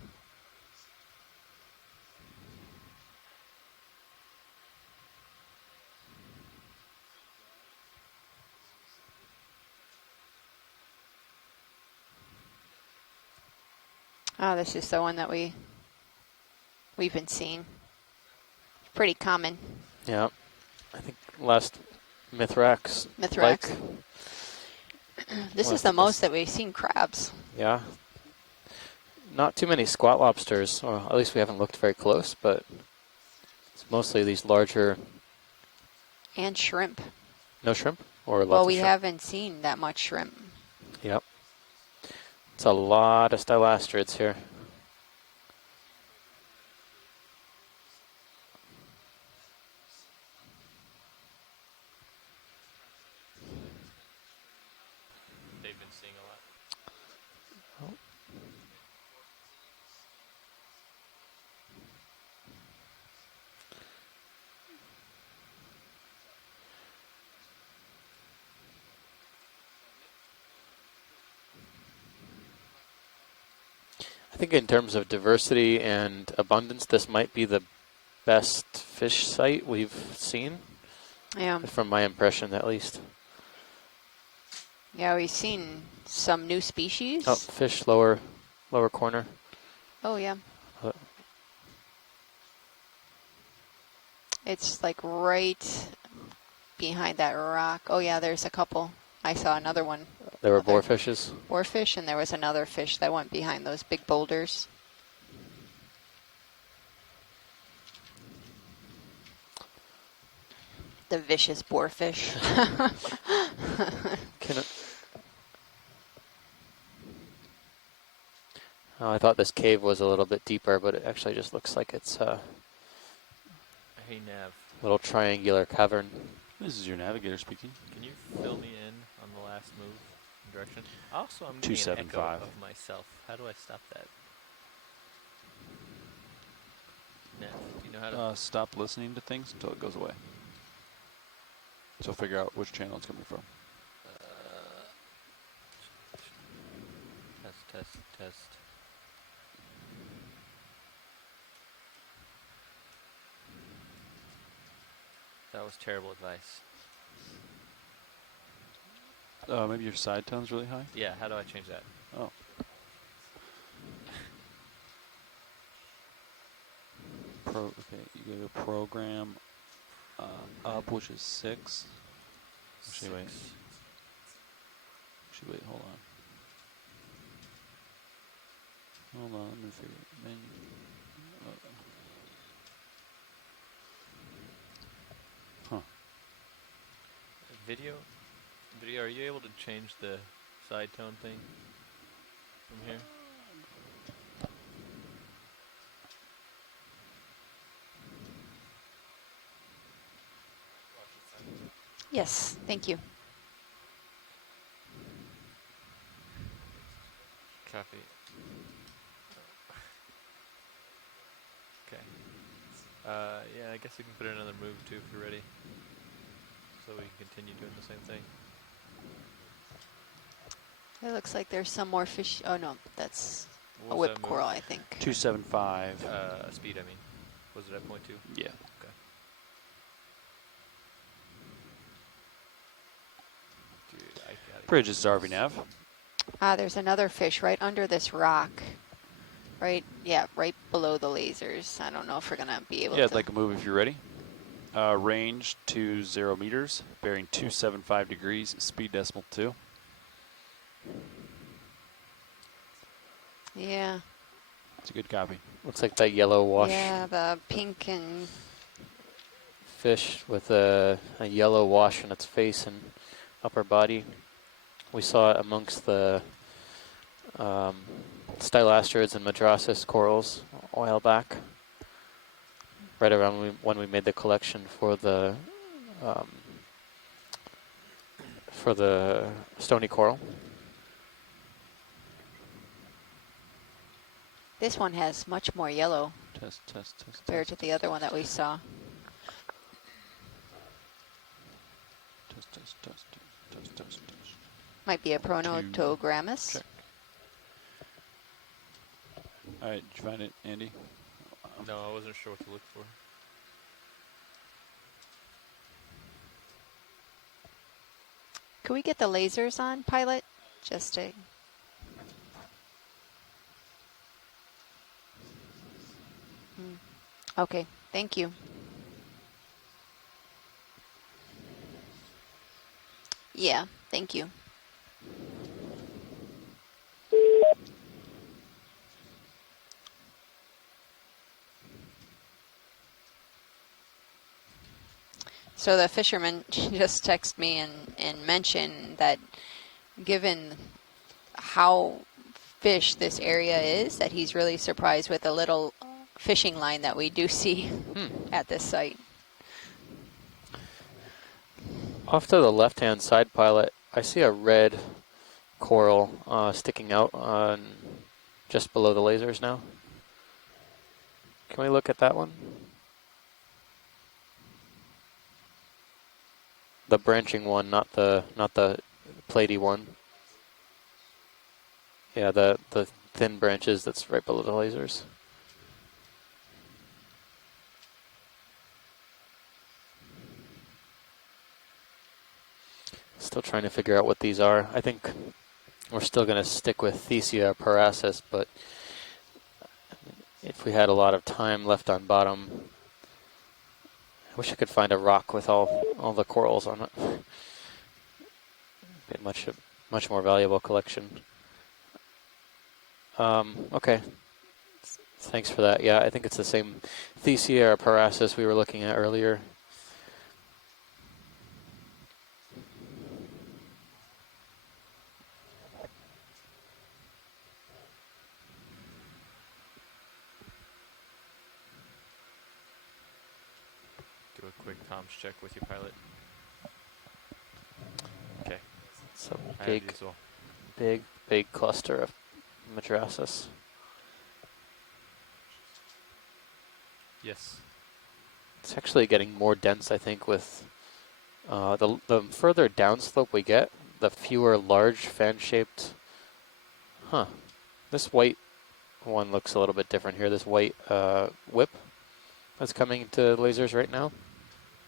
Oh, this is the one that we've been seeing. Pretty common. Yeah. I think last Mithrax. Mithrax. This Well, is the most that we've seen crabs. Yeah. Not too many squat lobsters, or at least we haven't looked very close, but it's mostly these larger. And shrimp. No shrimp? Or lots Well, of we shrimp? haven't seen that much shrimp. Yep. It's a lot of stylastrids here. They've been seeing a lot. I think in terms of diversity and abundance, this might be the best fish site we've seen. Yeah. From my impression, at least. Yeah, we've seen some new species. Oh, fish lower corner. Oh, yeah. It's like right behind that rock. Oh, yeah, there's a couple. I saw another one. There were boarfishes? Boarfish, and there was another fish that went behind those big boulders. The vicious boarfish. Oh, I thought this cave was a little bit deeper, but it actually just looks like it's a Hey, Nav. little triangular cavern. This is your navigator speaking. Can you fill me in on the last move and direction? Also, I'm getting an echo 275. of myself. How do I stop that? Nav, do you know how to? Stop listening to things until it goes away. So figure out which channel it's coming from. Test. That was terrible advice. Maybe your side tone's really high? Yeah, how do I change that? Oh. Okay, you go to program up, which is 6. Actually, wait. Hold on. Hold on, let me figure it. Menu. Huh. Video, are you able to change the side tone thing from here? Yes, thank you. Copy. Okay. Yeah, I guess we can put in another move too if you're ready. So we can continue doing the same thing. It looks like there's some more fish. Oh, no, that's What a was whip that move? coral, I think. 275. Speed, I mean. Was it at point 2? Yeah. Okay. Dude, I gotta Bridge is Zarvi Nav. There's another fish right under this rock. Right below the lasers. I don't know if we're going to be able Yeah, to. I'd like a move if you're ready. Range to 0 meters, bearing 275 degrees, speed decimal 2. Yeah. It's a good copy. Looks like that yellow wash Yeah, the pink and fish with a yellow wash on its face and upper body. We saw it amongst the stylastrids and madrasis corals a while back, right around when we made the collection for the stony coral. this one has much more yellow Test. compared to the other one that we saw. Test. Might be a Pronotogramus. Check. All right, did you find it, Andy? No, I wasn't sure what to look for. Could we get the lasers on, pilot? Just to. Okay, thank you. Yeah, thank you. So the fisherman just texted me and mentioned that given how fish this area is, that he's really surprised with the little fishing line that we do see at this site. Off to the left-hand side, pilot, I see a red coral sticking out on just below the lasers now. Can we look at that one? The branching one, not the platy one. Yeah, the thin branches that's right below the lasers. Still trying to figure out what these are. I think we're still going to stick with Thesia parasus, but if we had a lot of time left on bottom, I wish I could find a rock with all the corals on it. Be much more valuable collection. Okay. Thanks for that. Yeah, I think it's the same Thesia parasus we were looking at earlier. Do a quick comms check with you, pilot. Okay. It's a I have these all. big cluster of madrasas. Yes. It's actually getting more dense, I think, with the further downslope we get, the fewer large fan-shaped. Huh. This white one looks a little bit different here. This white whip that's coming into lasers right now.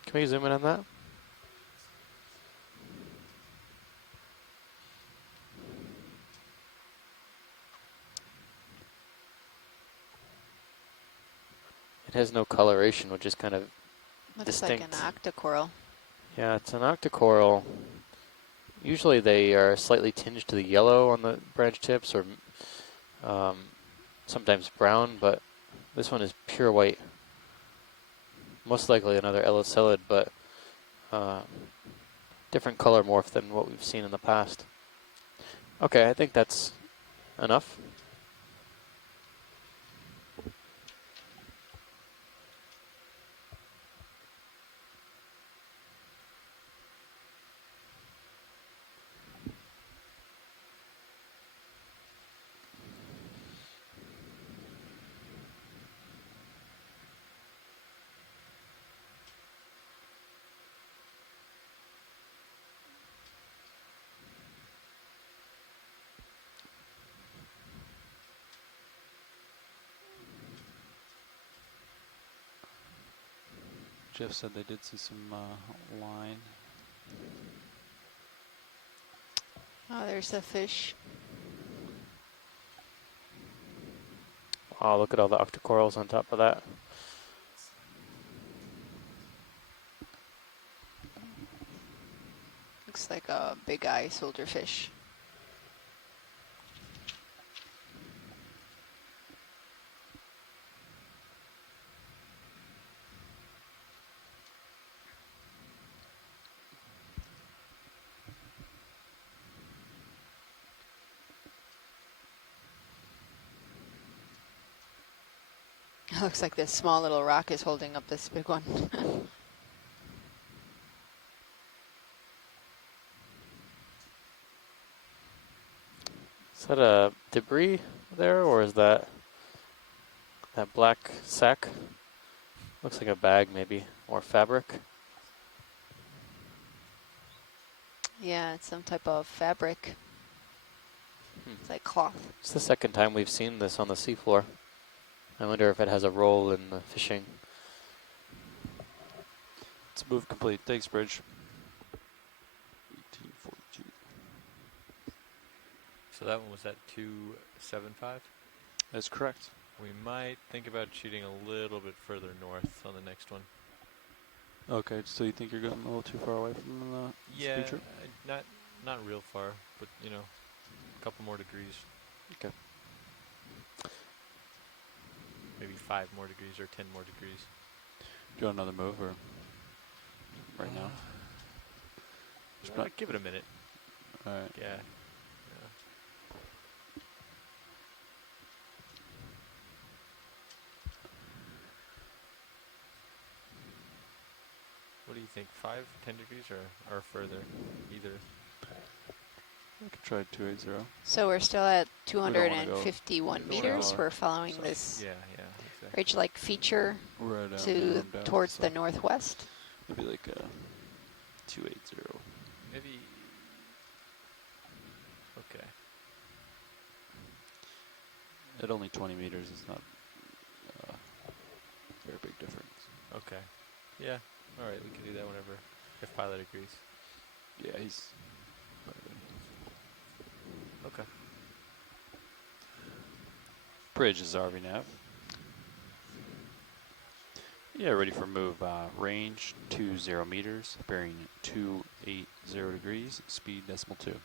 Can we zoom in on that? It has no coloration, which is kind of Looks distinct. like an octocoral. Yeah, it's an octocoral. Usually they are slightly tinged to the yellow on the branch tips, or sometimes brown, but this one is pure white. Most likely another ellicillid, but different color morph than what we've seen in the past. Okay, I think that's enough. Jeff said they did see some line. Oh, there's a fish. Oh, look at all the octocorals on top of that. Looks like a big eye soldier fish. It looks like this small little rock is holding up this big one. Is that a debris there, or is that black sack? Looks like a bag maybe, or fabric. Yeah, it's some type of fabric. It's like cloth. It's the second time we've seen this on the seafloor. I wonder if it has a role in the fishing. It's move complete. Thanks, Bridge. 1842. So that one was at 275. That's correct. We might think about shooting a little bit further north on the next one. Okay, so you think you're going a little too far away from the Yeah, speed trip? not real far, but you know, a couple more degrees. Okay. Maybe 5 more degrees or 10 more degrees. Do you want another move or right now? Give it a minute. All right. Yeah. What do you think? 5, 10 degrees or further? Either. I could try 280. So we're still at don't wanna go 251 too meters. far. We're following this Yeah, exactly. ridge-like feature Right out, to down, towards so the northwest. maybe like 280. Maybe. Okay. At only 20 meters, it's not very big difference. Okay. Yeah. All right. We can do that whenever, if pilot agrees. Yeah, he's. Okay. Bridge is RV nav. Yeah, ready for move. Range 20 meters, bearing 280 degrees, speed decimal 2.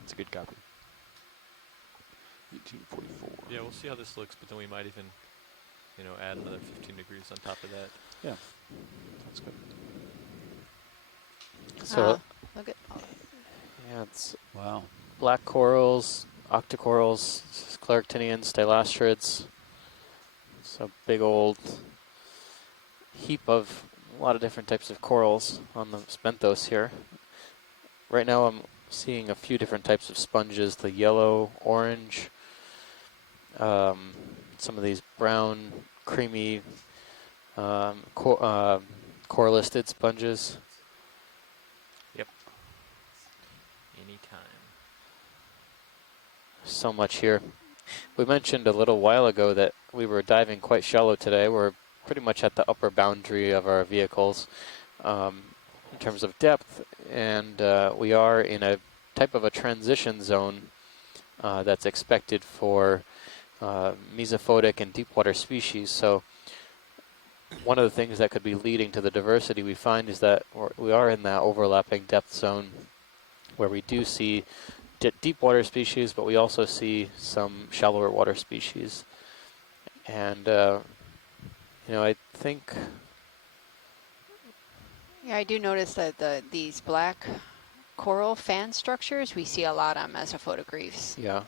That's a good copy. 1844. Yeah, we'll see how this looks, but then we might even, add another 15 degrees on top of that. Yeah, that's good. So Look at yeah, it's Wow. black corals, octocorals, scleractinians, stylostrids. It's a big old heap of a lot of different types of corals on the spenthos here. Right now I'm seeing a few different types of sponges, the yellow, orange, some of these brown, creamy coralisted sponges. Anytime. So much here. We mentioned a little while ago that we were diving quite shallow today. We're pretty much at the upper boundary of our vehicles in terms of depth, and we are in a type of a transition zone that's expected for mesophotic and deep water species. So one of the things that could be leading to the diversity we find is that we are in that overlapping depth zone where we do see deep water species, but we also see some shallower water species. And, I think... Yeah, I do notice that these black coral fan structures, we see a lot on mesophotic reefs. Yeah.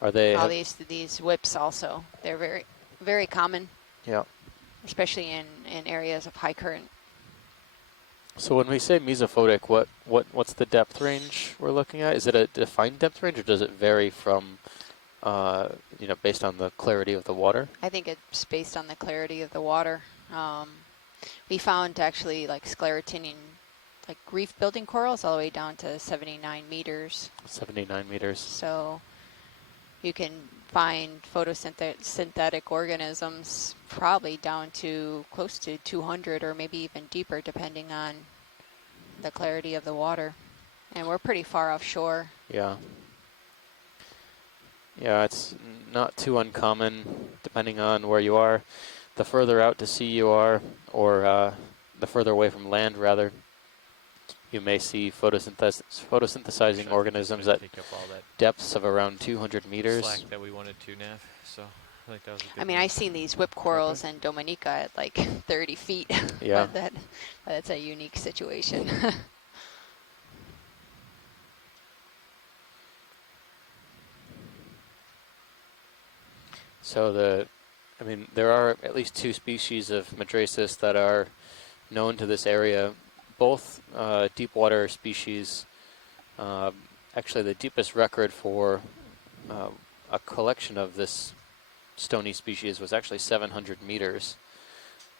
Are they... All these whips also. They're very, very common. Yeah. Especially in areas of high current. So when we say mesophotic, what's the depth range we're looking at? Is it a defined depth range, or does it vary from, based on the clarity of the water? I think it's based on the clarity of the water. We found actually like scleractinian, like reef building corals all the way down to 79 meters. 79 meters. So you can find photosynthetic organisms probably down to close to 200 or maybe even deeper depending on the clarity of the water. And we're pretty far offshore. Yeah. Yeah, it's not too uncommon depending on where you are. The further out to sea you are, or the further away from land rather, you may see photosynthesizing organisms at depths of around 200 meters. Slack that we wanted to, Nav. So I think that was a good I mean, move. I've seen these whip corals in Dominica at like 30 feet. Yeah. But that's a unique situation. So there are at least 2 species of Madrasis that are known to this area, both deep water species. Actually, the deepest record for a collection of this stony species was actually 700 meters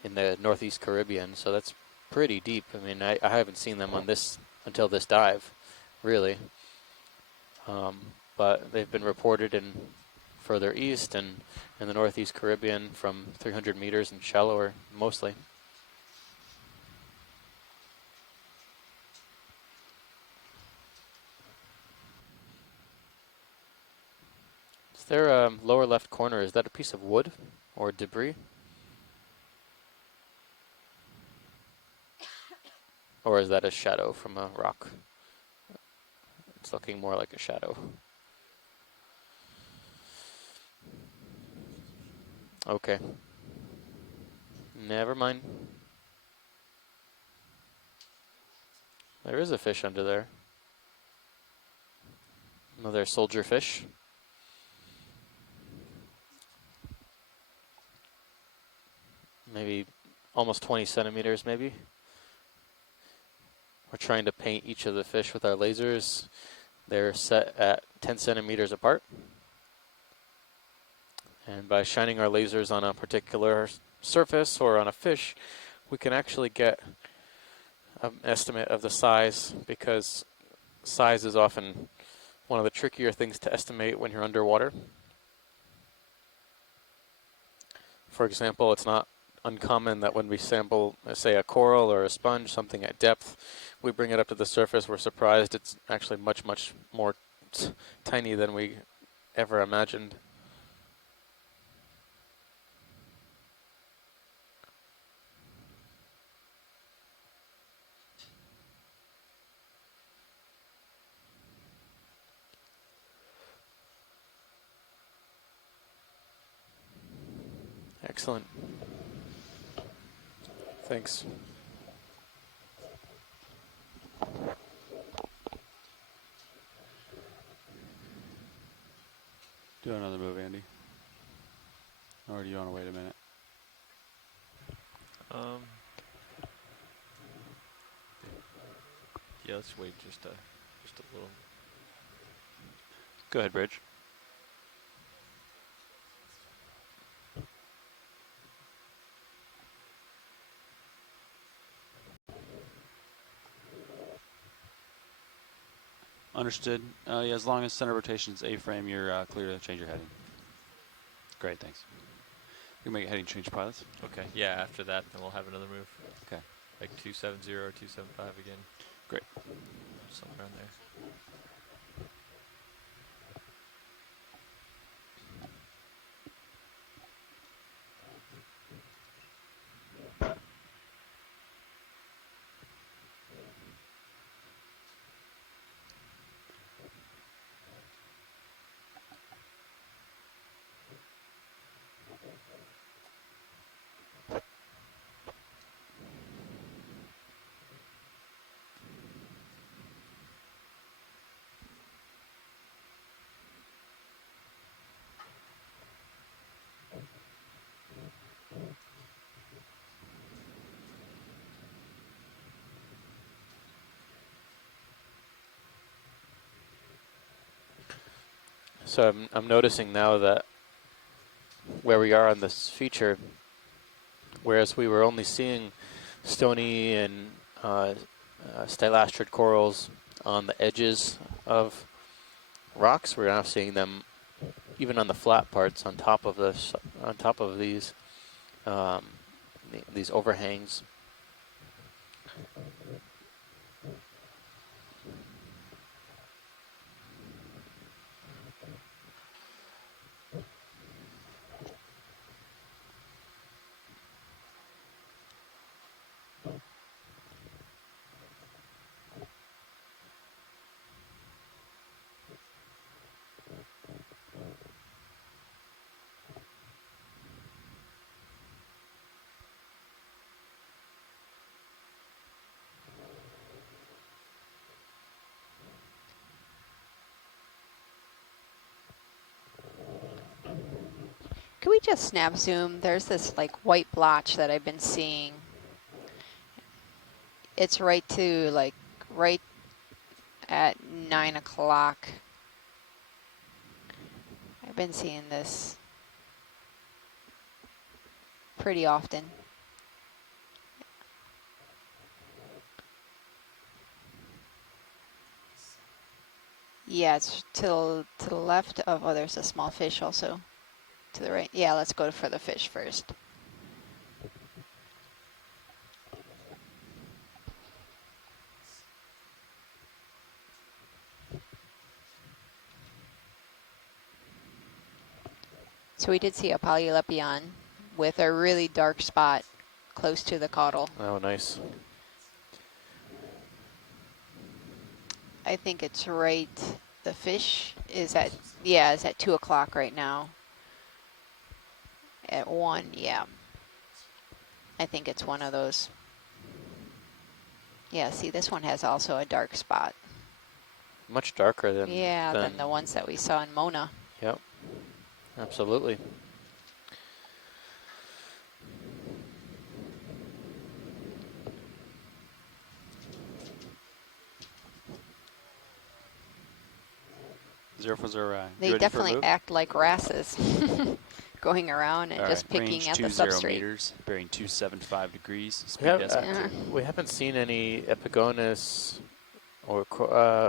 in the Northeast Caribbean, so that's pretty deep. I mean, I haven't seen them on this until this dive, really. but they've been reported in further east and in the Northeast Caribbean from 300 meters and shallower mostly. Is there a lower left corner? Is that a piece of wood or debris? Or is that a shadow from a rock? It's looking more like a shadow. Okay. Never mind. There is a fish under there. Another soldier fish. Maybe almost 20 centimeters, maybe. We're trying to paint each of the fish with our lasers. They're set at 10 centimeters apart. And by shining our lasers on a particular surface or on a fish, we can actually get an estimate of the size, because size is often one of the trickier things to estimate when you're underwater. For example, it's not uncommon that when we sample, say, a coral or a sponge, something at depth, we bring it up to the surface, we're surprised it's actually much, much more tiny than we ever imagined. Excellent. Thanks. Do another move, Andy. Or do you want to wait a minute? Yeah, let's wait just a little. Go ahead, Bridge. Understood. Yeah, as long as center rotation is A-frame, you're clear to change your heading. Great, thanks. You can make a heading change, pilots. Okay, yeah, after that, then we'll have another move. Okay. Like 270 or 275 again. Great. Somewhere around there. So I'm noticing now that where we are on this feature, whereas we were only seeing stony and stylastrid corals on the edges of rocks, we're now seeing them even on the flat parts on top of this, on top of these overhangs. Can we just snap zoom? There's this like white blotch that I've been seeing. It's right at 9 o'clock. I've been seeing this pretty often. Yeah, it's to the left of, oh, there's a small fish also. To the right. Yeah, let's go for the fish first. So we did see a polylepion with a really dark spot close to the caudal. Oh, nice. I think it's right. The fish is at, yeah, it's at 2 o'clock right now. At 1, yeah. I think it's one of those. Yeah, see, this one has also a dark spot. Much darker than Yeah, than the ones that we saw in Mona. Yep, absolutely. Zero for zero. They You ready for a definitely move? act like wrasses, going around and All just right, picking range at the 20 substrate. meters, bearing 275 degrees. Speed We, have, decimal 2. we haven't seen any epigonus or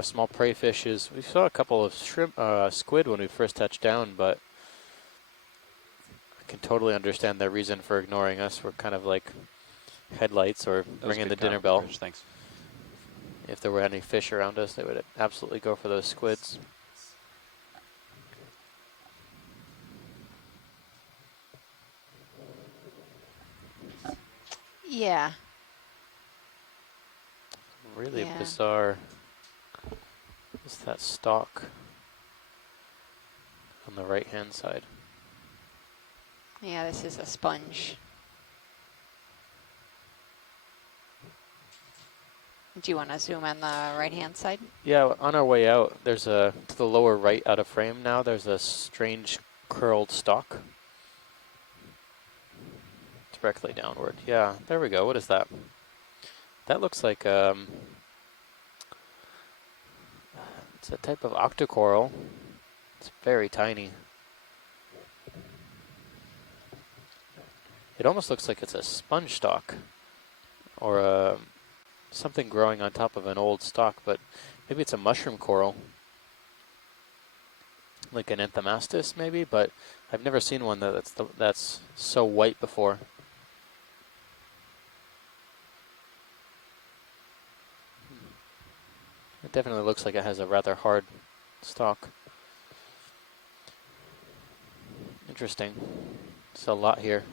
small prey fishes. We saw a couple of shrimp, squid when we first touched down, but I can totally understand their reason for ignoring us. We're kind of like headlights or ringing the dinner bell. Bridge, thanks. If there were any fish around us, they would absolutely go for those squids. Yeah. Really Yeah. bizarre is that stalk on the right-hand side. Yeah, this is a sponge. Do you want to zoom on the right-hand side? Yeah, on our way out, there's a, to the lower right out of frame now, there's a strange curled stalk. Directly downward. Yeah, there we go. What is that? That looks like it's a type of octocoral. It's very tiny. It almost looks like it's a sponge stalk or something growing on top of an old stalk, but maybe it's a mushroom coral. Like an anthomastus maybe, but I've never seen one that's so white before. It definitely looks like it has a rather hard stalk. Interesting. It's a lot here.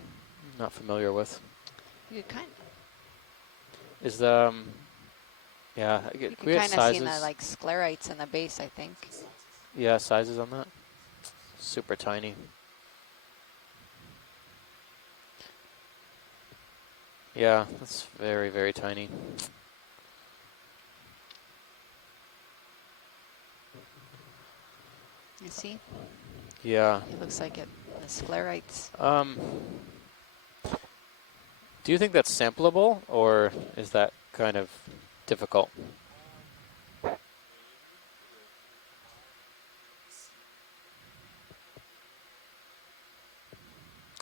Not familiar with. You kind Is yeah, you we can get kind of see sizes. the like sclerites in the base, I think. Yeah, sizes on that. Super tiny. Yeah, that's very, very tiny. You see? Yeah. It looks like it. The sclerites. Do you think that's sampleable, or is that kind of difficult?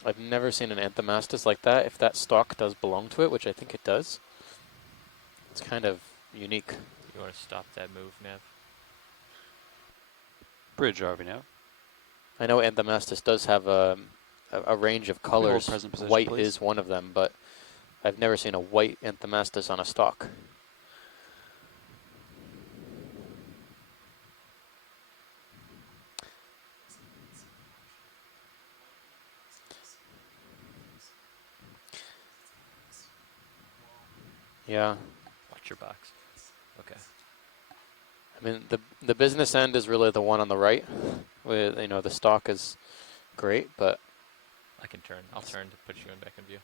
I've never seen an anthomastus like that. If that stalk does belong to it, which I think it does, it's kind of unique. You want to stop that move, Nev? Bridge, RV now. I know anthomastus does have a range of colors. Present position, White please. is one of them, but I've never seen a white anthomastus on a stalk. Yeah. Watch your box. Okay. I mean, the business end is really the one on the right. With, you know, the stalk is great, but I can turn. I'll turn to put you in back in view.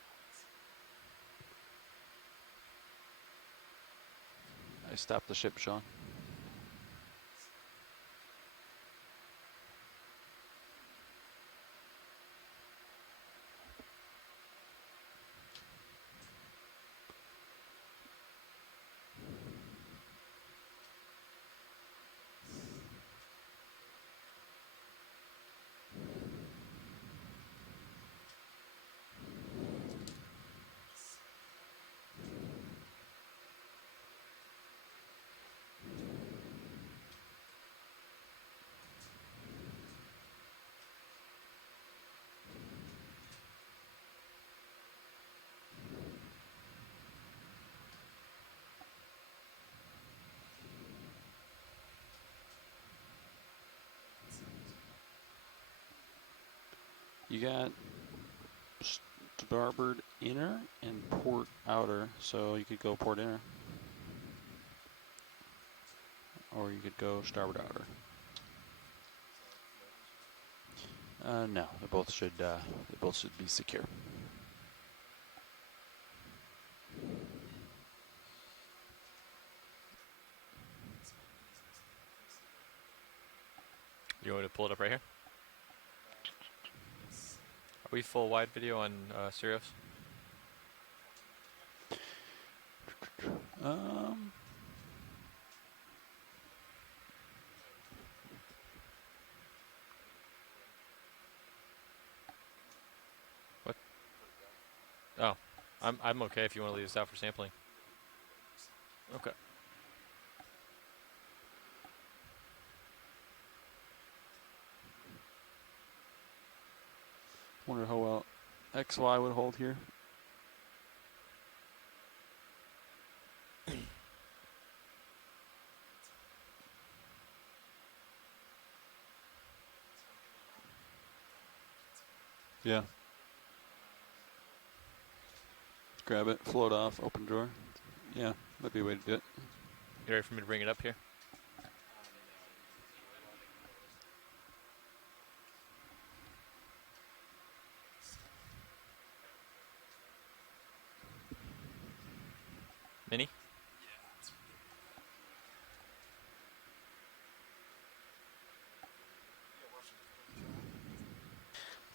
I stopped the ship, Sean. You got starboard inner and port outer, so you could go port inner. Or you could go starboard outer. No, they both should be secure. You want me to pull it up right here? Are we full wide video on Sirius? What? Oh, I'm okay if you want to leave this out for sampling. Okay. Wonder how well XY would hold here. Yeah. Grab it, float off, open drawer. Yeah, that'd be a way to do it. You ready for me to bring it up here? Mini?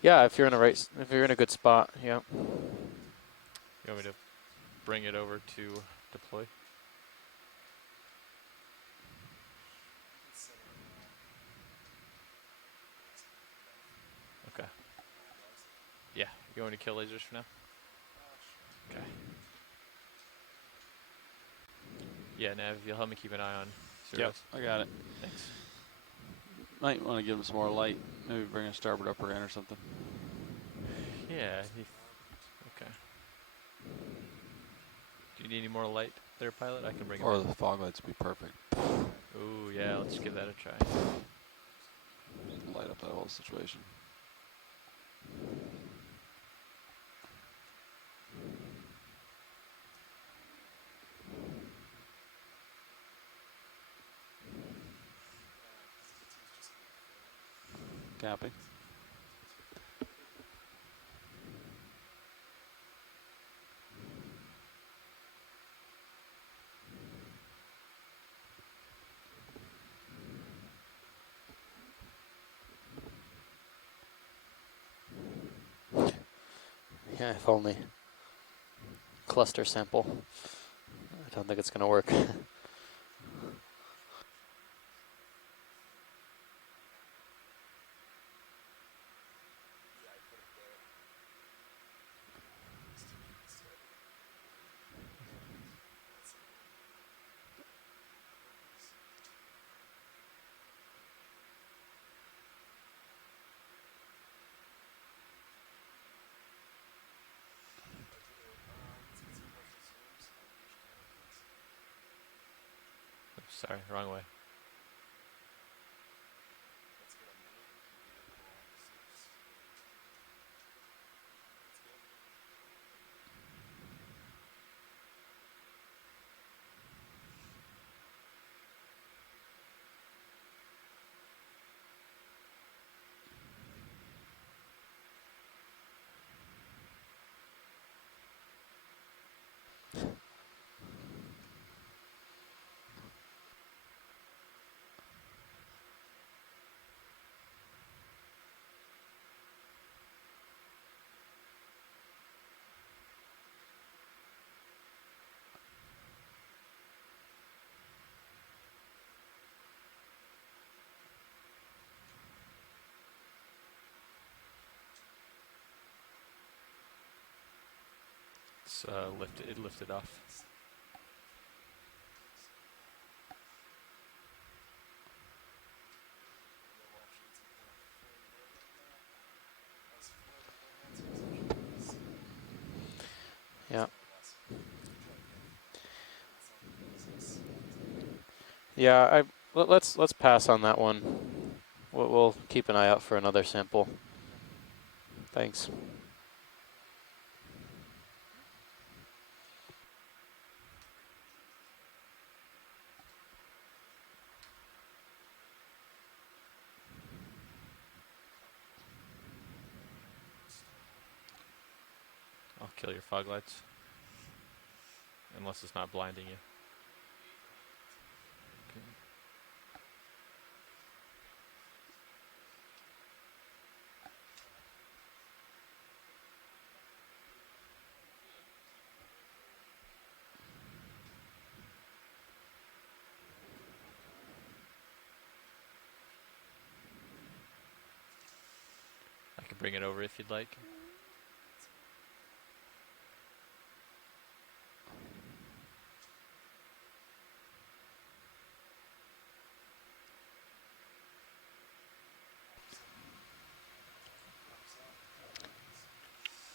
Yeah, if you're in if you're in a good spot, yeah. You want me to bring it over to deploy? Okay. Yeah, you want me to kill lasers for now? Okay. Yeah, Nav, you'll help me keep an eye on Sirius. Yep, I got it. Thanks. Might want to give them some more light. Maybe bring a starboard upper in or something. Yeah. Okay. Do you need any more light there, pilot? I can bring it. Or the fog lights would be perfect. Ooh, yeah, let's give that a try. Light up that whole situation. Copy. Yeah, if only. Cluster sample. I don't think it's going to work. Oops, sorry, wrong way. It's it lifted off. Yeah. Yeah, let's pass on that one. We'll keep an eye out for another sample. Thanks. I'll kill your fog lights. Unless it's not blinding you. I can bring it over if you'd like.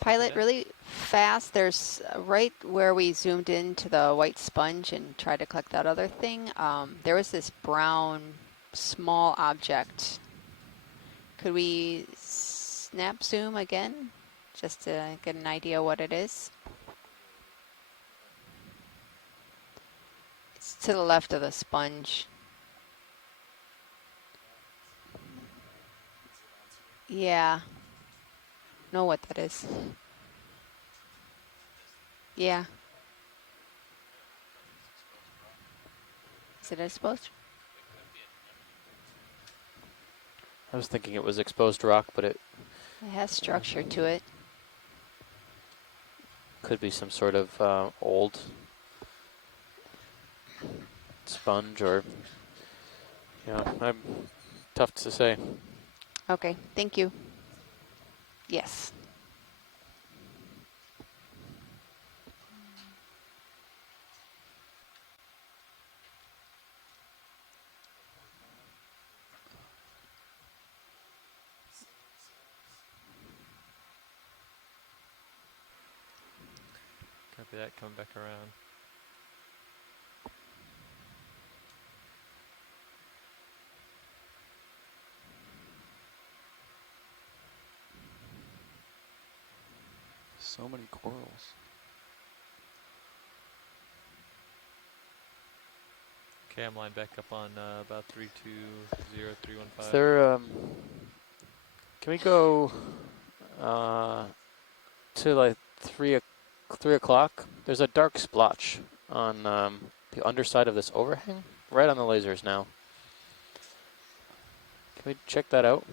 Pilot, really fast, there's right where we zoomed into the white sponge and tried to collect that other thing, there was this brown small object. Could we snap zoom again just to get an idea what it is? It's to the left of the sponge. Yeah. Know what that is. Yeah. Is it exposed? I was thinking it was exposed rock, but it It has structure to it. could be some sort of old sponge or, I'm tough to say. Okay, thank you. Yes. Copy that, coming back around. So many corals. Okay, I'm lined back up on about 320315. Is there, can we go to like 3 o'clock? There's a dark splotch on the underside of this overhang, right on the lasers now. Can we check that out?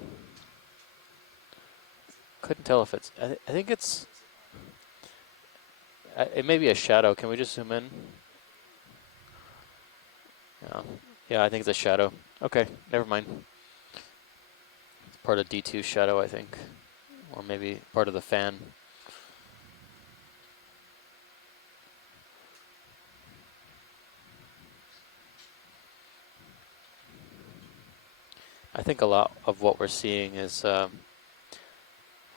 Couldn't tell if it's, I think it's, it may be a shadow. Can we just zoom in? Yeah, I think it's a shadow. Okay, never mind. It's part of D2 shadow, I think. Or maybe part of the fan. I think a lot of what we're seeing is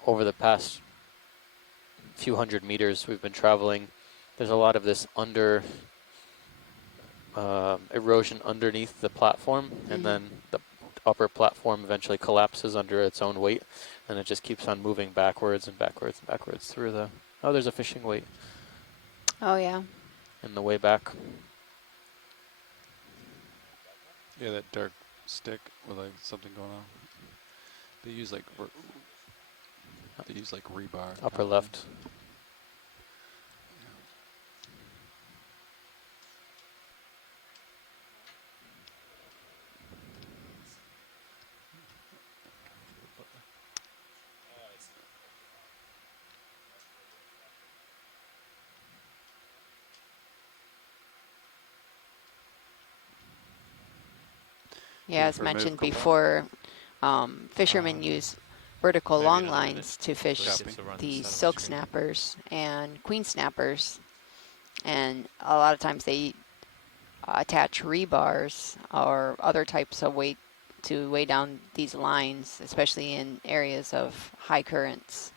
over the past few hundred meters we've been traveling, there's a lot of this erosion underneath the platform, and then the upper platform eventually collapses under its own weight, and it just keeps on moving backwards and backwards and backwards through the... Oh, there's a fishing weight. Oh, yeah. In the way back. Yeah, that dark stick with like something going on. They use like rebar. Upper left. Yeah, as mentioned before, fishermen use vertical long lines to fish the silk snappers and queen snappers, and a lot of times they attach rebars or other types of weight to weigh down these lines, especially in areas of high currents.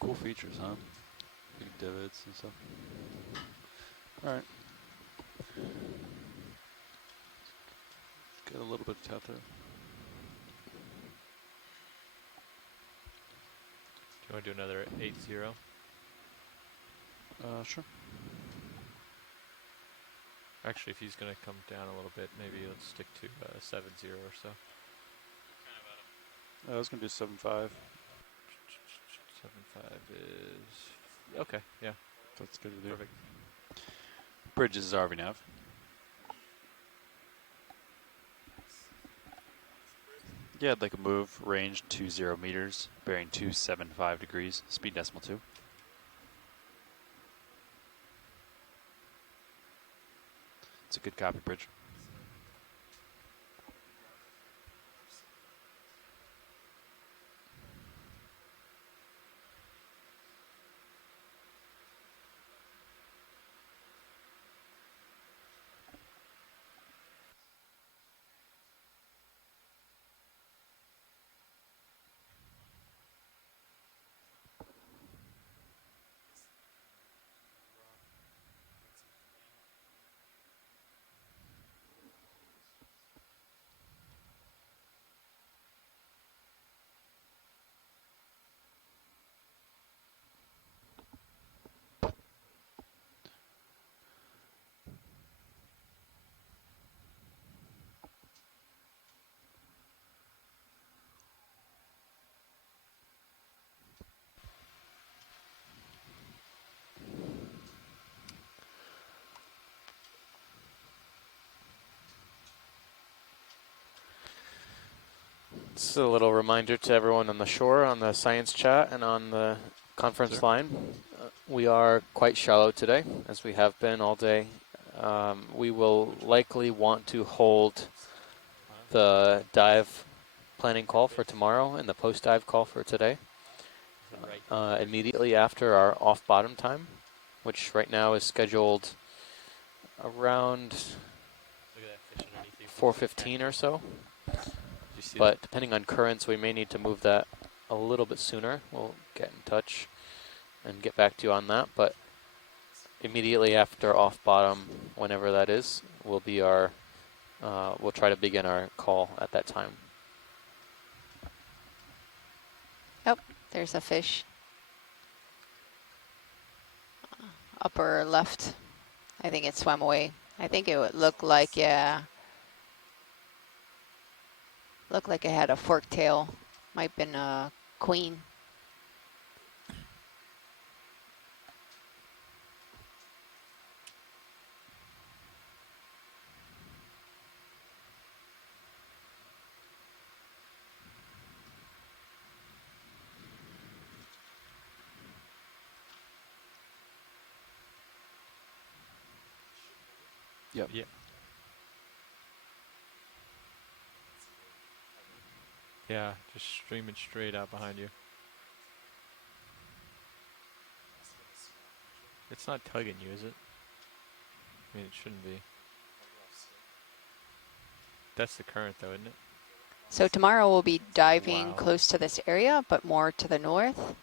Cool features, huh? Big divots and stuff. All right. Good. Get a little bit of tail through. Do you want to do another 8-0? Sure. Actually, if he's going to come down a little bit, maybe let's stick to 7-0 or so. I was gonna do 7.5. 7-5 is okay. Yeah, That's good to do. perfect. Bridges is RV nav. Yeah, I'd like a move, range 20 meters, bearing 275 degrees, speed decimal 2. It's a good copy, Bridge. Just a little reminder to everyone on the shore, on the science chat, and on the conference line. We are quite shallow today, as we have been all day. We will likely want to hold the dive planning call for tomorrow and the post-dive call for today immediately after our off-bottom time, which right now is scheduled around 4:15 or so. But depending on currents, we may need to move that a little bit sooner. We'll get in touch and get back to you on that. But immediately after off bottom, whenever that is, will be our. We'll try to begin our call at that time. Oh, there's a fish. Upper left. I think it swam away. I think it would look like, yeah. Looked like it had a forked tail. Might have been a queen. Yep. Yeah. Yeah, just streaming straight out behind you. It's not tugging you, is it? I mean, it shouldn't be. That's the current, though, isn't it? So tomorrow we'll be diving Wow. close to this area, but more to the north.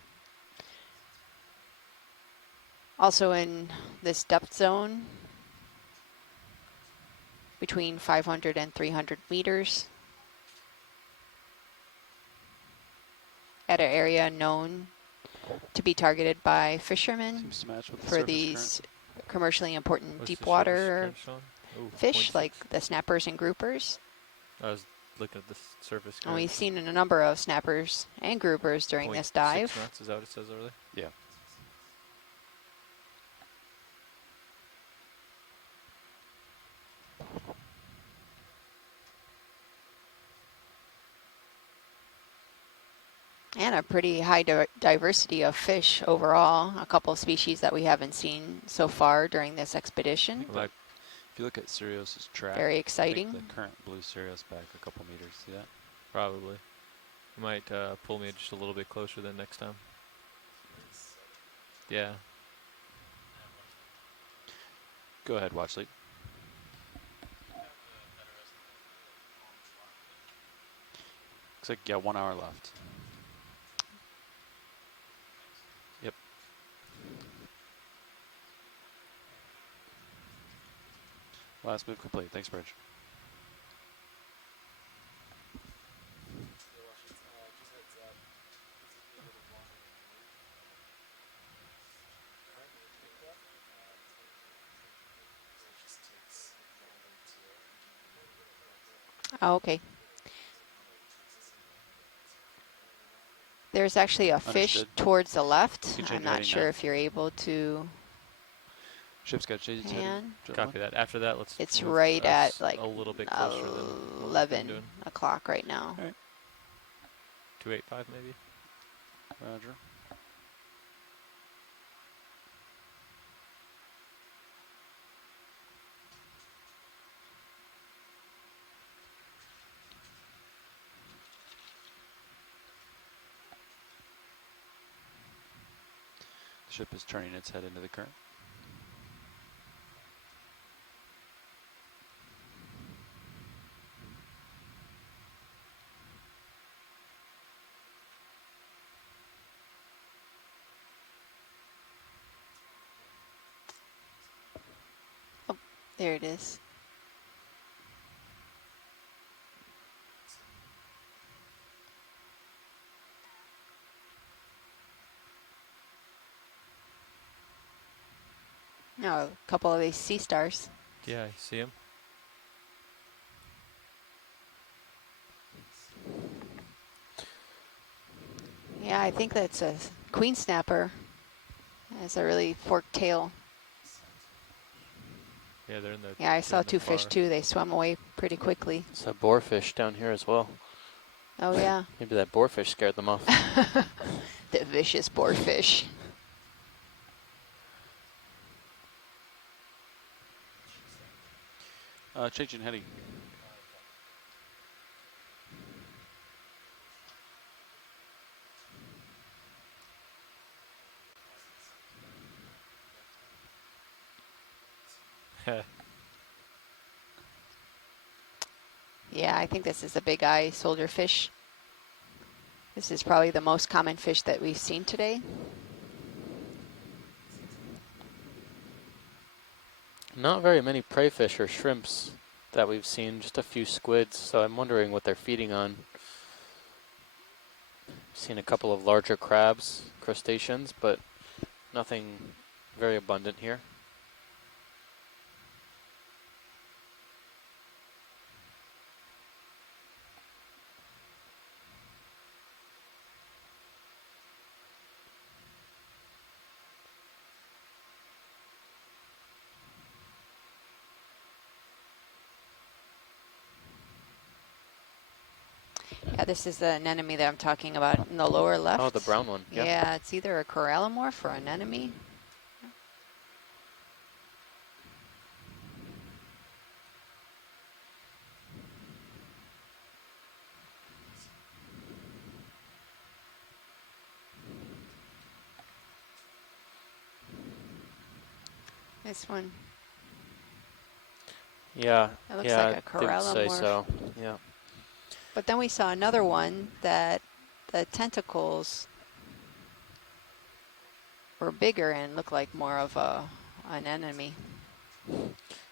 Also in this depth zone, between 500 and 300 meters. At an area known to be targeted by fishermen Seems to match with the for surface these commercially important What's deep the surface water current showing? Ooh, fish 0.6. like the snappers and groupers. I was looking at the surface And current. we've seen a number of snappers and groupers during this dive. 0.6 knots, is that what it says over there? Yeah. And a pretty high diversity of fish overall. A couple of species that we haven't seen so far during this expedition. Like, If you look at Sirius's track, Very I exciting. think the current blew Sirius back a couple meters. See that? probably. You might pull me just a little bit closer than next time. Yeah. Go ahead, watch lead. Looks like, yeah, 1 hour left. Yep. Last move complete. Thanks, Bridge. Oh, okay. There's actually a fish Understood. towards the left. You can change I'm your not heading sure now. if you're able to Ship's got changed its heading. pan. gentlemen. Copy that. After that, let's It's move right at us like a little bit closer than what we've been 11 doing. o'clock right now. 285 maybe. Roger. The ship is turning its head into the current. There it is. Now a couple of these sea stars. Yeah, you see him? Yeah, I think that's a queen snapper. It's a really forked tail. Yeah, they're in the. Yeah, I they're saw in the two fish far- too. They swam away pretty quickly. It's a boarfish down here as well. Oh yeah. Maybe that boarfish scared them off. The vicious boarfish. Changing heading. Yeah, I think this is a big eye soldier fish. This is probably the most common fish that we've seen today. Not very many prey fish or shrimps that we've seen, just a few squids, so I'm wondering what they're feeding on. Seen a couple of larger crabs, crustaceans, but nothing very abundant here. Yeah, this is an anemone that I'm talking about in the lower left. Oh, the brown one. Yeah. Yeah, it's either a corallimorph or an anemone. This one. Yeah. It looks yeah, like a they would say corallimorph. so. Yeah. But then we saw another one that the tentacles were bigger and looked like more of an anemone.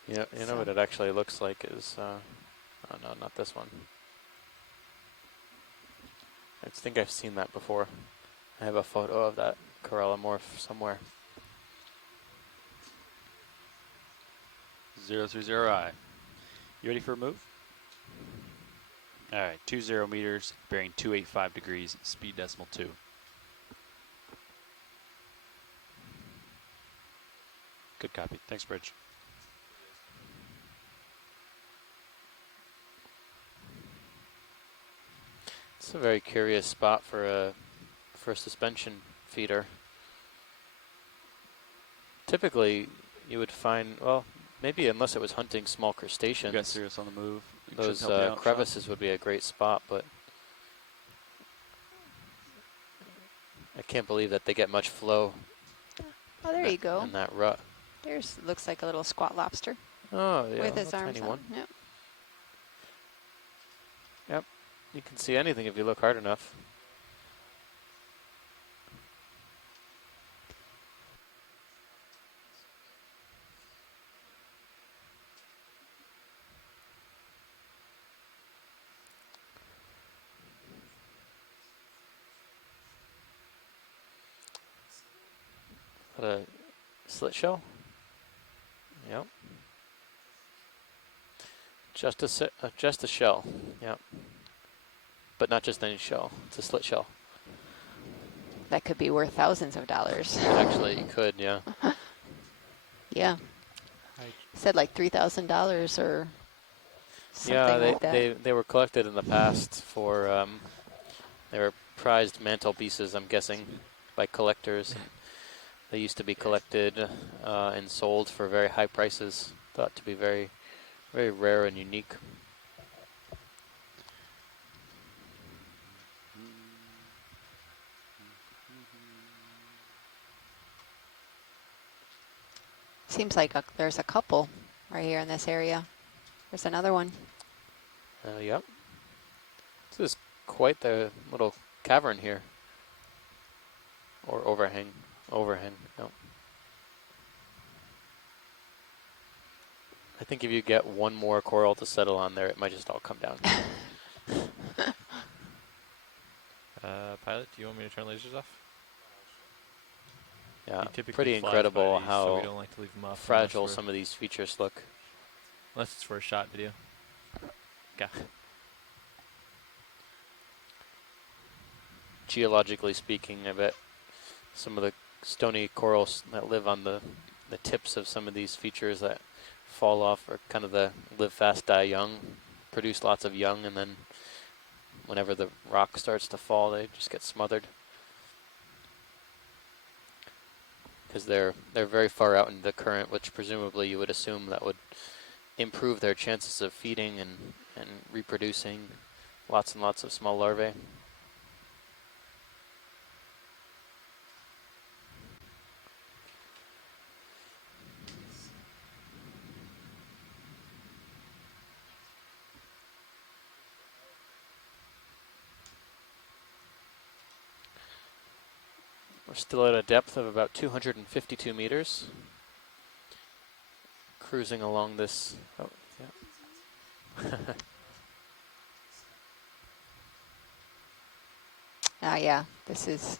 Yeah. You know what it actually looks like is. Oh no, not this one. I think I've seen that before. I have a photo of that corallimorph somewhere. 030I. You ready for a move? All right, 20 meters, bearing 285 degrees, speed decimal 2. Good copy. Thanks, Bridge. It's a very curious spot for a suspension feeder. Typically, you would find, well, maybe unless it was hunting small crustaceans. You got Sirius on the move. It should Those help you out, Sean. crevices would be a great spot, but I can't believe that they get much flow. Oh, there you go. In that rut. There's looks like a little squat lobster. Oh, yeah, With his a arms tiny out. one. Yep. Yep, you can see anything if you look hard enough. A slit shell? Yep. Just a shell. Yeah. But not just any shell. It's a slit shell. That could be worth thousands of dollars. Actually, you could, yeah. Yeah. Said like $3,000 or something Yeah, like that. they were collected in the past for they were prized mantelpieces, I'm guessing, by collectors. They used to be collected and sold for very high prices, thought to be very, very rare and unique. Seems like there's a couple right here in this area. There's another one. Yep. This is quite the little cavern here. Or overhang. Overhang, no. I think if you get one more coral to settle on there, it might just all come down. Pilot, do you want me to turn lasers off? Yeah, He typically pretty flies incredible by these, so we how don't like to leave them off fragile unless some of these features look. it's for a shot video. Okay. Geologically speaking, I bet some of the stony corals that live on the tips of some of these features that fall off are kind of the live fast, die young, produce lots of young, and then whenever the rock starts to fall, they just get smothered. Because they're very far out in the current, which presumably you would assume that would improve their chances of feeding and reproducing lots and lots of small larvae. We're still at a depth of about 252 meters. Cruising along this. Oh, yeah. Yeah, this is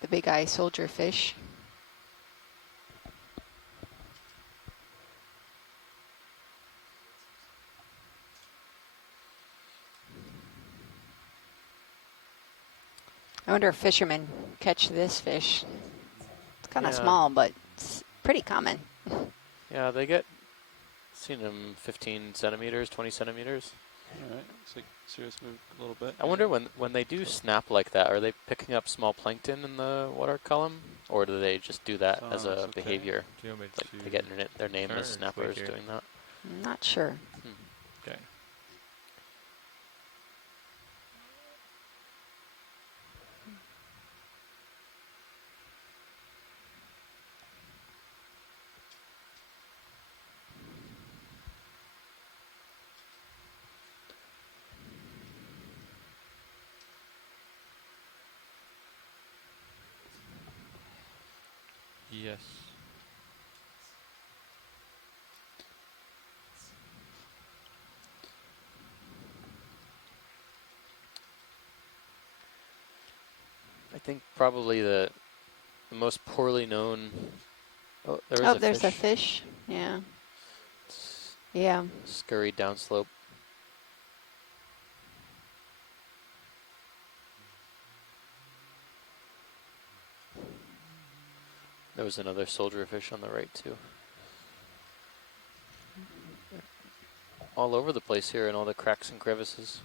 the big eye soldier fish. I wonder if fishermen catch this fish. It's kind of small, but it's pretty common. Yeah, they get, seen them 15 centimeters, 20 centimeters. All right, looks like Sirius moved a little bit. I wonder when they do snap like that, are they picking up small plankton in the water column? Or do they just do that as a okay. behavior? Do you want me Like to they get their name turn as or just snappers wait here? doing that? I'm not sure. Okay. Yes. I think probably the most poorly known. Oh, There's a fish. Yeah. Yeah. Scurried downslope. There was another soldier fish on the right too. All over the place here in all the cracks and crevices.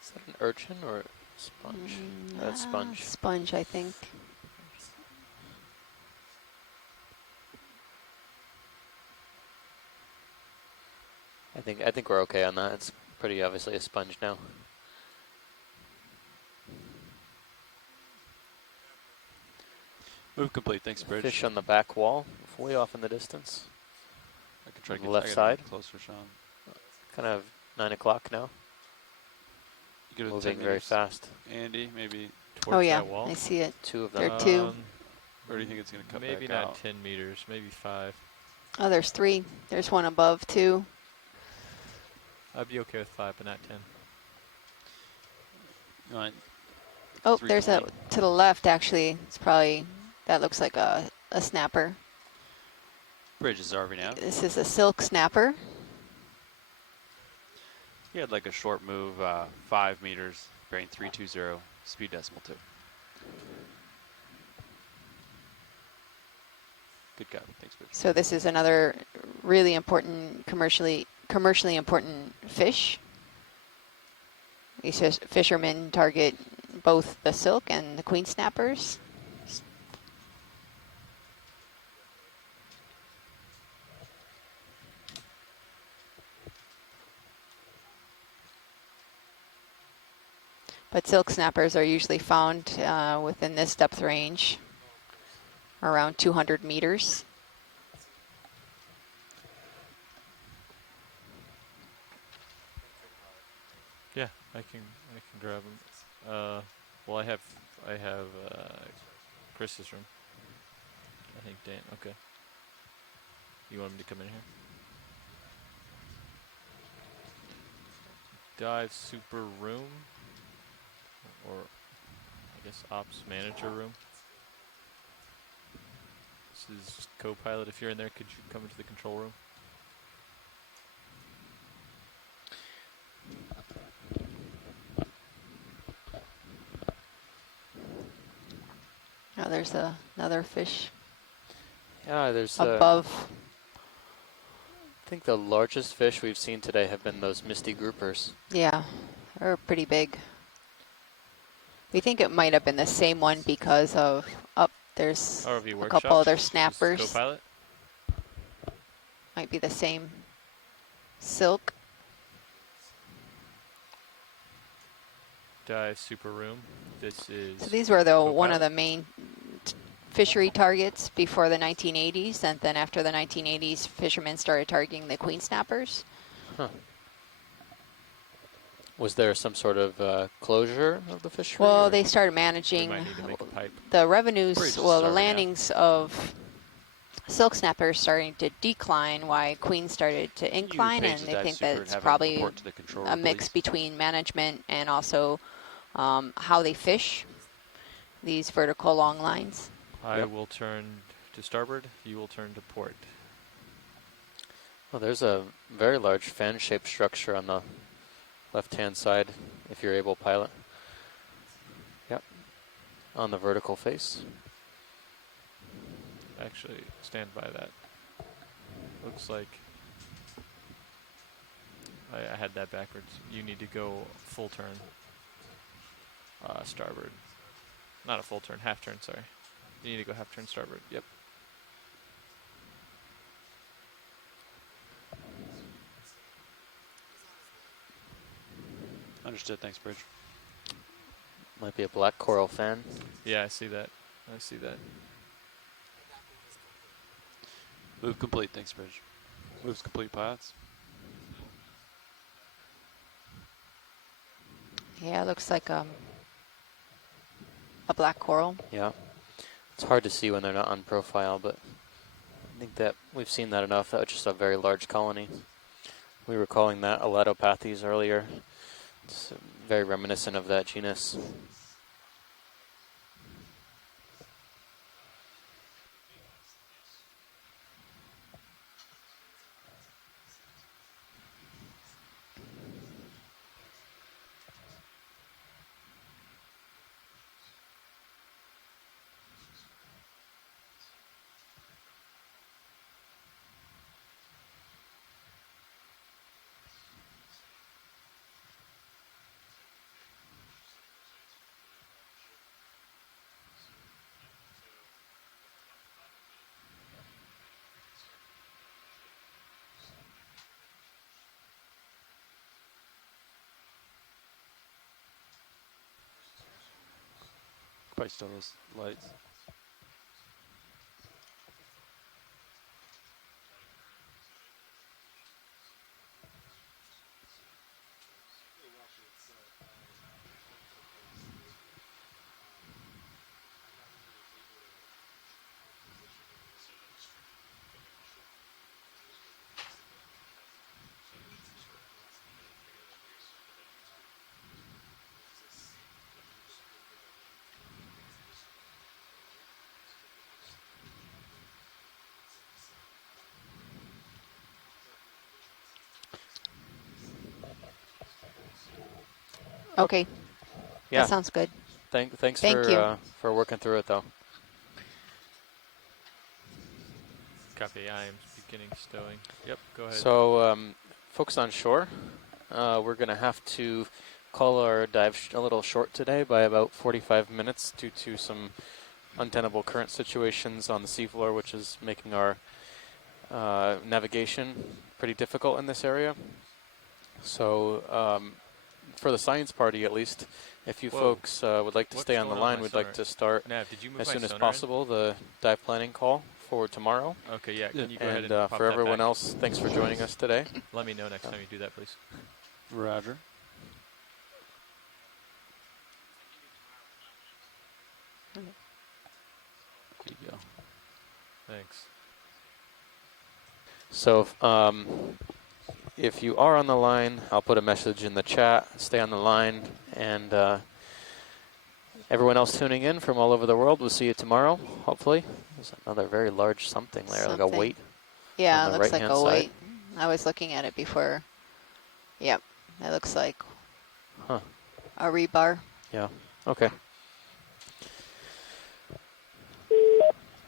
Is that an urchin or a sponge? That's sponge. Sponge, I think. I think we're okay on that. It's pretty obviously a sponge now. Move complete. Thanks, Bridge. Fish on the back wall, way off in the distance. I can try on to the get left I gotta side. get closer, Sean. Kind of 9 o'clock now. You go to Moving 10 very meters. fast. Andy, maybe Oh towards yeah, that wall. I see it. Two of There them. are two. Or do you think it's going to cut Maybe back not out? 10 meters, maybe 5. Oh, there's 3. There's one above too. I'd be okay with 5, but not 10. You want Oh, there's a 320? to the left actually. It's probably that looks like a snapper. Bridge is RV now. This is a silk snapper. He had like a short move, 5 meters, bearing 320, speed decimal 2. Good guy. Thanks, Bridge. So this is another really important commercially important fish. These fishermen target both the silk and the queen snappers. But silk snappers are usually found within this depth range, around 200 meters. Yeah, I can grab them. Well, I have Chris's room. I think Dan. Okay. You want him to come in here? Dive super room, or I guess ops manager room. This is co-pilot. If you're in there, could you come into the control room? Oh, there's another fish Yeah, there's above. I think the largest fish we've seen today have been those misty groupers. Yeah, they're pretty big. We think it might have been the same one because of there's RV a workshop. couple other This is snappers. co-pilot. Might be the same silk. Dive super room. This is. So these were one of co-pilot. the main fishery targets before the 1980s, and then after the 1980s, fishermen started targeting the queen snappers. Huh. Was there some sort of closure of the fishery? Well, or? they started We managing might need to make a pipe. the revenues, Bridge is well, the starting out. landings of silk snappers starting to decline, while queen started to incline, and page the they dive think super that and it's have it probably report to the control a room, mix please. between management and also how they fish these vertical long lines. I Yep. will turn to starboard. You will turn to port. Well, there's a very large fan-shaped structure on the left-hand side, if you're able, pilot. Yep. On the vertical face. Actually, stand by that. Looks like I had that backwards. You need to go full turn. Starboard. Not a full turn, half turn, sorry. You need to go half turn starboard. Yep. Understood. Thanks, Bridge. Might be a black coral fan. Yeah, I see that. I see that. Move complete. Thanks, Bridge. Moves complete, pilots. Yeah, it looks like a black coral. Yeah. It's hard to see when they're not on profile, but I think that we've seen that enough. That was just a very large colony. We were calling that Aletopathes earlier. It's very reminiscent of that genus. Probably still those lights. Okay, Yeah. that sounds good. Thanks Thank you. for working through it though. Copy. I am beginning stowing. Yep. Go ahead. So folks on shore, we're gonna have to call our dive a little short today by about 45 minutes due to some untenable current situations on the seafloor, which is making our navigation pretty difficult in this area. So for the science party at least, if you Whoa. folks would like to What's stay on the going on with line, my we'd sonar? like to start Nav, did you move as my soon as sonar in? possible the dive planning call for tomorrow. Okay, yeah. Can you go ahead And and pop for that everyone back? else, thanks for joining us today. Let me know next time you do that, please. Roger. Okay. Here you go. Thanks. So if you are on the line, I'll put a message in the chat. Stay on the line, and everyone else tuning in from all over the world, we'll see you tomorrow, hopefully. There's another very large something there, like a weight Yeah, on it the looks like right-hand a side. weight. I was looking at it before. Yep, it looks like Huh. a rebar. Yeah, okay.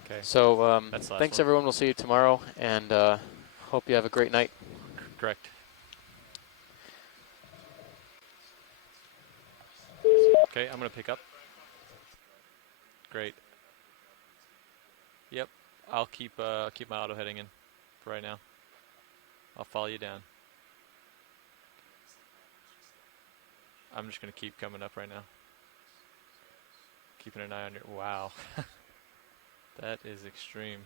Okay. So That's the last thanks, one. everyone. We'll see you tomorrow, and hope you have a great night. Correct. Okay, I'm going to pick up. Great. Yep. I'll keep my auto heading in for right now. I'll follow you down. I'm just going to keep coming up right now. Keeping an eye on your... Wow. That is extreme.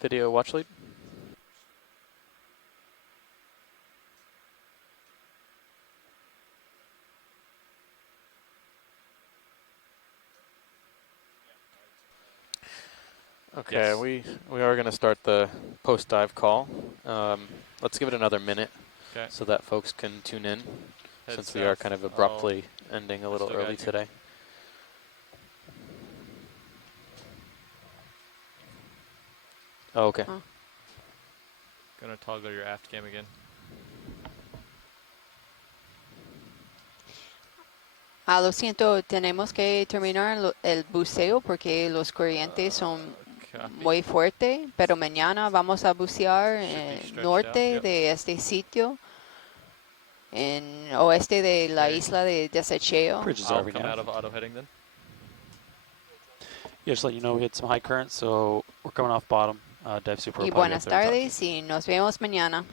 Video watch lead. Okay, Yes. we are going to start the post-dive call. Let's give it another minute Okay. so that folks can tune in, Head since we are south. kind of abruptly ending a I little still early got you. today. Oh, okay. Huh. Gonna toggle your aft cam again. Lo siento, tenemos que terminar el buceo porque los corrientes son Copy. muy fuertes, pero mañana vamos a bucear Should be stretched out, norte yep. de este sitio, en oeste de la Okay. isla de Desecheo. Bridges I'll RV come nav. out of auto heading then. Yeah, just let you know we had some high currents, so we're coming off bottom. Dive super Y will probably be up buenas there to talk to you. tardes y nos vemos mañana.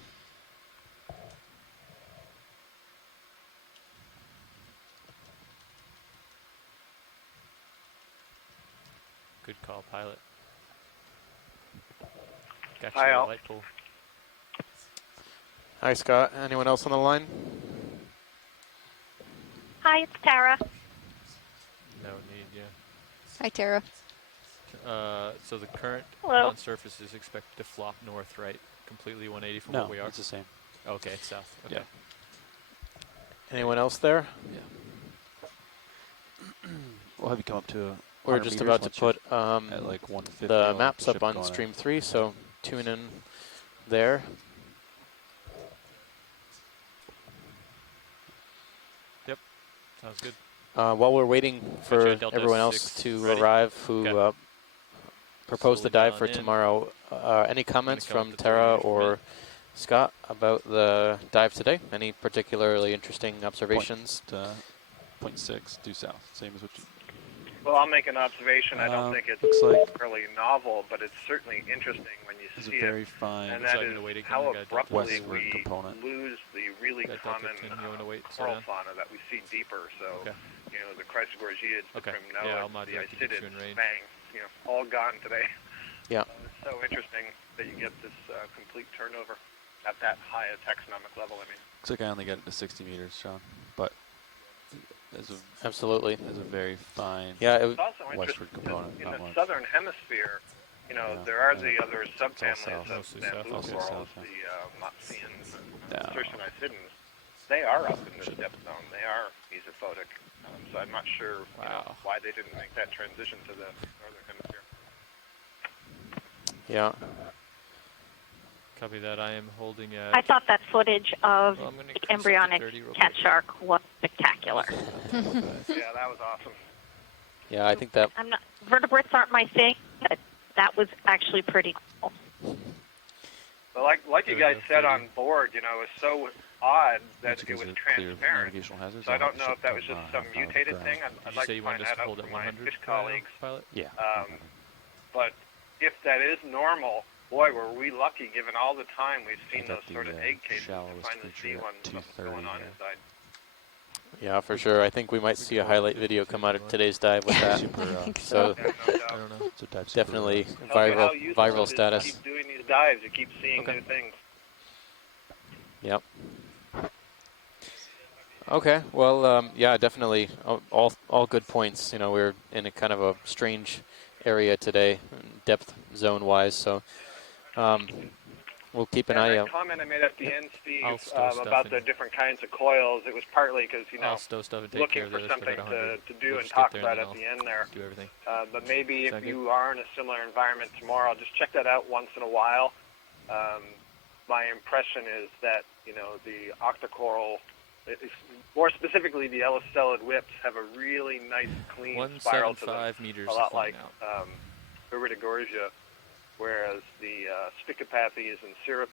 Good call, pilot. Got Hi, you a Al. light pole. Hi, Scott. Anyone else on the line? Hi, it's Tara. No need, yeah. Hi, Tara. So the current Hello. on surface is expected to flop north, right? Completely 180 from No, what we are? it's the same. Okay, it's south. Okay. Yeah. Anyone else there? We'll have you come up to. We're just about to put at like 150. the we'll have maps the up ship on going in. stream 3, so tune in there. Sounds good. While we're waiting for Delta everyone else 6 to ready? arrive who Okay. proposed the Slowly dive dialing for in. tomorrow, any comments come up from to Tara 38 for or me. Scott about the dive today? Any particularly interesting observations? 0.6 due south, same as what you. Well, I'll make an observation. I don't think it's looks like really novel, but it's certainly interesting when you there's a see very it. fine And Looks that like is I'm gonna wait again. how I got Delta abruptly westward we component. lose the really Got Delta common 10, you wanna wait, slow coral down? fauna that we see deeper. So, Okay. you know, the Chrysogorgiids, the Okay. Primnoids, Yeah, I'll the mod direct to get you in Isidids, range. bang, you know, all gone today. Yeah. It's so interesting that you get this complete turnover at that high a taxonomic level. I mean, Looks like I only got it to 60 meters, Sean, but there's a Absolutely. there's a very fine Yeah, it's also westward interesting component. in Not the much. southern hemisphere. You know, Yeah, there are yeah. the other It's all subfamilies south. of Mostly bamboo south, okay. corals, South, the Mopsians and No. Tertionicidans. They are up in this depth zone. They are mesophotic. So I'm not sure you know, Wow. why they didn't make that transition to the northern hemisphere. Yeah. Copy that. I am holding at. I thought that footage of Well, I'm gonna the increase up to embryonic 30 real cat quick. shark was spectacular. Yeah, that was awesome. Yeah, I think that. I'm not, vertebrates aren't my thing, but that was actually pretty cool. But like you There we guys go, said 30. on board, you know, it was so odd that That's it because was of clear transparent. navigational hazards. So I I'll have don't the know ship if that was come, just some half out of the mutated ground. thing. Did I'd you like say to you wanted find us that to out hold at from my 100 fish for right now, colleagues. pilot? Yeah. But if that is normal, boy, were we lucky given all the time we've I seen got those sort of the egg cases to shallowest finally see feature when at something's 230 going on there. inside. Yeah, for sure. I think we might We see could a hold at highlight 50 video too come if out you of want. today's dive with that. Super, I think So Yeah, no doubt. I don't know. so dive super, definitely Tells you how viral useful viral it is status. to keep doing these dives. You keep seeing Okay. new things. Yep. Okay. Well, yeah, definitely. All good points. You know, we're in a kind of a strange area today, depth zone wise. So we'll keep an And eye that out. comment I made at the end, Steve, I'll stow stuff about the and- different kinds of coils, it was partly because, you know, I'll stow stuff and take care looking of for the others for something about 100. to do We'll and just get talk there about and at then the end there. do everything. But maybe if Sound good? you are in a similar environment tomorrow, just check that out once in a while. My impression is that, you know, the octocoral, more specifically the Ellicelid whips, have a really nice, clean spiral to them. 175 meters A lot flying like out. Iridogorgia, whereas the Spicopathes and Cirrus